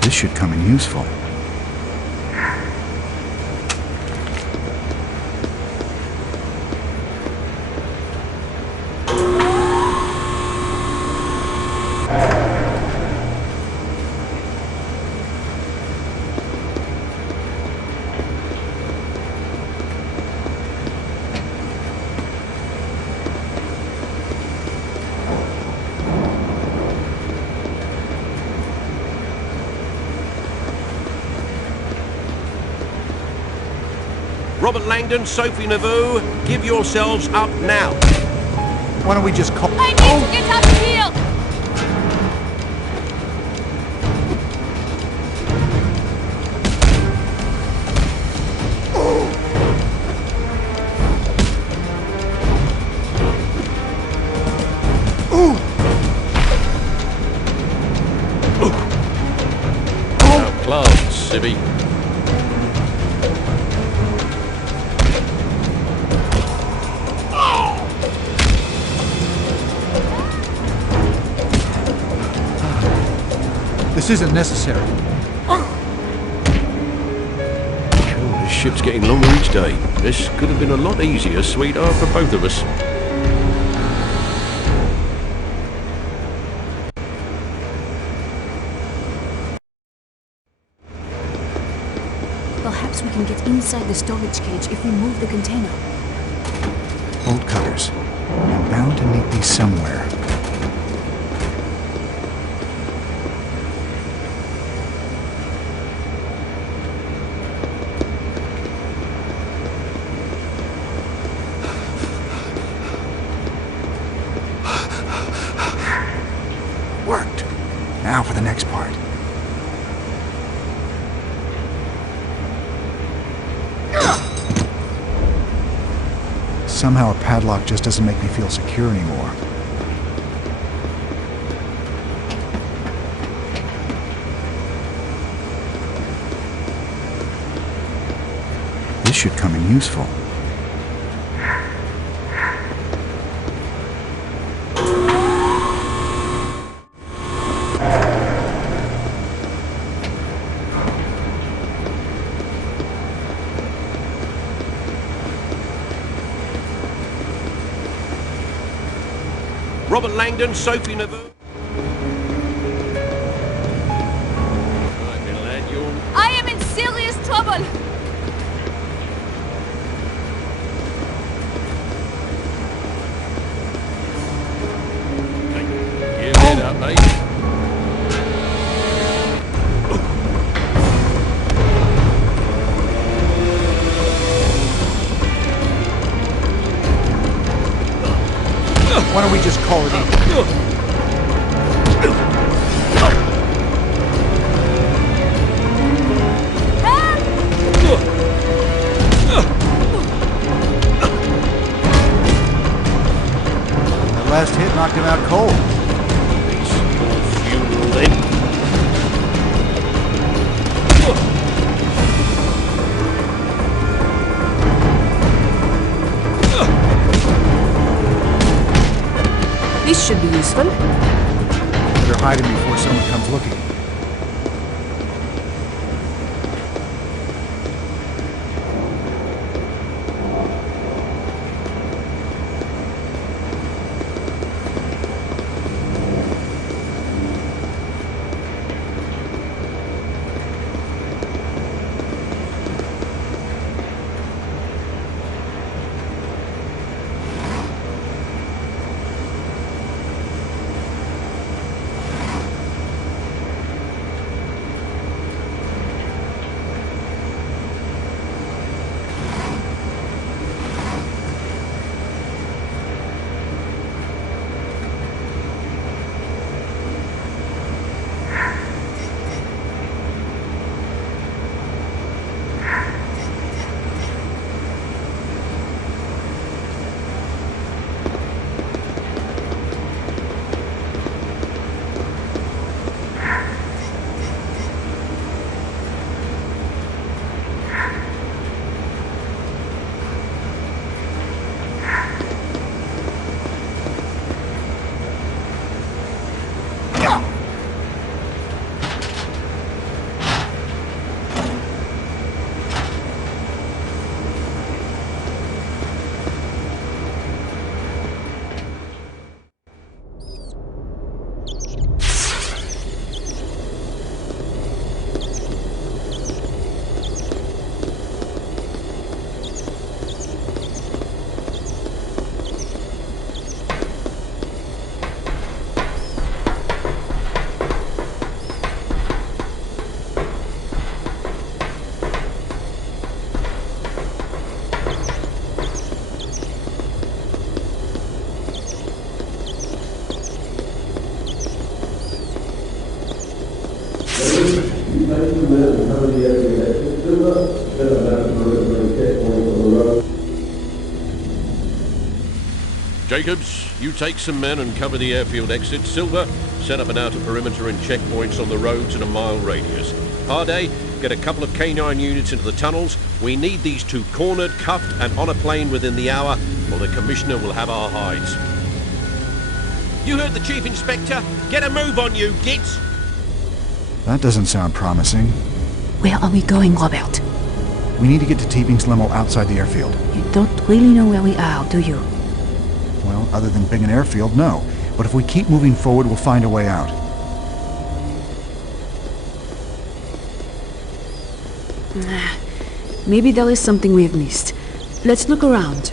This should come in useful. Robert Langdon, Sophie Nauvoo, give yourselves up now. Why don't we just call... I need to get out of here! Close, Sibby. This isn't necessary. This ship's getting longer each day. This could have been a lot easier, sweetheart, for both of us. Perhaps we can get inside the storage cage if we move the container. Bolt cutters. I'm bound to need these somewhere. Worked. Now for the next part. Somehow a padlock just doesn't make me feel secure anymore. This should come in useful. Robert Langdon, Sophie Neveu. Right, little lad, you're... I am in serious trouble! Give it up, mate. Why don't we just call it even? That last hit knocked him out cold. Funeral then. This should be useful. Better hide him before someone comes looking. Jacobs, you take some men and cover the airfield exit. Silver, set up an outer perimeter and checkpoints on the roads in a mile radius. Harday, get a couple of K9 units into the tunnels. We need these two cornered, cuffed and on a plane within the hour, or the Commissioner will have our hides. You heard the Chief Inspector? Get a move on you, gits! That doesn't sound promising. Where are we going, Robert? We need to get to Teabing's limo outside the airfield. You don't really know where we are, do you? Well, other than being an airfield, no. But if we keep moving forward, we'll find a way out. Maybe there is something we've missed. Let's look around.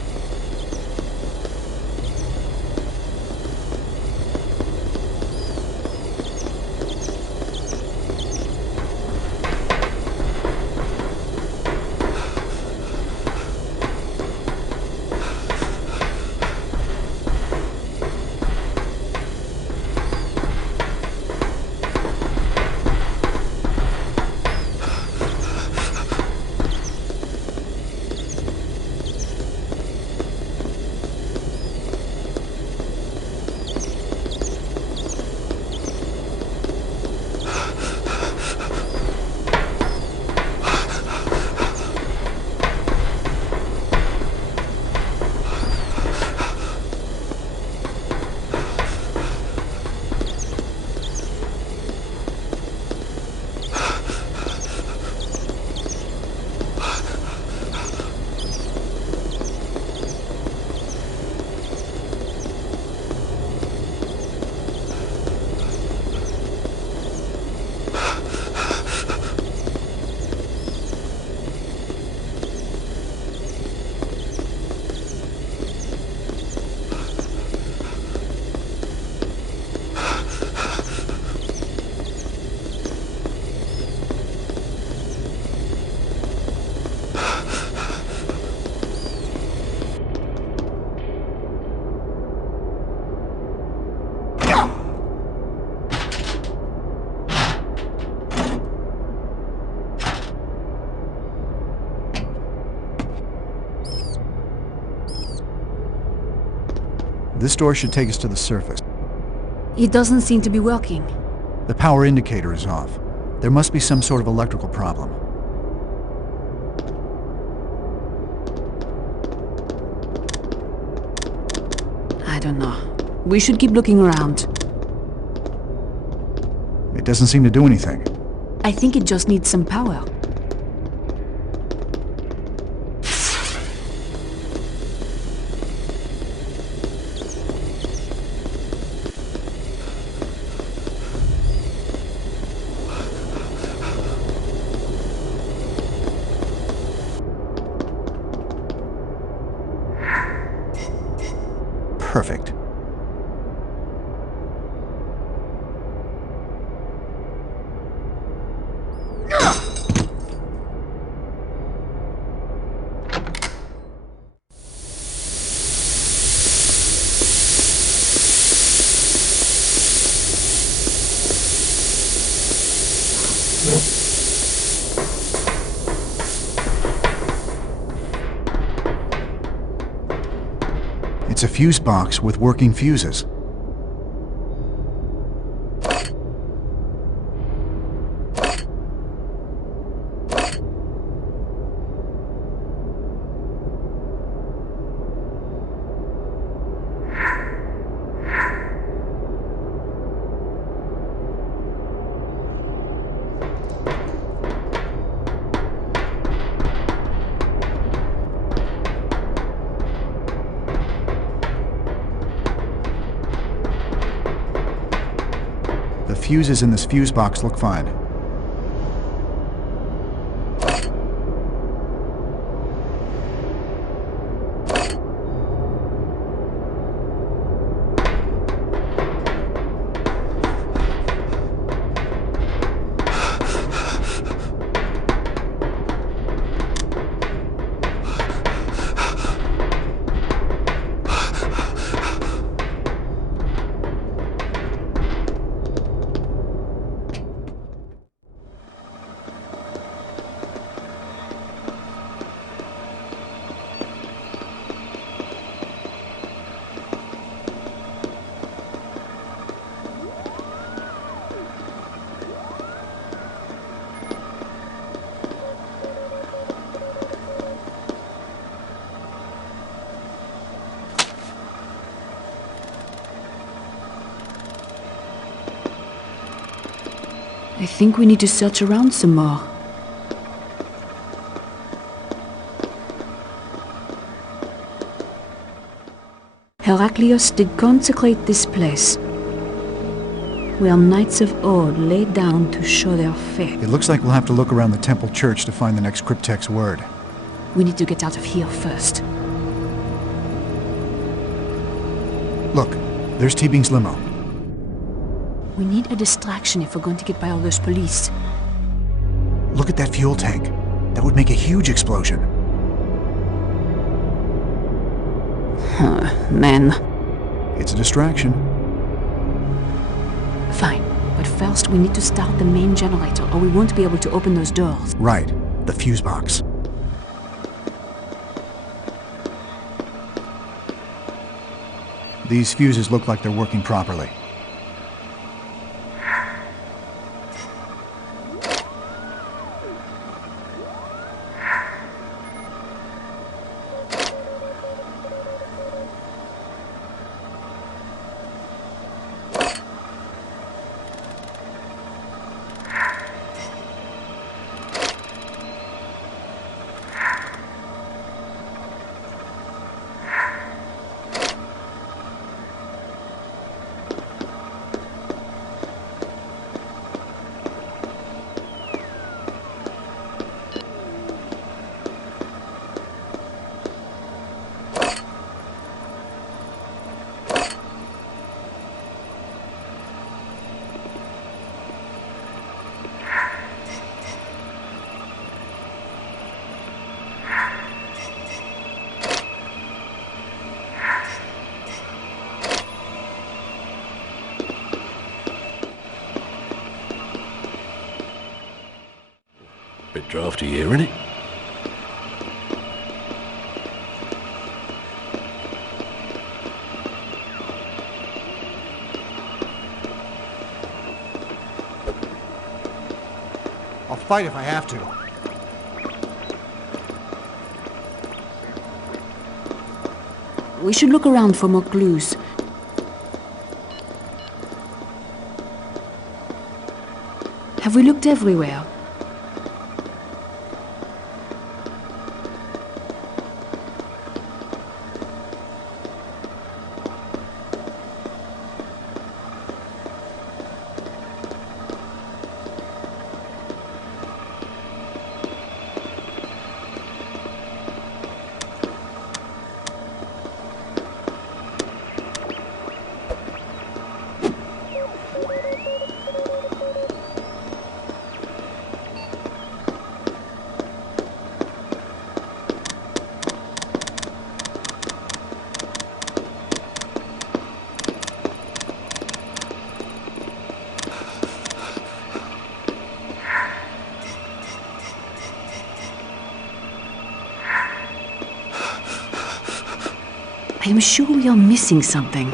This door should take us to the surface. It doesn't seem to be working. The power indicator is off. There must be some sort of electrical problem. I don't know. We should keep looking around. It doesn't seem to do anything. I think it just needs some power. Perfect. It's a fuse box with working fuses. The fuses in this fuse box look fine. I think we need to search around some more. Heraclius did consecrate this place, where knights of old laid down to show their faith. It looks like we'll have to look around the temple church to find the next cryptex word. We need to get out of here first. Look, there's T-Bing's limo. We need a distraction if we're going to get by all those police. Look at that fuel tank. That would make a huge explosion. Men. It's a distraction. Fine, but first we need to start the main generator or we won't be able to open those doors. Right, the fuse box. These fuses look like they're working properly. Bit drafty here, isn't it? fight if I have to. We should look around for more clues. Have we looked everywhere? I am sure we are missing something.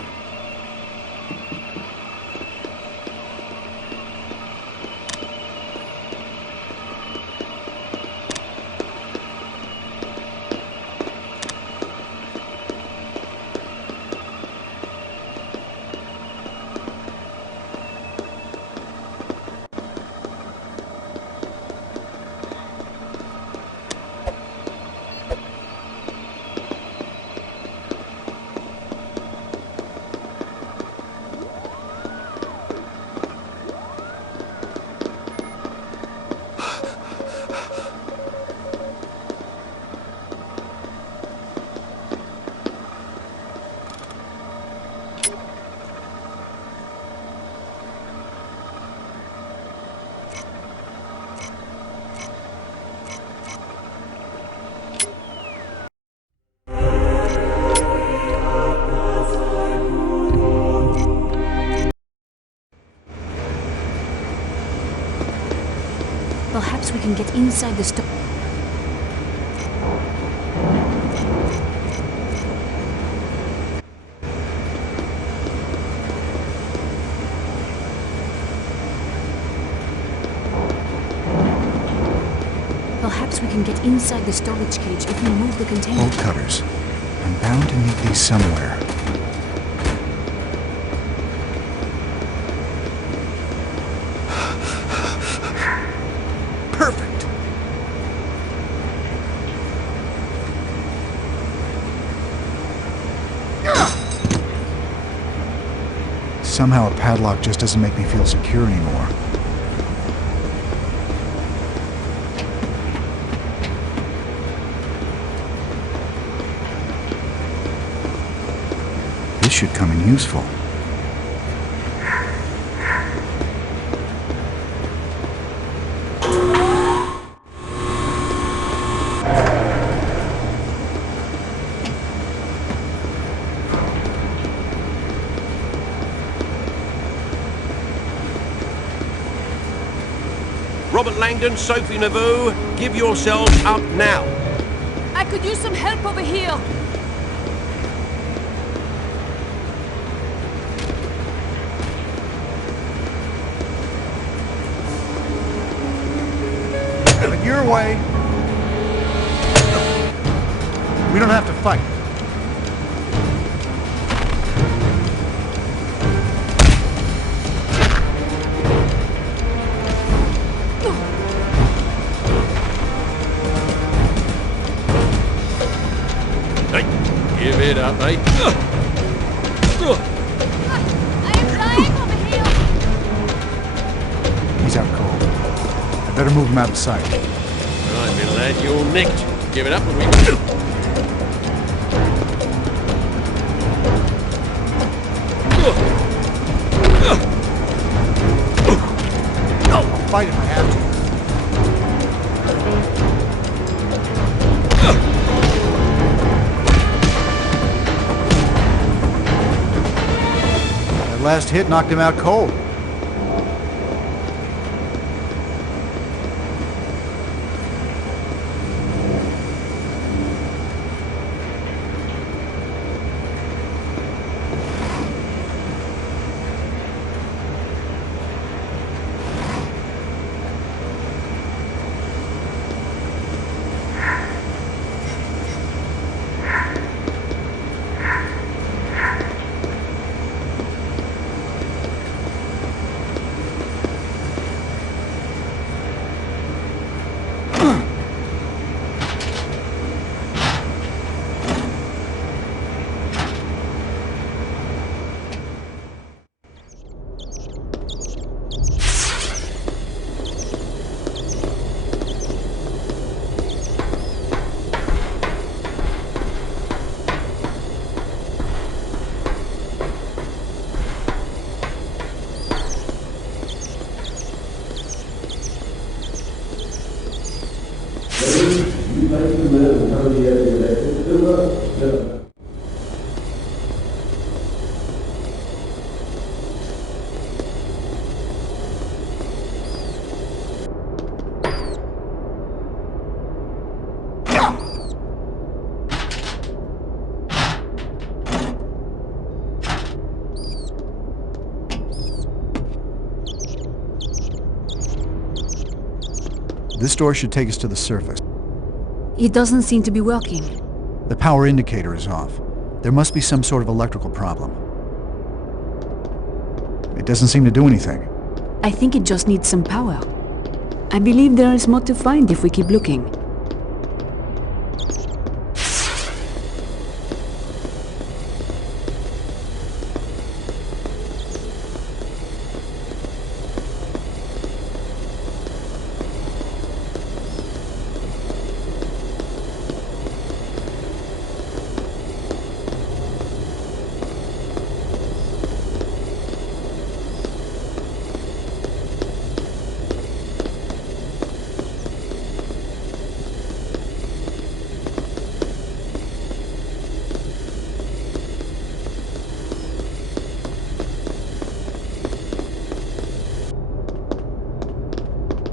Perhaps we can get inside the store. Perhaps we can get inside the storage cage if we move the container. Bolt cutters. I'm bound to need these somewhere. Perfect! Somehow a padlock just doesn't make me feel secure anymore. This should come in useful. Robert Langdon, Sophie Nauvoo, give yourselves up now. I could use some help over here. Have it your way. We don't have to fight. Give it up, mate. I am dying over here. He's out cold. I better move him out of sight. Right, my lad, you're nicked. Give it up and we... I'll fight if I have to. That last hit knocked him out cold. This door should take us to the surface. It doesn't seem to be working. The power indicator is off. There must be some sort of electrical problem. It doesn't seem to do anything. I think it just needs some power. I believe there is more to find if we keep looking.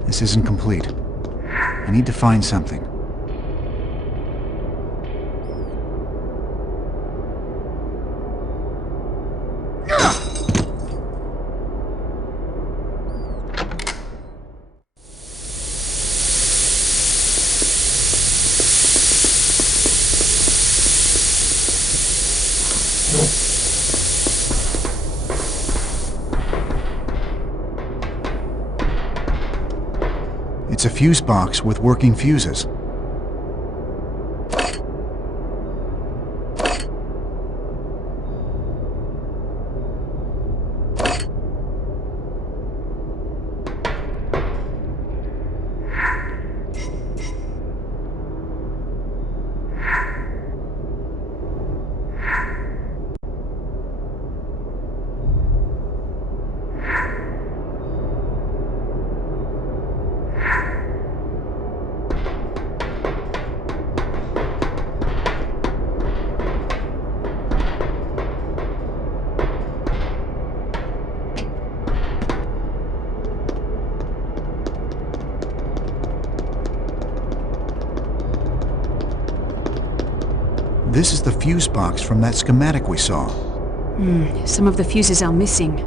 This isn't complete. I need to find something. It's a fuse box with working fuses. This is the fuse box from that schematic we saw. Some of the fuses are missing.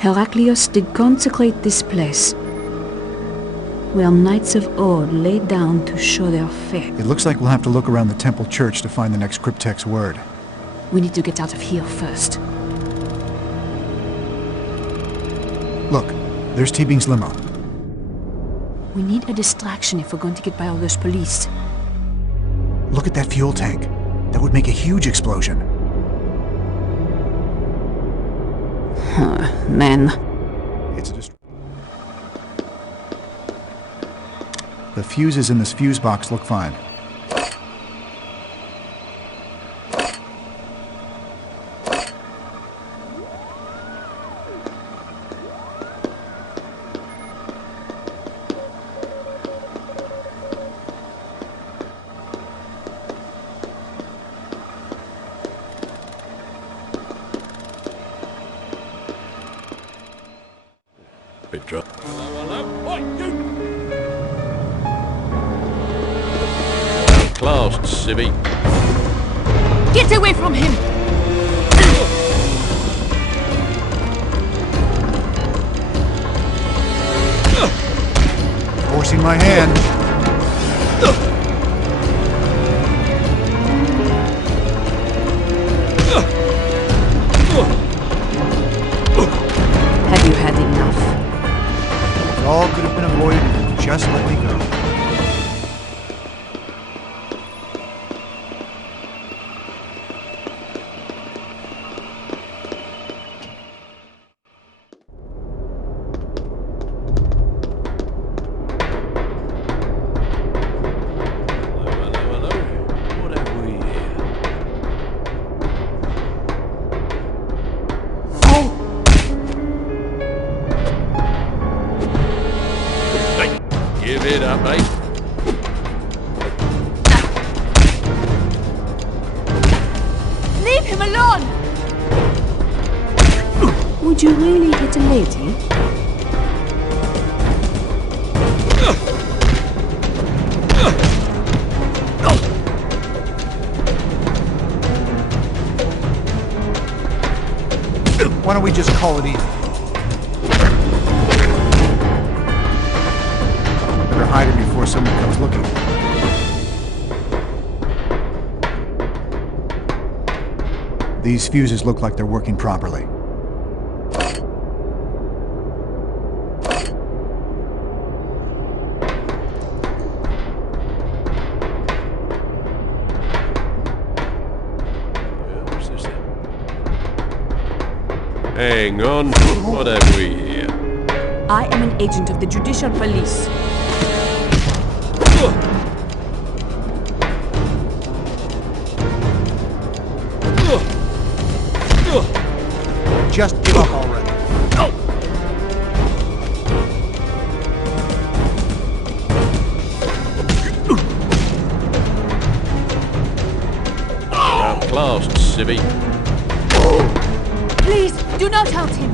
Heraclius did consecrate this place, where knights of old laid down to show their faith. It looks like we'll have to look around the temple church to find the next cryptex word. We need to get out of here first. Look, there's T-Bing's limo. We need a distraction if we're going to get by all those police. Look at that fuel tank. That would make a huge explosion. Men. It's the fuses in this fuse box look fine. Picture. Classed, civvy. Get away from him! Forcing my hand. Have you had enough? It all could have been avoided if you just let me go. Give it up, mate. Leave him alone! Would you really hit a lady? Why don't we just call it even? Better hide it before someone comes looking. These fuses look like they're working properly. Hang on. What have we here? I am an agent of the Judicial Police. Just give up already. Outclassed, civvy. Please, do not hurt him!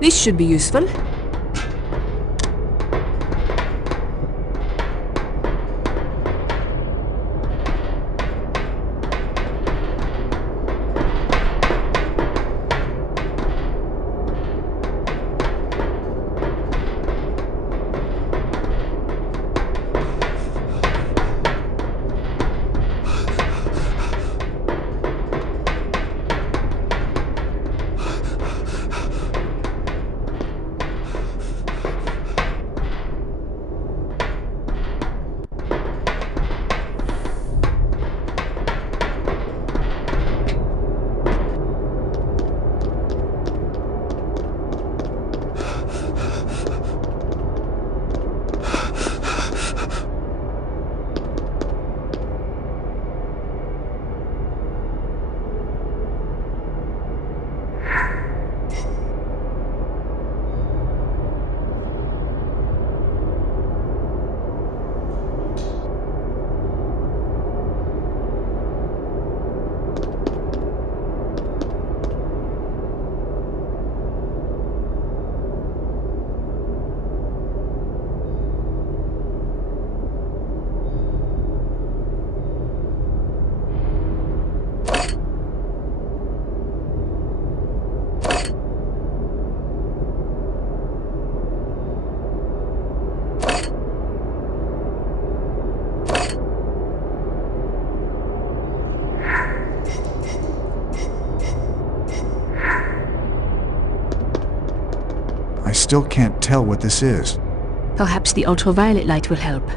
This should be useful. I still can't tell what this is. Perhaps the ultraviolet light will help.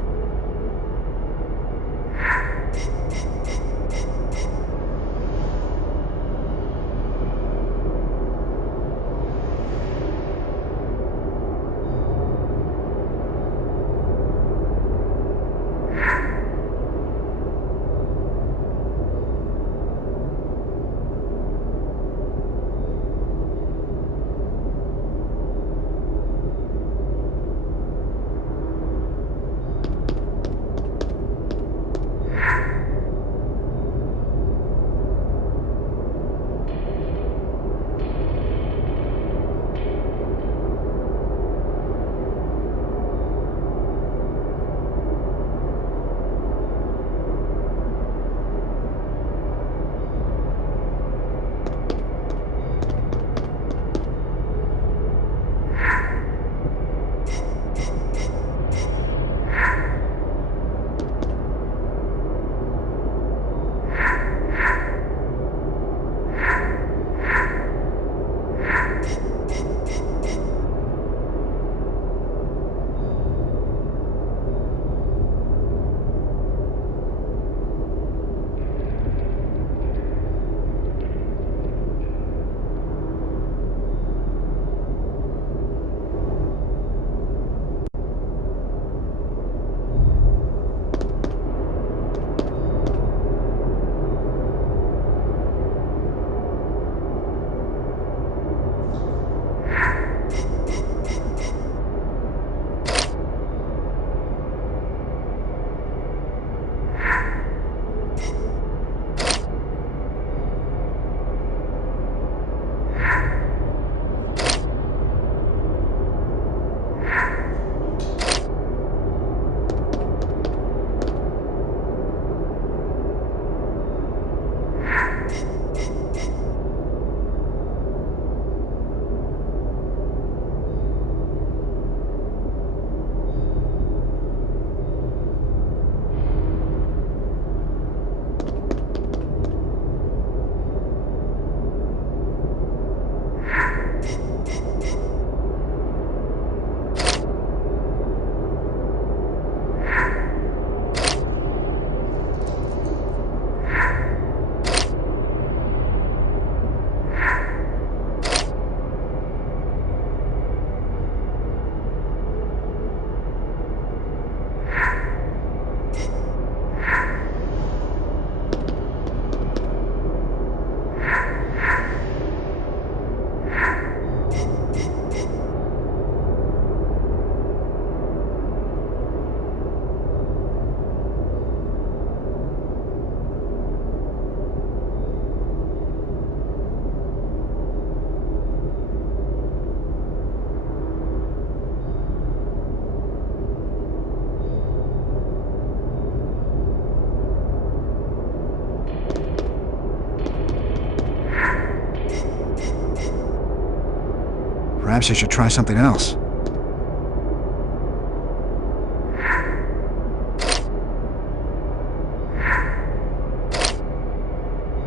Perhaps I should try something else.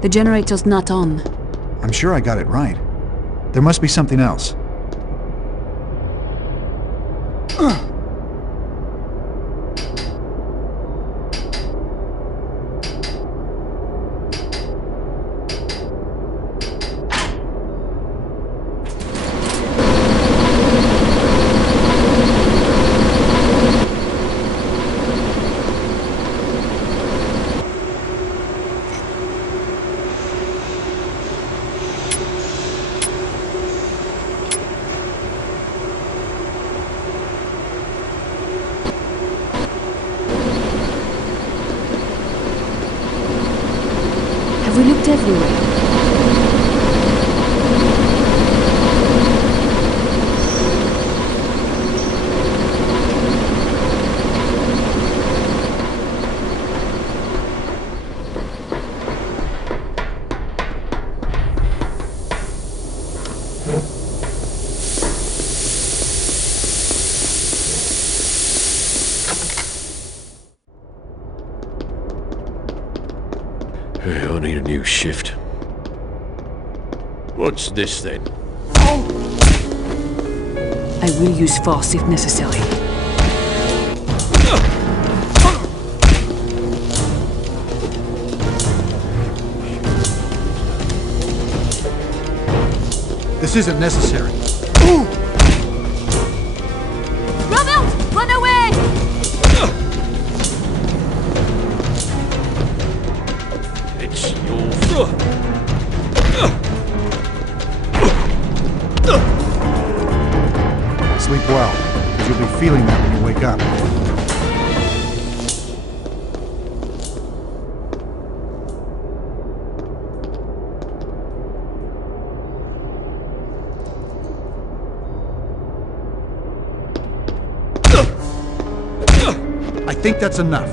The generator's not on. I'm sure I got it right. There must be something else. Have we looked everywhere? I need a new shift. What's this then? I will use force if necessary. This isn't necessary. Run out! Run away! It's your Sleep well, because you'll be feeling that when you wake up. I think that's enough.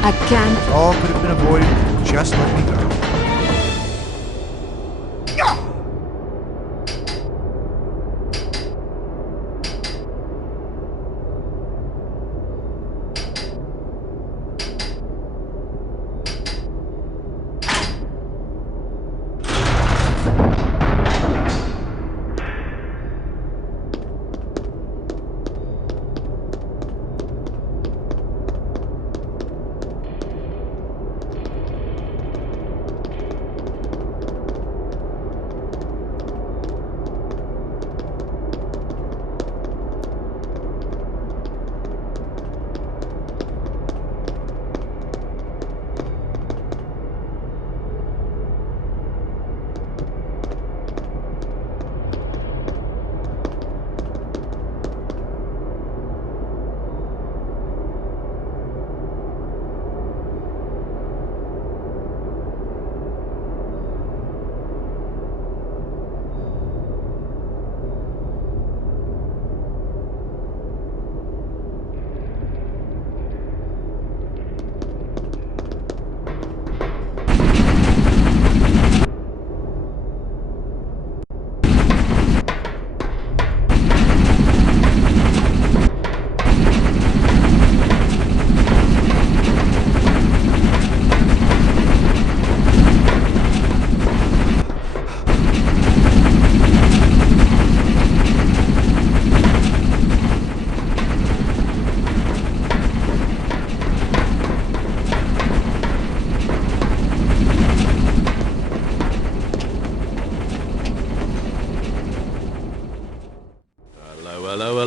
I can't. All could have been avoided. Just let me go.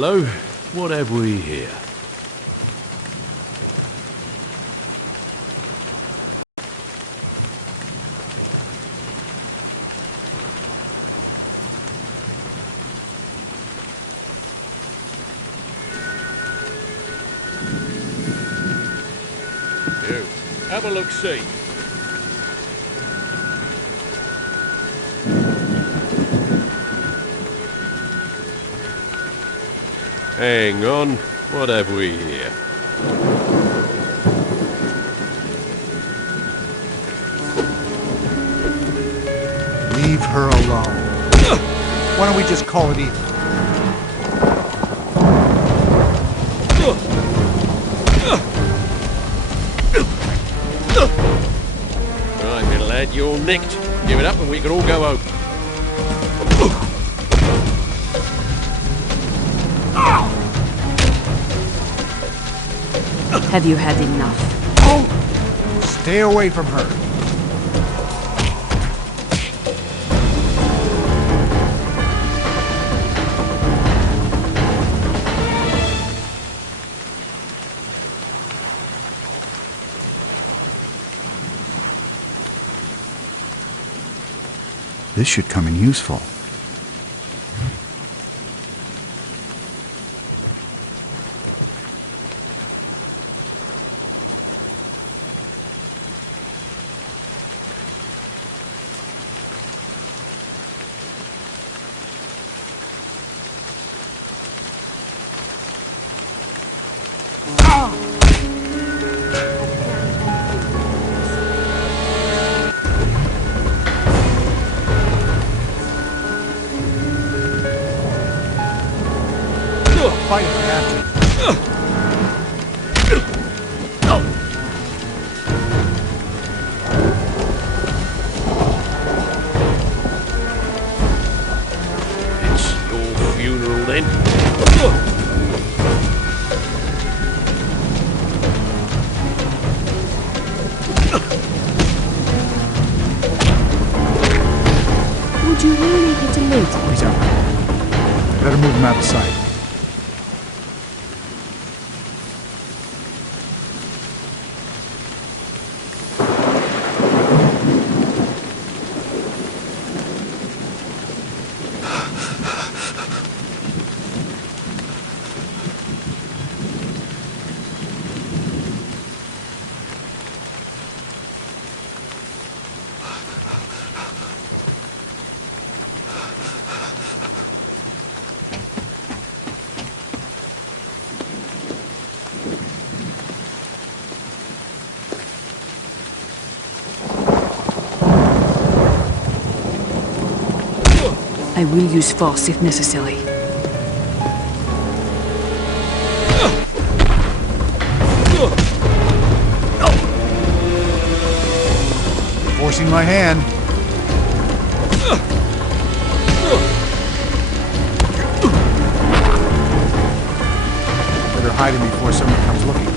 Hello. What have we here? You, have a look-see. Hang on, what have we here? her alone. Why don't we just call it even? Right, little lad, you're nicked. Give it up and we can all go home. Have you had enough? Stay away from her. This should come in useful. Fight if I have to. It's your funeral then. Would you really hit a lid? He's out. Better move him out of sight. I will use force if necessary. Forcing my hand. Better hide him before someone comes looking.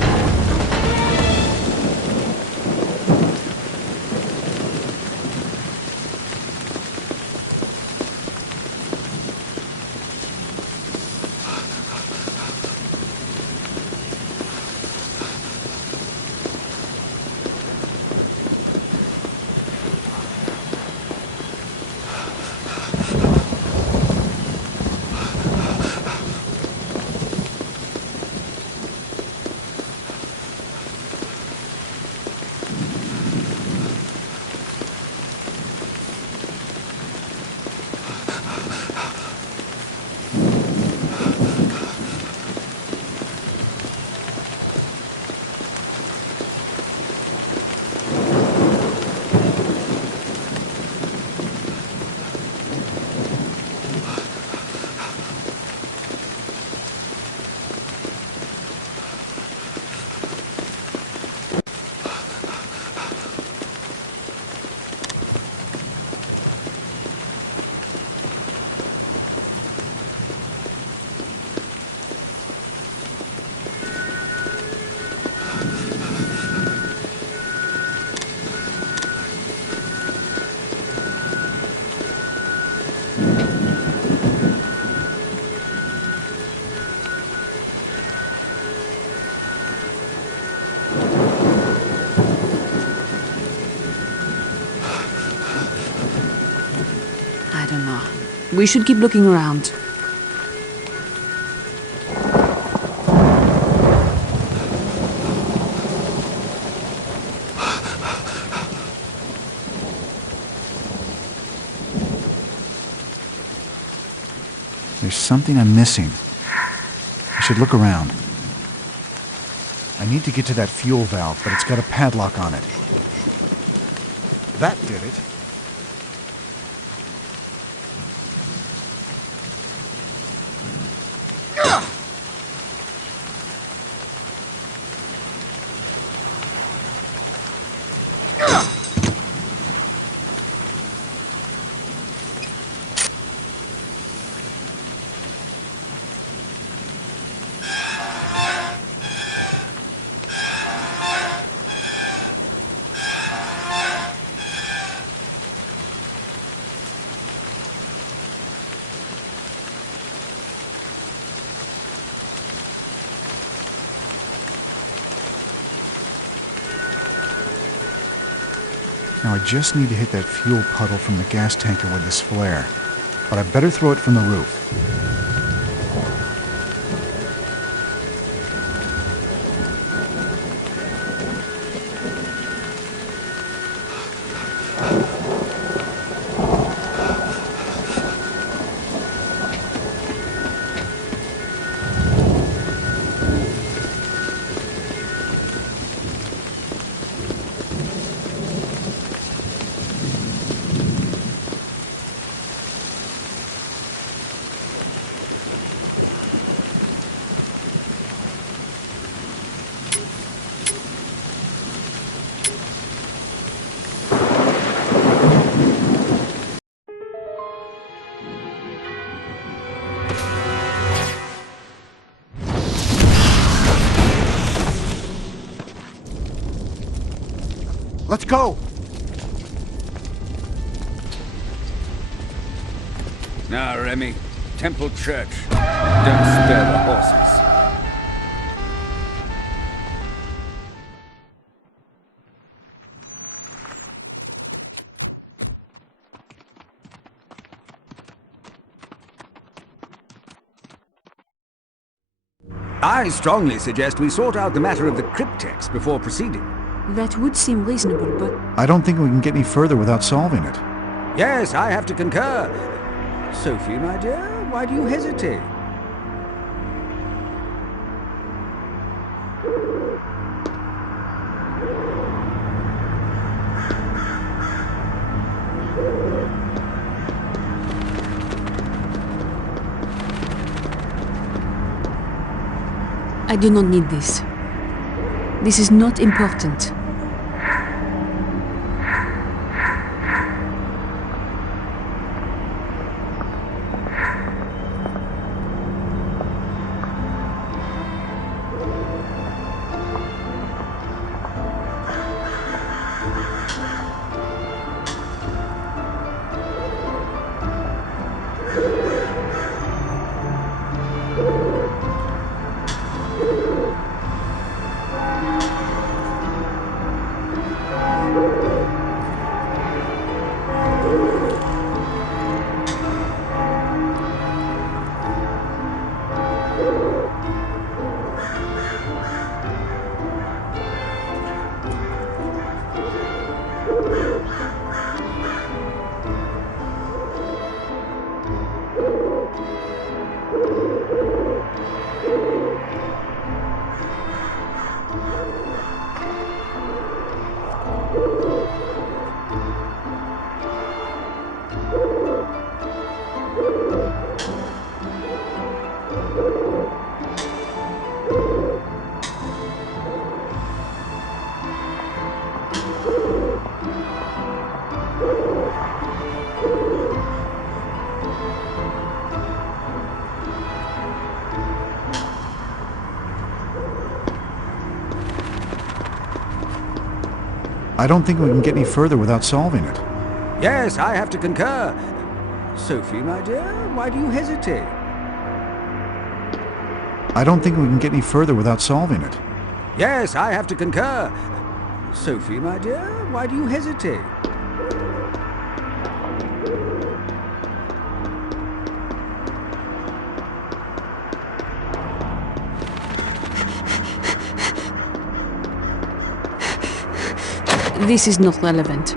I don't know. We should keep looking around. There's something I'm missing. I should look around. I need to get to that fuel valve, but it's got a padlock on it. That did it. Now I just need to hit that fuel puddle from the gas tanker with this flare. But I better throw it from the roof. Let's go! Now, Remy, Temple Church. Don't spare the horses. I strongly suggest we sort out the matter of the cryptex before proceeding. That would seem reasonable, but... I don't think we can get any further without solving it. Yes, I have to concur. Sophie, my dear, why do you hesitate? I do not need this. This is not important. I don't think we can get any further without solving it. Yes, I have to concur. Sophie, my dear, why do you hesitate? I don't think we can get any further without solving it. Yes, I have to concur. Sophie, my dear, why do you hesitate? This is not relevant.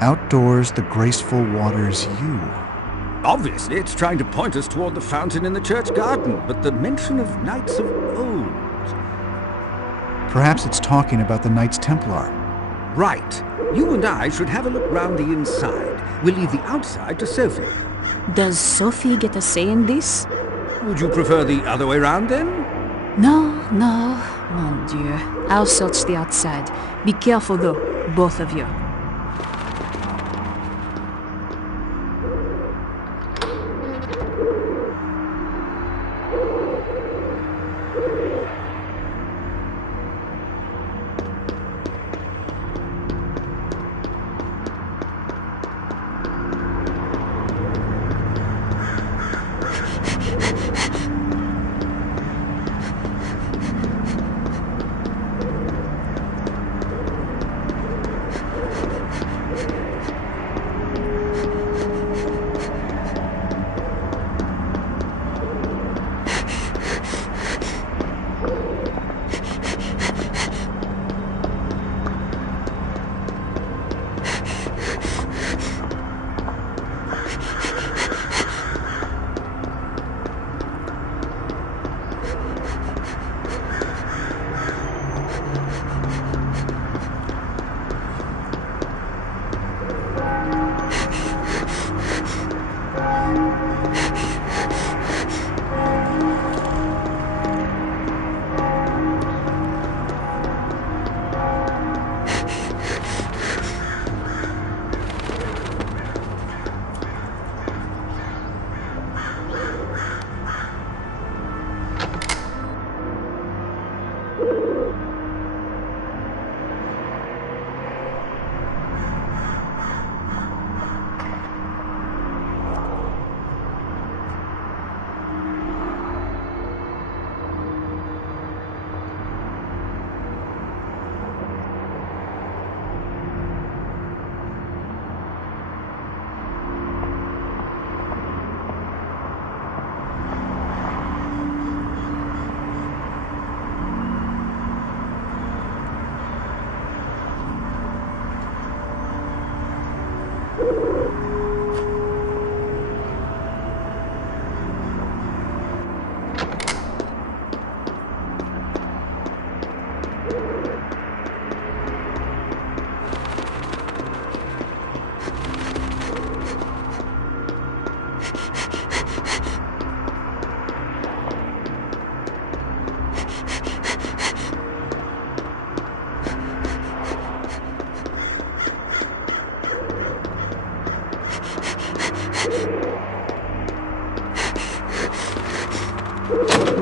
Out outdoors, the graceful water's you. Obviously, it's trying to point us toward the fountain in the church garden, but the mention of knights of old... Perhaps it's talking about the Knights Templar. Right. You and I should have a look round the inside. We'll leave the outside to Sophie. Does Sophie get a say in this? Would you prefer the other way round, then? No, mon Dieu. I'll search the outside. Be careful, though, both of you.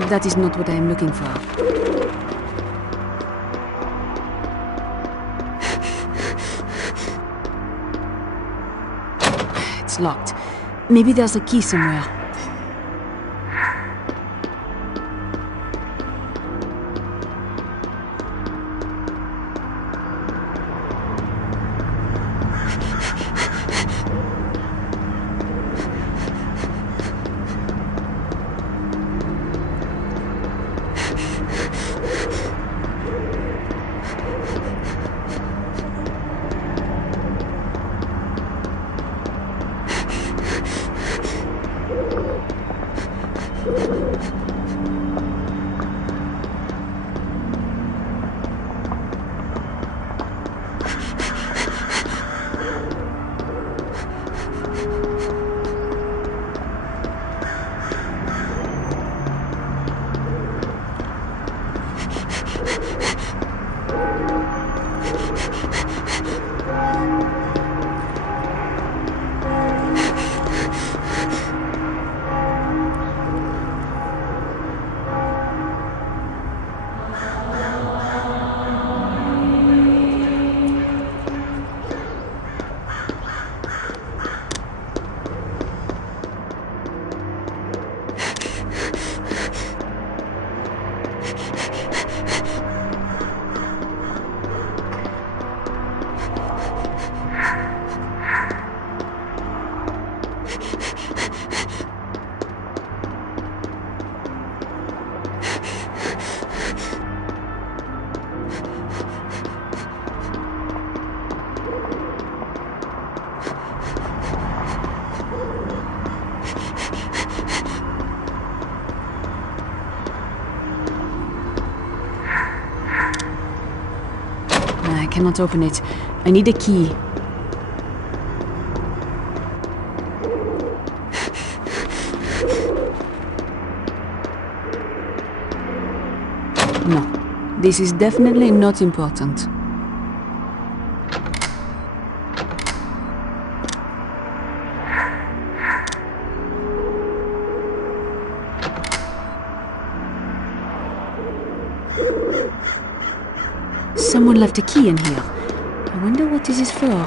That is not what I am looking for. It's locked. Maybe there's a key somewhere. cannot open it. I need a key. No, this is definitely not important. Someone left a key in here. I wonder what this is for.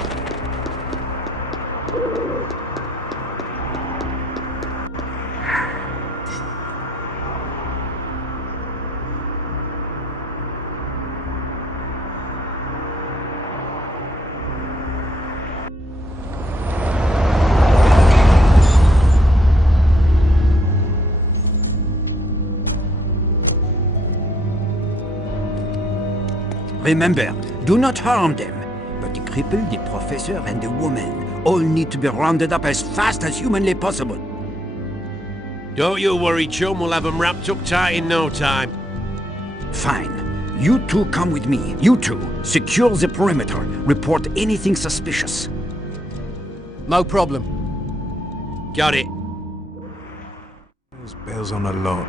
Remember, do not harm them. But the cripple, the professor, and the woman all need to be rounded up as fast as humanly possible. Don't you worry, chum. We'll have them wrapped up tight in no time. Fine. You two come with me. You two, secure the perimeter. Report anything suspicious. No problem. Got it. Those bells on the lot.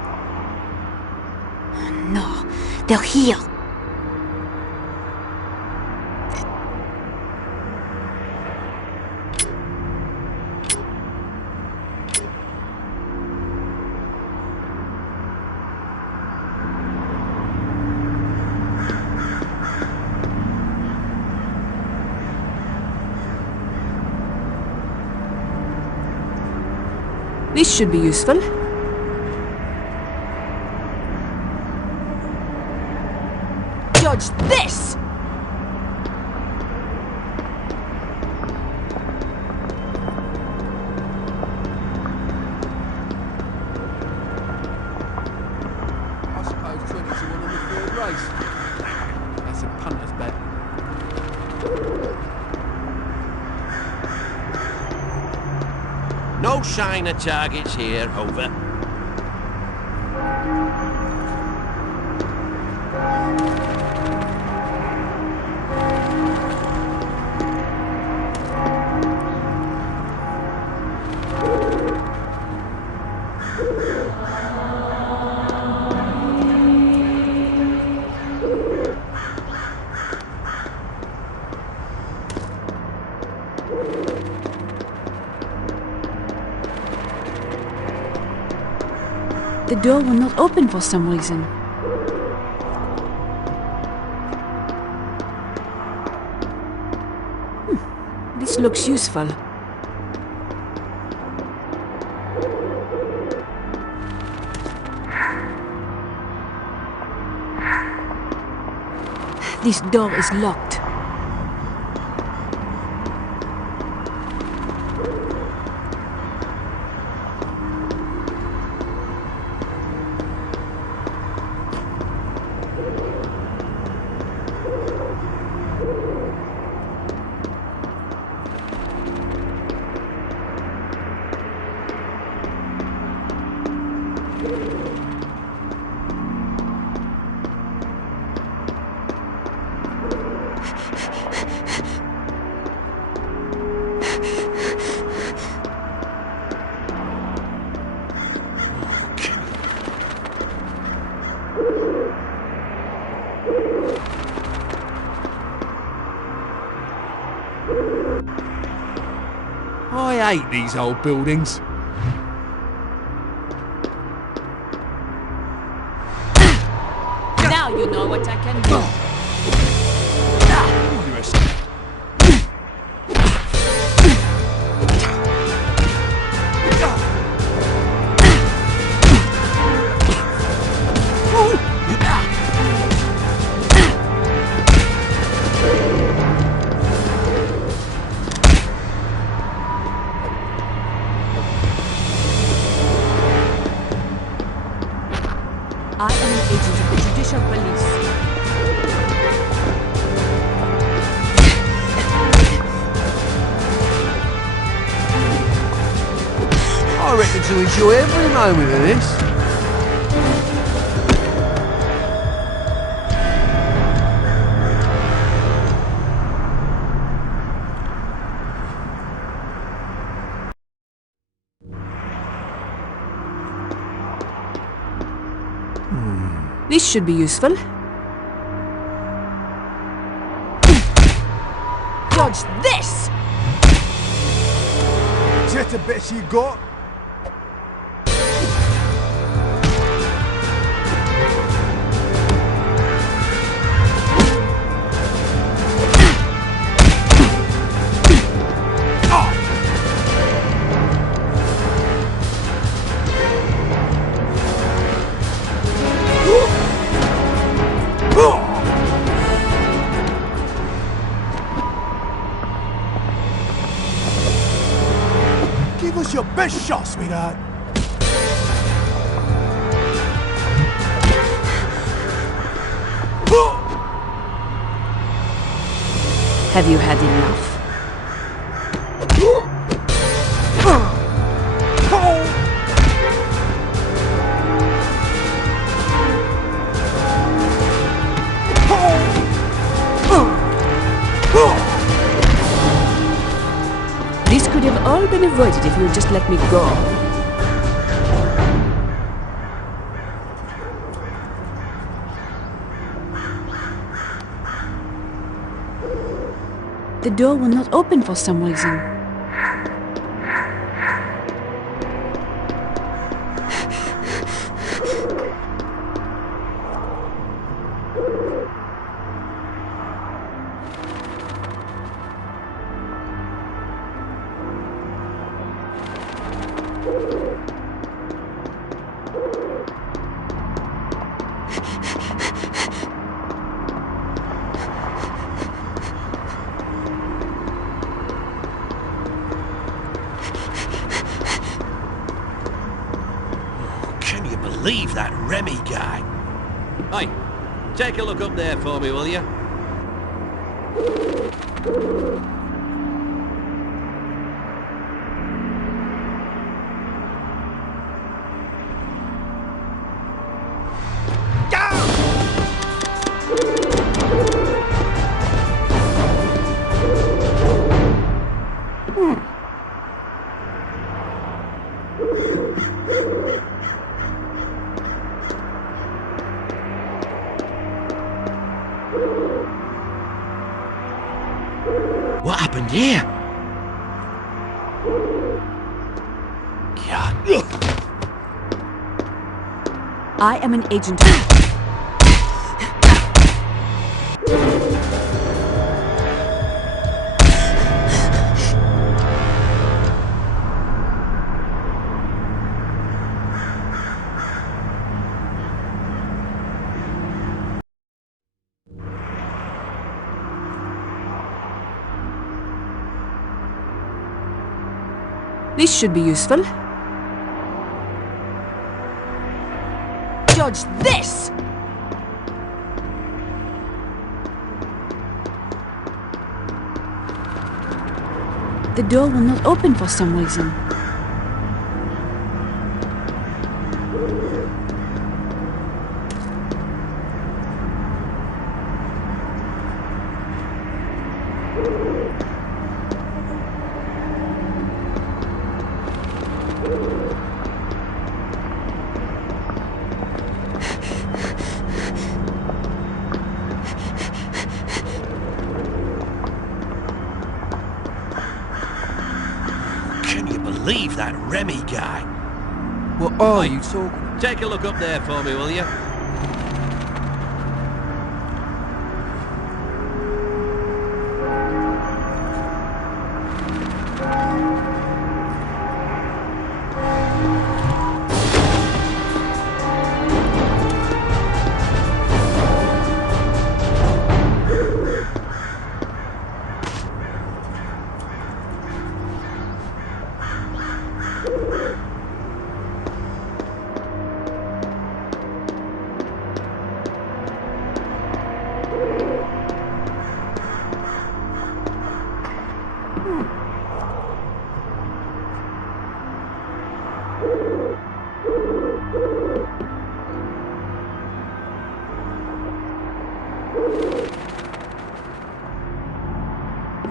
No, they're here. This should be useful. Judge this! I suppose 20 to 1 on the third race. That's a punter's bet. No sign of targets here, over. The door will not open for some reason. This looks useful. This door is locked. I hate these old buildings. Now you know what I can do. I am an agent of the Judicial Police. I reckon to enjoy every moment of this. This should be useful. Dodge this! Just a bit she got. Give us your best shot, sweetheart. Have you had enough? This could have all been avoided if you had just let me go. The door will not open for some reason. Believe that Remy guy. Hey, take a look up there for me, will you? What happened here? God. I am an agent. This should be useful. Dodge this! The door will not open for some reason. Believe that Remy guy. What are you talking? Take a look up there for me, will you?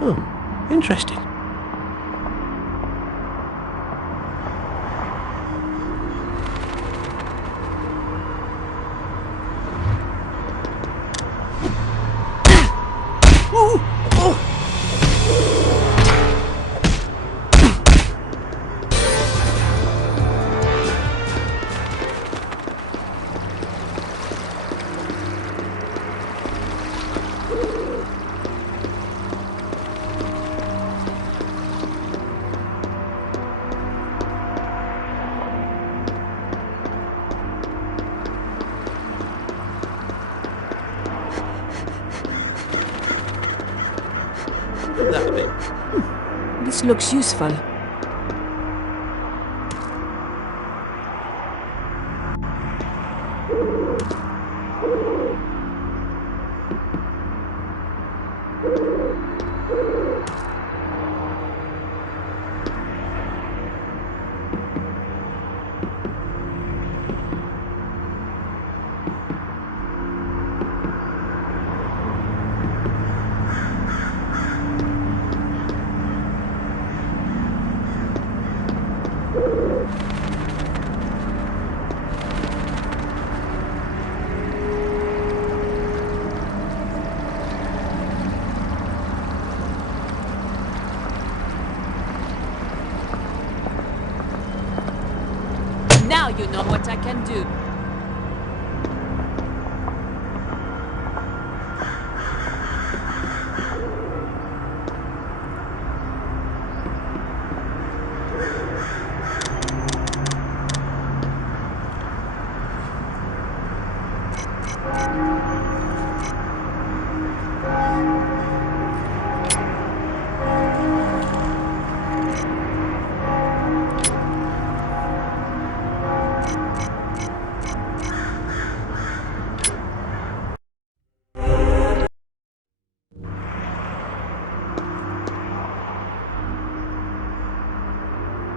Oh, interesting. This looks useful. Now you know what I can do.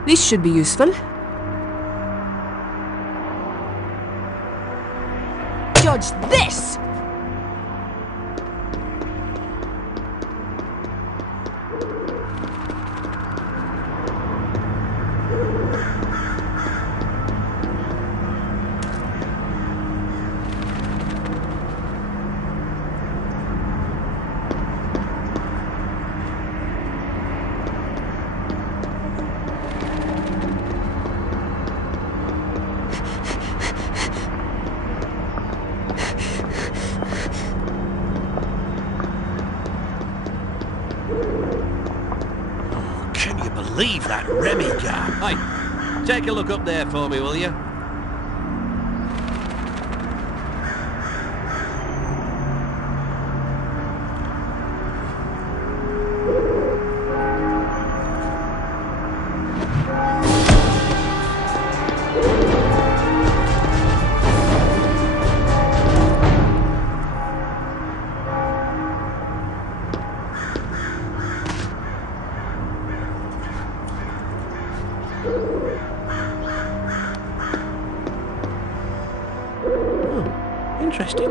This should be useful. Judge this! Believe that Remy guy. Hey, take a look up there for me, will you? Interesting.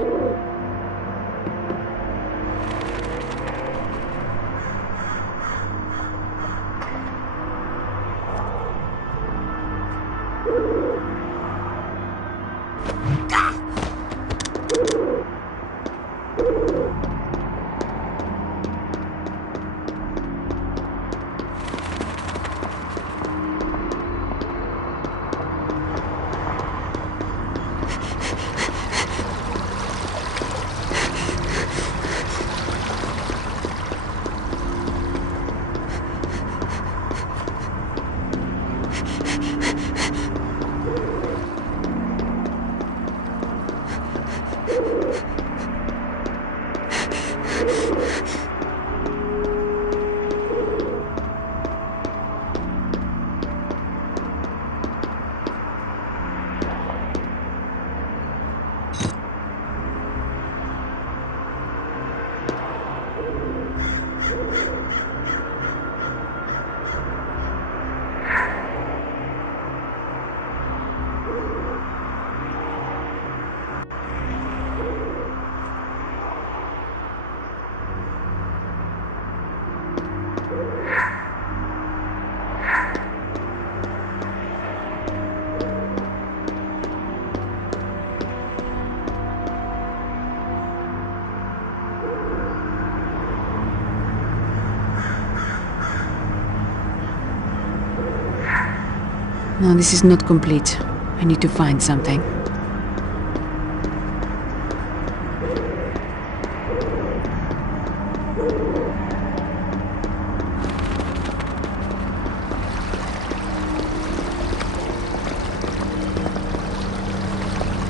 No, this is not complete. I need to find something.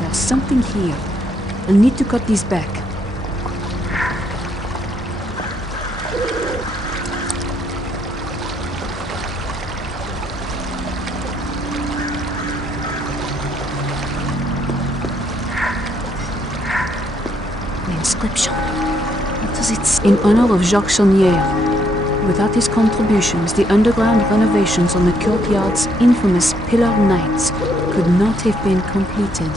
There's something here. I'll need to cut these back. inscription. What does it say? In honor of Jacques Chenier. Without his contributions, the underground renovations on the courtyard's infamous Pillar Nights could not have been completed.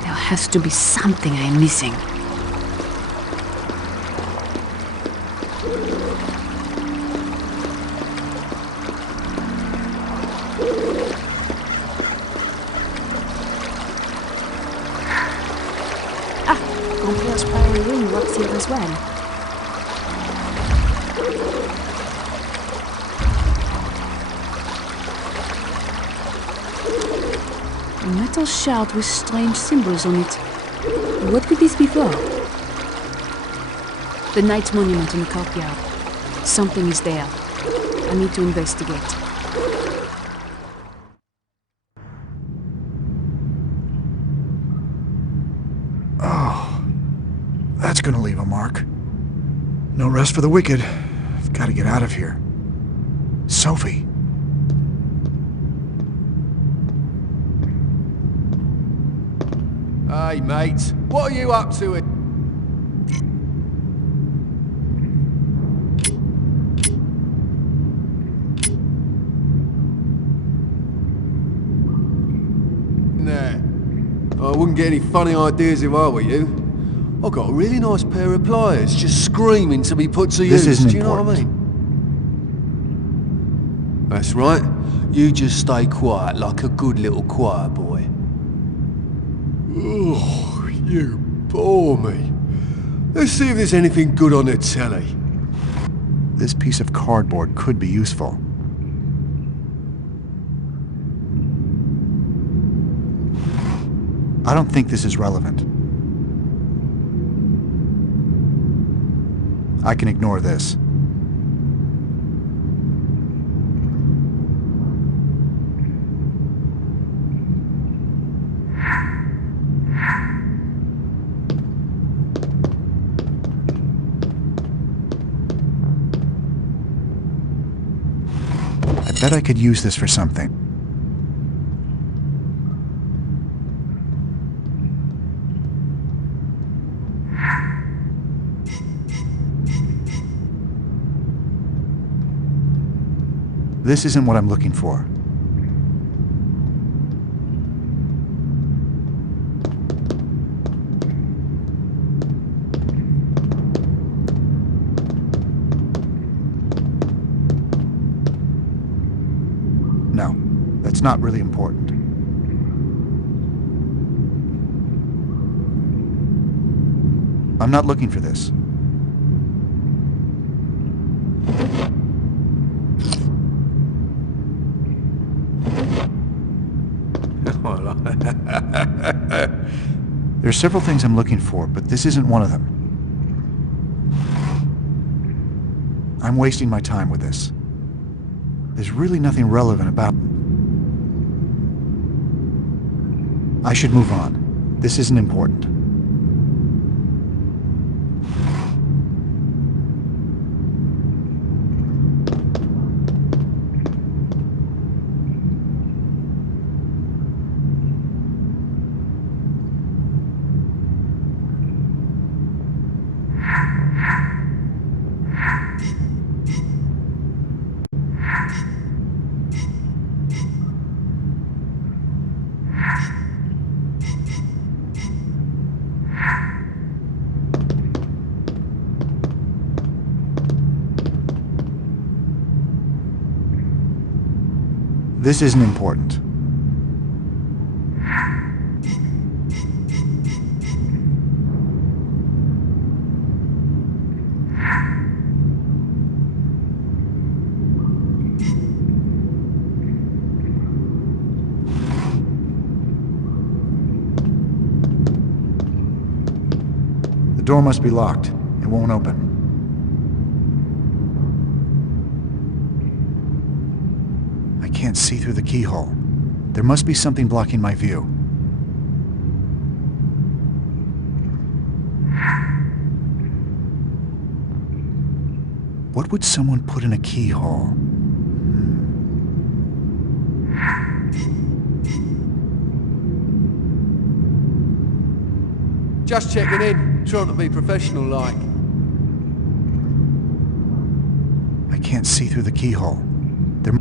There has to be something I'm missing. Ah, Gompierre's priory ring works here as well. A metal shard with strange symbols on it. What could this be for? The Knight's monument in the courtyard. Something is there. I need to investigate. Oh, that's gonna leave a mark. No rest for the wicked. I've got to get out of here. Sophie. Hey, mate. What are you up to? Nah. I wouldn't get any funny ideas if I were you. I've got a really nice pair of pliers just screaming to be put to use. This isn't Do you know important. what I mean? That's right. You just stay quiet like a good little choir boy. Oh, you bore me. Let's see if there's anything good on the telly. This piece of cardboard could be useful. I don't think this is relevant. I can ignore this. I bet I could use this for something. This isn't what I'm looking for. No, that's not really important. I'm not looking for this. There are several things I'm looking for, but this isn't one of them. I'm wasting my time with this. There's really nothing relevant about them. I should move on. This isn't important. This isn't important. The door must be locked. It won't open. I can't see through the keyhole. There must be something blocking my view. What would someone put in a keyhole? Just checking in, trying to be professional-like. I can't see through the keyhole. There...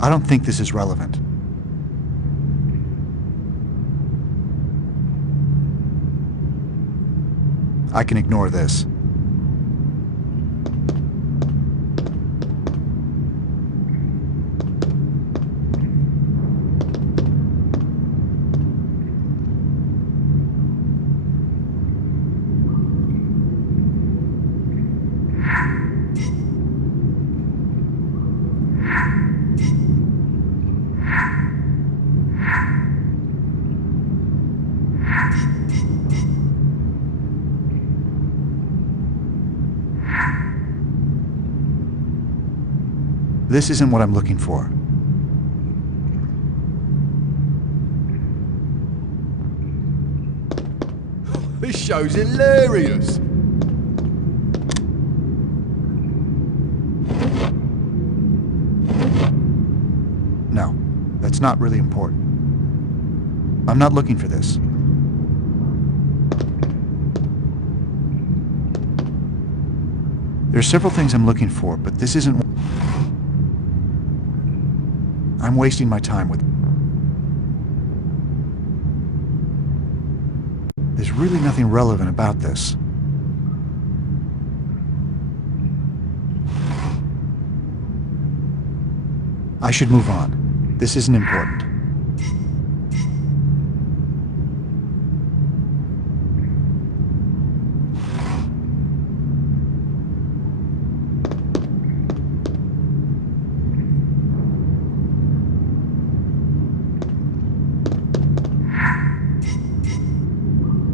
I don't think this is relevant. I can ignore this. This isn't what I'm looking for. This show's hilarious! No, that's not really important. I'm not looking for this. There are several things I'm looking for, but this isn't... I'm wasting my time with... There's really nothing relevant about this. I should move on. This isn't important.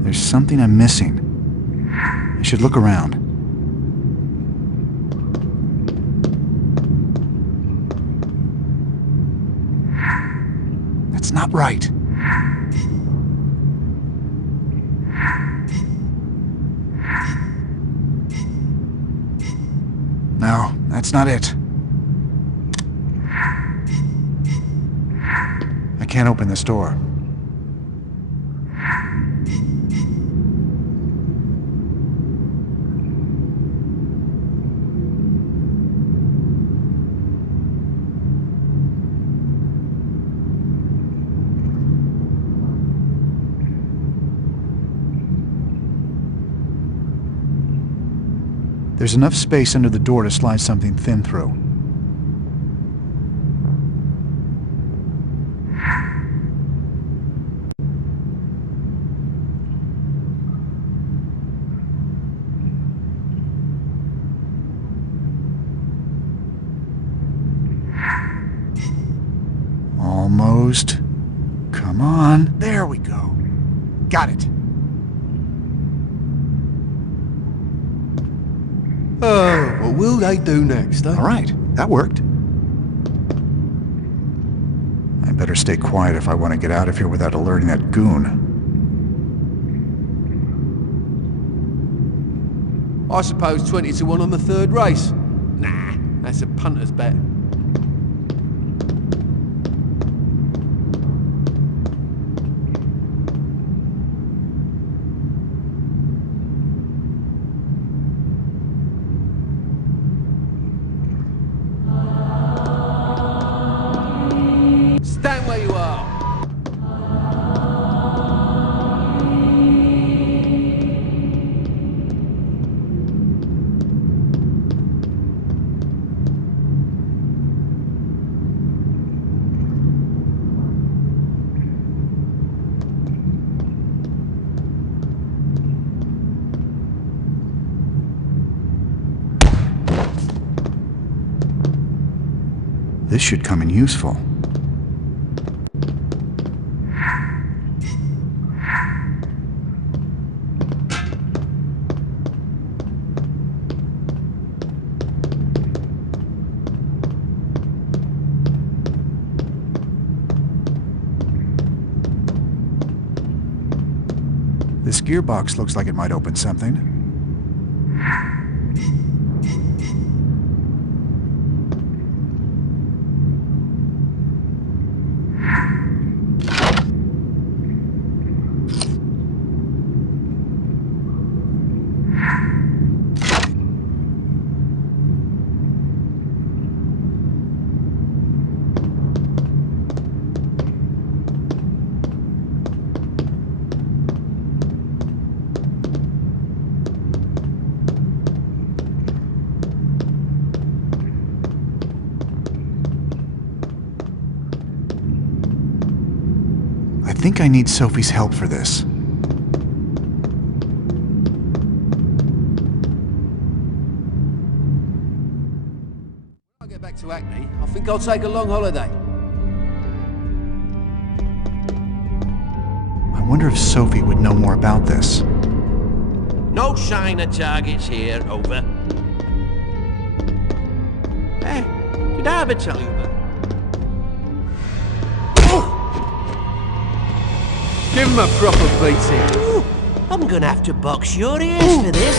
There's something I'm missing. I should look around. That's not right. No, that's not it. I can't open this door. There's enough space under the door to slide something thin through. Almost. Come on. There we go. Got it. Oh, what will they do next, eh? All right, that worked. I better stay quiet if I want to get out of here without alerting that goon. I suppose 20-1 on the third race. Nah, that's a punter's bet. where you are. This should come in useful. This gearbox looks like it might open something. I think I need Sophie's help for this. When I get back to Acme, I think I'll take a long holiday. I wonder if Sophie would know more about this. No sign of targets here, over. Hey, did I ever tell you about? Give him a proper beating. Ooh, I'm gonna have to box your ears for this.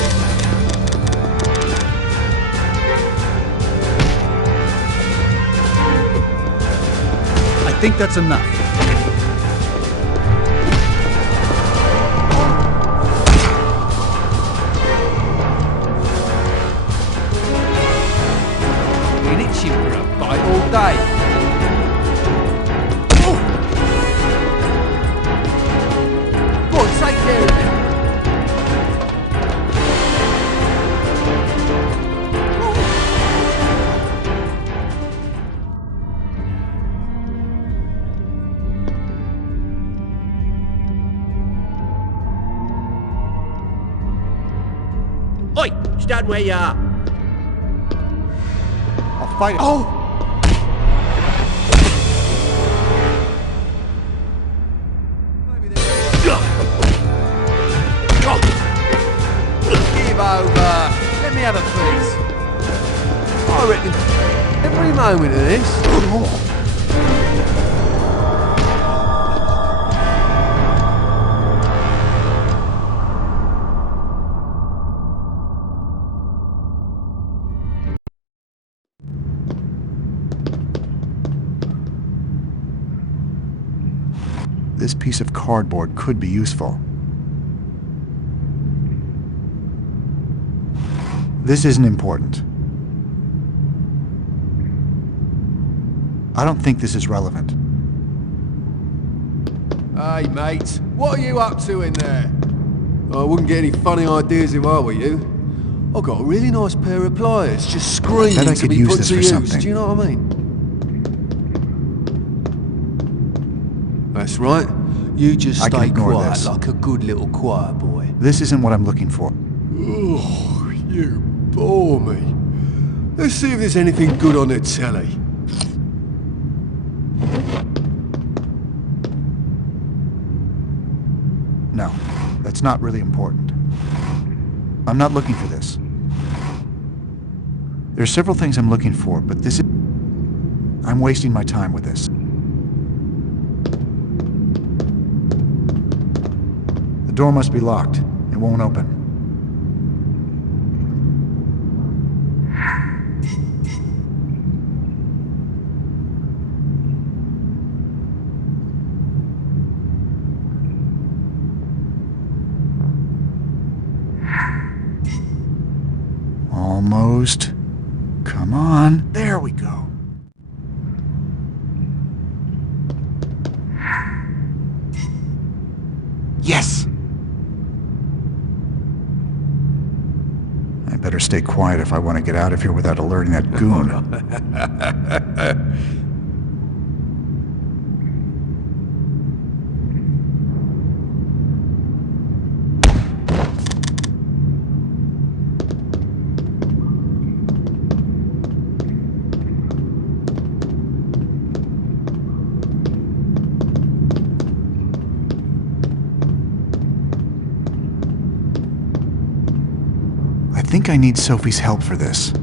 I think that's enough. Been itching for a bite all day. Take care of him. Oi, stand where you are. I'll fight it. Oh! Give over. Let me have a piece. I reckon every moment of this. This piece of cardboard could be useful. This isn't important. I don't think this is relevant. Hey, mate, what are you up to in there? I wouldn't get any funny ideas if I were you. I've got a really nice pair of pliers, just screaming I to could be use put this to for use. something. Do you know what I mean? That's right. You just I can stay ignore quiet this. like a good little choir boy. This isn't what I'm looking for. Oh, you bore me. Let's see if there's anything good on the telly. No, that's not really important. I'm not looking for this. There are several things I'm looking for, but this is... I'm wasting my time with this. The door must be locked. It won't open. Almost. Come on. There we go. I better stay quiet if I want to get out of here without alerting that goon. I think I need Sophie's help for this.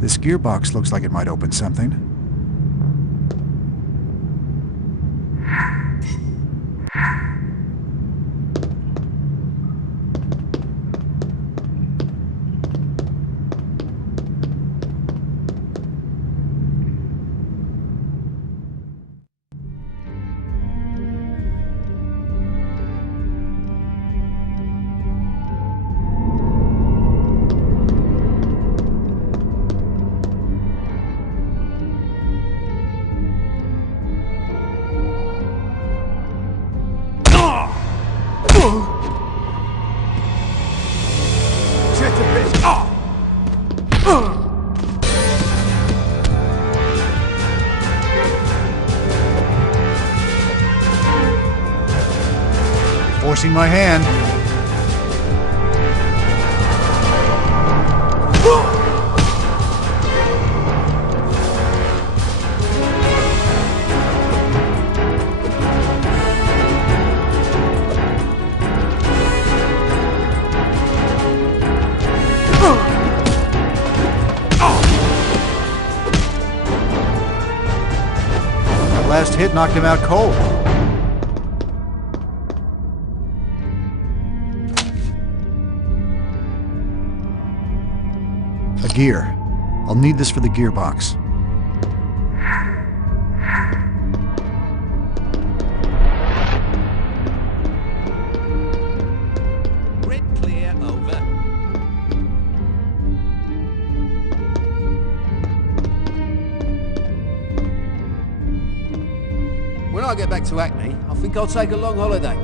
This gearbox looks like it might open something. Forcing my hand. That last hit knocked him out cold. A gear. I'll need this for the gearbox. Grid clear, over. When I get back to Acme, I think I'll take a long holiday.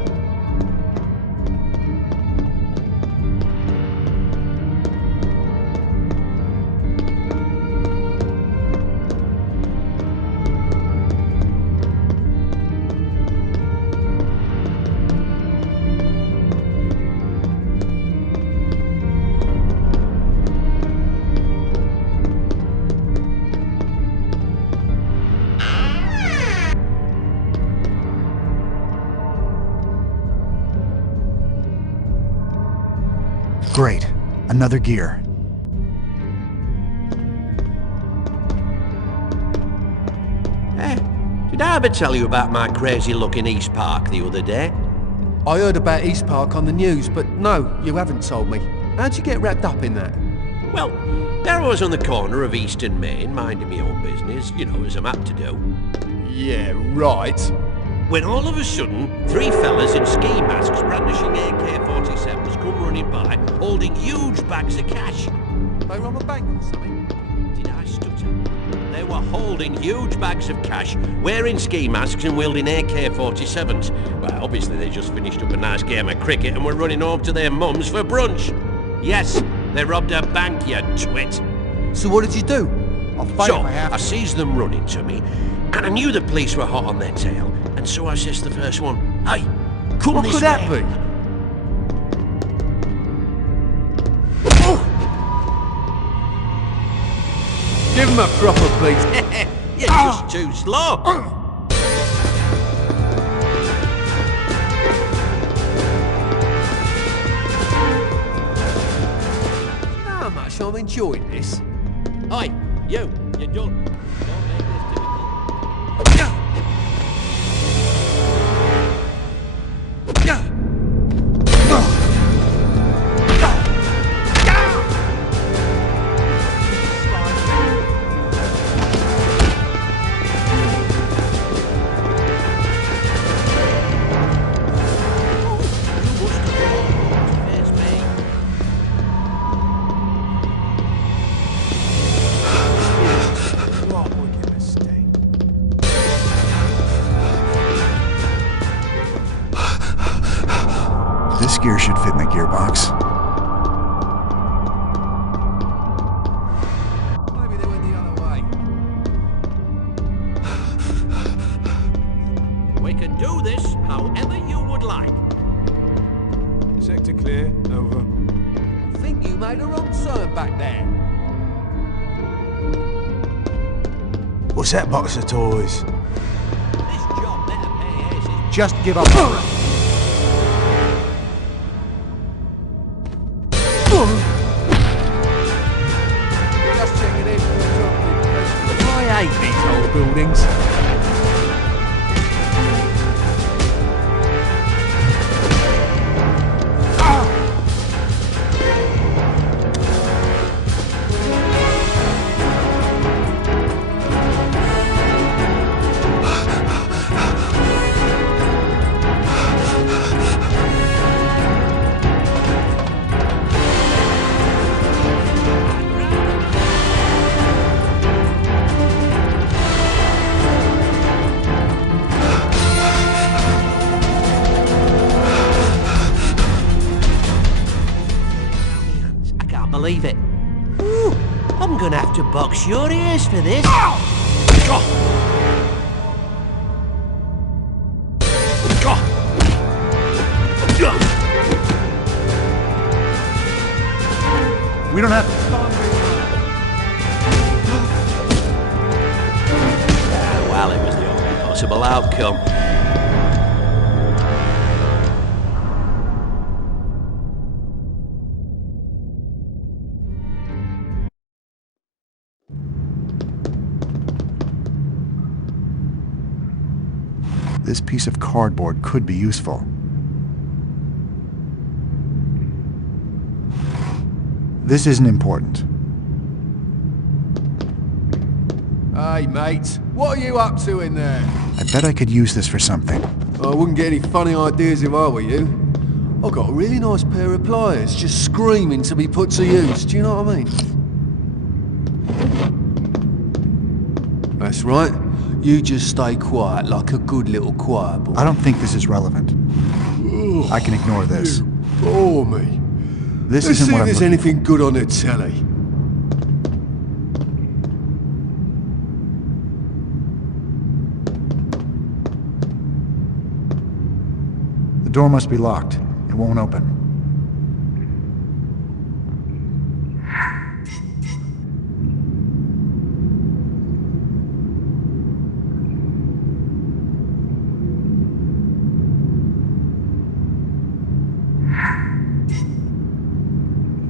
Great. Another gear. Did I ever tell you about my crazy-looking East Park the other day? I heard about East Park on the news, but no, you haven't told me. How'd you get wrapped up in that? Well, there I was on the corner of East and Main, minding my own business, you know, as I'm apt to do. Yeah, right. When all of a sudden, three fellas in ski masks brandishing AK-47s come running by, holding huge bags of cash. They rob a bank or something? Did I stutter? They were holding huge bags of cash, wearing ski masks and wielding AK-47s. Well, obviously they just finished up a nice game of cricket and were running home to their mums for brunch. Yes, they robbed a bank, you twit. So what did you do? I'll fight if I have to. I seized them running to me, and I knew the police were hot on their tail, and so I says to the first one, "Hey, come what this could way." that be? Give him a proper please. You're just too slow. How much I'm enjoying this. Oi, you're done. Don't make this difficult. gear should fit in the gearbox. Maybe they went the other way. We can do this however you would like. Sector clear. Over. I think you made a wrong turn back there. What's that box of toys? This job better pay as Just give up. Just checking in. I hate these old buildings. Believe it. Ooh, I'm gonna have to box your ears for this. We don't have... Well, it was the only possible outcome. This piece of cardboard could be useful. This isn't important. Hey, mate. What are you up to in there? I bet I could use this for something. I wouldn't get any funny ideas if I were you. I've got a really nice pair of pliers just screaming to be put to use. Do you know what I mean? That's right. You just stay quiet like a good little choir boy. I don't think this is relevant. Ugh, I can ignore this. You bore me. This Let's isn't see what if I'm there's looking anything good on the telly. The door must be locked. It won't open.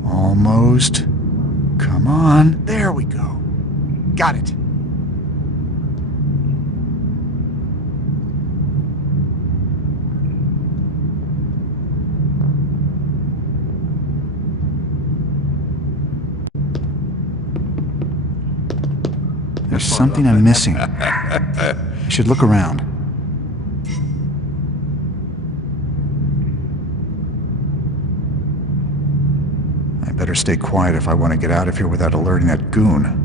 Almost. Come on. There we go. Got it. There's something I'm missing. I should look around. I better stay quiet if I want to get out of here without alerting that goon.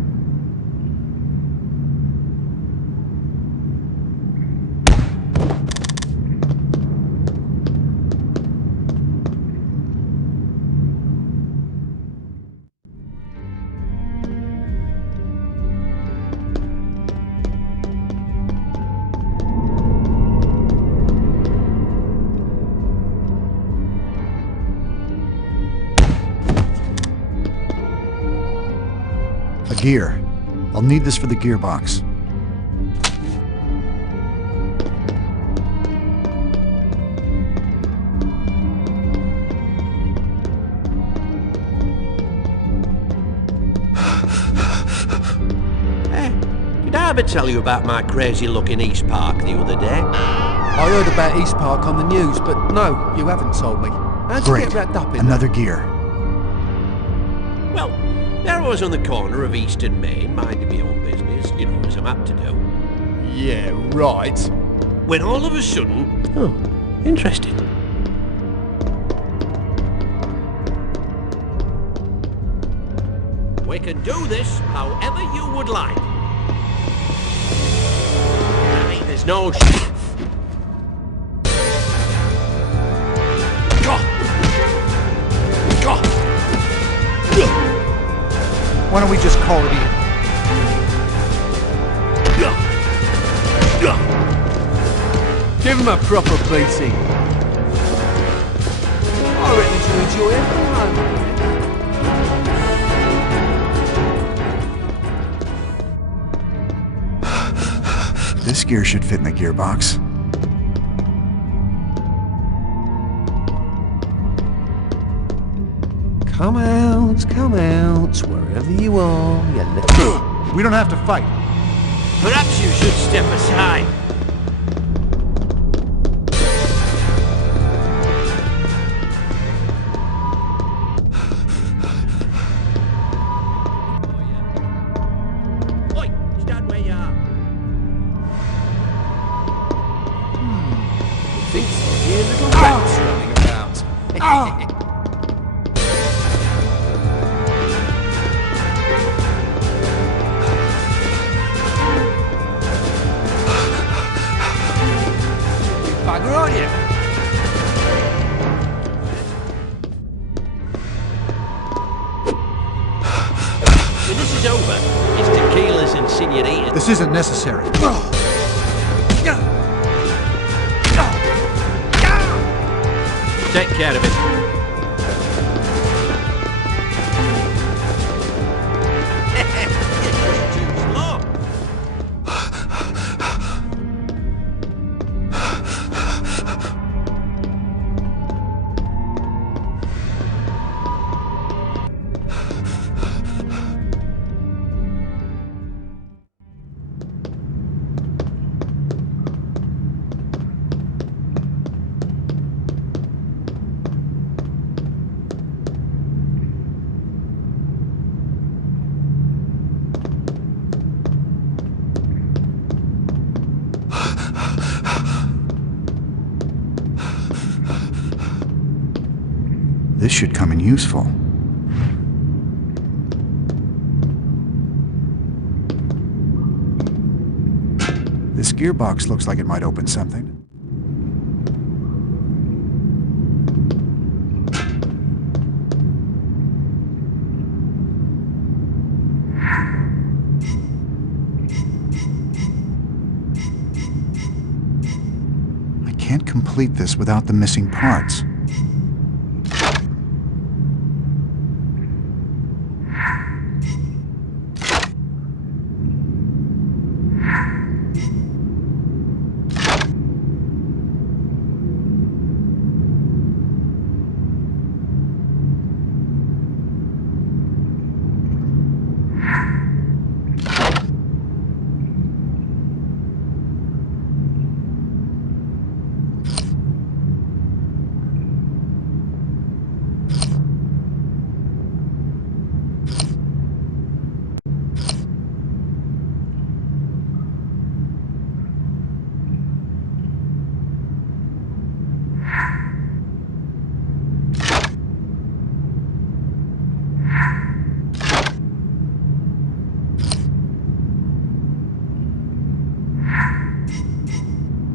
A gear. I'll need this for the gearbox. Did I ever tell you about my crazy-looking East Park the other day? I heard about East Park on the news, but no, you haven't told me. How'd you get wrapped up in Another that? gear. Well, there I was on the corner of East and Main, minding my own business, you know, as I'm apt to do. Yeah, right. When all of a sudden... Oh, interesting. We can do this however you would like. There's no... Why don't we just call it even? Give him a proper beating. I reckon you'll enjoy every moment of it. This gear should fit in the gearbox. Come out, wherever you are, you little... We don't have to fight. Perhaps you should step aside. Oi, stand where you are. Thinks I hear little rats running about. Bugger, aren't you? When this is over, it's tequilas and senoritas. This isn't necessary. Take care of it. This should come in useful. This gearbox looks like it might open something. I can't complete this without the missing parts.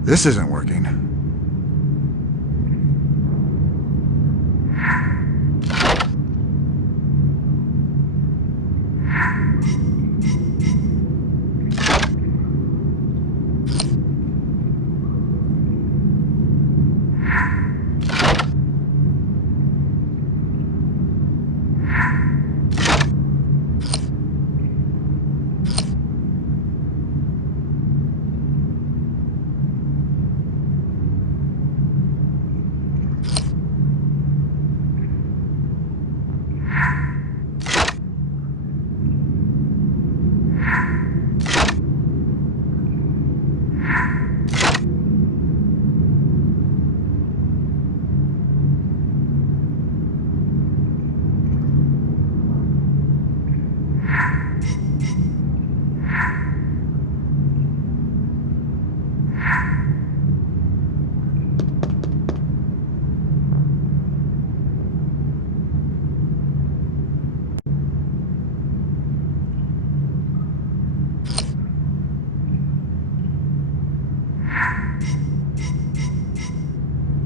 This isn't working.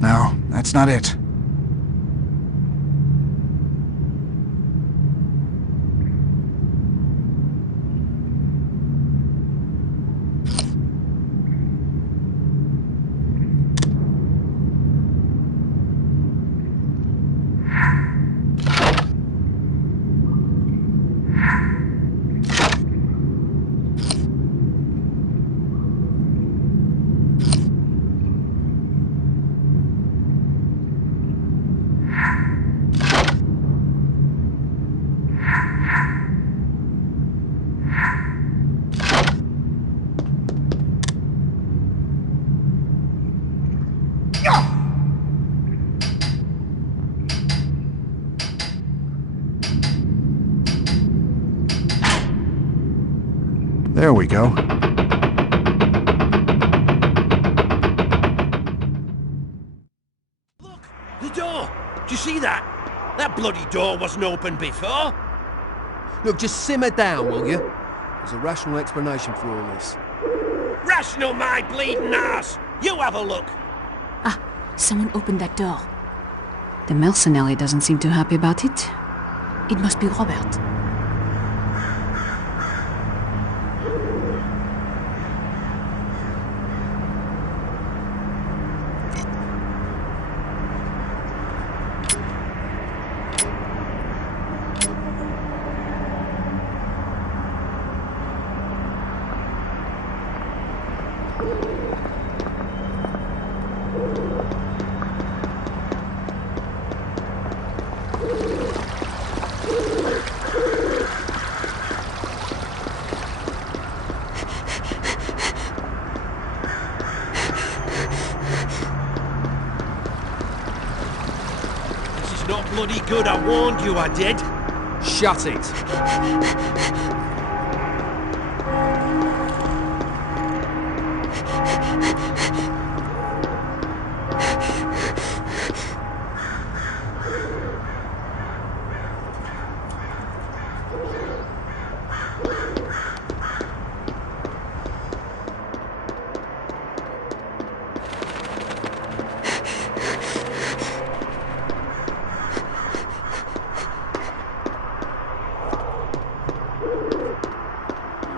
No, that's not it. There we go. The door! Do you see that? That bloody door wasn't open before. Look, just simmer down, will you? There's a rational explanation for all this. Rational, my bleeding ass! You have a look! Ah, someone opened that door. The mercenary doesn't seem too happy about it. It must be Robert. Not bloody good, I warned you I did. Shut it.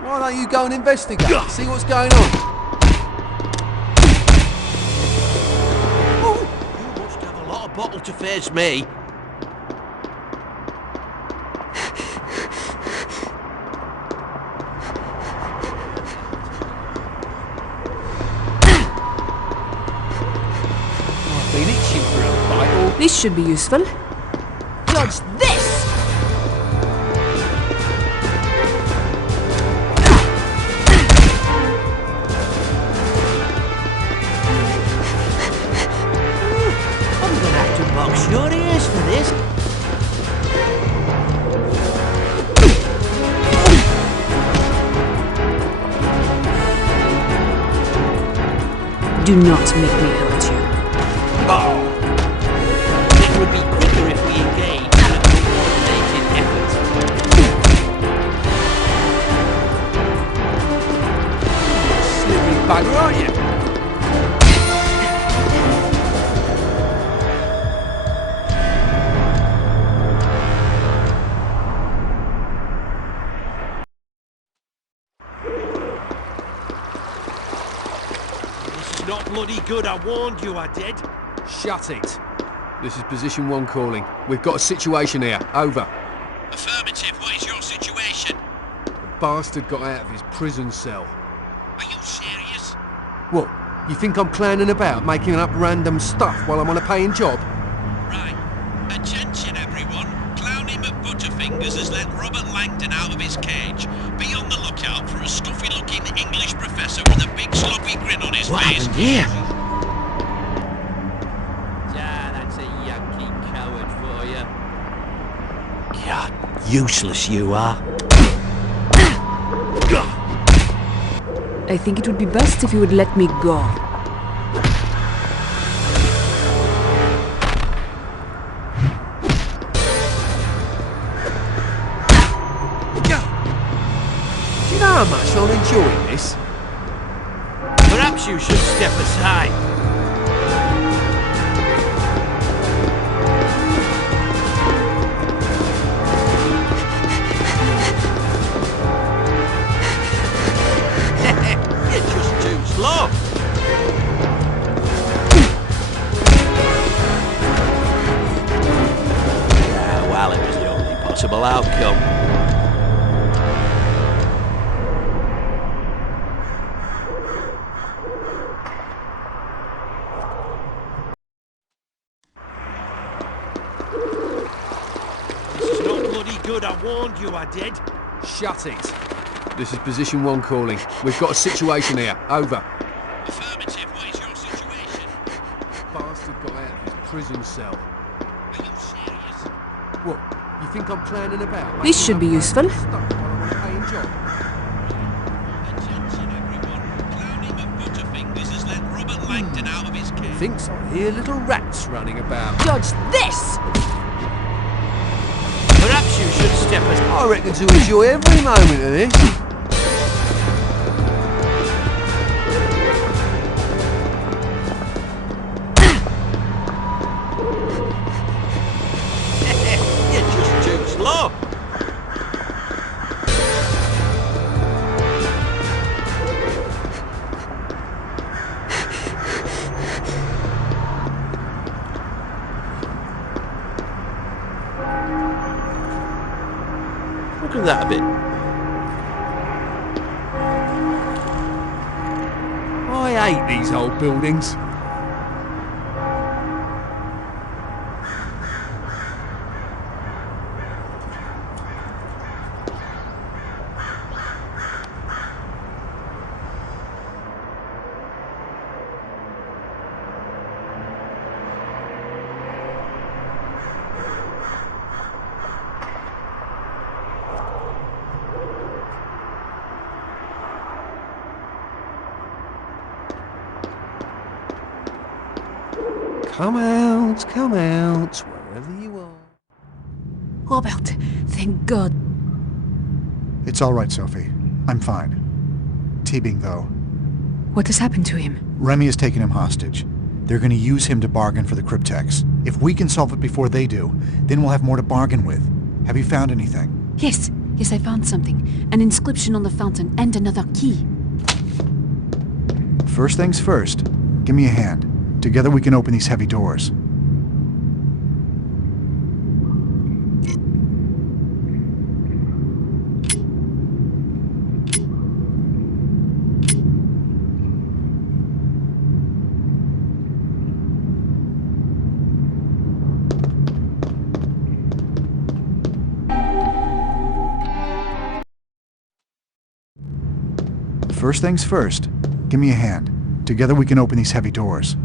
Why don't you go and investigate? See what's going on? Oh, you must have a lot of bottle to face me. I've been itching for a bite. This should be useful. Judge this! Box your ears for this. Do not make me hurt you. Oh. It would be quicker if we engaged in a coordinated effort. Slippery bugger, aren't you? Not bloody good, I warned you I did. Shut it. This is position 1 calling. We've got a situation here. Over. Affirmative, what is your situation? The bastard got out of his prison cell. Are you serious? What? You think I'm clowning about, making up random stuff while I'm on a paying job? Right. Attention everyone. Clowny McButterfingers has let Robert Langdon out of his cage. Be on the lookout for a stuffy-looking English professor with a big sloppy grin on his face. Yeah. That's a Yankee coward for you. God, useless you are. I think it would be best if you would let me go. Do you know how much I'm enjoying this? Perhaps you should step aside. You're just too slow. Yeah, well, it was the only possible outcome. Good, I warned you I did. Shut it. This is position 1 calling. We've got a situation here. Over. Affirmative, what is your situation? The bastard got out of his prison cell. Are you serious? What? You think I'm clanning about? This should be useful. Stuff while I'm on a paying job? Langdon out of his cage. Thinks I hear little rats running about. Judge this! Perhaps you should step as... I reckon to enjoy every moment of this. You're just too slow. Look at that a bit. I hate these old buildings. Come out, wherever you are. Robert, thank God. It's all right, Sophie. I'm fine. Teabing, though. What has happened to him? Remy has taken him hostage. They're going to use him to bargain for the cryptex. If we can solve it before they do, then we'll have more to bargain with. Have you found anything? Yes, I found something. An inscription on the fountain and another key. First things first, give me a hand. Together we can open these heavy doors. First things first, give me a hand. Together we can open these heavy doors.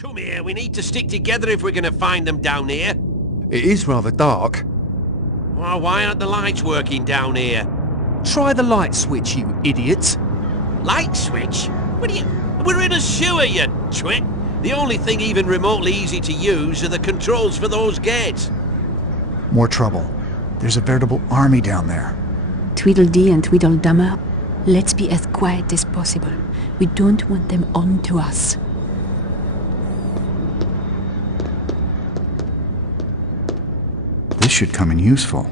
Come here, we need to stick together if we're going to find them down here. It is rather dark. Well, why aren't the lights working down here? Try the light switch, you idiots. Light switch? What are you... We're in a sewer, you twit. The only thing even remotely easy to use are the controls for those gates. More trouble. There's a veritable army down there. Tweedledee and Tweedledummer, let's be as quiet as possible. We don't want them on to us. This should come in useful.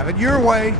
Have it your way.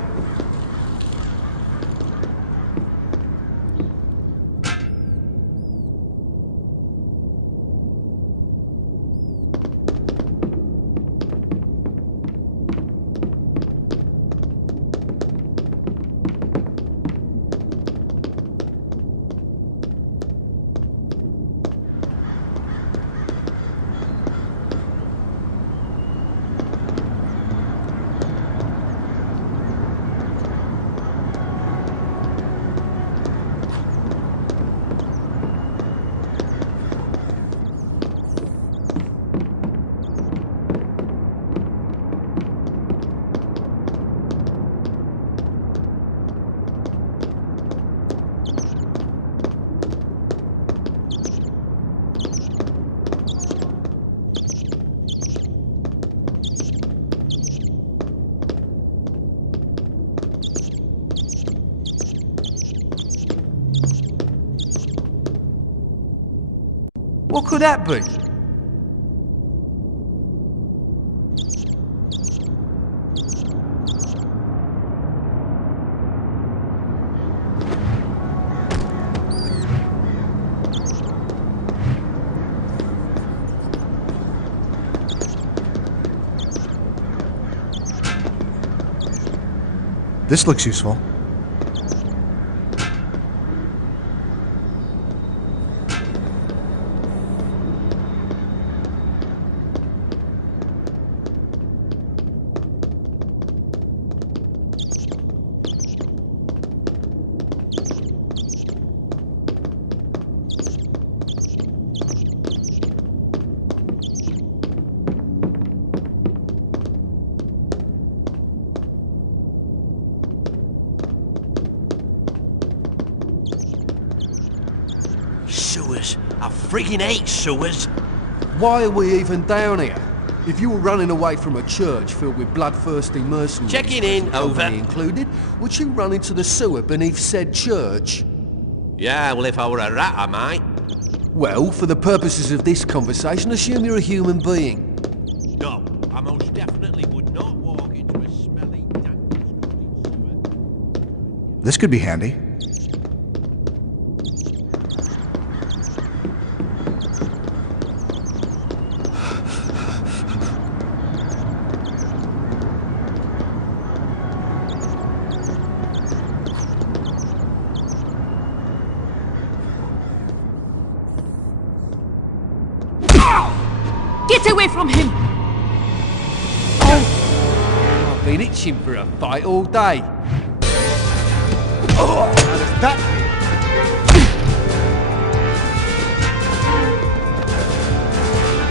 What could that be? This looks useful. Sewers. I friggin' hate sewers. Why are we even down here? If you were running away from a church filled with bloodthirsty mercenaries, Checking in, over. Included, would you run into the sewer beneath said church? Yeah, well, if I were a rat, I might. Well, for the purposes of this conversation, assume you're a human being. No, I most definitely would not walk into a smelly, damp, sewer. This could be handy. Get away from him! I've been itching for a fight all day. Oh, how does that feel?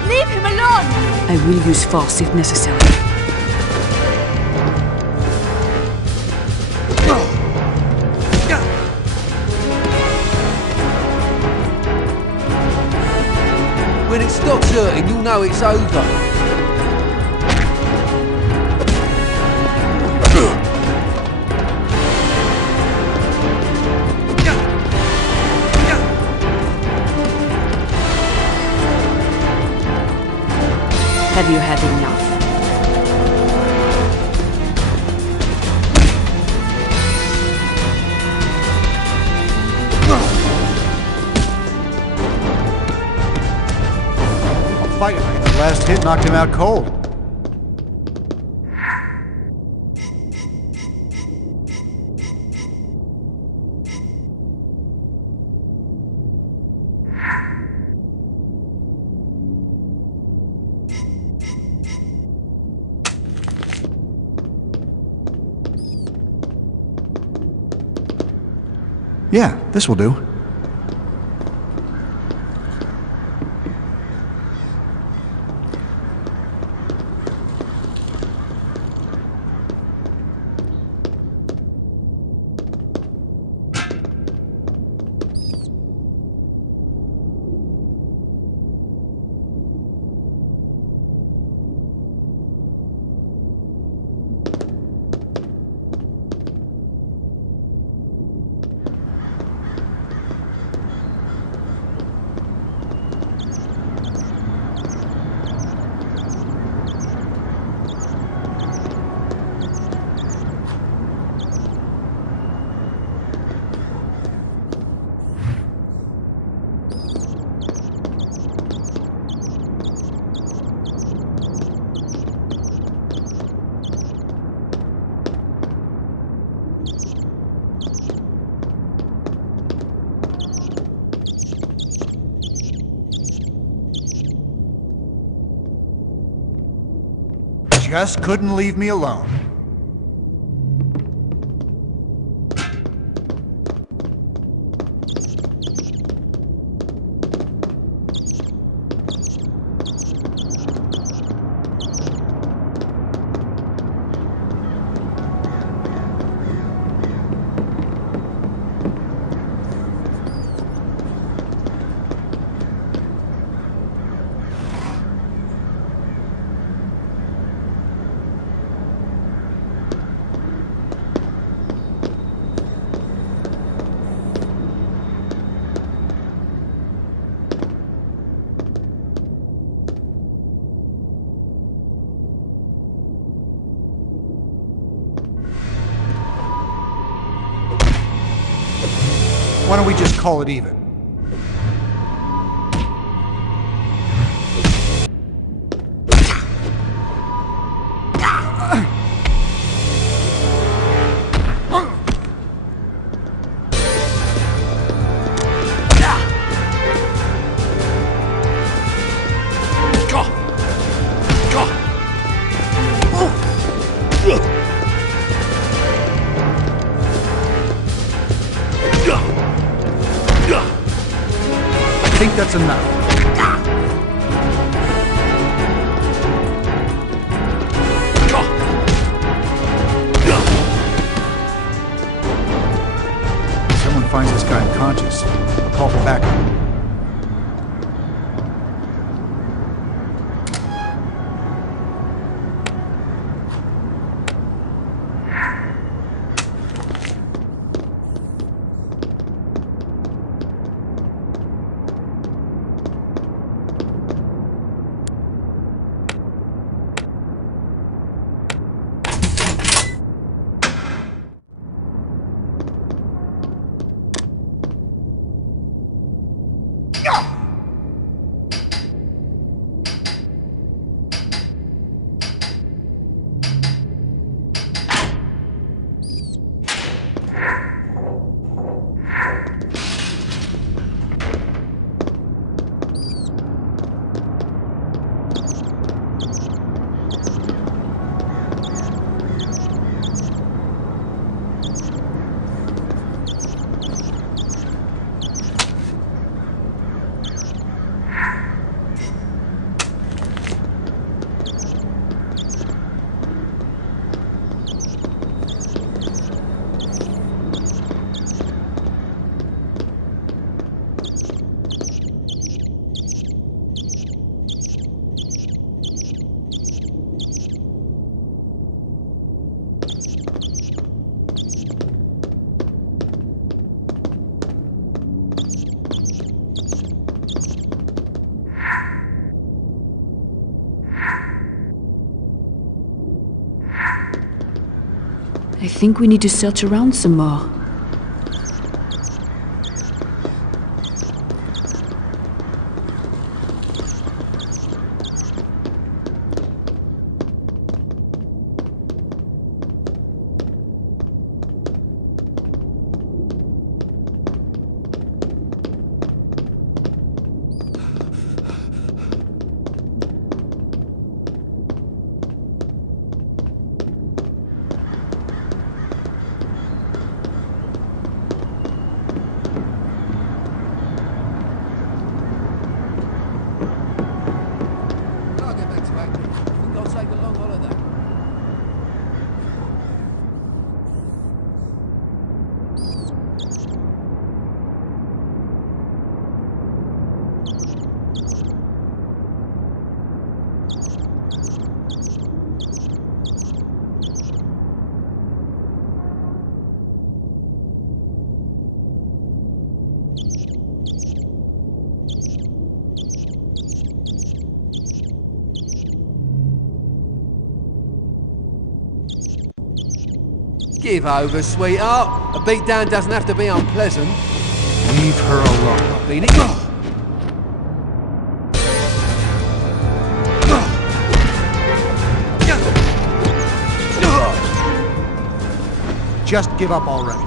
Leave him alone! I will use force if necessary. When it stops hurting, you'll know it's over. Have you had enough? Fight it. The last hit knocked him out cold. Yeah, this will do. Just couldn't leave me alone. Why don't we just call it even? I think that's enough. If someone finds this guy unconscious, I'll call for backup. I think we need to search around some more. Give over, sweetheart. A beatdown doesn't have to be unpleasant. Leave her alone. I've been it. Just give up already.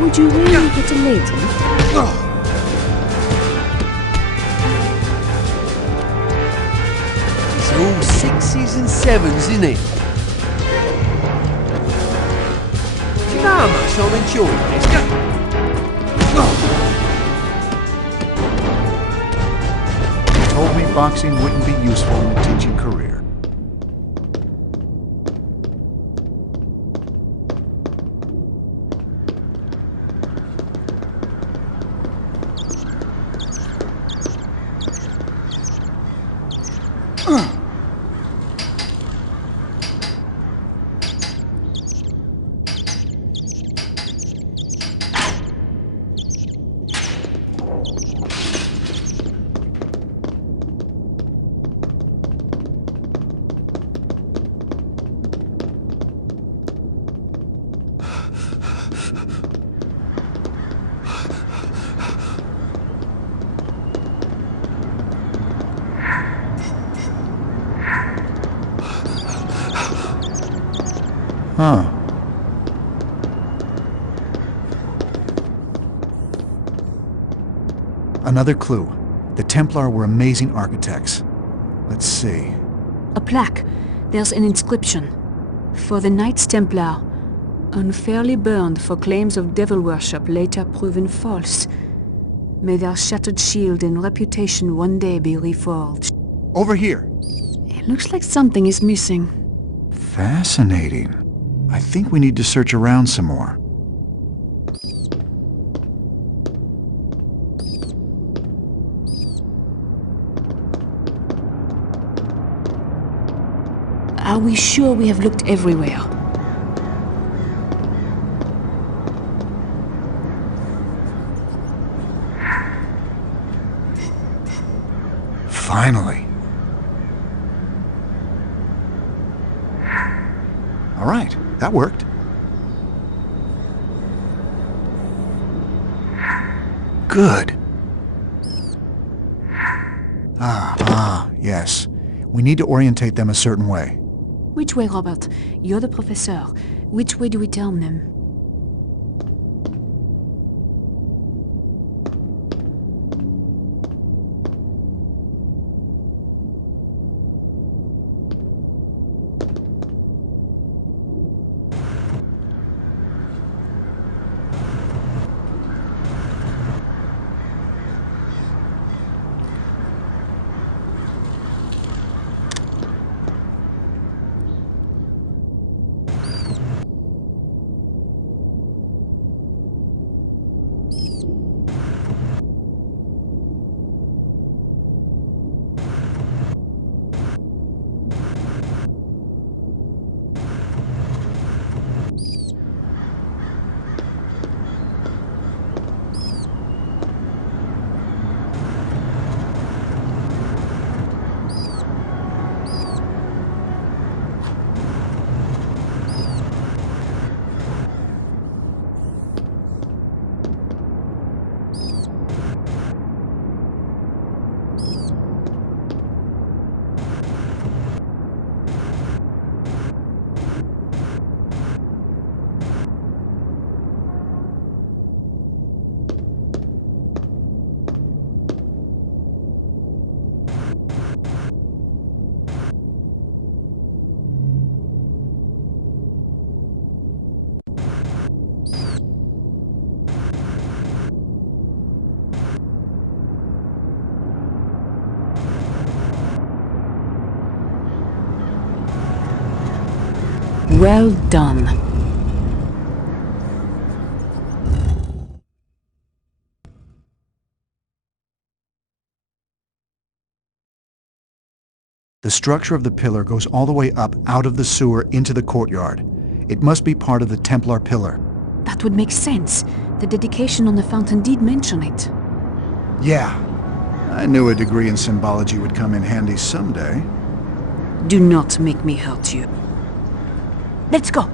Would you really get a lady? It's all sixes and sevens, isn't it? Do you know how much I'm enjoying this? Told me boxing wouldn't be useful in a teaching career. Huh. Another clue. The Templar were amazing architects. Let's see. A plaque. There's an inscription. For the Knights Templar, unfairly burned for claims of devil worship later proven false. May their shattered shield and reputation one day be reforged. Over here. It looks like something is missing. Fascinating. I think we need to search around some more. Are we sure we have looked everywhere? Finally. All right, that worked. Good. Yes. We need to orientate them a certain way. Which way, Robert? You're the professor. Which way do we turn them? Well done. The structure of the pillar goes all the way up out of the sewer into the courtyard. It must be part of the Templar pillar. That would make sense. The dedication on the fountain did mention it. Yeah. I knew a degree in symbology would come in handy someday. Do not make me hurt you. Let's go.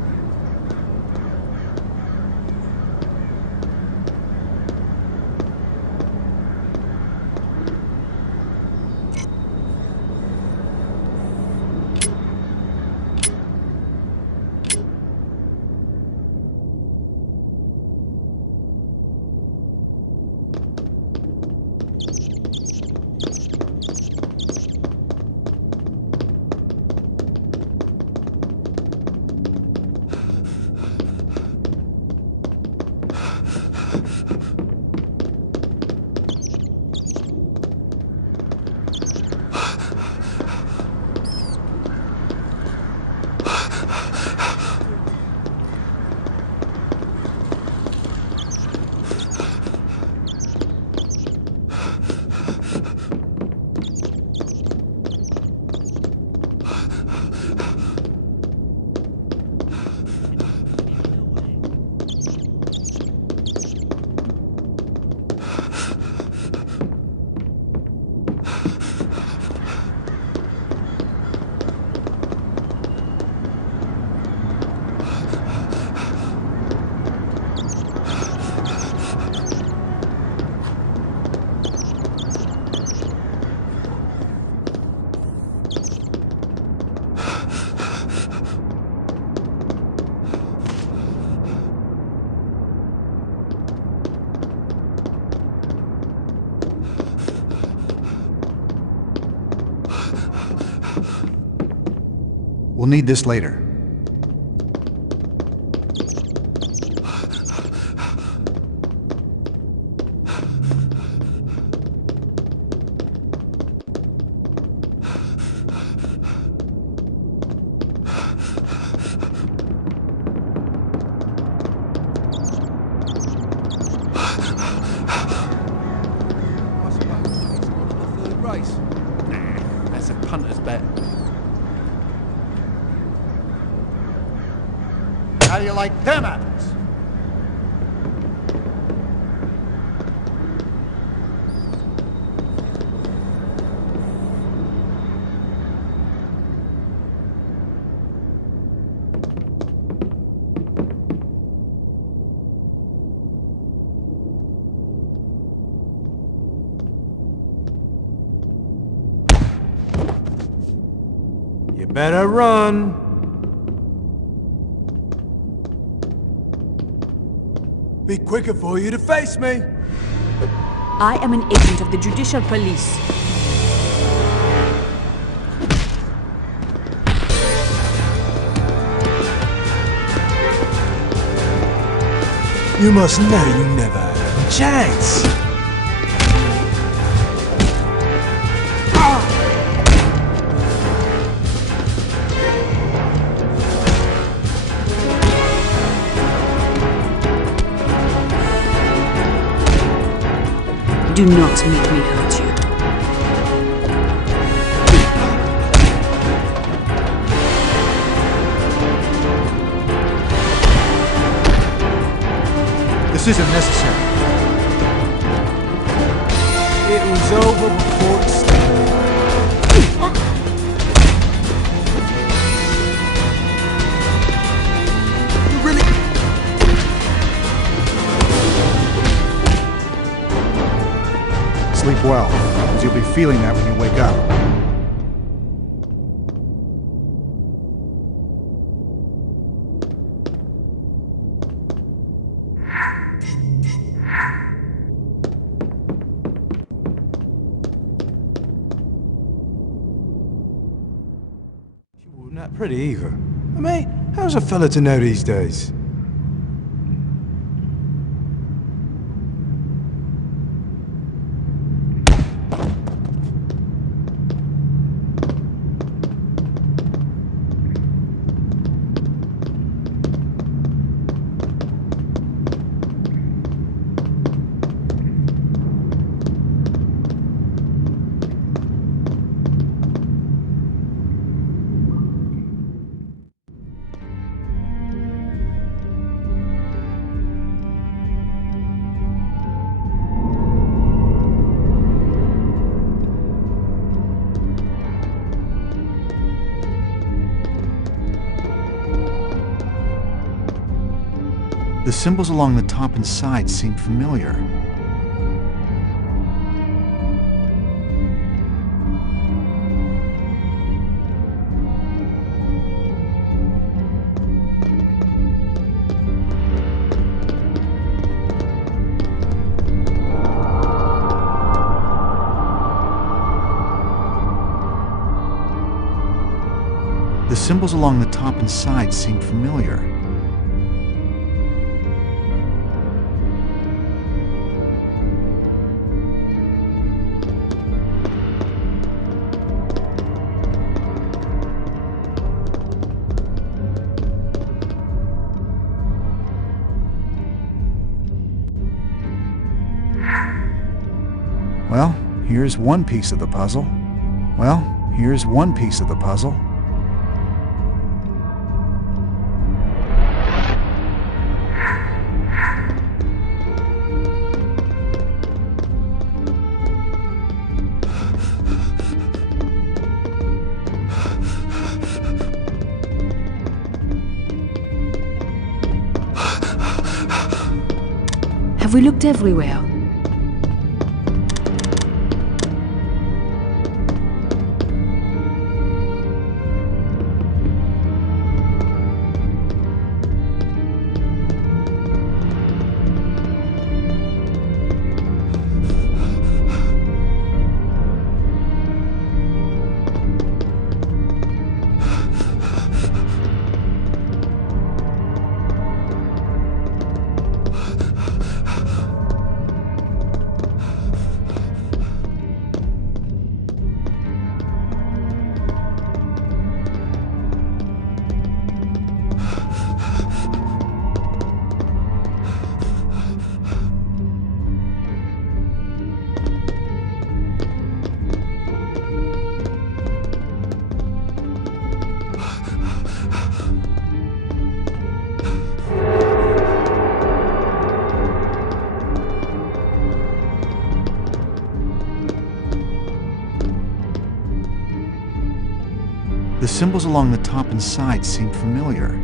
We'll need this later. That's a punter's bet. How do you like them apples? You better run. Be quicker for you to face me. I am an agent of the Judicial Police. You must know you never had a chance. Do not make me hurt you. This isn't necessary. It was over before it started. You really... Sleep well, because you'll be feeling that when you wake up. Not pretty either. I mean, how's a fella to know these days? The symbols along the top and sides seem familiar. The symbols along the top and sides seem familiar. Well, here's one piece of the puzzle. Well, here's one piece of the puzzle. Have we looked everywhere? The symbols along the top and sides seem familiar.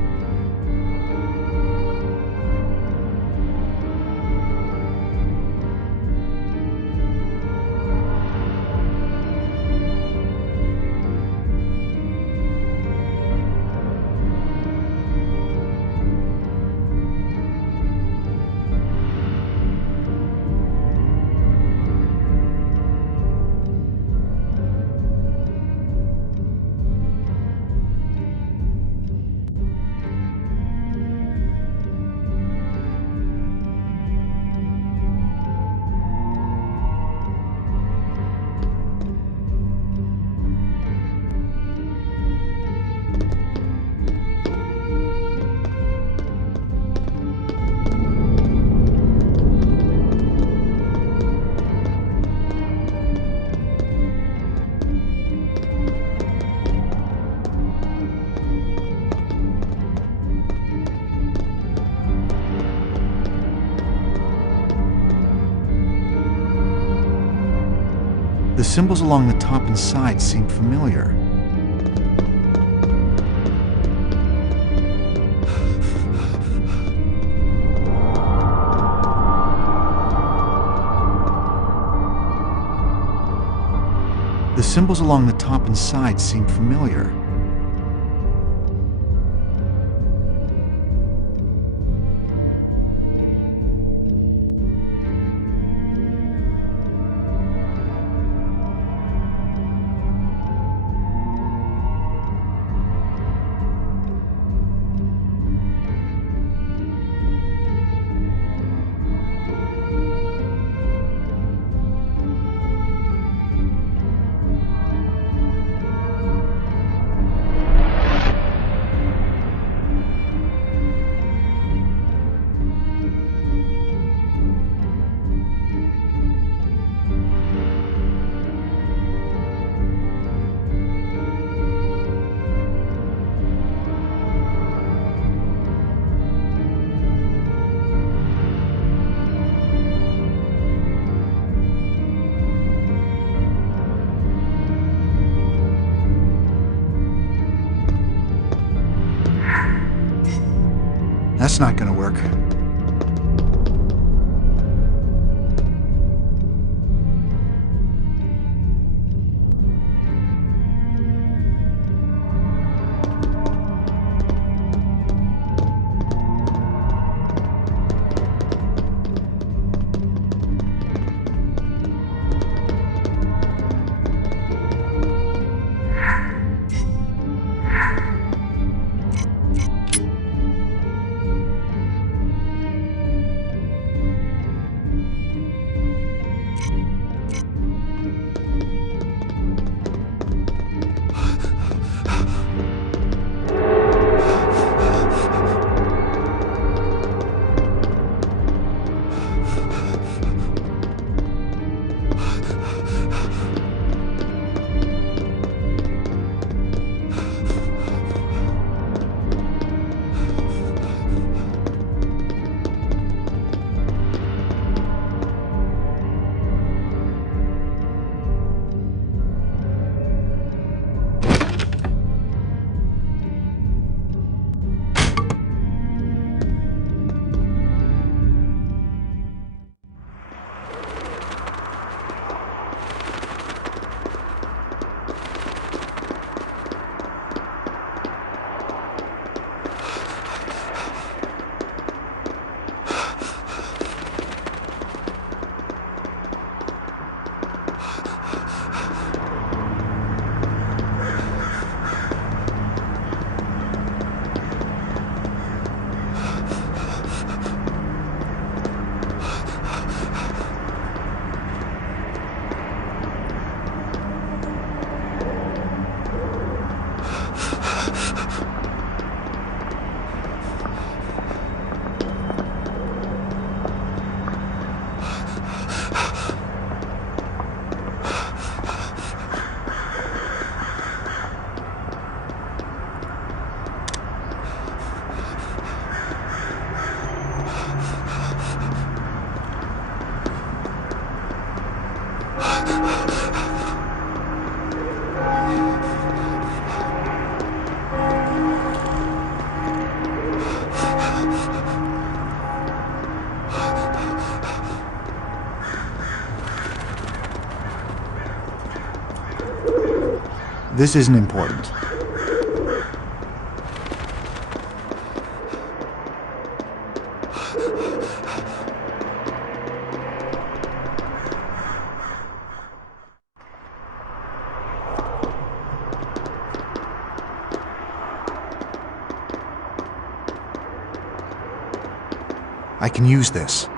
The symbols along the top and sides seem familiar. The symbols along the top and sides seem familiar. That's not gonna work. This isn't important. I can use this.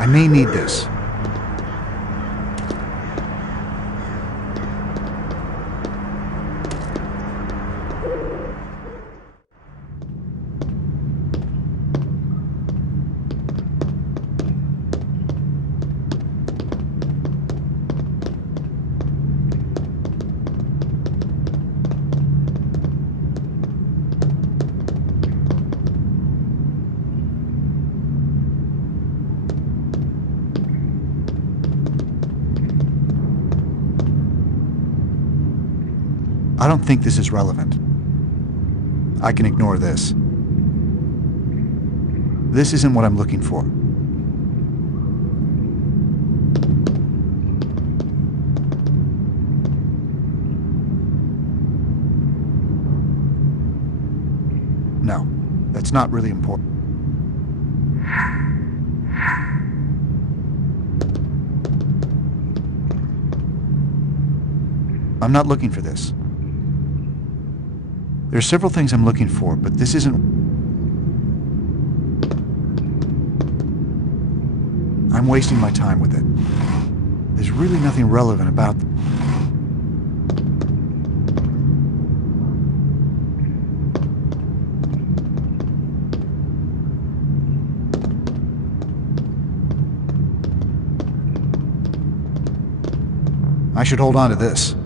I may need this. I don't think this is relevant. I can ignore this. This isn't what I'm looking for. No, that's not really important. I'm not looking for this. There are several things I'm looking for, but this isn't... I'm wasting my time with it. There's really nothing relevant about... I should hold on to this.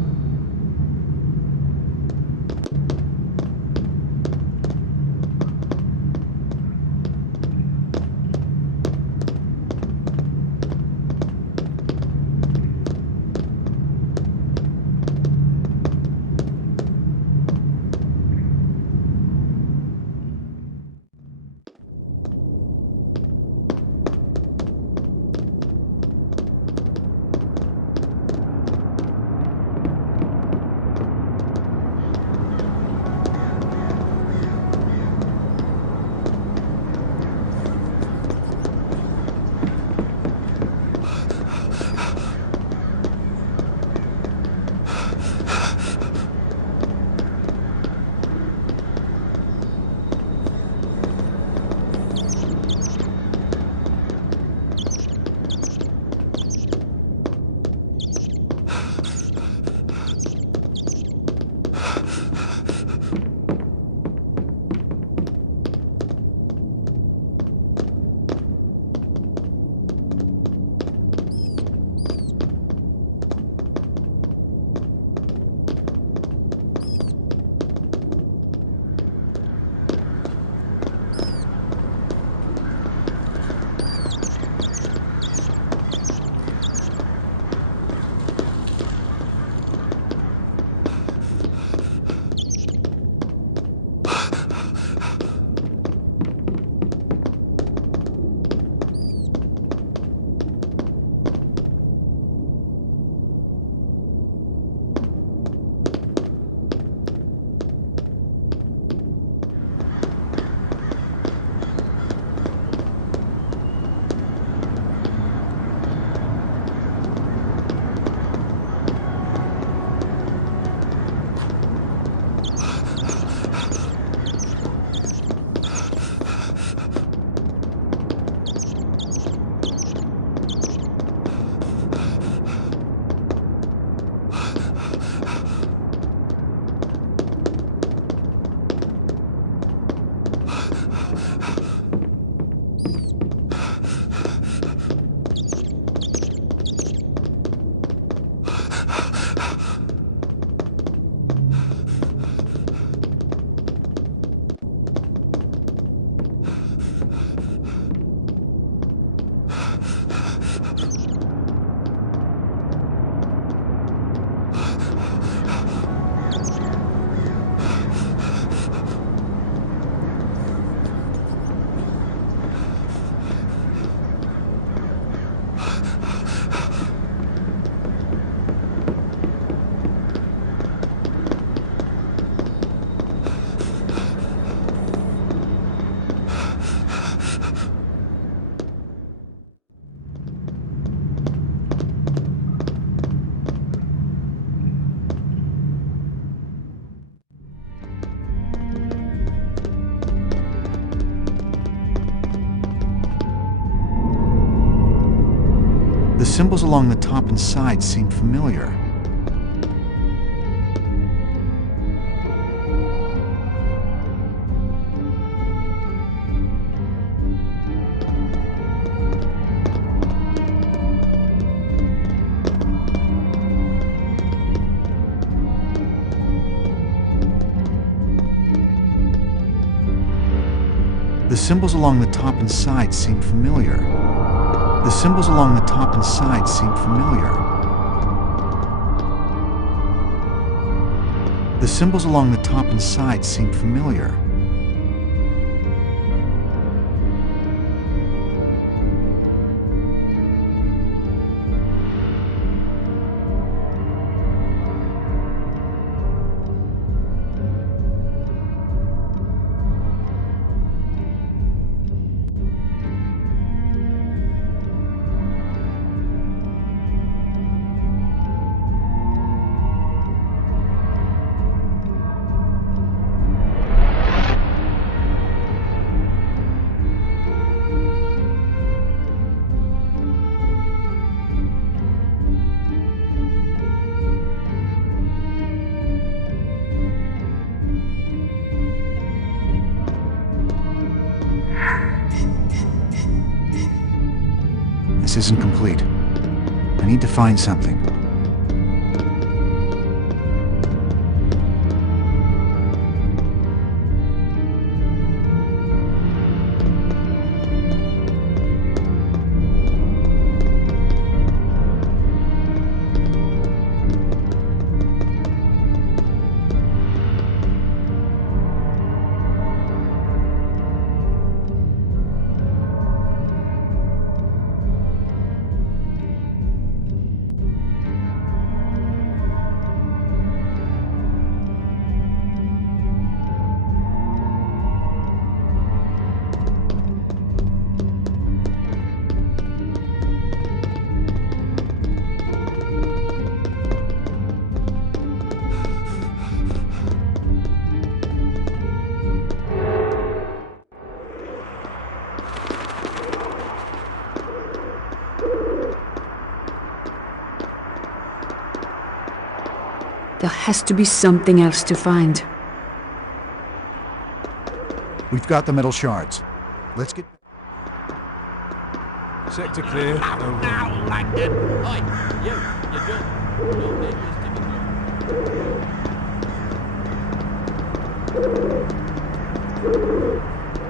symbols along the top and side seem familiar. The symbols along the top and side seem familiar. The symbols along the top and side seem familiar. The symbols along the top and side seem familiar. This isn't complete. I need to find something. There has to be something else to find. We've got the metal shards. Let's get... Sector clear. Now, Langdon! Oi, you're done. Don't make this difficult.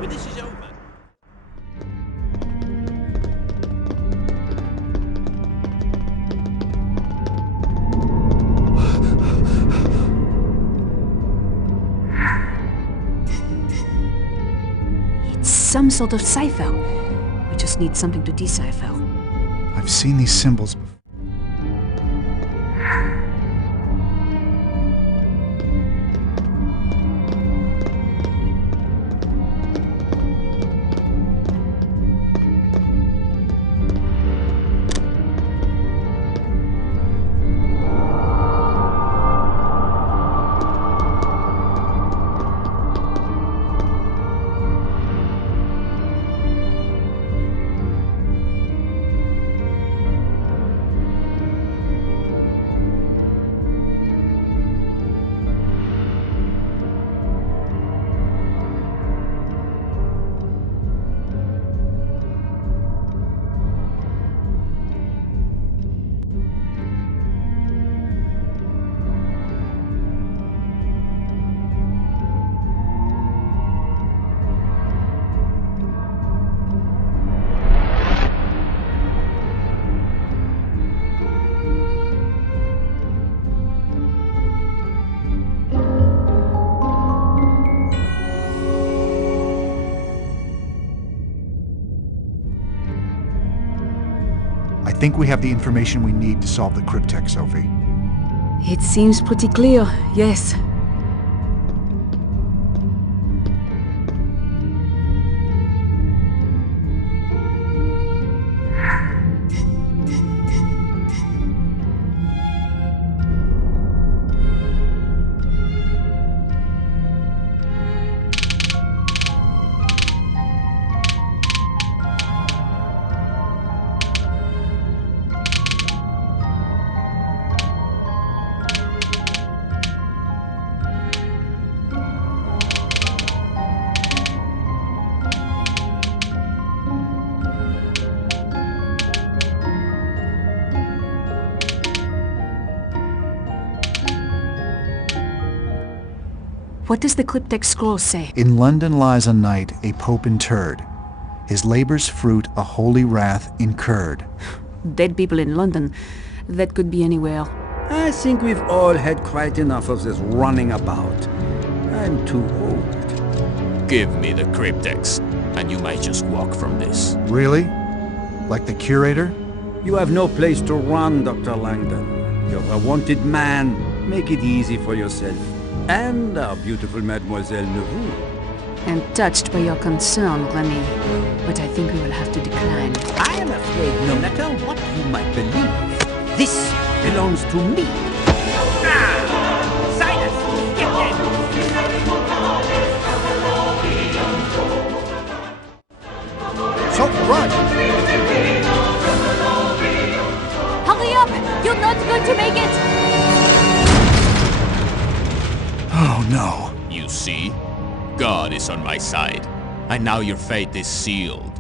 When this is over... Some sort of cipher. We just need something to decipher. I've seen these symbols before. I think we have the information we need to solve the cryptech, Sophie. It seems pretty clear, yes. What does the cryptic scroll say? In London lies a knight, a pope interred. His labor's fruit a holy wrath incurred. Dead people in London. That could be anywhere. I think we've all had quite enough of this running about. I'm too old. Give me the cryptex, and you might just walk from this. Really? Like the curator? You have no place to run, Dr. Langdon. You're a wanted man. Make it easy for yourself. And our beautiful Mademoiselle Neveu. I'm touched by your concern, Remy. But I think we will have to decline. I am afraid no matter what you might believe, this belongs to me. Silence! Get in! So, run! Hurry up! You're not going to make it! Oh no. You see? God is on my side. And now your fate is sealed.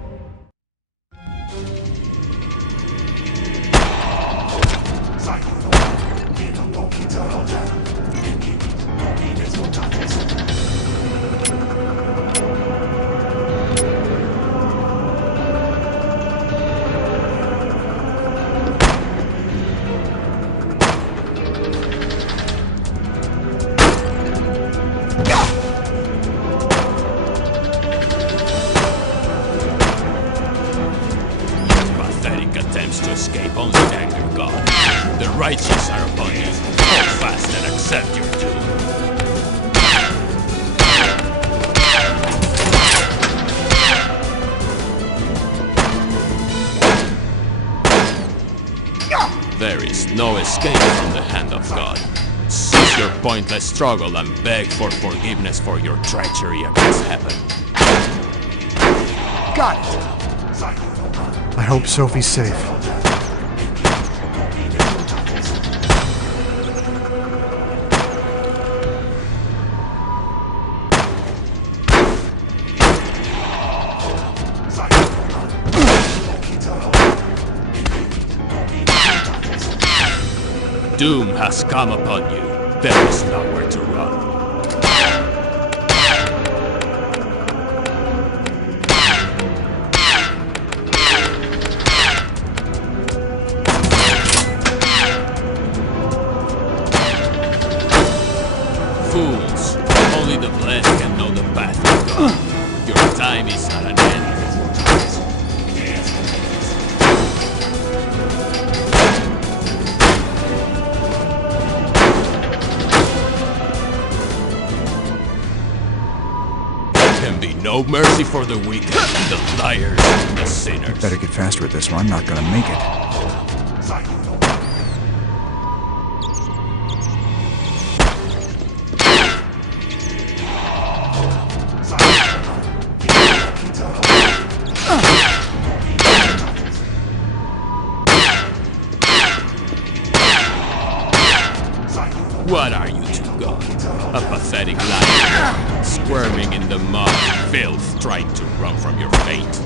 To escape only anger God. The righteous are upon you. Hold fast and accept your doom. There is no escape from the hand of God. Cease your pointless struggle and beg for forgiveness for your treachery against heaven. Got it! I hope Sophie's safe. Doom has come upon you. There is nowhere to run. Fools! Only the blessed can know the path to God. Your time is at an end. No mercy for the wicked, the liars, and the sinners. Better get faster at this or I'm not gonna make it. What are you two gone? A pathetic liar, squirming in the mud, filth, trying to run from your fate.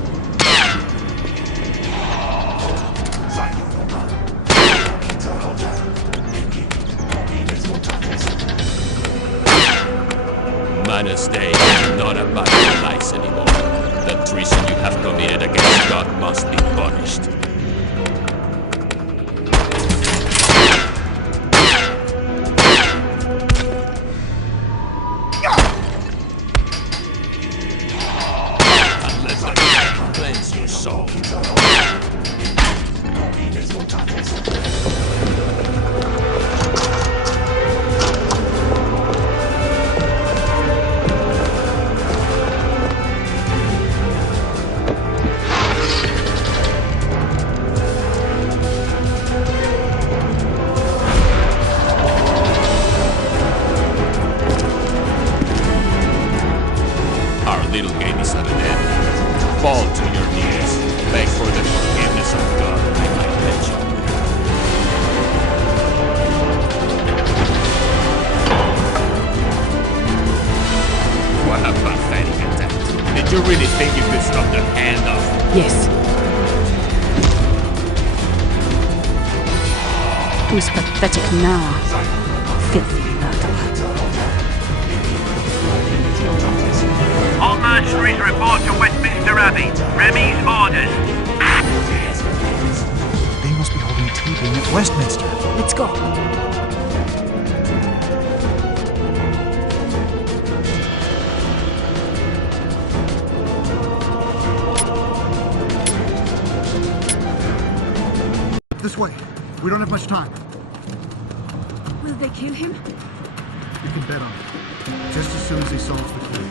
Manus Day is not about your lives anymore. The treason you have committed against God must be punished. Little game is at an end. Fall to your knees. Beg for the forgiveness of God. I might bet you. What a pathetic attempt. Did you really think you could stop the hand of... Yes. Who's pathetic now? Filthy murderer. mercenaries report to Westminster Abbey. Remy's orders. They must be holding Teabing at Westminster. Let's go. This way. We don't have much time. Will they kill him? You can bet on it. Just as soon as he solves the clue.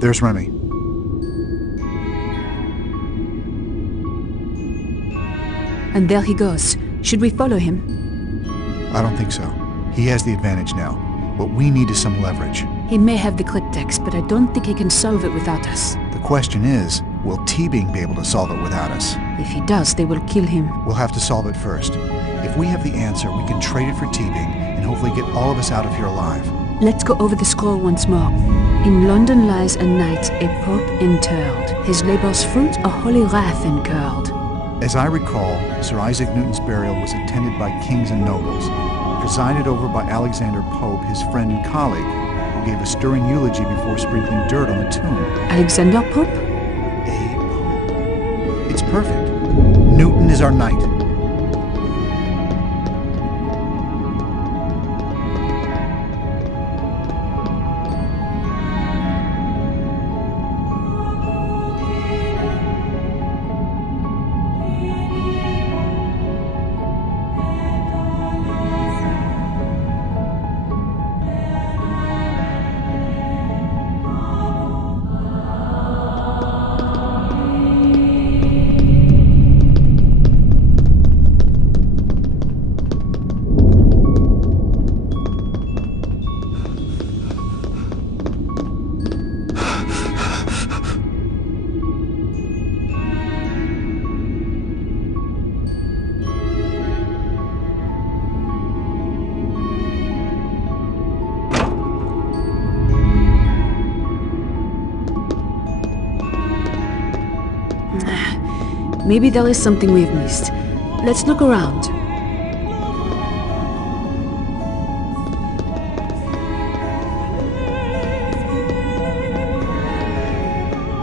There's Remy. And there he goes. Should we follow him? I don't think so. He has the advantage now. What we need is some leverage. He may have the cryptex, but I don't think he can solve it without us. The question is, will Teabing be able to solve it without us? If he does, they will kill him. We'll have to solve it first. If we have the answer, we can trade it for Teabing and hopefully get all of us out of here alive. Let's go over the scroll once more. In London lies a knight, a pope interred. His labour's fruit, a holy wrath incurred. As I recall, Sir Isaac Newton's burial was attended by kings and nobles, presided over by Alexander Pope, his friend and colleague, who gave a stirring eulogy before sprinkling dirt on the tomb. Alexander Pope? A pope. It's perfect. Newton is our knight. Maybe there is something we've missed. Let's look around.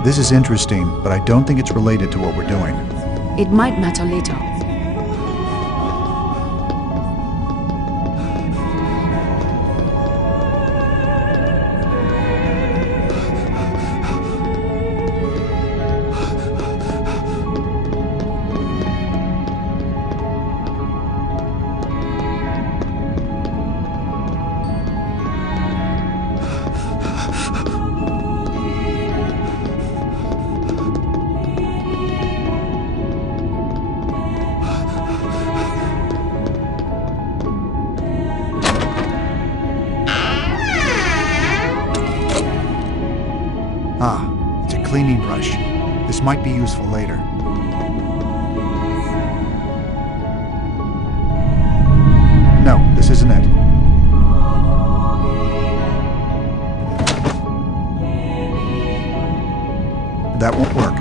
This is interesting, but I don't think it's related to what we're doing. It might matter later. Ah, it's a cleaning brush. This might be useful later. No, this isn't it. That won't work.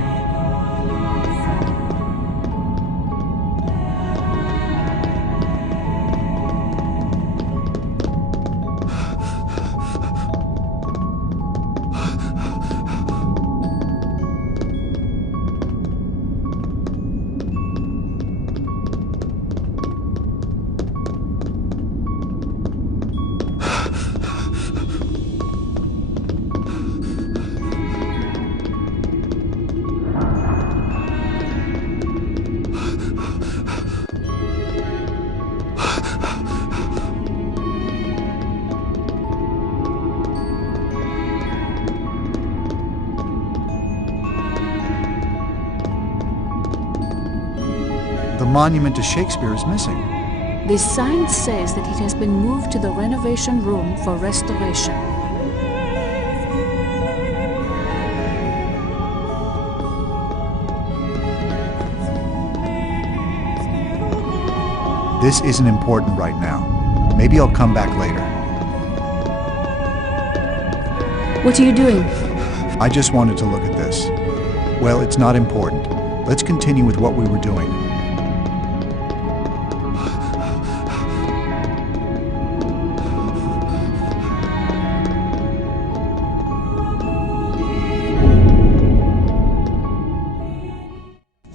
The monument to Shakespeare is missing. The sign says that it has been moved to the renovation room for restoration. This isn't important right now. Maybe I'll come back later. What are you doing? I just wanted to look at this. Well, it's not important. Let's continue with what we were doing.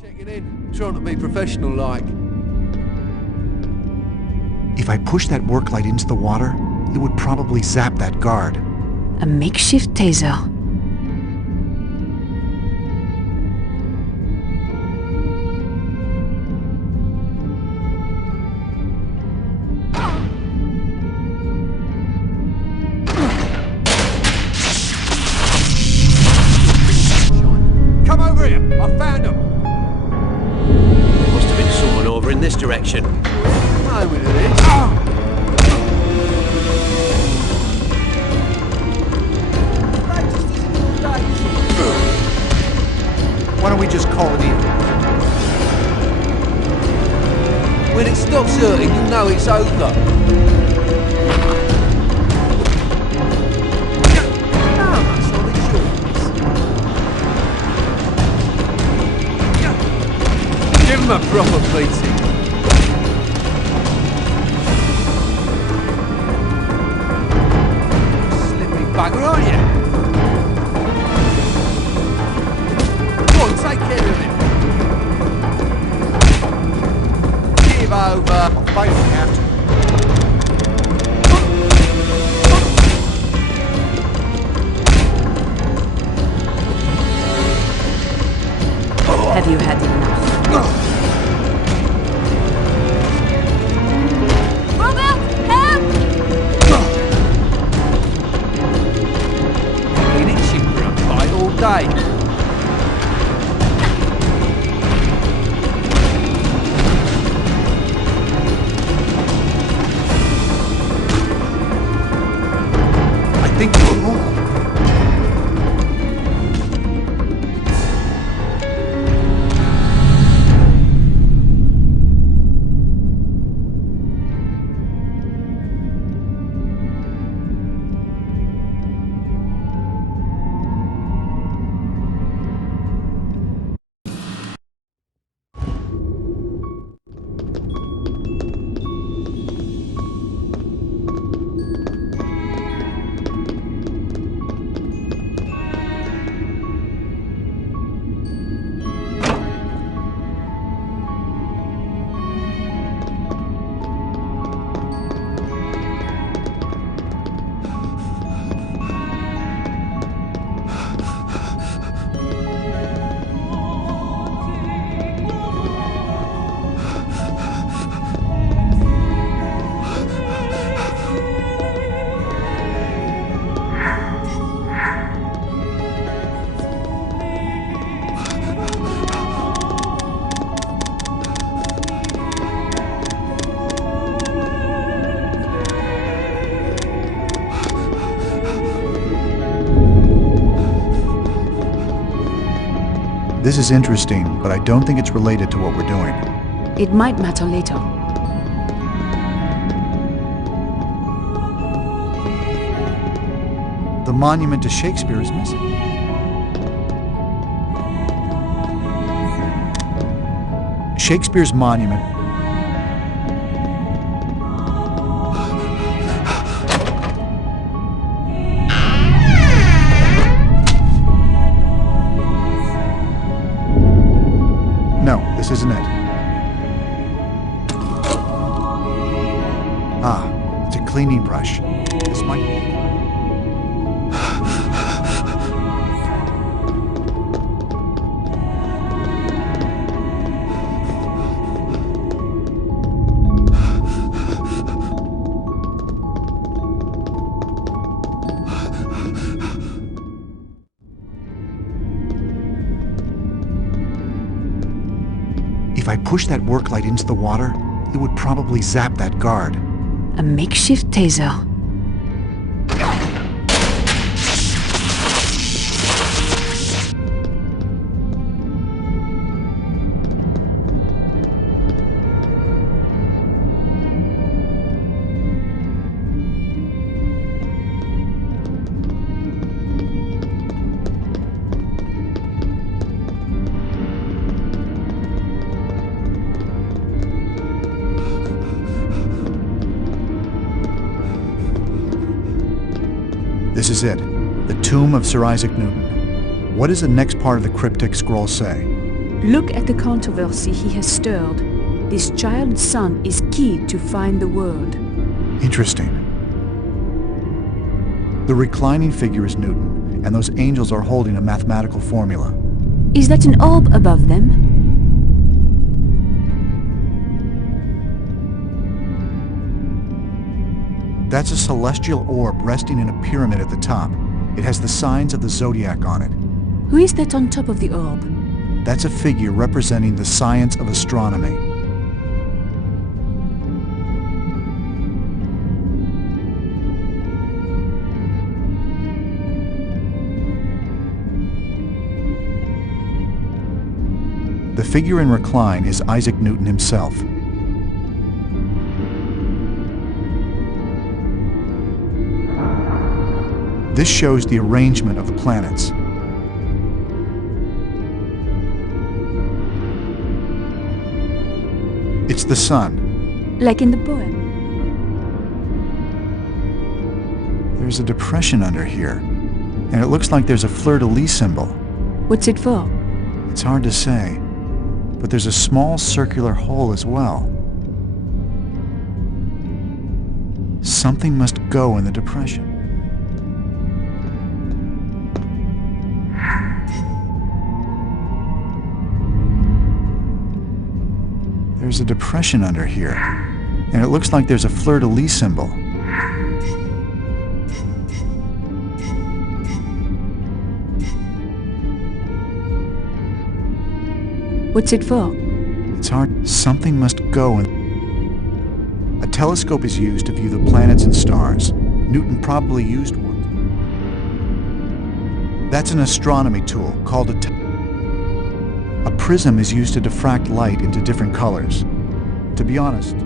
Checking in, trying to be professional-like. If I push that work light into the water, it would probably zap that guard. A makeshift taser. Come over here! I found him! There must have been someone over in this direction. No, with this. Why don't we just call it even? When it stops hurting, you know it's over. How much on insurance? Give him a proper beating. Slippery bugger, aren't you? Go on, take care of him. Give over. I'll fight if we have to. Have you had enough? Robert, help! Been itching for a fight all day. I think you're wrong. This is interesting, but I don't think it's related to what we're doing. It might matter later. The monument to Shakespeare is missing. Shakespeare's monument. No, this isn't it. Ah, it's a cleaning brush. This might be it. If I push that work light into the water, it would probably zap that guard. A makeshift taser. This is it, the tomb of Sir Isaac Newton. What does the next part of the cryptic scroll say? Look at the controversy he has stirred. This child's son is key to find the word. Interesting. The reclining figure is Newton, and those angels are holding a mathematical formula. Is that an orb above them? That's a celestial orb resting in a pyramid at the top. It has the signs of the zodiac on it. Who is that on top of the orb? That's a figure representing the science of astronomy. The figure in recline is Isaac Newton himself. This shows the arrangement of the planets. It's the sun. Like in the poem. There's a depression under here, and it looks like there's a fleur-de-lis symbol. What's it for? It's hard to say, but there's a small circular hole as well. Something must go in the depression. There's a depression under here, and it looks like there's a fleur-de-lis symbol. What's it for? It's hard. Something must go in. A telescope is used to view the planets and stars. Newton probably used one. That's an astronomy tool called a prism is used to diffract light into different colors. To be honest,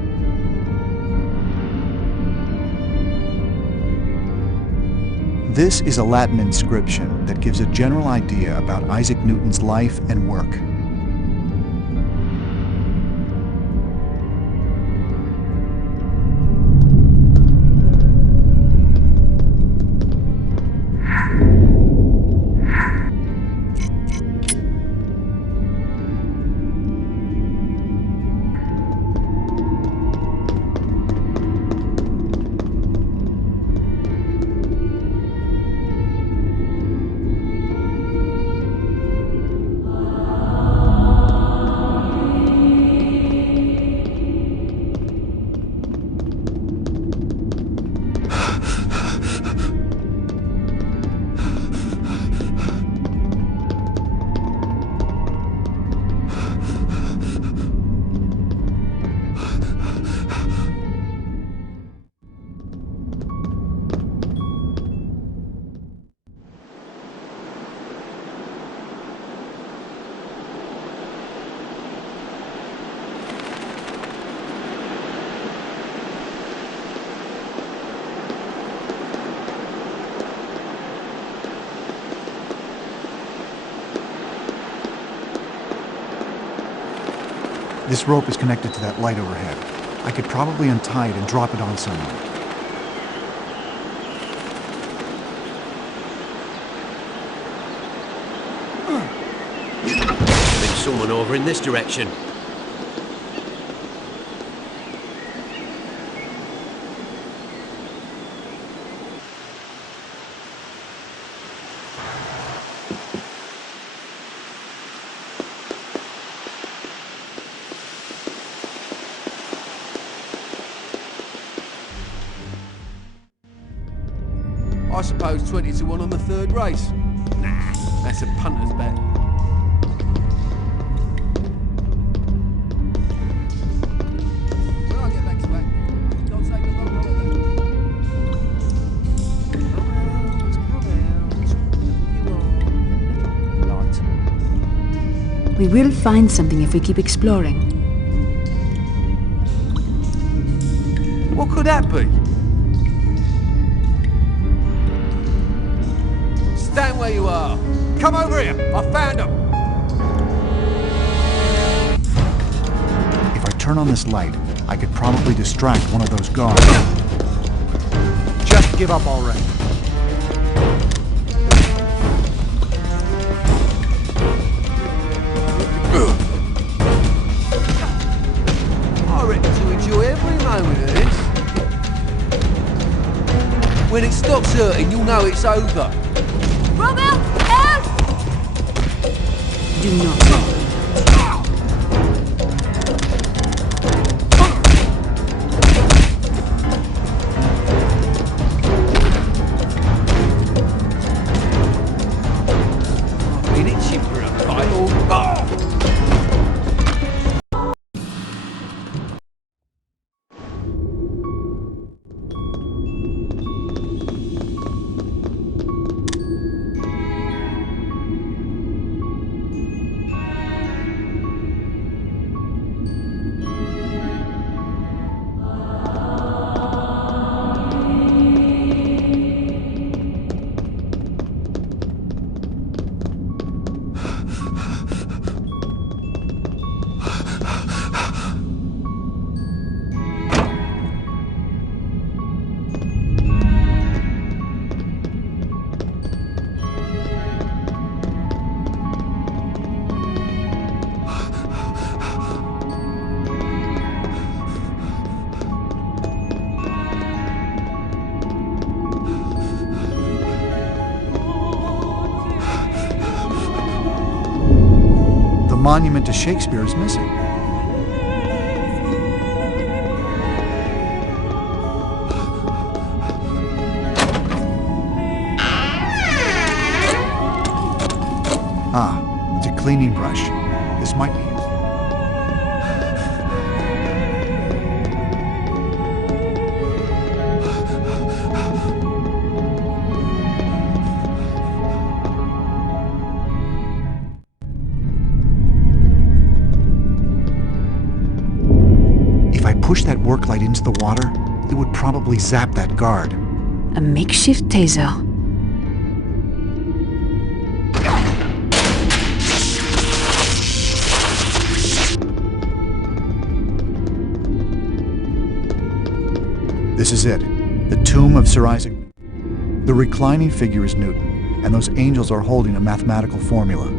this is a Latin inscription that gives a general idea about Isaac Newton's life and work. This rope is connected to that light overhead. I could probably untie it and drop it on someone. There's someone over in this direction. I suppose 20-1 on the third race. Nah, that's a punter's bet. When I get back to back, don't take a long holiday. We will find something if we keep exploring. What could that be? Stand where you are. Come over here. I found them. If I turn on this light, I could probably distract one of those guards. Just give up already. I reckon to enjoy every moment of this. When it stops hurting, you'll know it's over. Robert, help! Do not. Been itching for a fight all... The monument to Shakespeare is missing. Ah, it's a cleaning brush. This might be it. If I push that work light into the water, it would probably zap that guard. A makeshift taser. This is it. The tomb of Sir Isaac. The reclining figure is Newton, and those angels are holding a mathematical formula.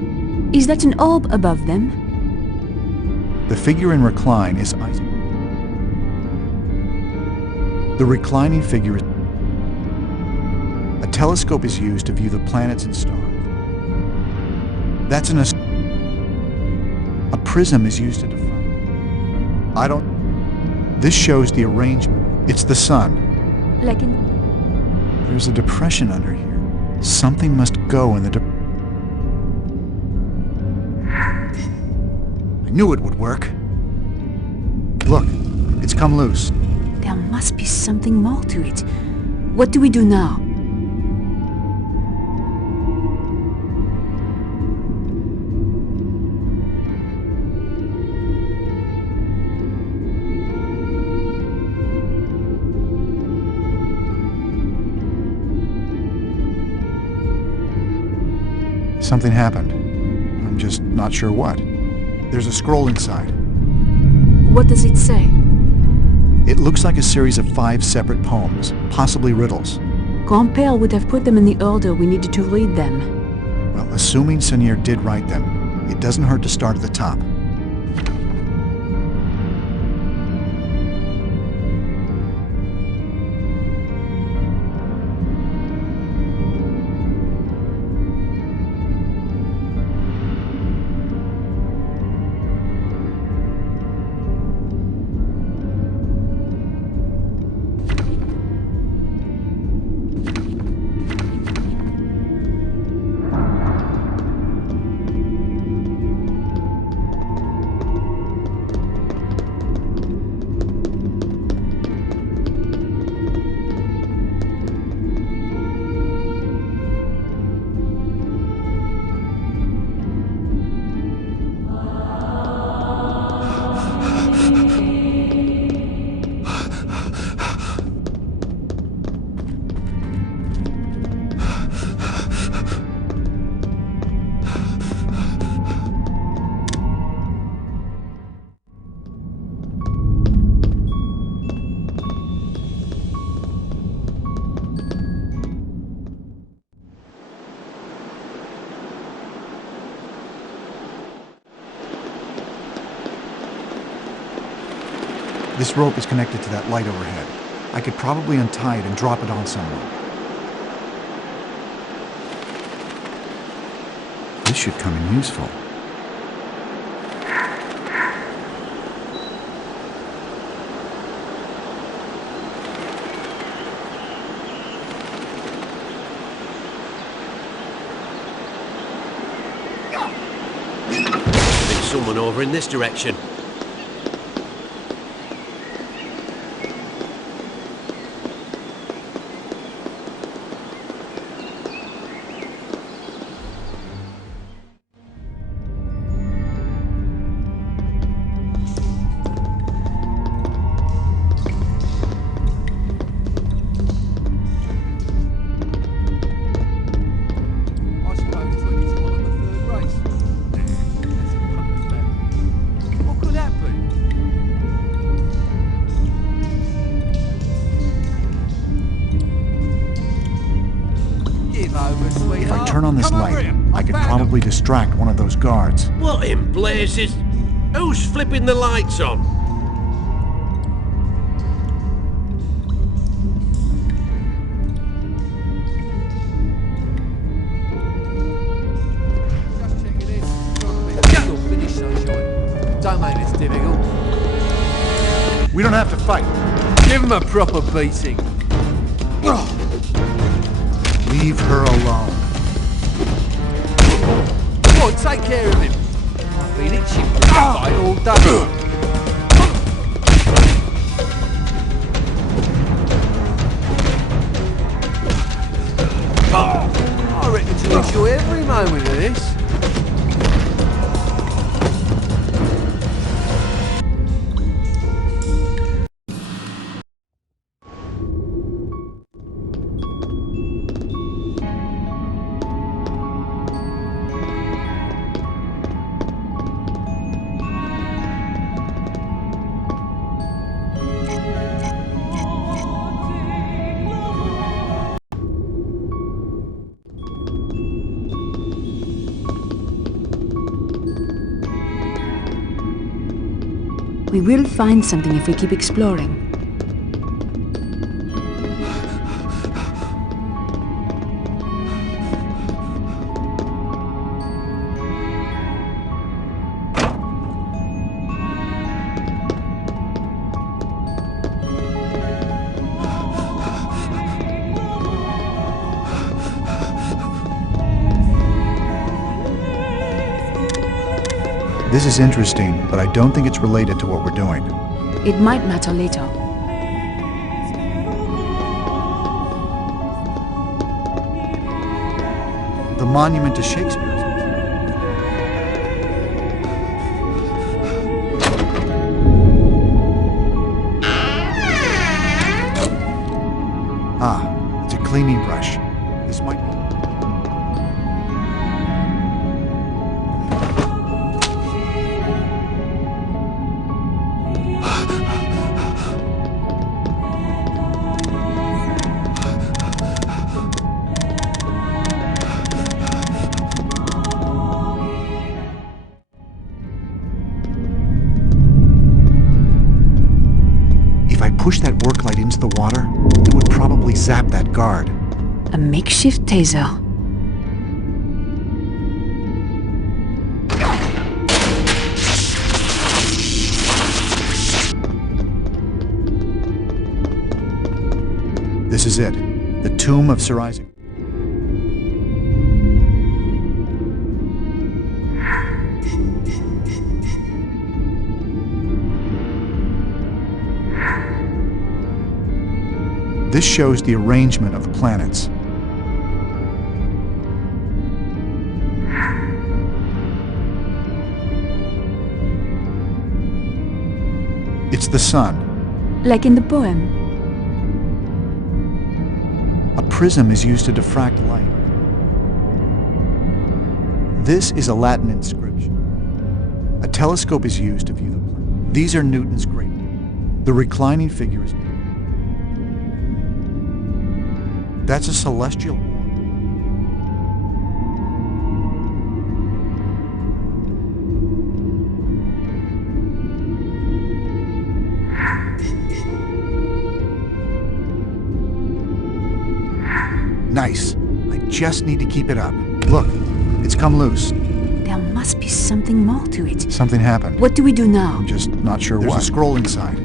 Is that an orb above them? The figure in recline is Isaac. The reclining figure is... A telescope is used to view the planets and stars. That's a prism is used to define... This shows the arrangement. It's the sun. Like in... There's a depression under here. Something must go in the I knew it would work. Look, it's come loose. There must be something more to it. What do we do now? Something happened. I'm just not sure what. There's a scroll inside. What does it say? It looks like a series of 5 separate poems, possibly riddles. Grand-Père would have put them in the order we needed to read them. Well, assuming Seigneur did write them, it doesn't hurt to start at the top. This rope is connected to that light overhead. I could probably untie it and drop it on someone. This should come in useful. There's someone over in this direction. If I turn on this light, I could probably distract one of those guards. What in blazes? Who's flipping the lights on? Don't make this difficult. We don't have to fight. Give him a proper beating. Leave her alone. Come on, take care of him. I've been itching for a fight all day. I reckon to enjoy every moment of this. We will find something if we keep exploring. This is interesting, but I don't think it's related to what we're doing. It might matter later. The monument to Shakespeare. Ah, it's a cleaning brush. This might be... If I push that work light into the water, it would probably zap that guard. A makeshift taser. This is it. The tomb of Sir Isaac. This shows the arrangement of the planets. It's the sun. Like in the poem. A prism is used to diffract light. This is a Latin inscription. A telescope is used to view the planet. These are Newton's great. The reclining figure is... That's a celestial orb. Nice. I just need to keep it up. Look, it's come loose. There must be something more to it. Something happened. What do we do now? I'm just not sure what. There's a scroll inside.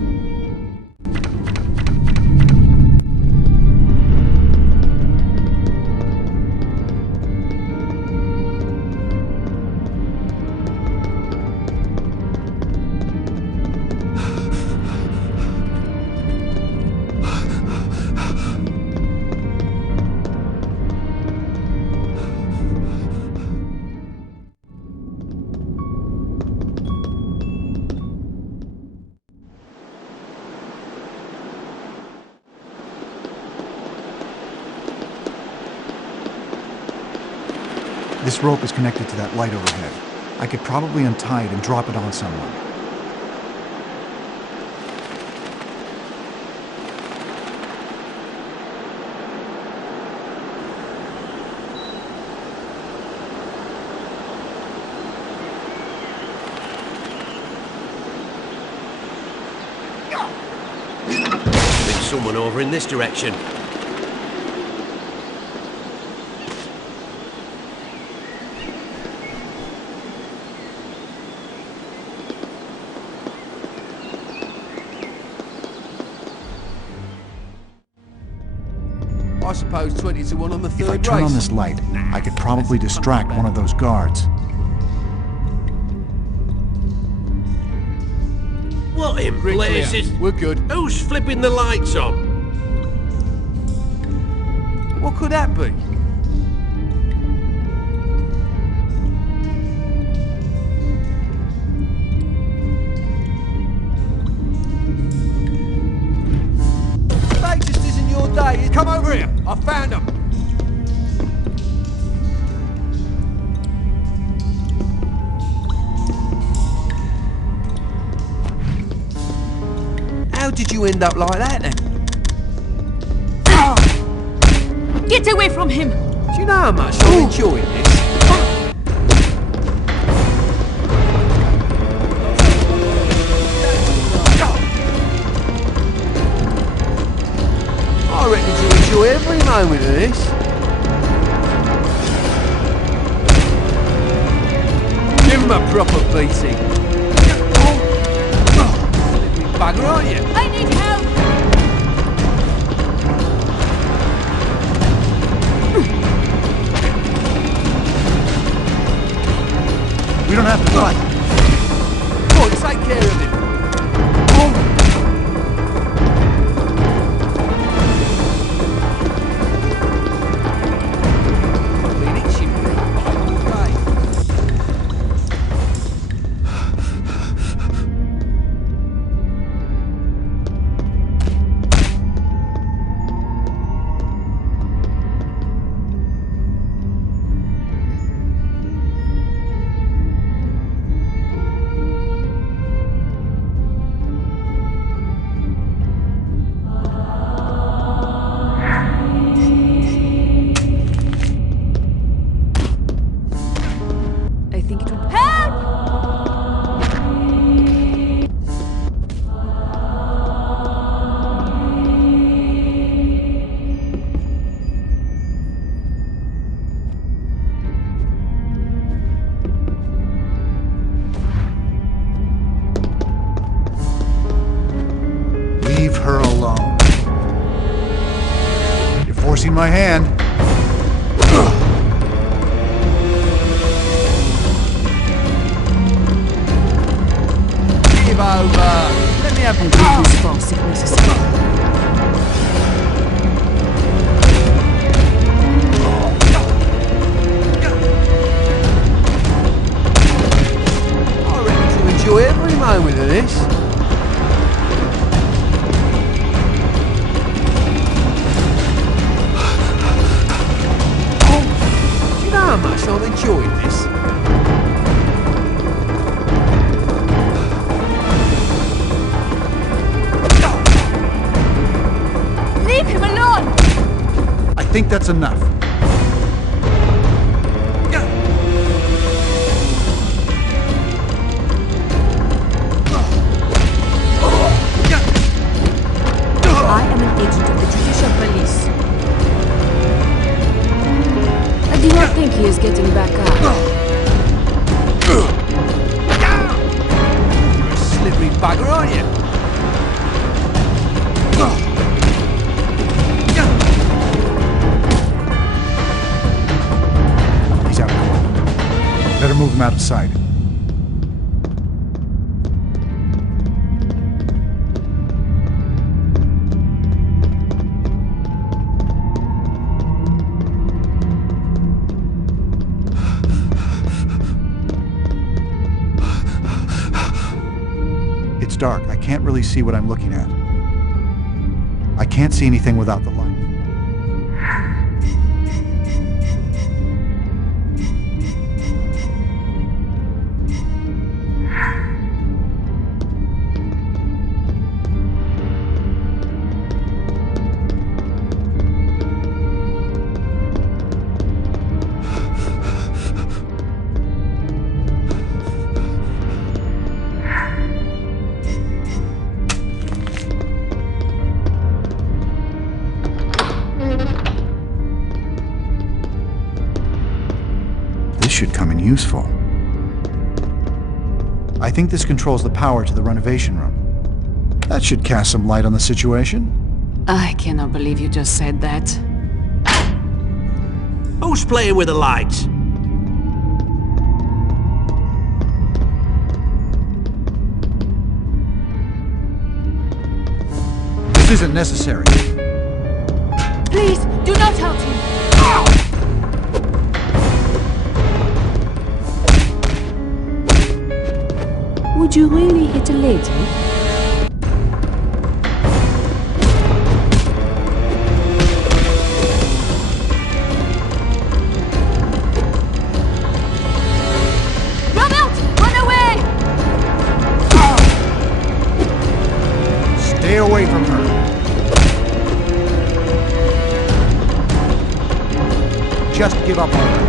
This rope is connected to that light overhead. I could probably untie it and drop it on someone. There's someone over in this direction. I suppose 20 to 1 on the third If I race. turn on this light, I could probably distract one of those guards. What in blazes? We're good. Who's flipping the lights on? What could that be? Today just isn't your day. Come over here. I found them. How did you end up like that then? Get away from him! Do you know how much I'm enjoying this? I reckon you'll enjoy every moment of this. Give him a proper beating. Little bugger, aren't you? I need help! We don't have to fight. Come on, take care of him. I've been itching for it all day. I think it would help! Leave her alone. You're forcing my hand. Give over. Let me have Use force if necessary. I reckon you'll enjoy every moment of this. Do you know how much I'm enjoying this? Leave him alone! I think that's enough. I am an agent of the Judicial Police. Better move him out of sight. It's dark. I can't really see what I'm looking at. I can't see anything without the light. Should come in useful. I think this controls the power to the renovation room. That should cast some light on the situation. I cannot believe you just said that. Who's playing with the lights? This isn't necessary. Please, do not hurt him. Would you really hit a lady? Robert, run away! Stay away from her. Just give up on her.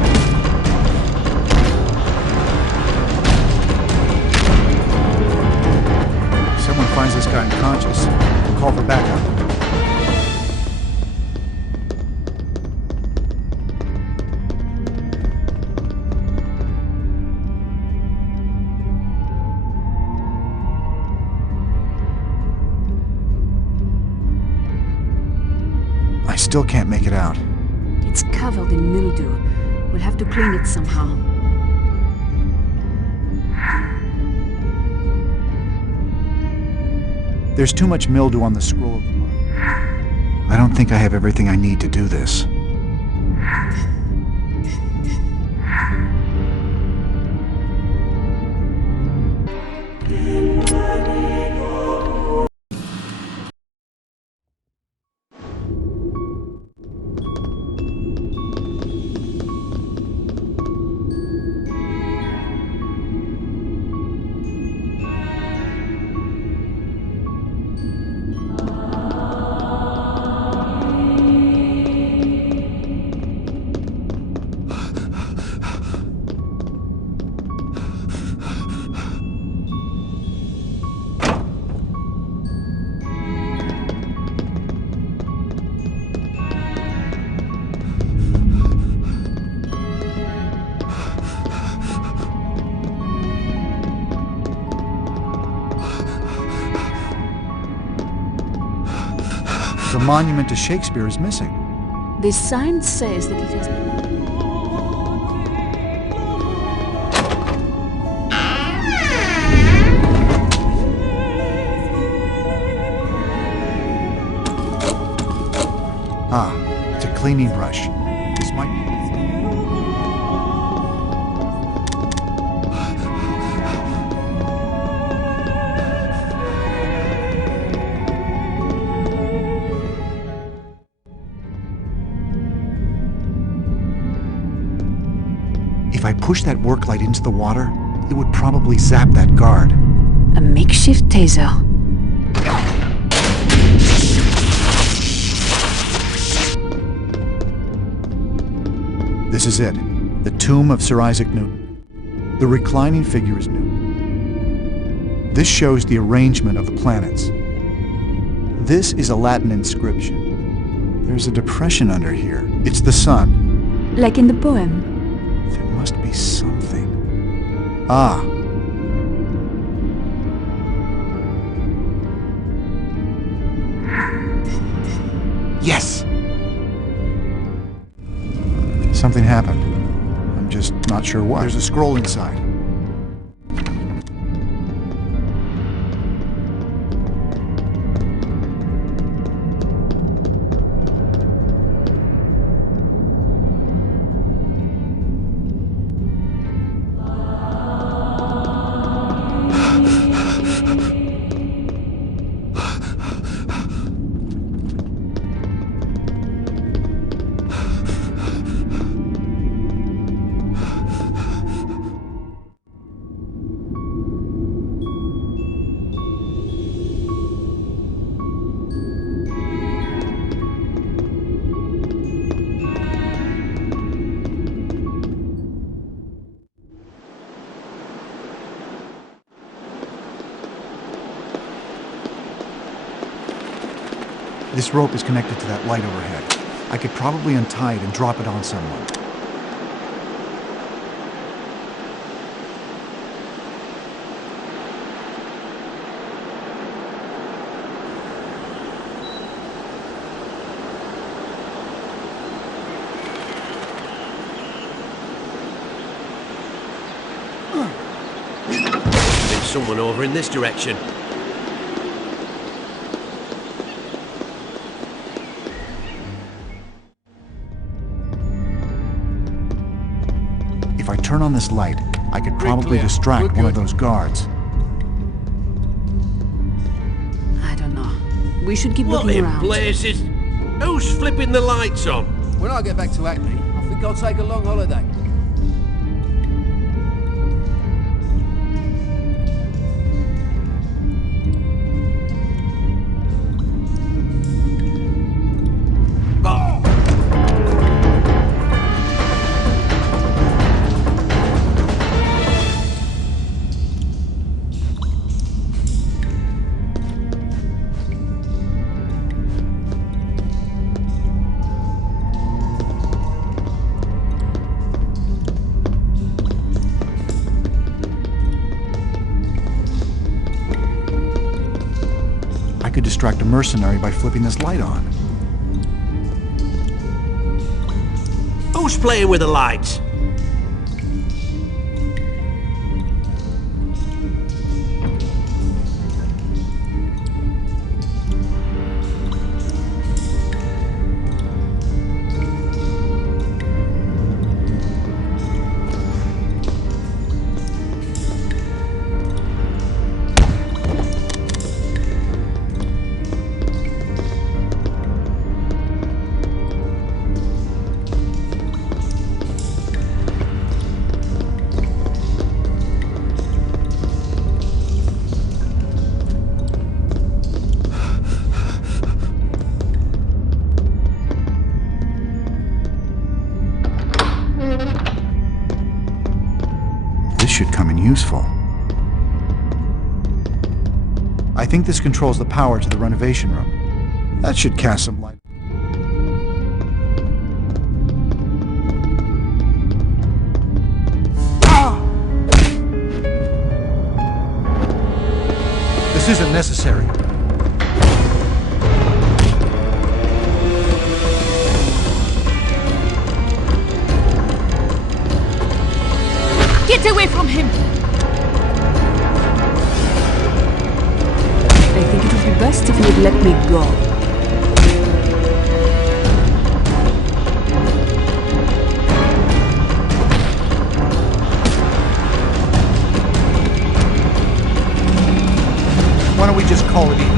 Finds this guy unconscious. Call for backup. I still can't make it out. It's covered in mildew. We'll have to clean it somehow. There's too much mildew on the scroll of the mind. I don't think I have everything I need to do this. The monument to Shakespeare is missing. The sign says that it has been... Ah, it's a cleaning brush. This might be... If I push that work light into the water, it would probably zap that guard. A makeshift taser. This is it. The tomb of Sir Isaac Newton. The reclining figure is Newton. This shows the arrangement of the planets. This is a Latin inscription. There's a depression under here. It's the sun. Like in the poem. There must be something. Ah. Yes! Something happened. I'm just not sure why. There's a scroll inside. This rope is connected to that light overhead. I could probably untie it and drop it on someone. There's someone over in this direction. If I turn on this light, I could probably distract one of those guards. I don't know. We should keep looking around. What in blazes? Who's flipping the lights on? When I get back to Acme, I think I'll take a long holiday. I could distract a mercenary by flipping this light on. Who's playing with the lights? This should come in useful. I think this controls the power to the renovation room. That should cast some light. This isn't necessary. Get away from him! I think it would be best if you would let me go. Why don't we just call it even?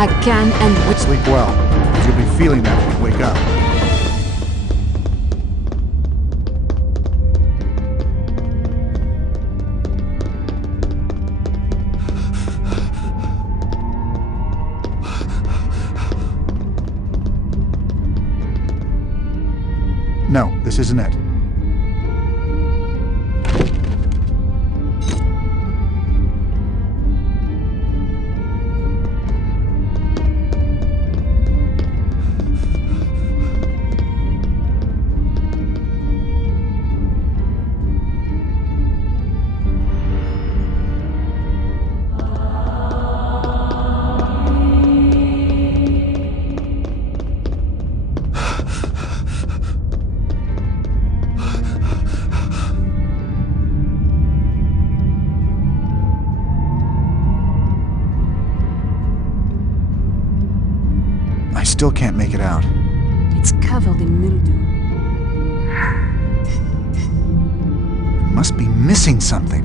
I can and will sleep well, because you'll be feeling that when you wake up. No, this isn't it. I still can't make it out. It's covered in mildew. I must be missing something.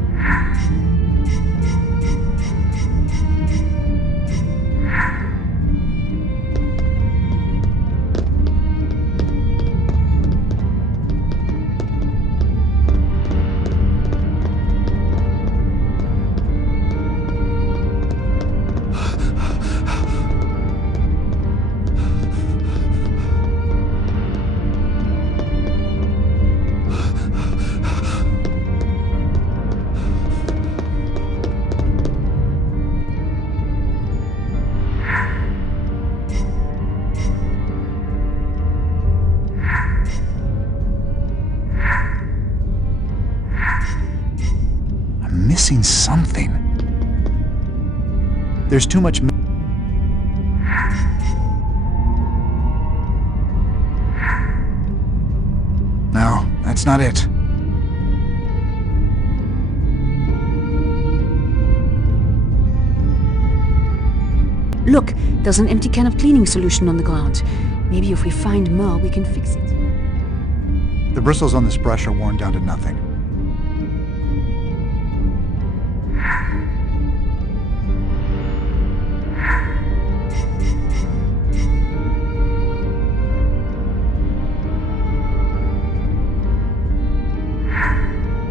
Missing something. There's too much. No, that's not it. Look, there's an empty can of cleaning solution on the ground. Maybe if we find more, we can fix it. The bristles on this brush are worn down to nothing.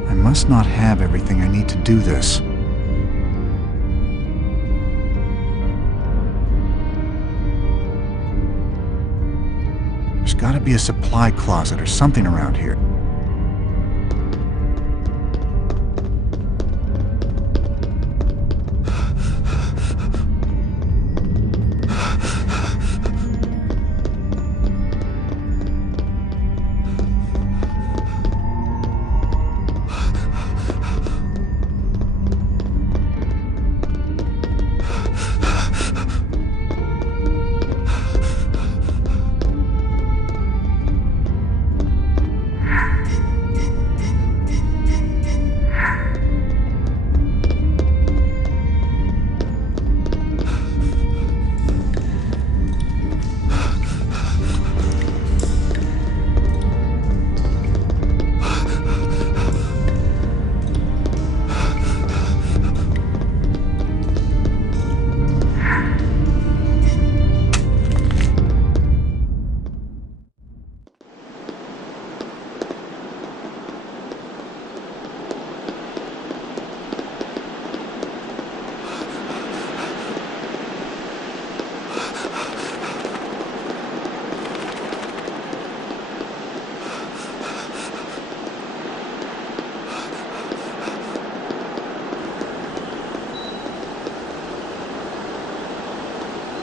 I must not have everything I need to do this. There's gotta be a supply closet or something around here.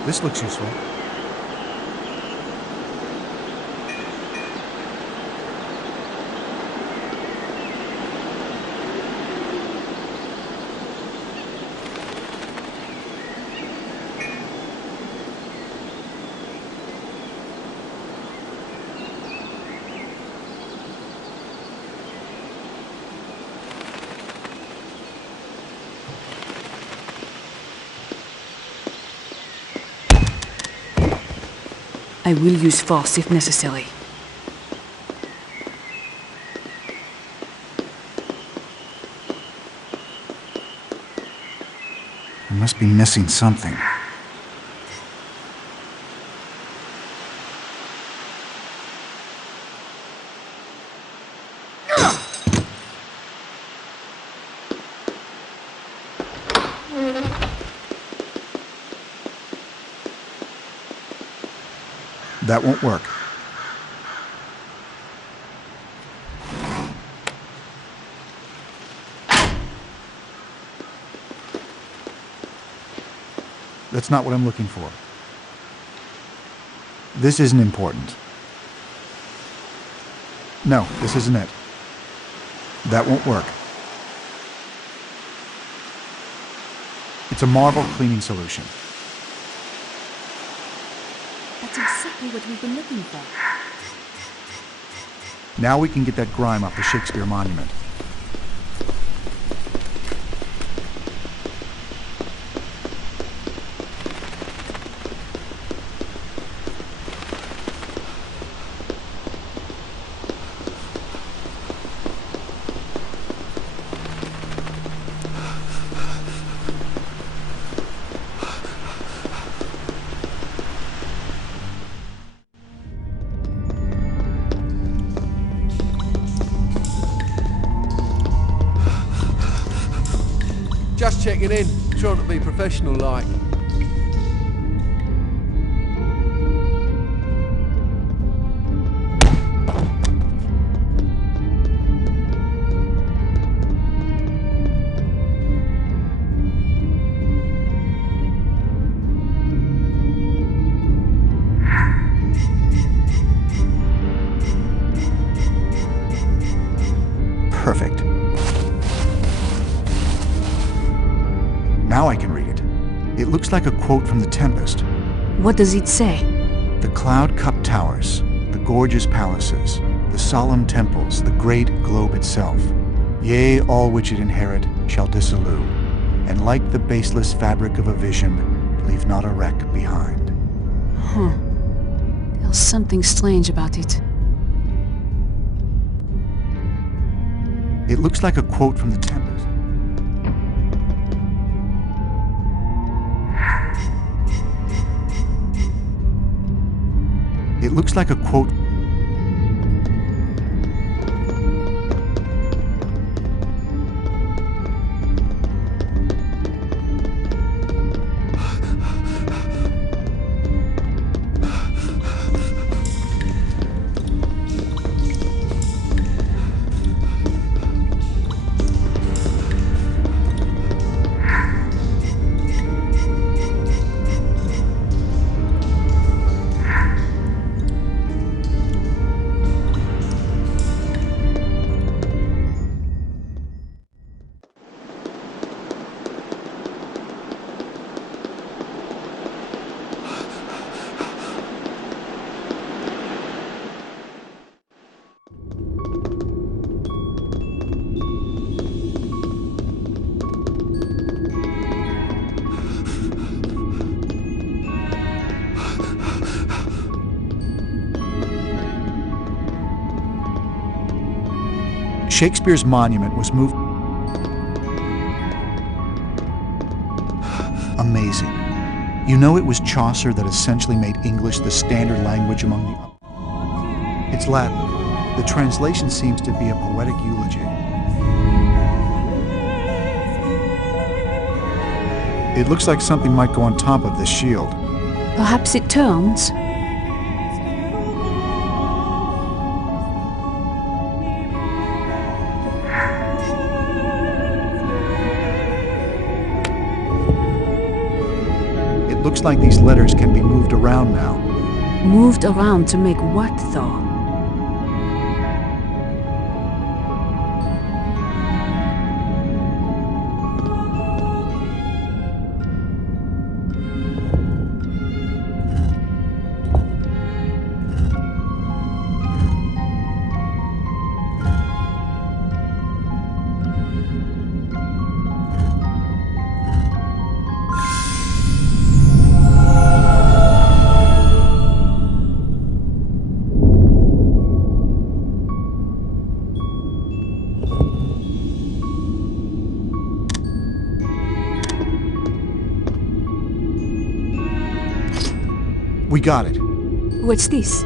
This looks useful. I will use force if necessary. I must be missing something. That won't work. That's not what I'm looking for. This isn't important. No, this isn't it. That won't work. It's a marble cleaning solution. That's exactly what we've been looking for. Now we can get that grime off the Shakespeare monument. checking in, trying to be professional-like. Perfect. Now I can read it. It looks like a quote from The Tempest. What does it say? The cloud-cupped towers, the gorgeous palaces, the solemn temples, the great globe itself. Yea, all which it inherit shall dissolue, and like the baseless fabric of a vision, leave not a wreck behind. Huh. There's something strange about it. It looks like a quote from The Tempest. It looks like a quote. Shakespeare's monument was moved. Amazing. You know, it was Chaucer that essentially made English the standard language among the... It's Latin. The translation seems to be a poetic eulogy. It looks like something might go on top of this shield. Perhaps it turns? Looks like these letters can be moved around now. Moved around to make what, though? We got it. What's this?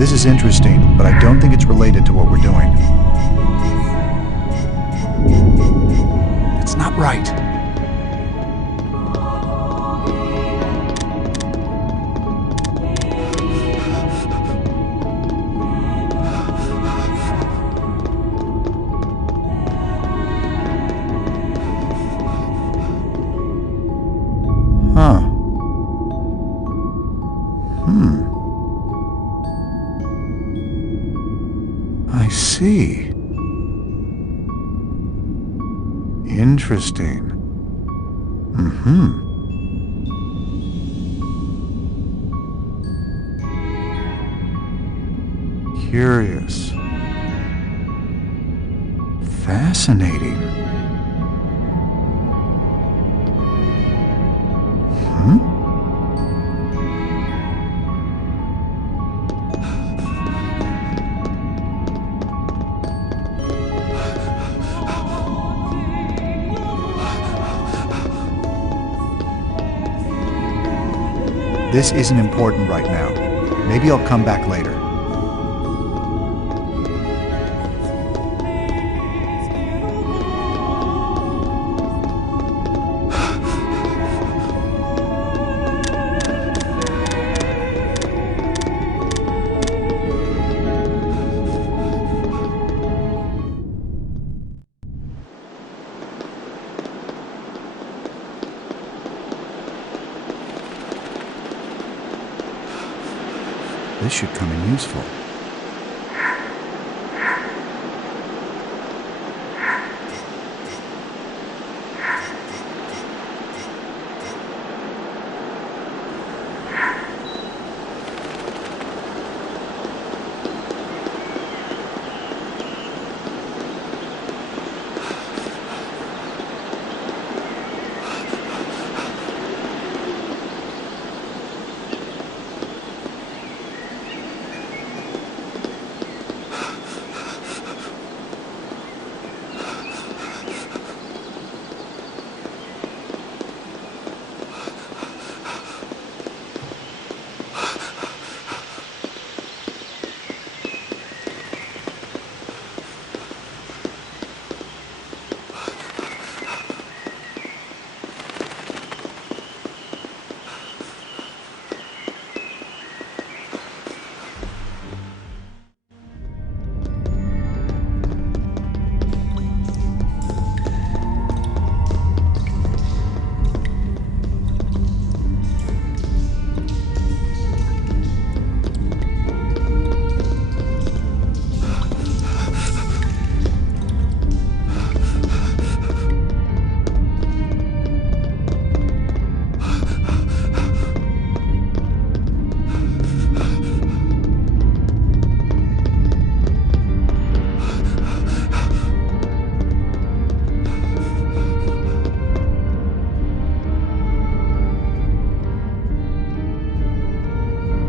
This is interesting, but I don't think it's related to what we're doing. It's not right. Huh. I see. Interesting. Curious. Fascinating. This isn't important right now. Maybe I'll come back later. This should come in useful.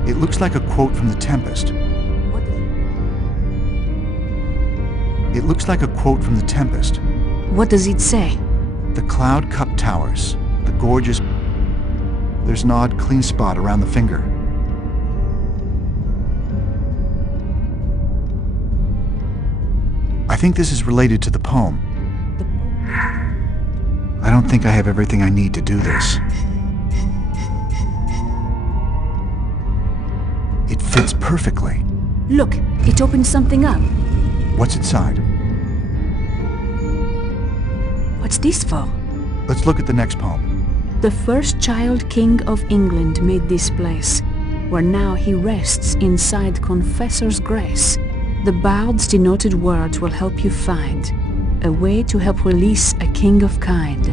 It looks like a quote from The Tempest. It looks like a quote from The Tempest. What does it say? The cloud cup towers, the gorgeous... There's an odd clean spot around the finger. I think this is related to the poem. I don't think I have everything I need to do this. It fits perfectly. Look, it opens something up. What's inside? What's this for? Let's look at the next poem. The first child king of England made this place, where now he rests inside confessor's grace. The bard's denoted words will help you find a way to help release a king of kind.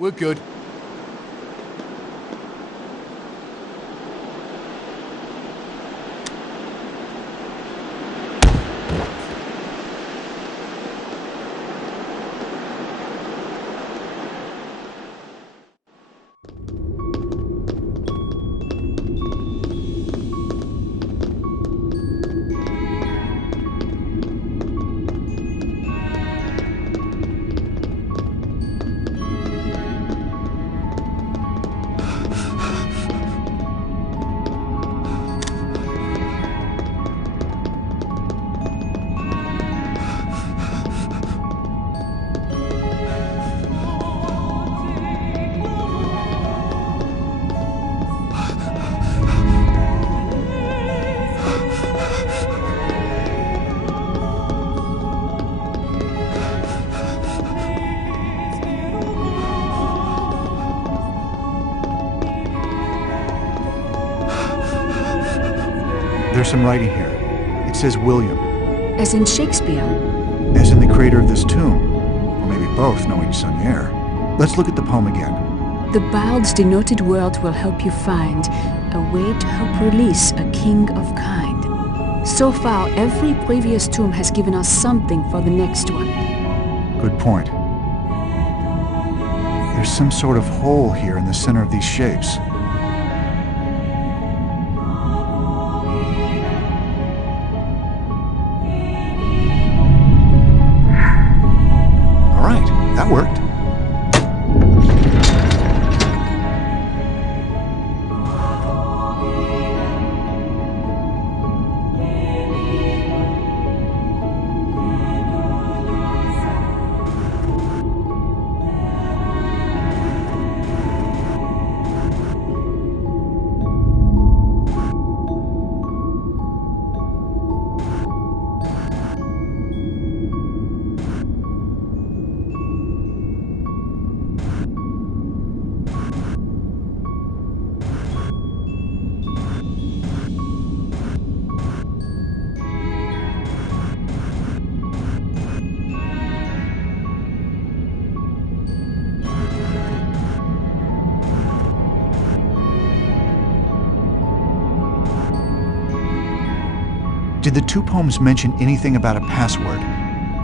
We're good. There's some writing here. It says William. As in Shakespeare? As in the creator of this tomb. Or maybe both, knowing Sonier. Let's look at the poem again. The bard's denoted world will help you find a way to help release a king of kind. So far, every previous tomb has given us something for the next one. Good point. There's some sort of hole here in the center of these shapes. That worked. Did the two poems mention anything about a password?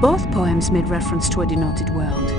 Both poems made reference to a denoted world.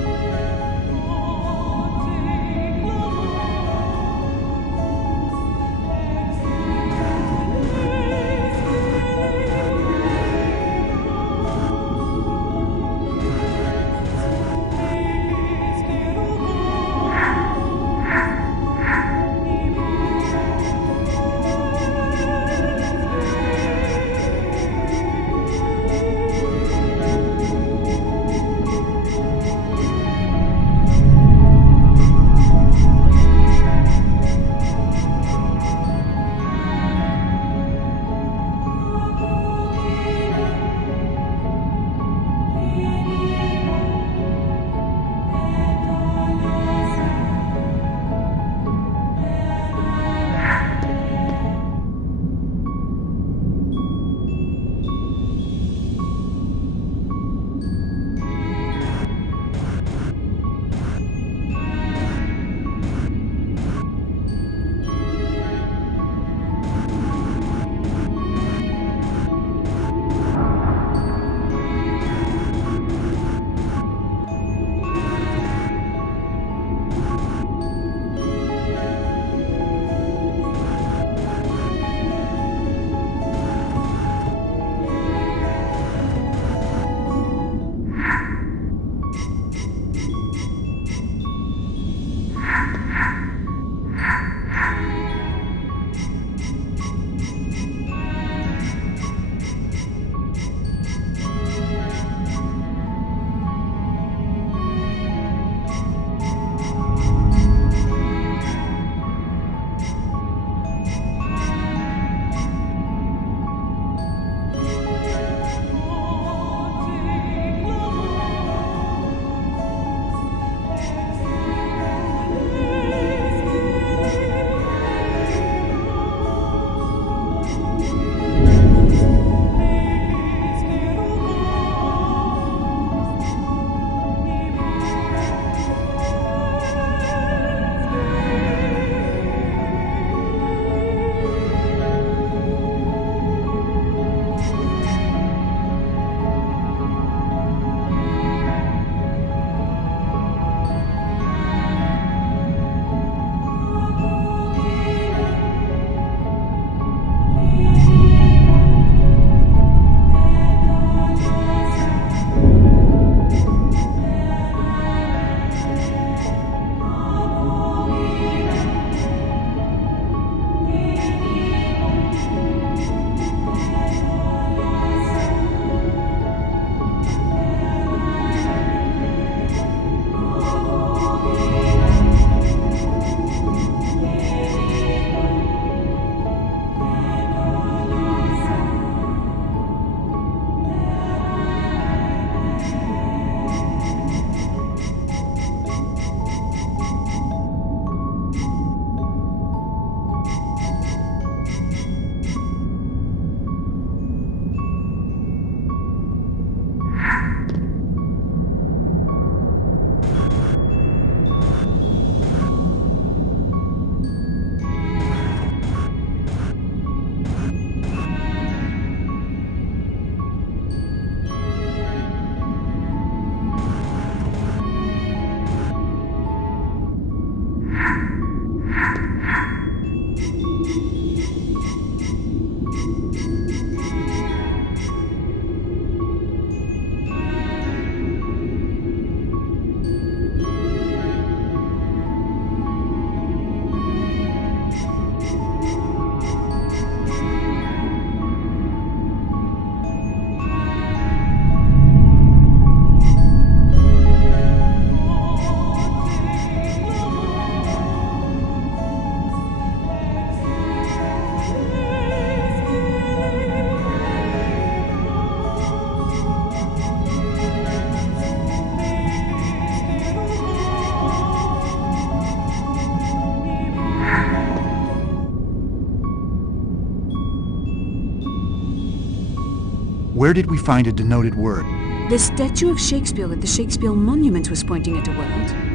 Where did we find a denoted word? The statue of Shakespeare at the Shakespeare Monument was pointing at a word.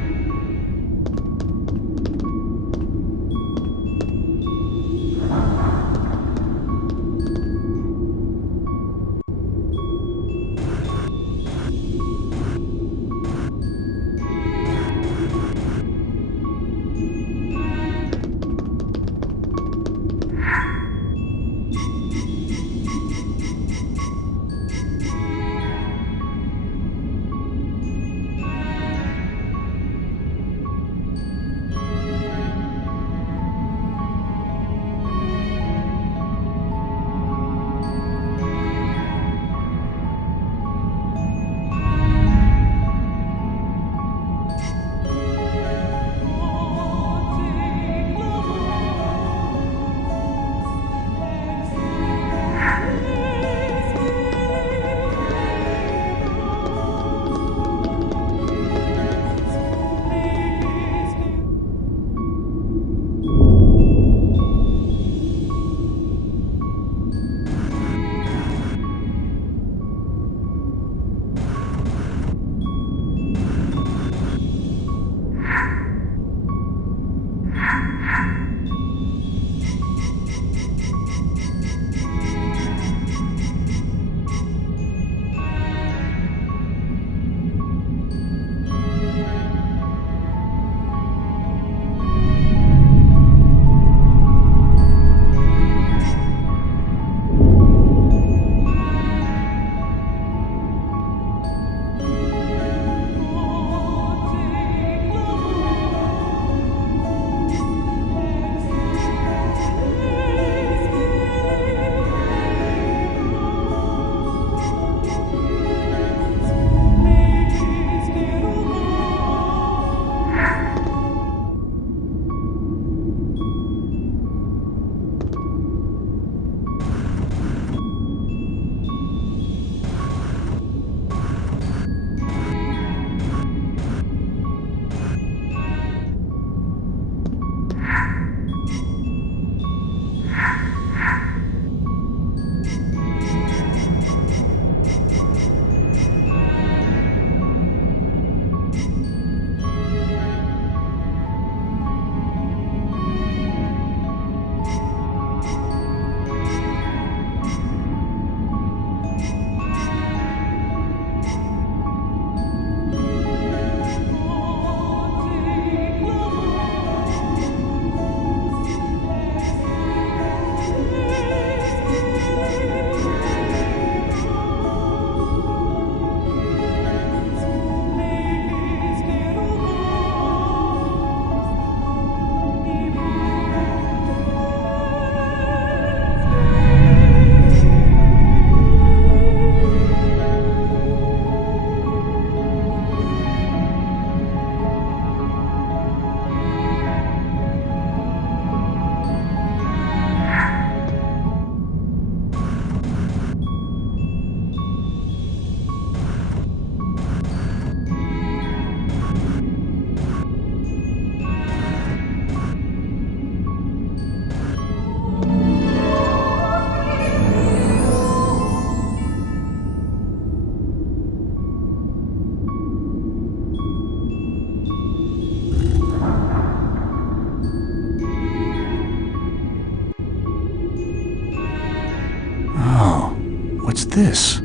What's this?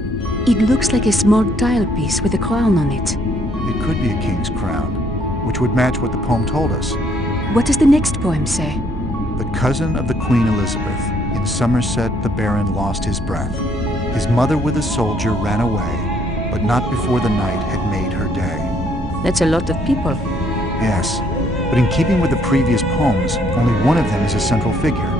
It looks like a small tilepiece with a crown on it. It could be a king's crown, which would match what the poem told us. What does the next poem say? The cousin of the Queen Elizabeth, in Somerset the Baron lost his breath. His mother with a soldier ran away, but not before the night had made her day. That's a lot of people. Yes, but in keeping with the previous poems, only one of them is a central figure.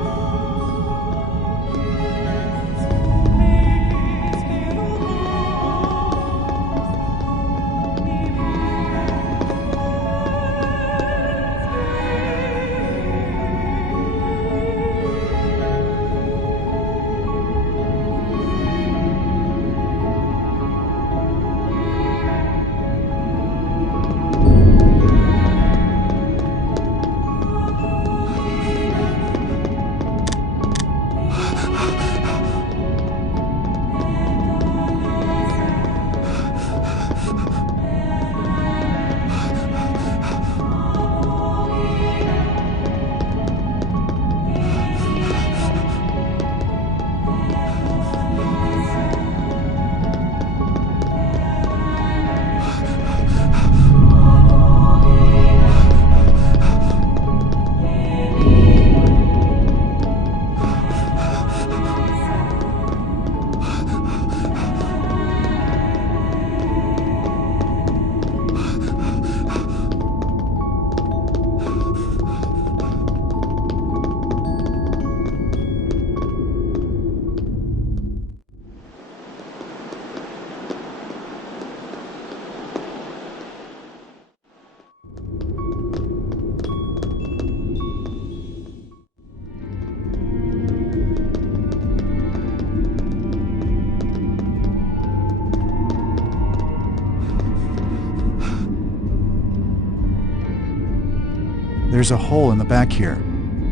There's a hole in the back here,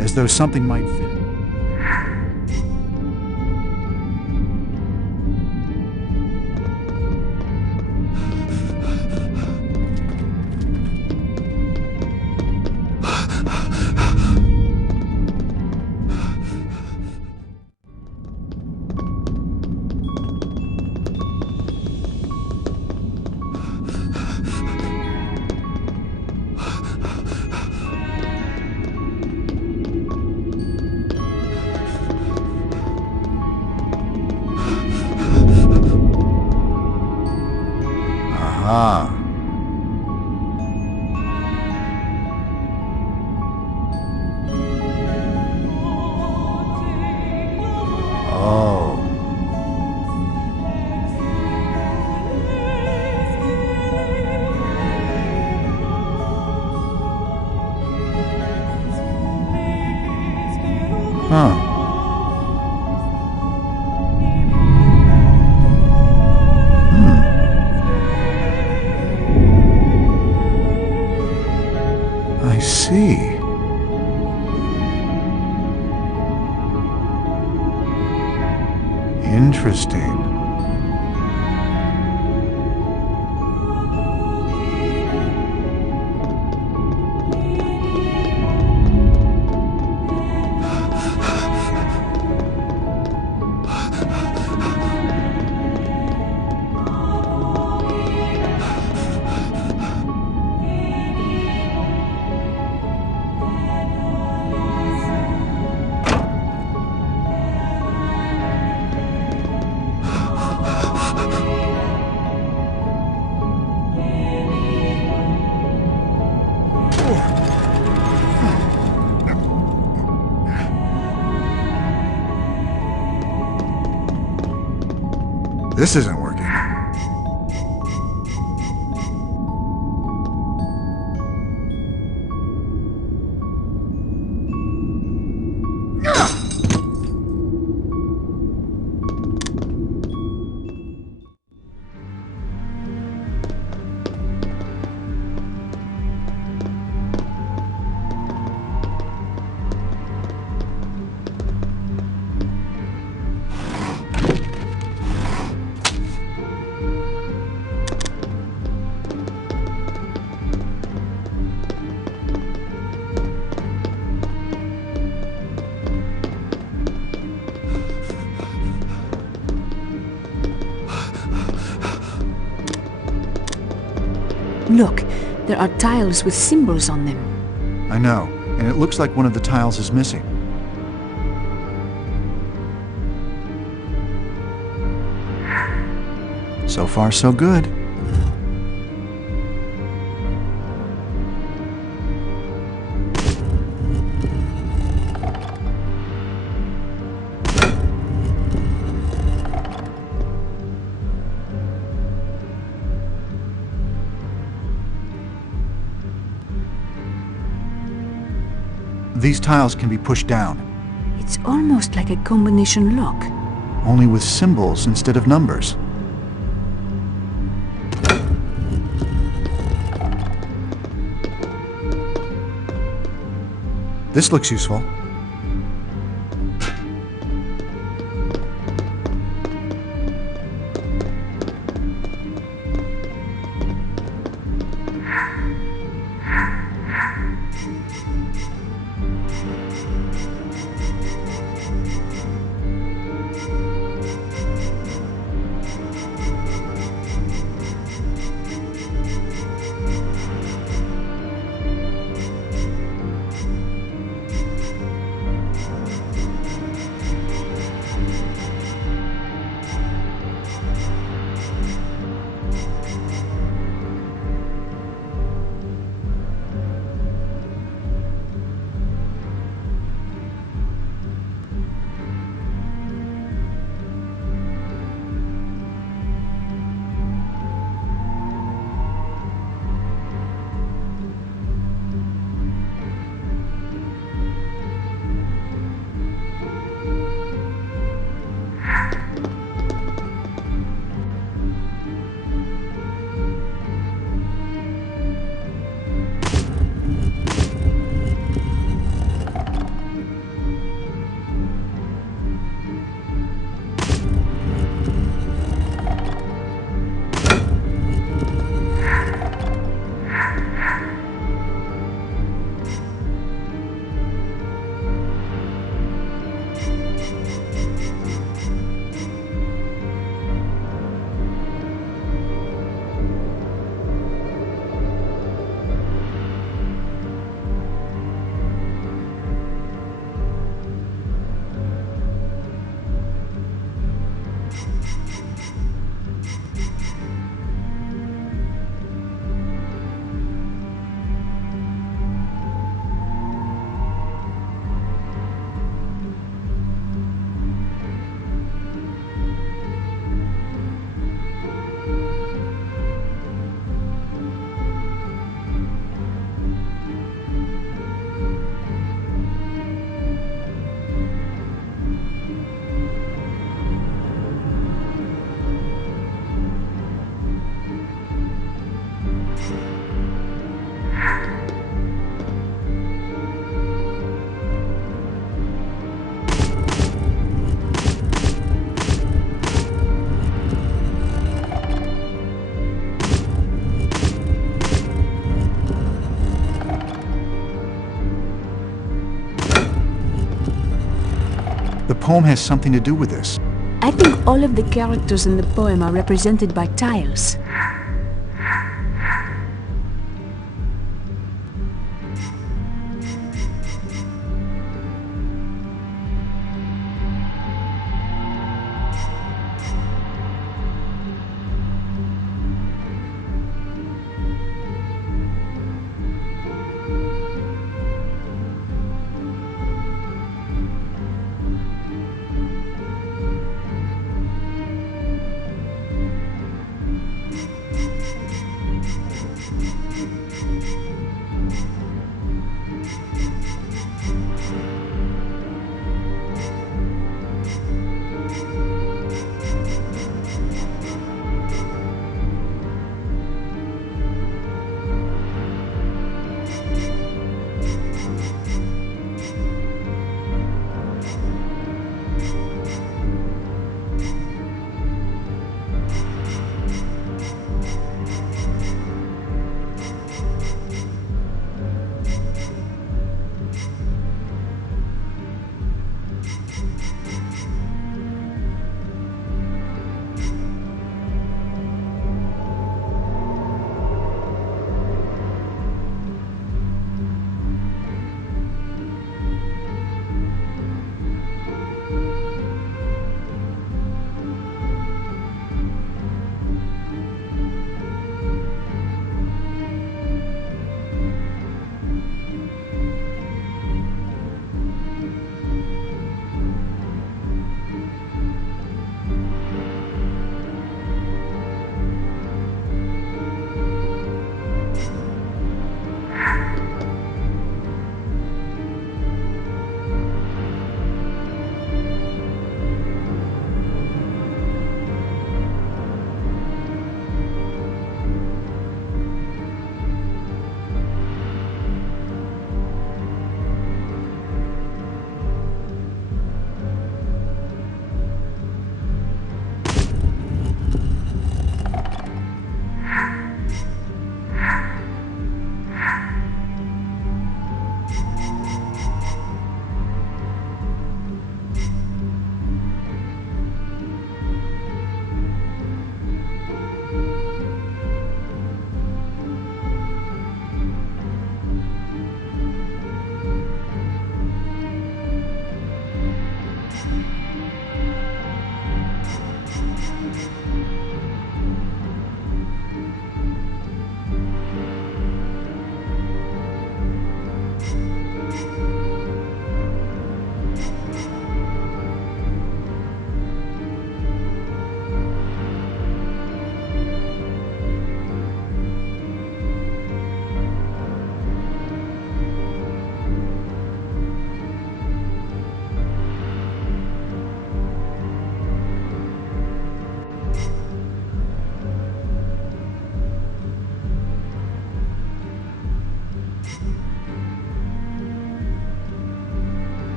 as though something might fit. Aha. Oh. Huh. I see. Interesting. This isn't working. Look, there are tiles with symbols on them. I know, and it looks like one of the tiles is missing. So far, so good. These tiles can be pushed down. It's almost like a combination lock. Only with symbols instead of numbers. This looks useful. poem has something to do with this. I think all of the characters in the poem are represented by tiles.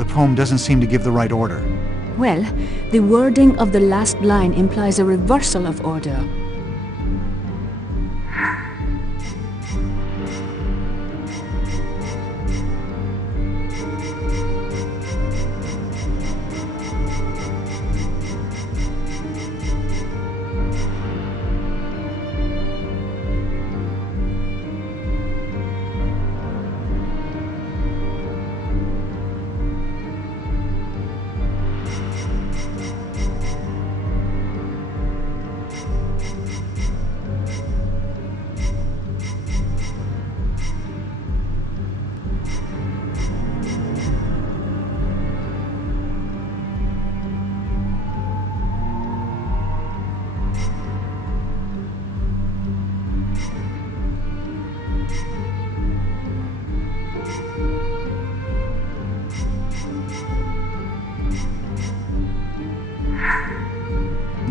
The poem doesn't seem to give the right order. Well, the wording of the last line implies a reversal of order.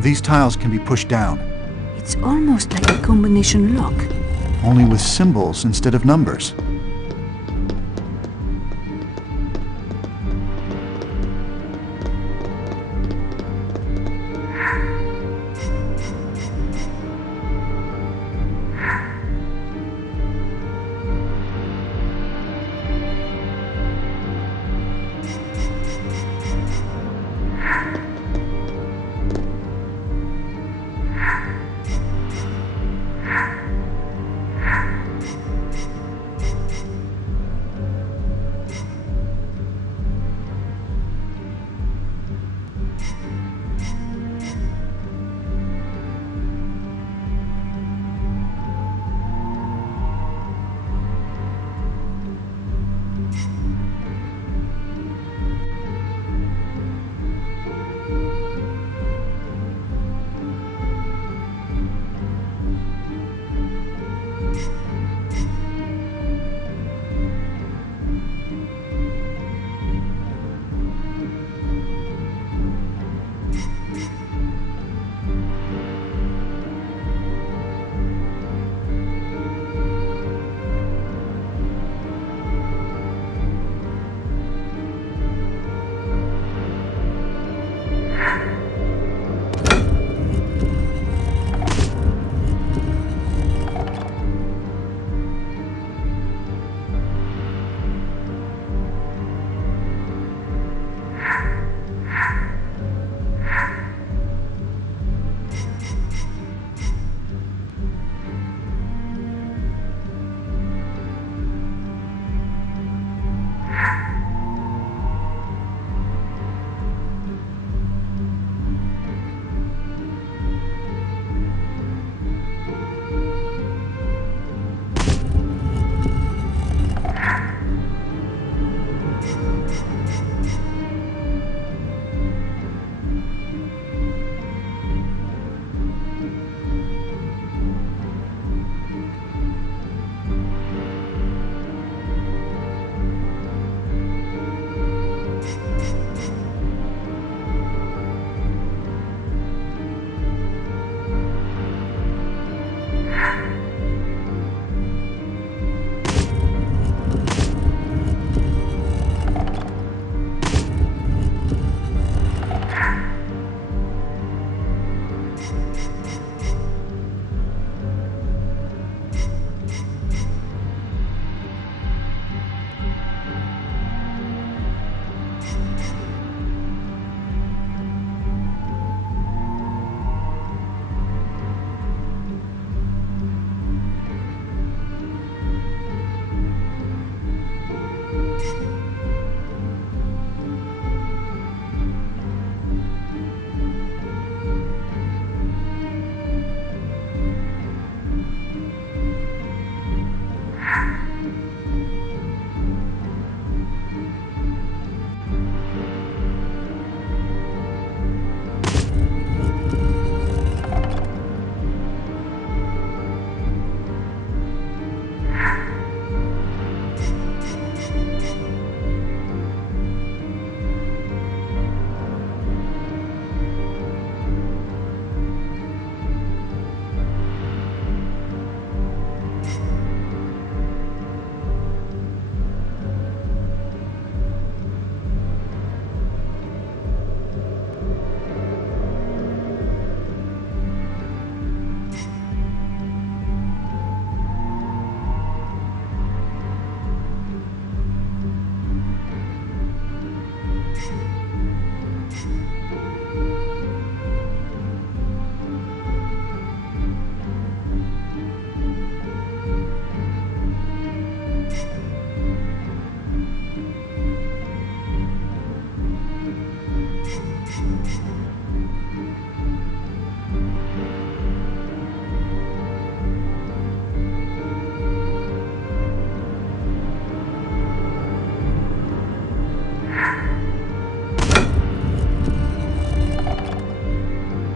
These tiles can be pushed down. It's almost like a combination lock. Only with symbols instead of numbers.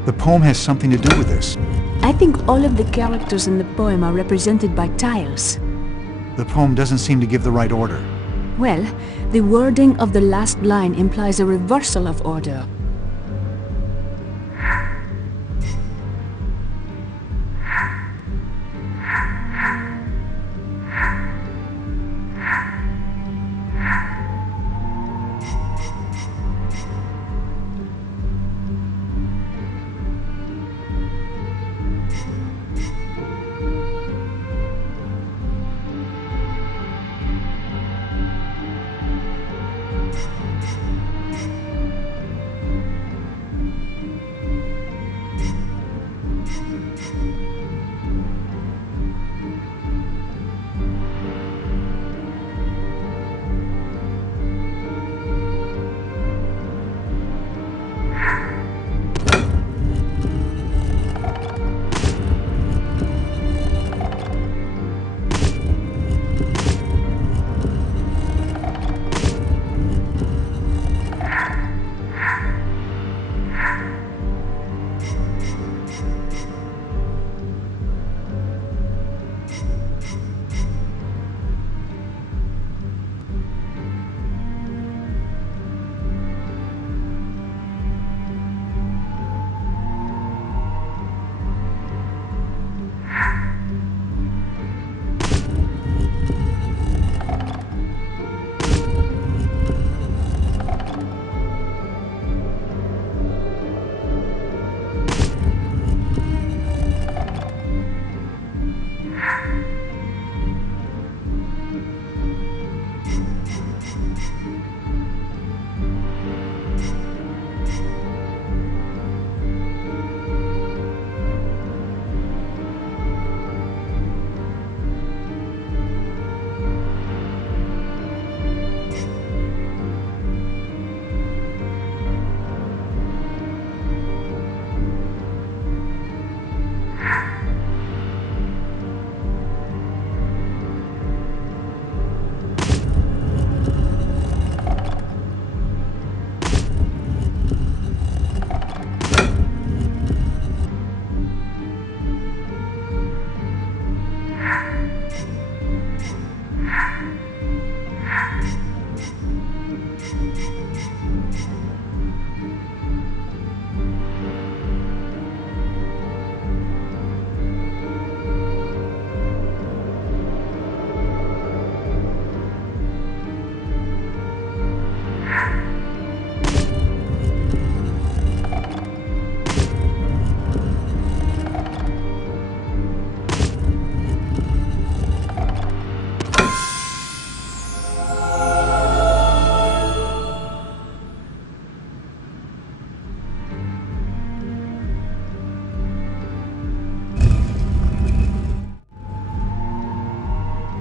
The poem has something to do with this. I think all of the characters in the poem are represented by tiles. The poem doesn't seem to give the right order. Well, the wording of the last line implies a reversal of order.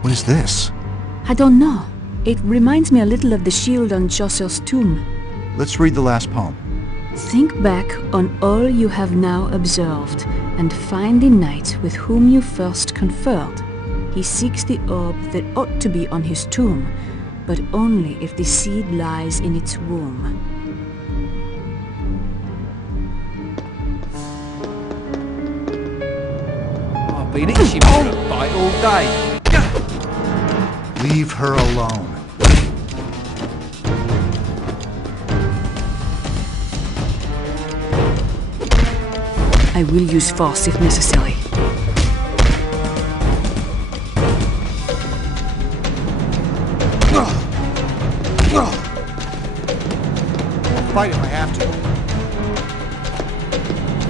What is this? I don't know. It reminds me a little of the shield on Chaucer's tomb. Let's read the last poem. Think back on all you have now observed, and find the knight with whom you first conferred. He seeks the orb that ought to be on his tomb, but only if the seed lies in its womb. I've been itching for a bite all day. Leave her alone. I will use force if necessary. I'll fight if I have to.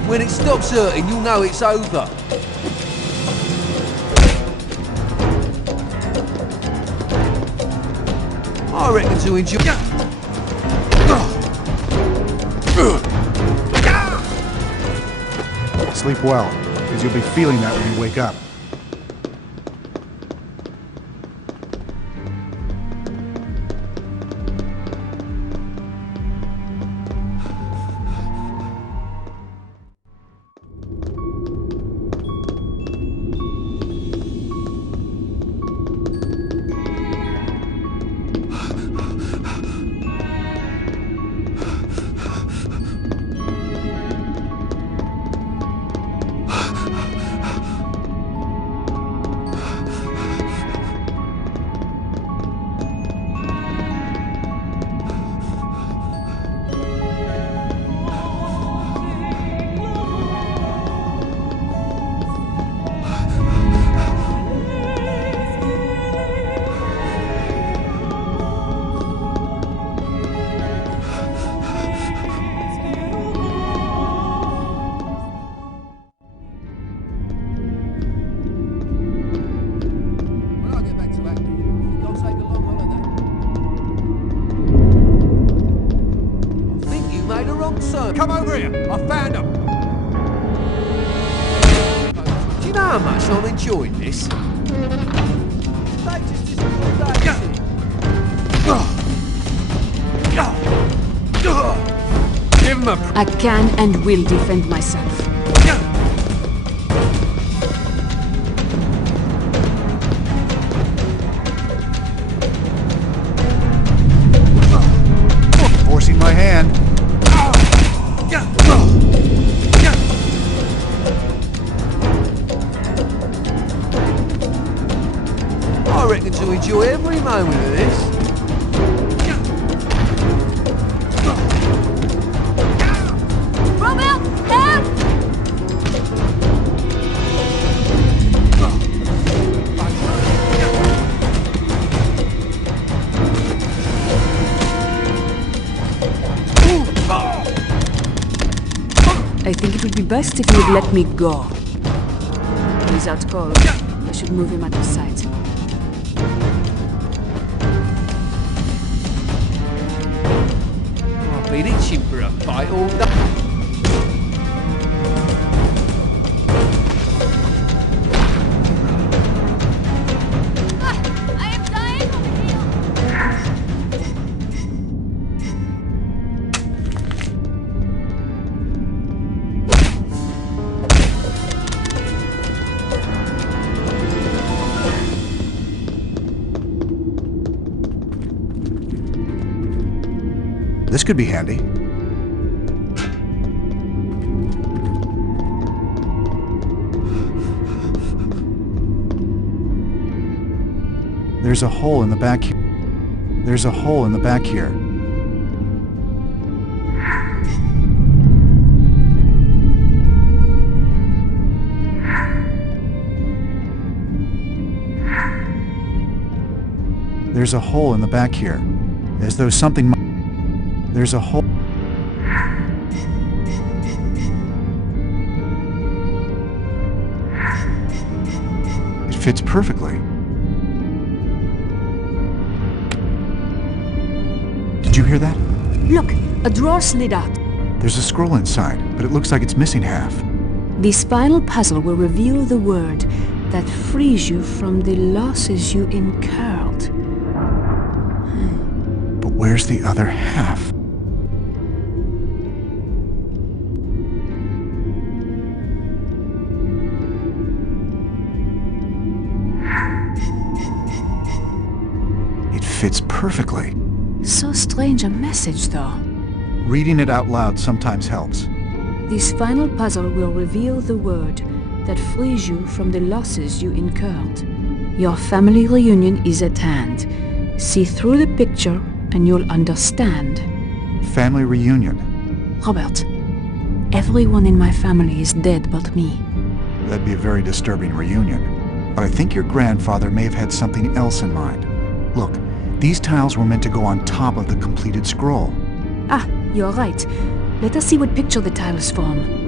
When it stops hurting, you'll know it's over. I reckon to enjoy. Sleep well, because you'll be feeling that when you wake up. made a wrong turn. Come over here. I found him. Do you know how much I'm enjoying this? Give him a... I can and will defend myself. Forcing my hand. I reckon to enjoy every moment of this. Robert, help! I think it would be best if you would let me go. He's out cold. I should move him out of sight. I've been itching for a fight all day. This could be handy. There's a hole in the back here. There's a hole in the back here. There's a hole in the back here. As though something might... There's a hole. It fits perfectly. Did you hear that? Look, a drawer slid out. There's a scroll inside, but it looks like it's missing half. This final puzzle will reveal the word that frees you from the losses you incurred. But where's the other half? Fits perfectly. So strange a message, though. Reading it out loud sometimes helps. This final puzzle will reveal the word that frees you from the losses you incurred. Your family reunion is at hand. See through the picture and you'll understand. Family reunion? Robert, everyone in my family is dead but me. That'd be a very disturbing reunion. But I think your grandfather may have had something else in mind. Look. These tiles were meant to go on top of the completed scroll. Ah, you're right. Let us see what picture the tiles form.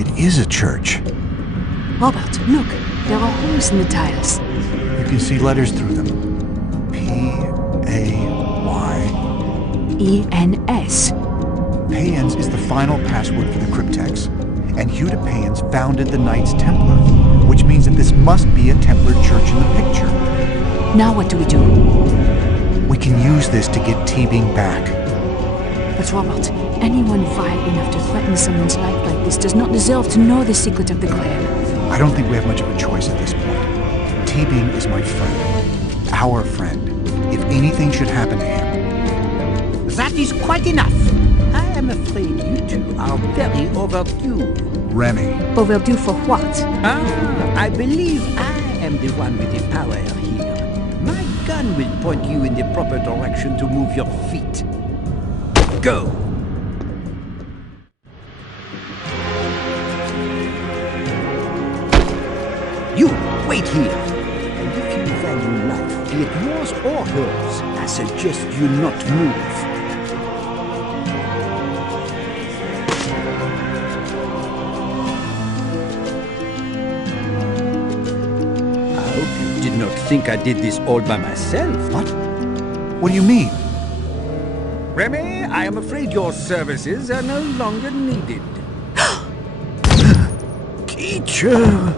It is a church. Robert, look. There are holes in the tiles. You can see letters through them. P-A-Y-E-N-S. Payens is the final password for the cryptex, and Hugh de Payens founded the Knights Templar, which means that this must be a Templar church in the picture. Now what do we do? We can use this to get T-Bing back. But Robert, anyone vile enough to threaten someone's life like this does not deserve to know the secret of the Grail. I don't think we have much of a choice at this point. T-Bing is my friend. Our friend. If anything should happen to him... That is quite enough. I am afraid you two are very overdue. Remy. Overdue for what? I believe I am the one with the power here. My gun will point you in the proper direction to move your feet. Go! You, wait here. And if you value life, be it yours or hers, I suggest you not move. I hope you did not think I did this all by myself. What? What do you mean? Remy, I am afraid your services are no longer needed. Teacher!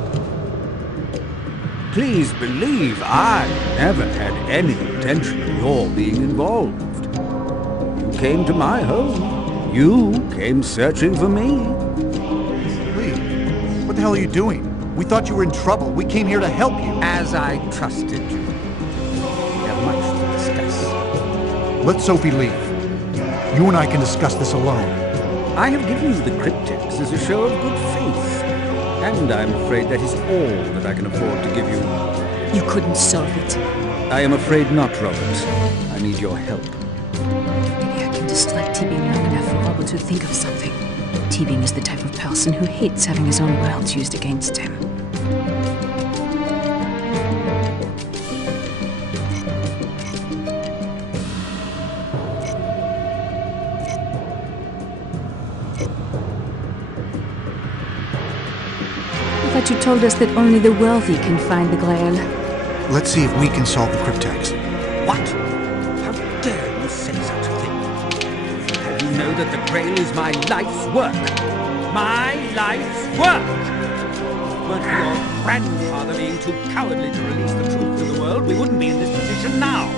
Please believe I never had any intention of your being involved. You came to my home. You came searching for me. Lee, what the hell are you doing? We thought you were in trouble. We came here to help you. As I trusted you. We have much to discuss. Let Sophie leave. You and I can discuss this alone. I have given you the cryptex as a show of good faith. And I'm afraid that is all that I can afford to give you. You couldn't solve it. I am afraid not, Robert. I need your help. Maybe I can distract T-Bing long enough for Robert to think of something. T-Bing is the type of person who hates having his own words used against him. But you told us that only the wealthy can find the Grail. Let's see if we can solve the cryptex. What? How dare you say such a thing? How do you know that the Grail is my life's work? My life's work! If it weren't for your grandfather being too cowardly to release the truth to the world, we wouldn't be in this position now.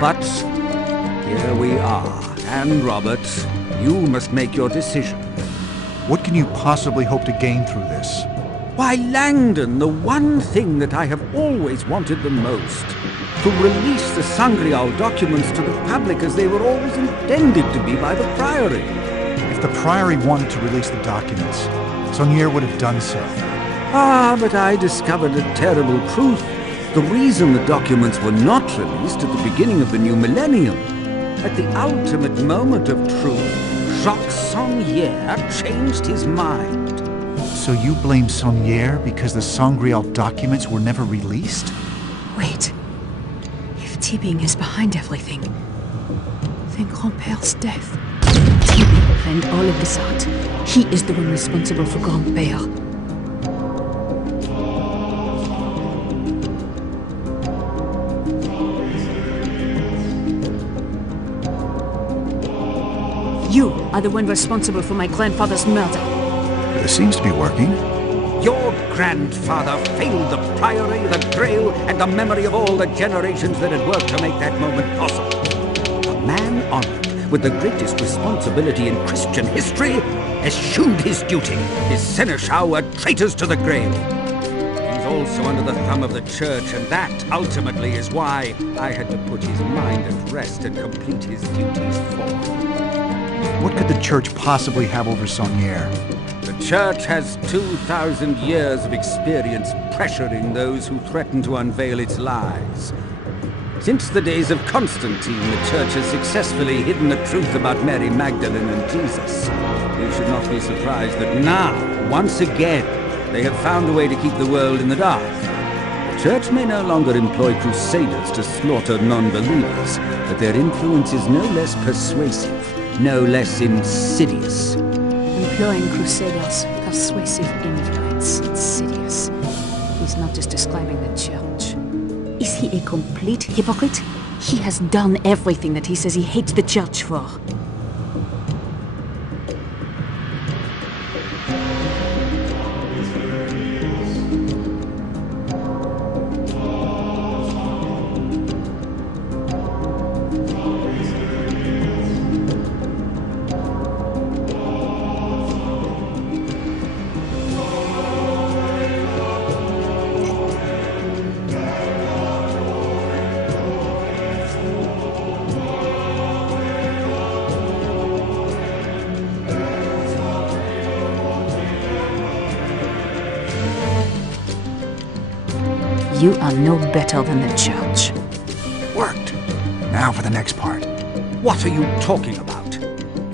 But here we are, and Robert, you must make your decision. What can you possibly hope to gain through this? Why, Langdon, the one thing that I have always wanted the most. To release the Sangreal documents to the public as they were always intended to be by the Priory. If the Priory wanted to release the documents, Saunier would have done so. Ah, but I discovered a terrible truth. The reason the documents were not released at the beginning of the new millennium, at the ultimate moment of truth, Jacques Saunier changed his mind. So you blame Saunier because the Sangreal documents were never released? Wait. If T-Bing is behind everything, then Grandpère's death. T-Bing planned all of this out. He is the one responsible for Grandpère. You are the one responsible for my grandfather's murder. This seems to be working. Your grandfather failed the Priory, the Grail, and the memory of all the generations that had worked to make that moment possible. A man honored with the greatest responsibility in Christian history eschewed his duty. His seneschal were traitors to the Grail. He's also under the thumb of the Church, and that, ultimately, is why I had to put his mind at rest and complete his duties for him. What could the Church possibly have over Saunier? The Church has 2,000 years of experience pressuring those who threaten to unveil its lies. Since the days of Constantine, the Church has successfully hidden the truth about Mary Magdalene and Jesus. You should not be surprised that now, once again, they have found a way to keep the world in the dark. The Church may no longer employ crusaders to slaughter non-believers, but their influence is no less persuasive, no less insidious. Employing crusaders, persuasive influence, insidious. He's not just describing the Church. Is he a complete hypocrite? He has done everything that he says he hates the Church for. You are no better than the Church. Worked. Now for the next part. What are you talking about?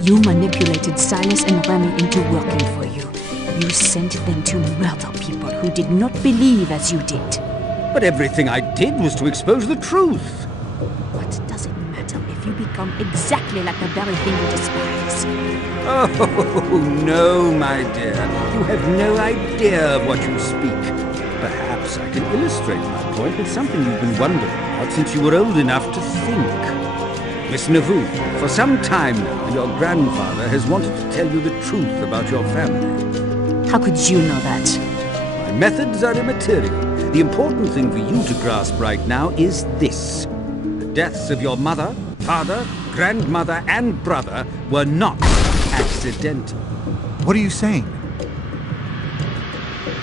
You manipulated Silas and Remy into working for you. You sent them to murder people who did not believe as you did. But everything I did was to expose the truth. What does it matter if you become exactly like the very thing you despise? Oh, no, my dear. You have no idea of what you speak. Perhaps I can illustrate my point with something you've been wondering about since you were old enough to think. Miss Nauvoo, for some time now, your grandfather has wanted to tell you the truth about your family. How could you know that? My methods are immaterial. The important thing for you to grasp right now is this. The deaths of your mother, father, grandmother, and brother were not accidental. What are you saying?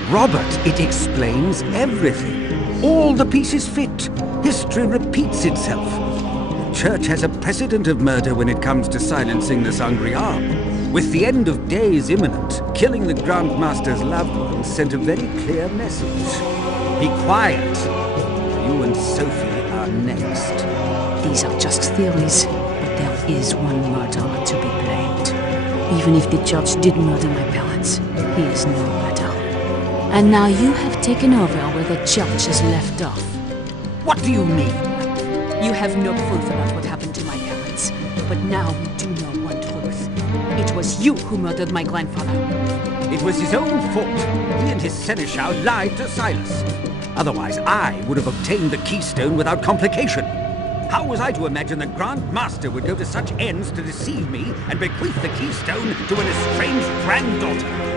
Robert, it explains everything. All the pieces fit. History repeats itself. The Church has a precedent of murder when it comes to silencing the Sangreal. With the end of days imminent, killing the Grand Master's loved ones sent a very clear message. Be quiet. You and Sophie are next. These are just theories, but there is one murderer to be blamed. Even if the Church did murder my parents, he is no better. And now you have taken over where the Church has left off. What do you mean? You have no proof about what happened to my parents, but now we do know one truth. It was you who murdered my grandfather. It was his own fault. He and his seneschal lied to Silas. Otherwise, I would have obtained the keystone without complication. How was I to imagine the Grand Master would go to such ends to deceive me and bequeath the keystone to an estranged granddaughter?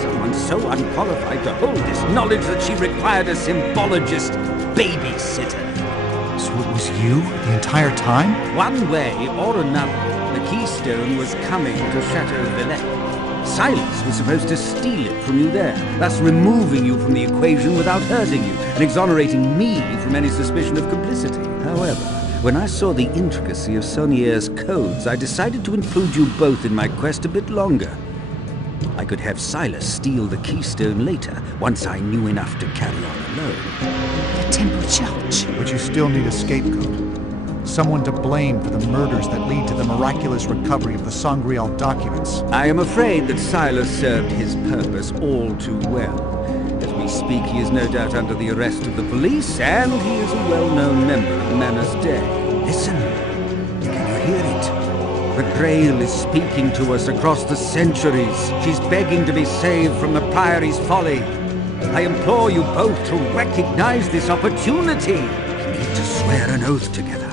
Someone so unqualified to hold this knowledge that she required a symbologist babysitter. So it was you the entire time? One way or another, the keystone was coming to Chateau Villette. Silas was supposed to steal it from you there, thus removing you from the equation without hurting you, and exonerating me from any suspicion of complicity. However, when I saw the intricacy of Saunier's codes, I decided to include you both in my quest a bit longer. I could have Silas steal the keystone later, once I knew enough to carry on alone. The Temple Church. But you still need a scapegoat. Someone to blame for the murders that lead to the miraculous recovery of the Sangreal documents. I am afraid that Silas served his purpose all too well. As we speak, he is no doubt under the arrest of the police, and he is a well-known member of Manners Day. Listen. Can you hear it? The Grail is speaking to us across the centuries. She's begging to be saved from the Priory's folly. I implore you both to recognize this opportunity. We need to swear an oath together.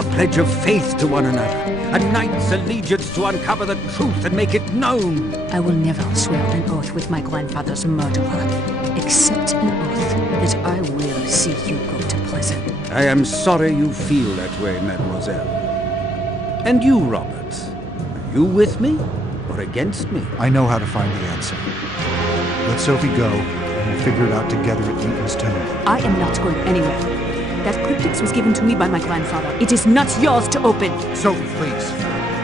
a pledge of faith to one another, a knight's allegiance to uncover the truth and make it known. I will never swear an oath with my grandfather's murderer, except an oath that I will see you go to prison. I am sorry you feel that way, mademoiselle. And you, Robert, are you with me or against me? I know how to find the answer. Let Sophie go, and we'll figure it out together at Newton's tomb. I am not going anywhere. That cryptix was given to me by my grandfather. It is not yours to open. Sophie, please.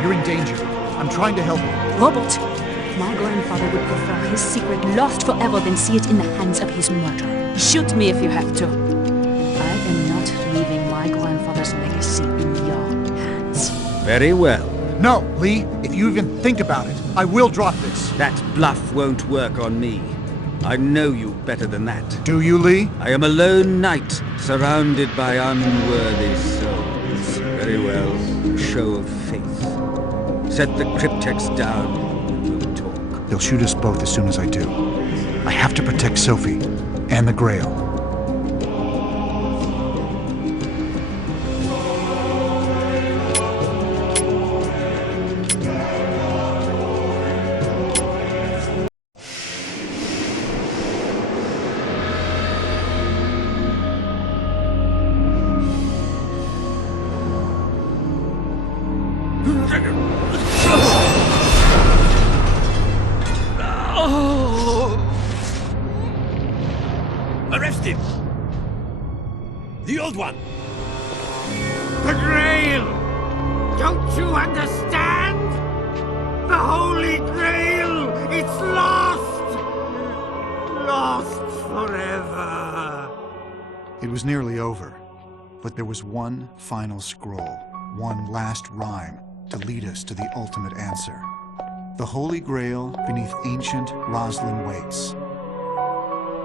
You're in danger. I'm trying to help you. Robert, my grandfather would prefer his secret lost forever than see it in the hands of his murderer. Shoot me if you have to. I am not leaving my grandfather's legacy in your hands. Very well. No, Lee. If you even think about it, I will drop this. That bluff won't work on me. I know you better than that. Do you, Lee? I am a lone knight, surrounded by unworthy souls. Very well, a show of faith. Set the cryptex down, and we'll talk. They'll shoot us both as soon as I do. I have to protect Sophie, and the Grail. Arrest him! The old one! The Grail! Don't you understand? The Holy Grail! It's lost! Lost forever! It was nearly over, but there was one final scroll, one last rhyme to lead us to the ultimate answer. The Holy Grail beneath ancient Roslyn waits.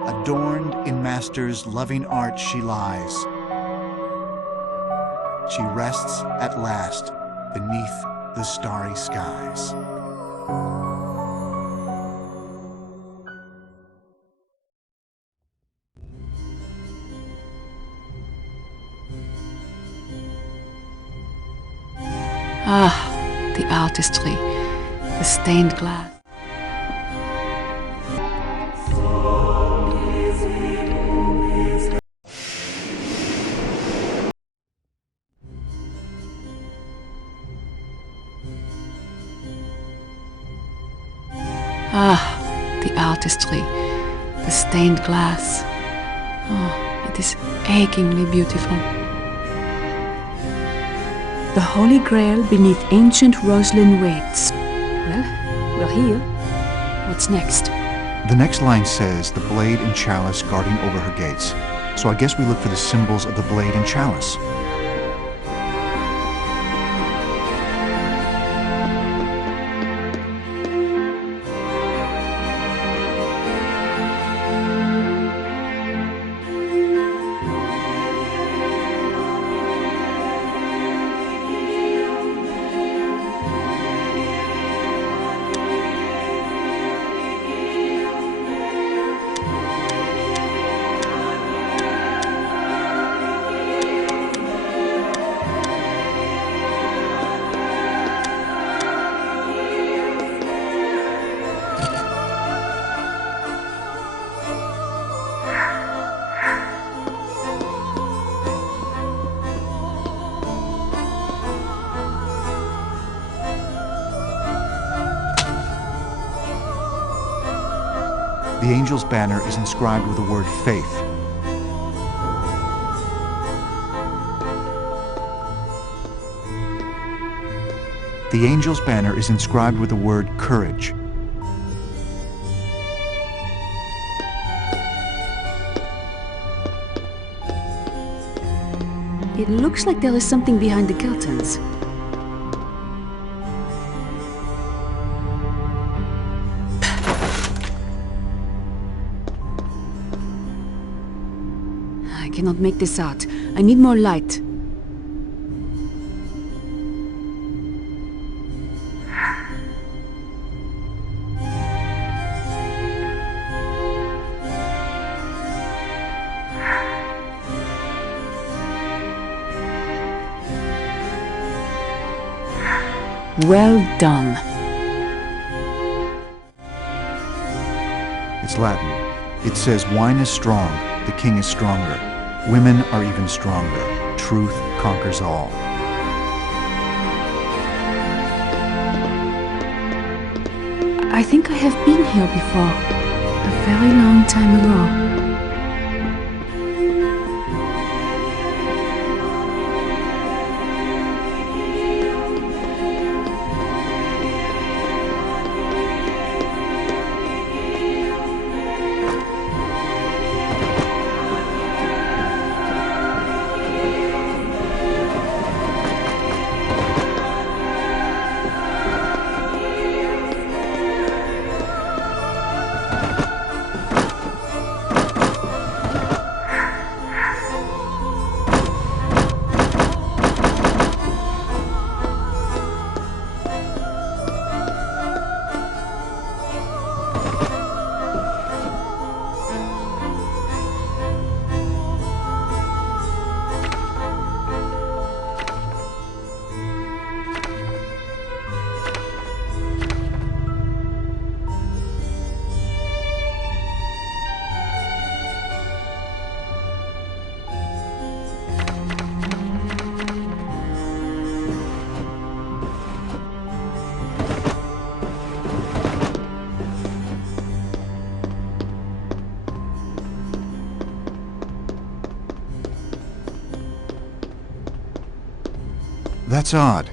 Adorned in Master's loving art she lies. She rests at last beneath the starry skies. Ah, the artistry, the stained glass. Ah, the artistry, the stained glass. Oh, it is achingly beautiful. The Holy Grail beneath ancient Roslyn waits. Well, we're here. What's next? The next line says the blade and chalice guarding over her gates. So I guess we look for the symbols of the blade and chalice. The angel's banner is inscribed with the word faith. The angel's banner is inscribed with the word courage. It looks like there is something behind the curtains. I cannot make this out. I need more light. Well done. It's Latin. It says, wine is strong, the king is stronger. Women are even stronger. Truth conquers all. I think I have been here before. A very long time ago. That's odd.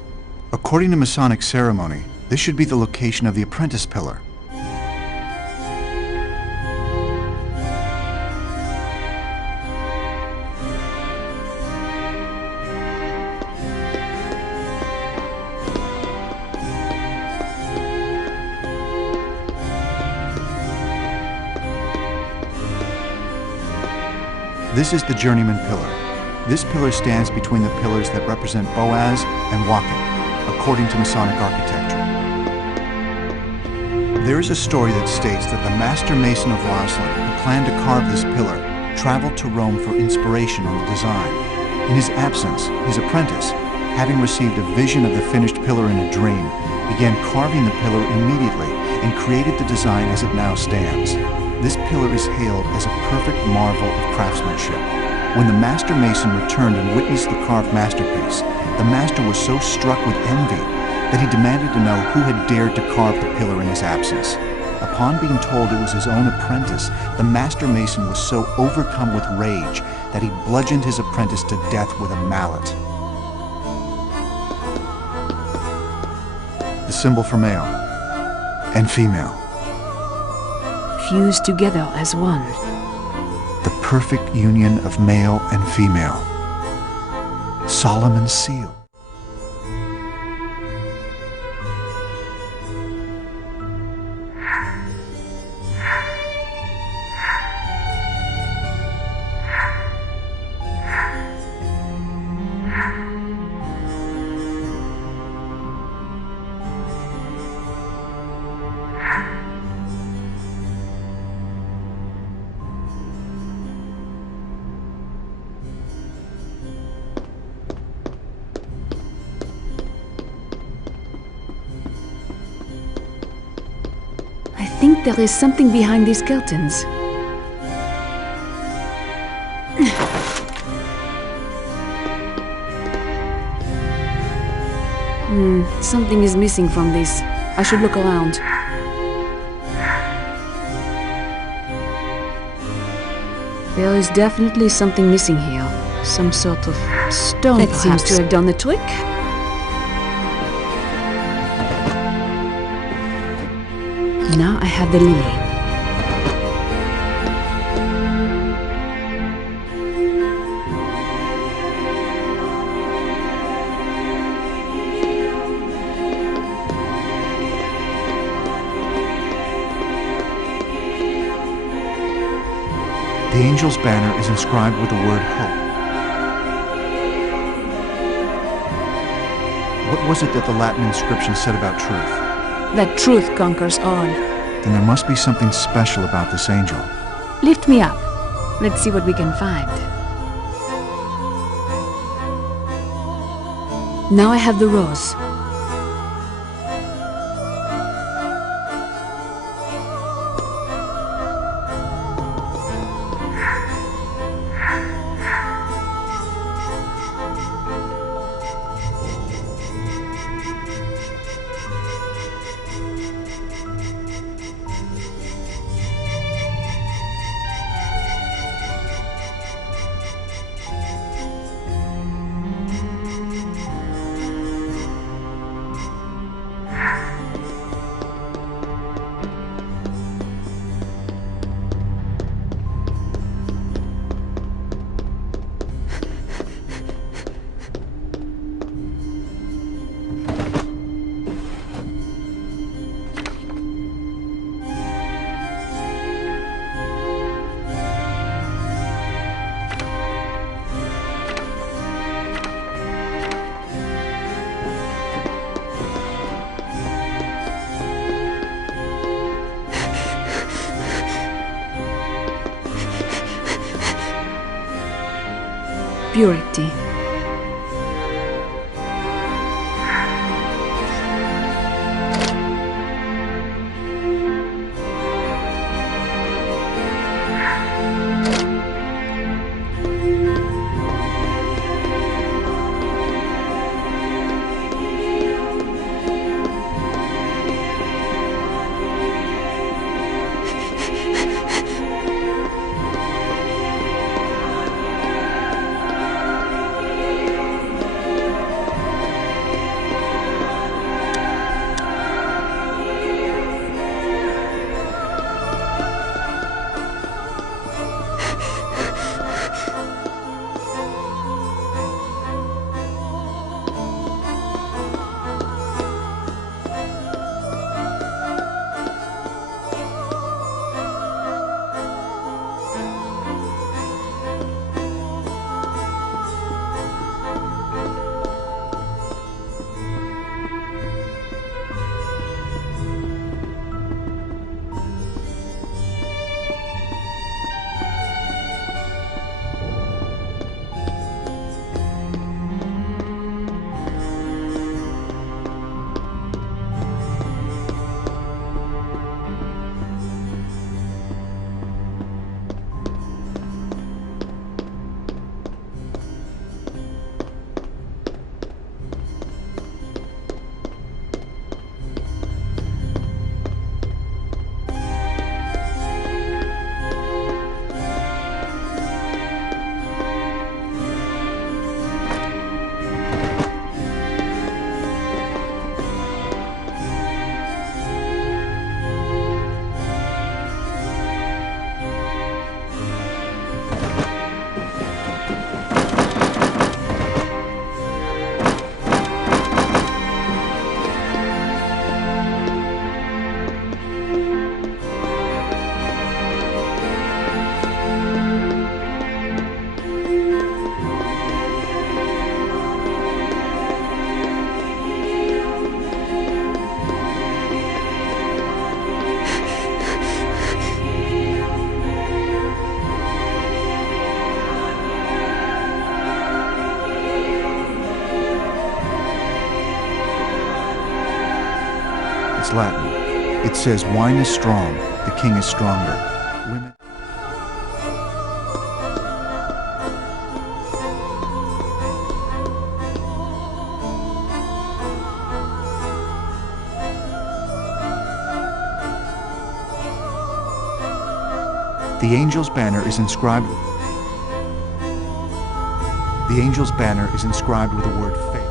According to Masonic ceremony, this should be the location of the apprentice pillar. This is the journeyman pillar. This pillar stands between the pillars that represent Boaz and Wakin, according to Masonic architecture. There is a story that states that the master mason of Roslin, who planned to carve this pillar, traveled to Rome for inspiration on the design. In his absence, his apprentice, having received a vision of the finished pillar in a dream, began carving the pillar immediately and created the design as it now stands. This pillar is hailed as a perfect marvel of craftsmanship. When the master mason returned and witnessed the carved masterpiece, the master was so struck with envy that he demanded to know who had dared to carve the pillar in his absence. Upon being told it was his own apprentice, the master mason was so overcome with rage that he bludgeoned his apprentice to death with a mallet. The symbol for male and female. Fused together as one. The perfect union of male and female. Solomon's seal. I think there is something behind these curtains. Something is missing from this. I should look around. There is definitely something missing here. Some sort of stone, that seems to have done the trick. Now I have the lily. The angel's banner is inscribed with the word hope. What was it that the Latin inscription said about truth? That truth conquers all. Then there must be something special about this angel. Lift me up. Let's see what we can find. Now I have the rose. purity. It's Latin. It says, wine is strong, the king is stronger. Women... The angel's banner is inscribed. The angel's banner is inscribed with the word faith.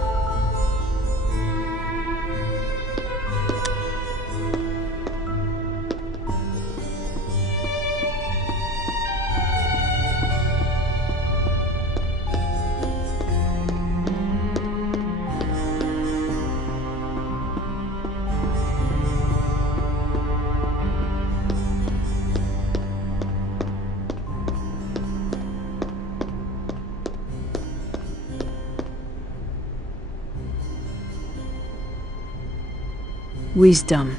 Wisdom.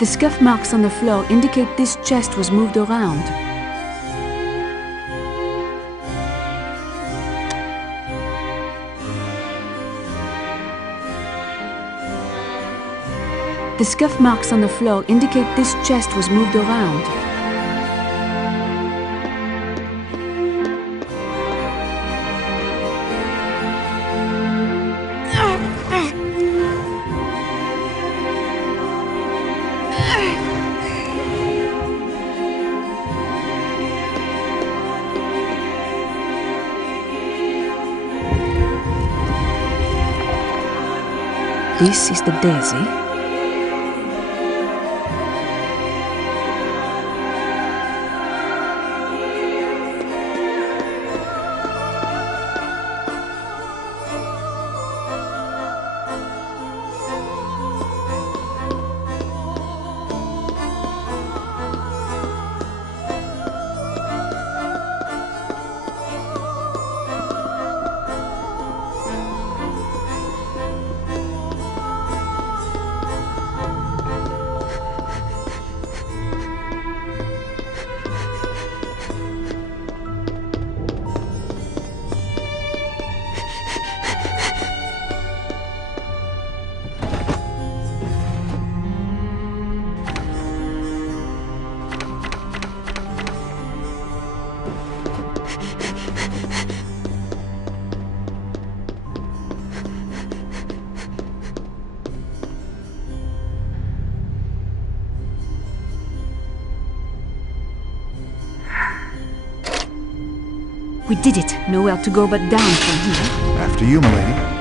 The scuff marks on the floor indicate this chest was moved around. The scuff marks on the floor indicate this chest was moved around. This is the daisy. We did it. Nowhere to go but down from here. After you, milady.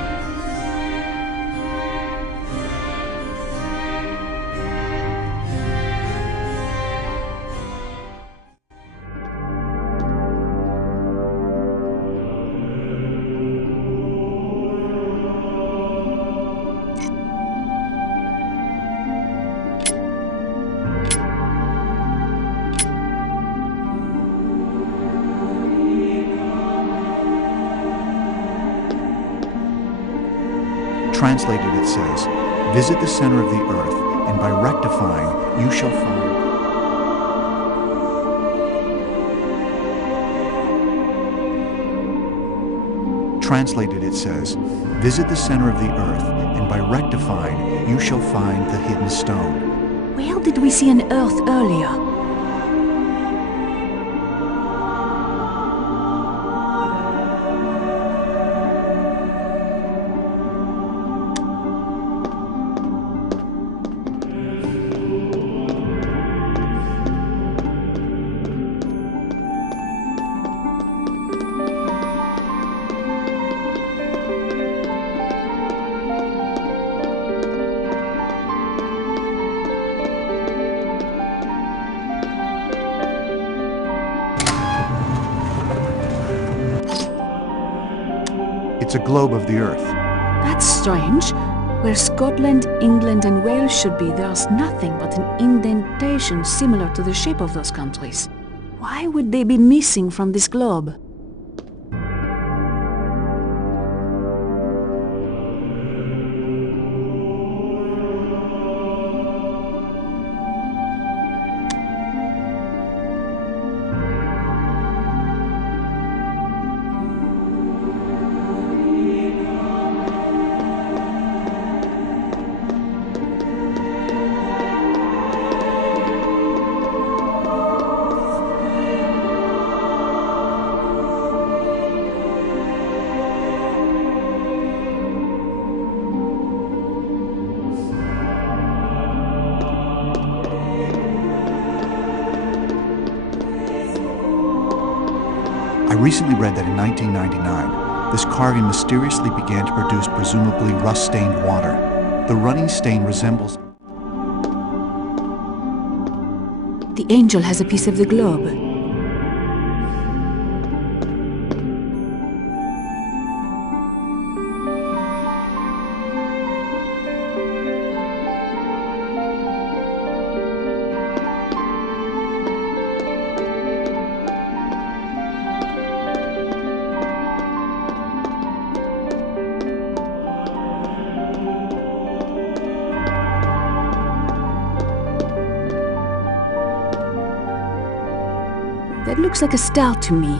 Translated, it says, visit the center of the earth, and by rectifying, you shall find... Translated, it says, visit the center of the earth, and by rectifying, you shall find the hidden stone. Where did we see an earth earlier? It's a globe of the earth. That's strange. Where Scotland, England and Wales should be, there's nothing but an indentation similar to the shape of those countries. Why would they be missing from this globe? I recently read that in 1999, this carving mysteriously began to produce presumably rust-stained water. The running stain resembles... The angel has a piece of the globe. That looks like a star to me.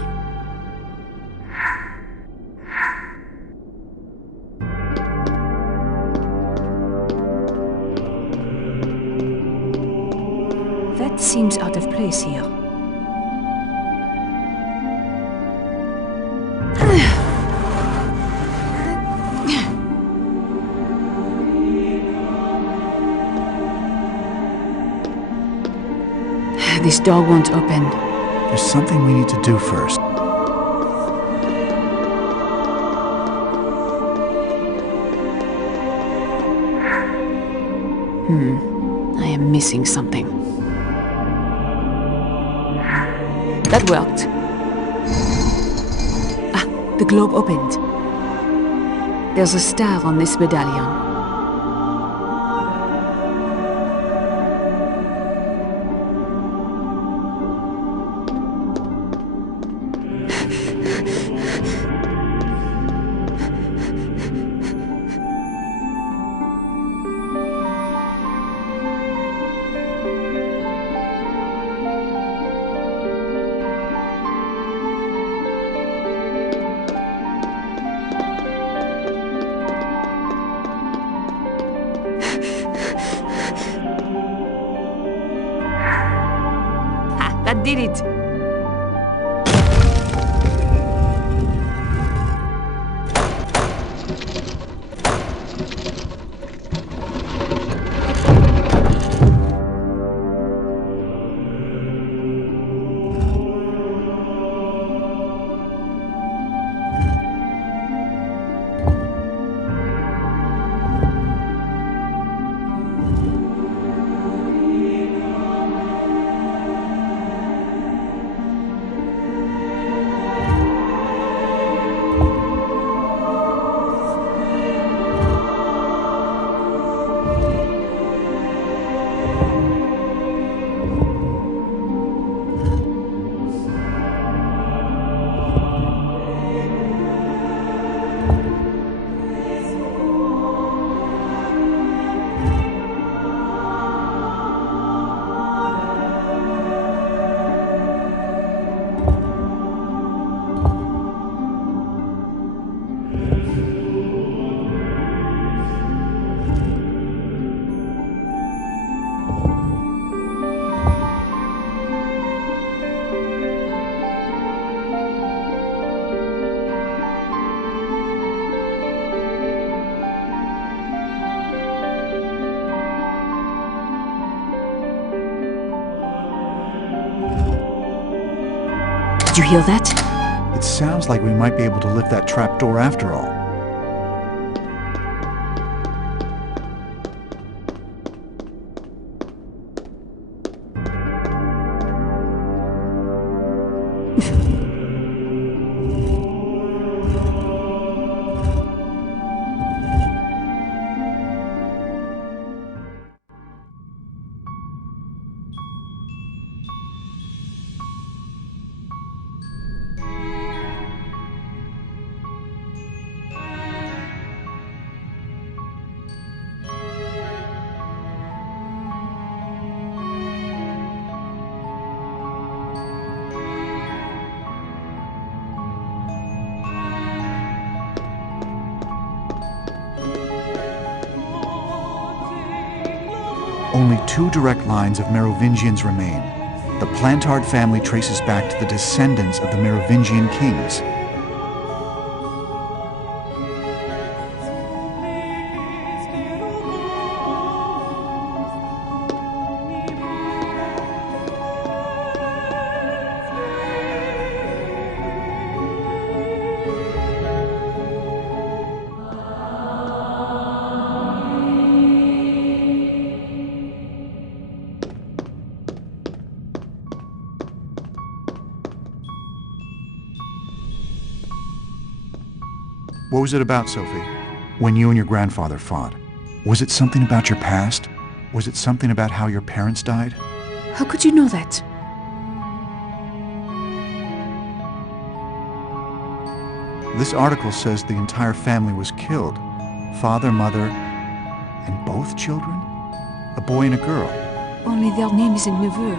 That seems out of place here. This door won't open. There's something we need to do first. I am missing something. That worked. Ah, the globe opened. There's a star on this medallion. That did it! Did you hear that? It sounds like we might be able to lift that trapdoor after all. Only 2 direct lines of Merovingians remain. The Plantard family traces back to the descendants of the Merovingian kings. What was it about, Sophie? When you and your grandfather fought? Was it something about your past? Was it something about how your parents died? How could you know that? This article says the entire family was killed. Father, mother, and both children? A boy and a girl. Only their name isn't Neveu.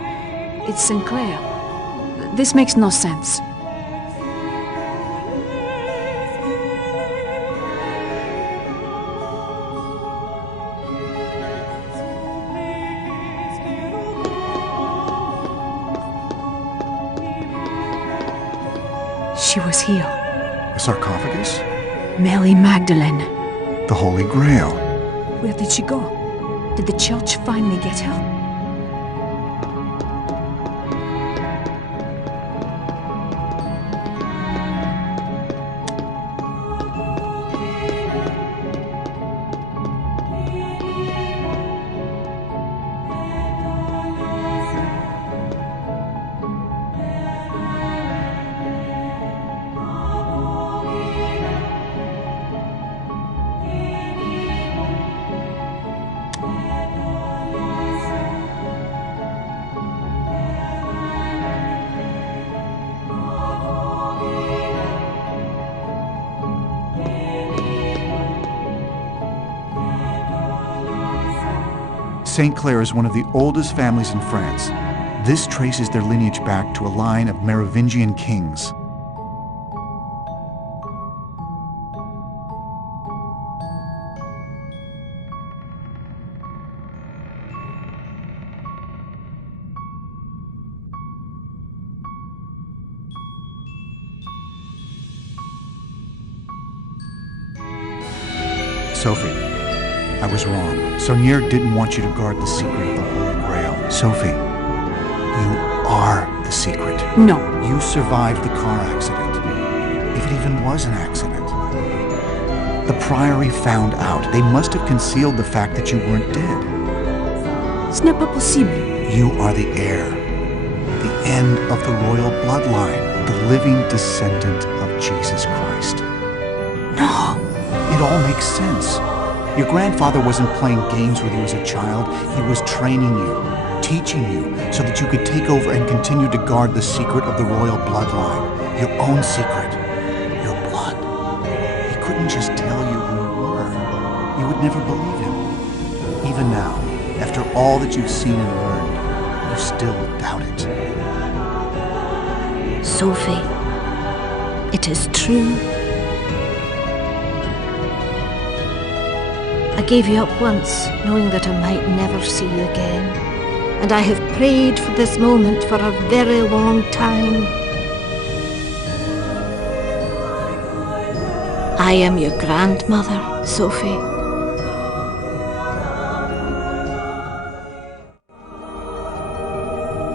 It's Sinclair. This makes no sense. She was here. A sarcophagus? Mary Magdalene. The Holy Grail. Where did she go? Did the church finally get her? St. Clair is one of the oldest families in France. This traces their lineage back to a line of Merovingian kings. Sophie, I was wrong. Saunier didn't want you to guard the secret of the Holy Grail. Sophie, you are the secret. No. You survived the car accident. If it even was an accident. The Priory found out. They must have concealed the fact that you weren't dead. Ce n'est pas possible. You are the heir. The end of the royal bloodline. The living descendant of Jesus Christ. No. It all makes sense. Your grandfather wasn't playing games with you as a child. He was training you, teaching you, so that you could take over and continue to guard the secret of the royal bloodline. Your own secret. Your blood. He couldn't just tell you who you were. You would never believe him. Even now, after all that you've seen and learned, you still doubt it. Sophie, it is true. I gave you up once, knowing that I might never see you again. And I have prayed for this moment for a very long time. I am your grandmother, Sophie.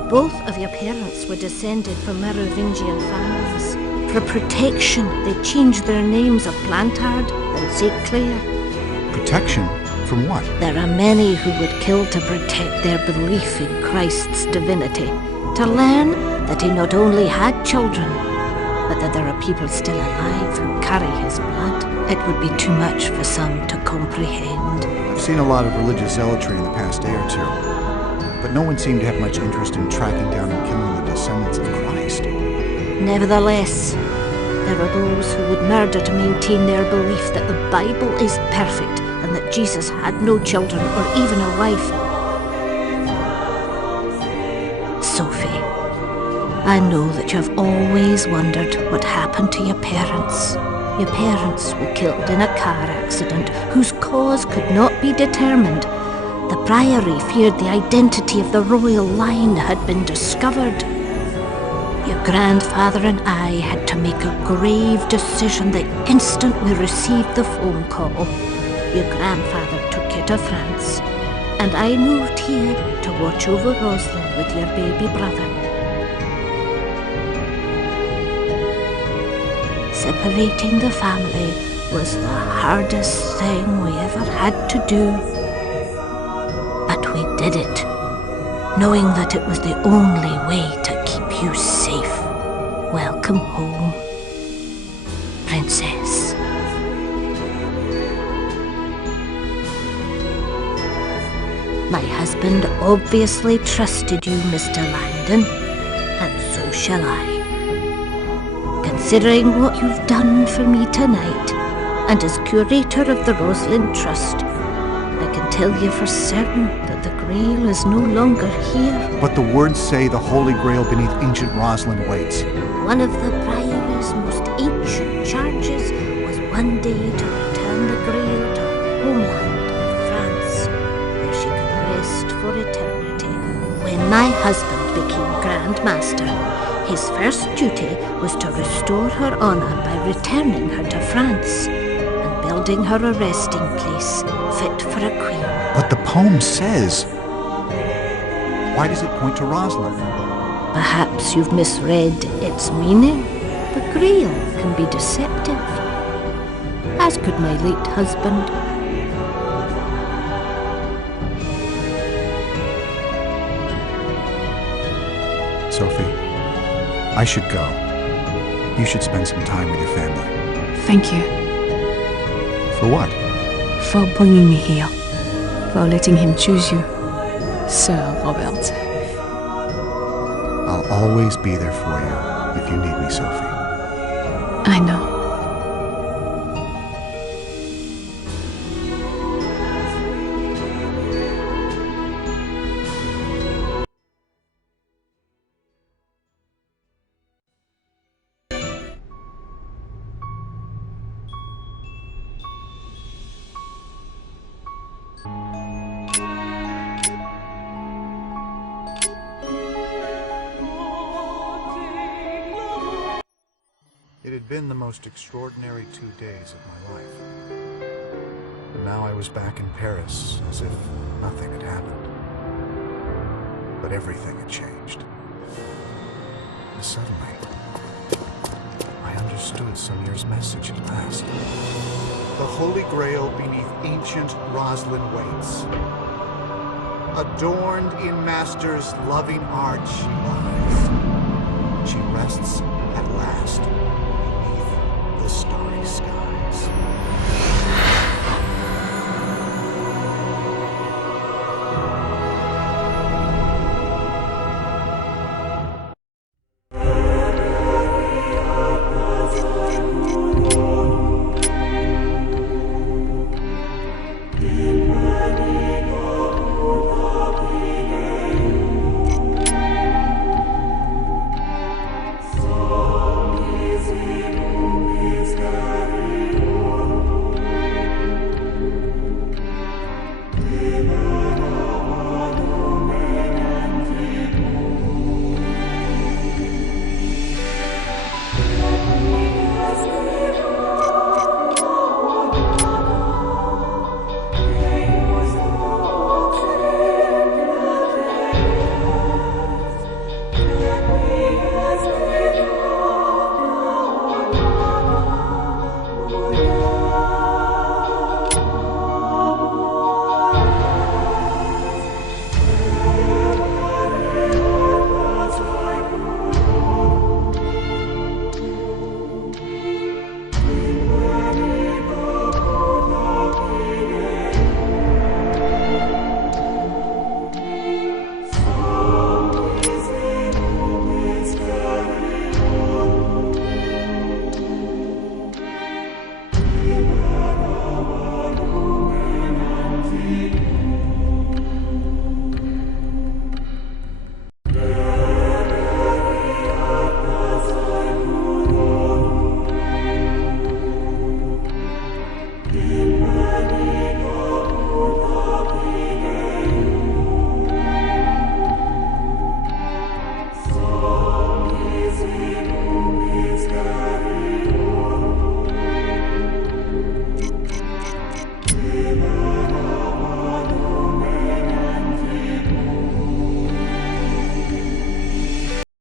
Both of your parents were descended from Merovingian families. For protection, they changed their names of Plantard and St. Clair. Protection? From what? There are many who would kill to protect their belief in Christ's divinity, to learn that he not only had children, but that there are people still alive who carry his blood. It would be too much for some to comprehend. I've seen a lot of religious zealotry in the past day or two, but no one seemed to have much interest in tracking down and killing the descendants of Christ. Nevertheless, there are those who would murder to maintain their belief that the Bible is perfect and that Jesus had no children or even a wife. Sophie, I know that you've always wondered what happened to your parents. Your parents were killed in a car accident whose cause could not be determined. The Priory feared the identity of the royal line had been discovered. Your grandfather and I had to make a grave decision the instant we received the phone call. Your grandfather took you to France, and I moved here to watch over Rosalind with your baby brother. Separating the family was the hardest thing we ever had to do. But we did it, knowing that it was the only way to keep you safe. Welcome home, Princess. My husband obviously trusted you, Mr. Langdon, and so shall I. Considering what you've done for me tonight, and as curator of the Rosalind Trust, I can tell you for certain that the Grail is no longer here. But the words say the Holy Grail beneath ancient Roslyn waits. One of the Priory's most ancient charges was one day to return the Grail to her homeland of France, where she could rest for eternity. When my husband became Grand Master, his first duty was to restore her honor by returning her to France and building her a resting place fit for a queen. But the poem says... Why does it point to Roslyn? Perhaps you've misread its meaning. The Grail can be deceptive, as could my late husband. Sophie, I should go. You should spend some time with your family. Thank you. For what? For bringing me here. For letting him choose you, Sir Robert. I'll always be there for you if you need me, Sophie. I know. It had been the most extraordinary 2 days of my life. And now I was back in Paris as if nothing had happened. But everything had changed. And suddenly, I understood Samir's message at last. The Holy Grail beneath ancient Roslyn waits. Adorned in Master's loving art she lies. She rests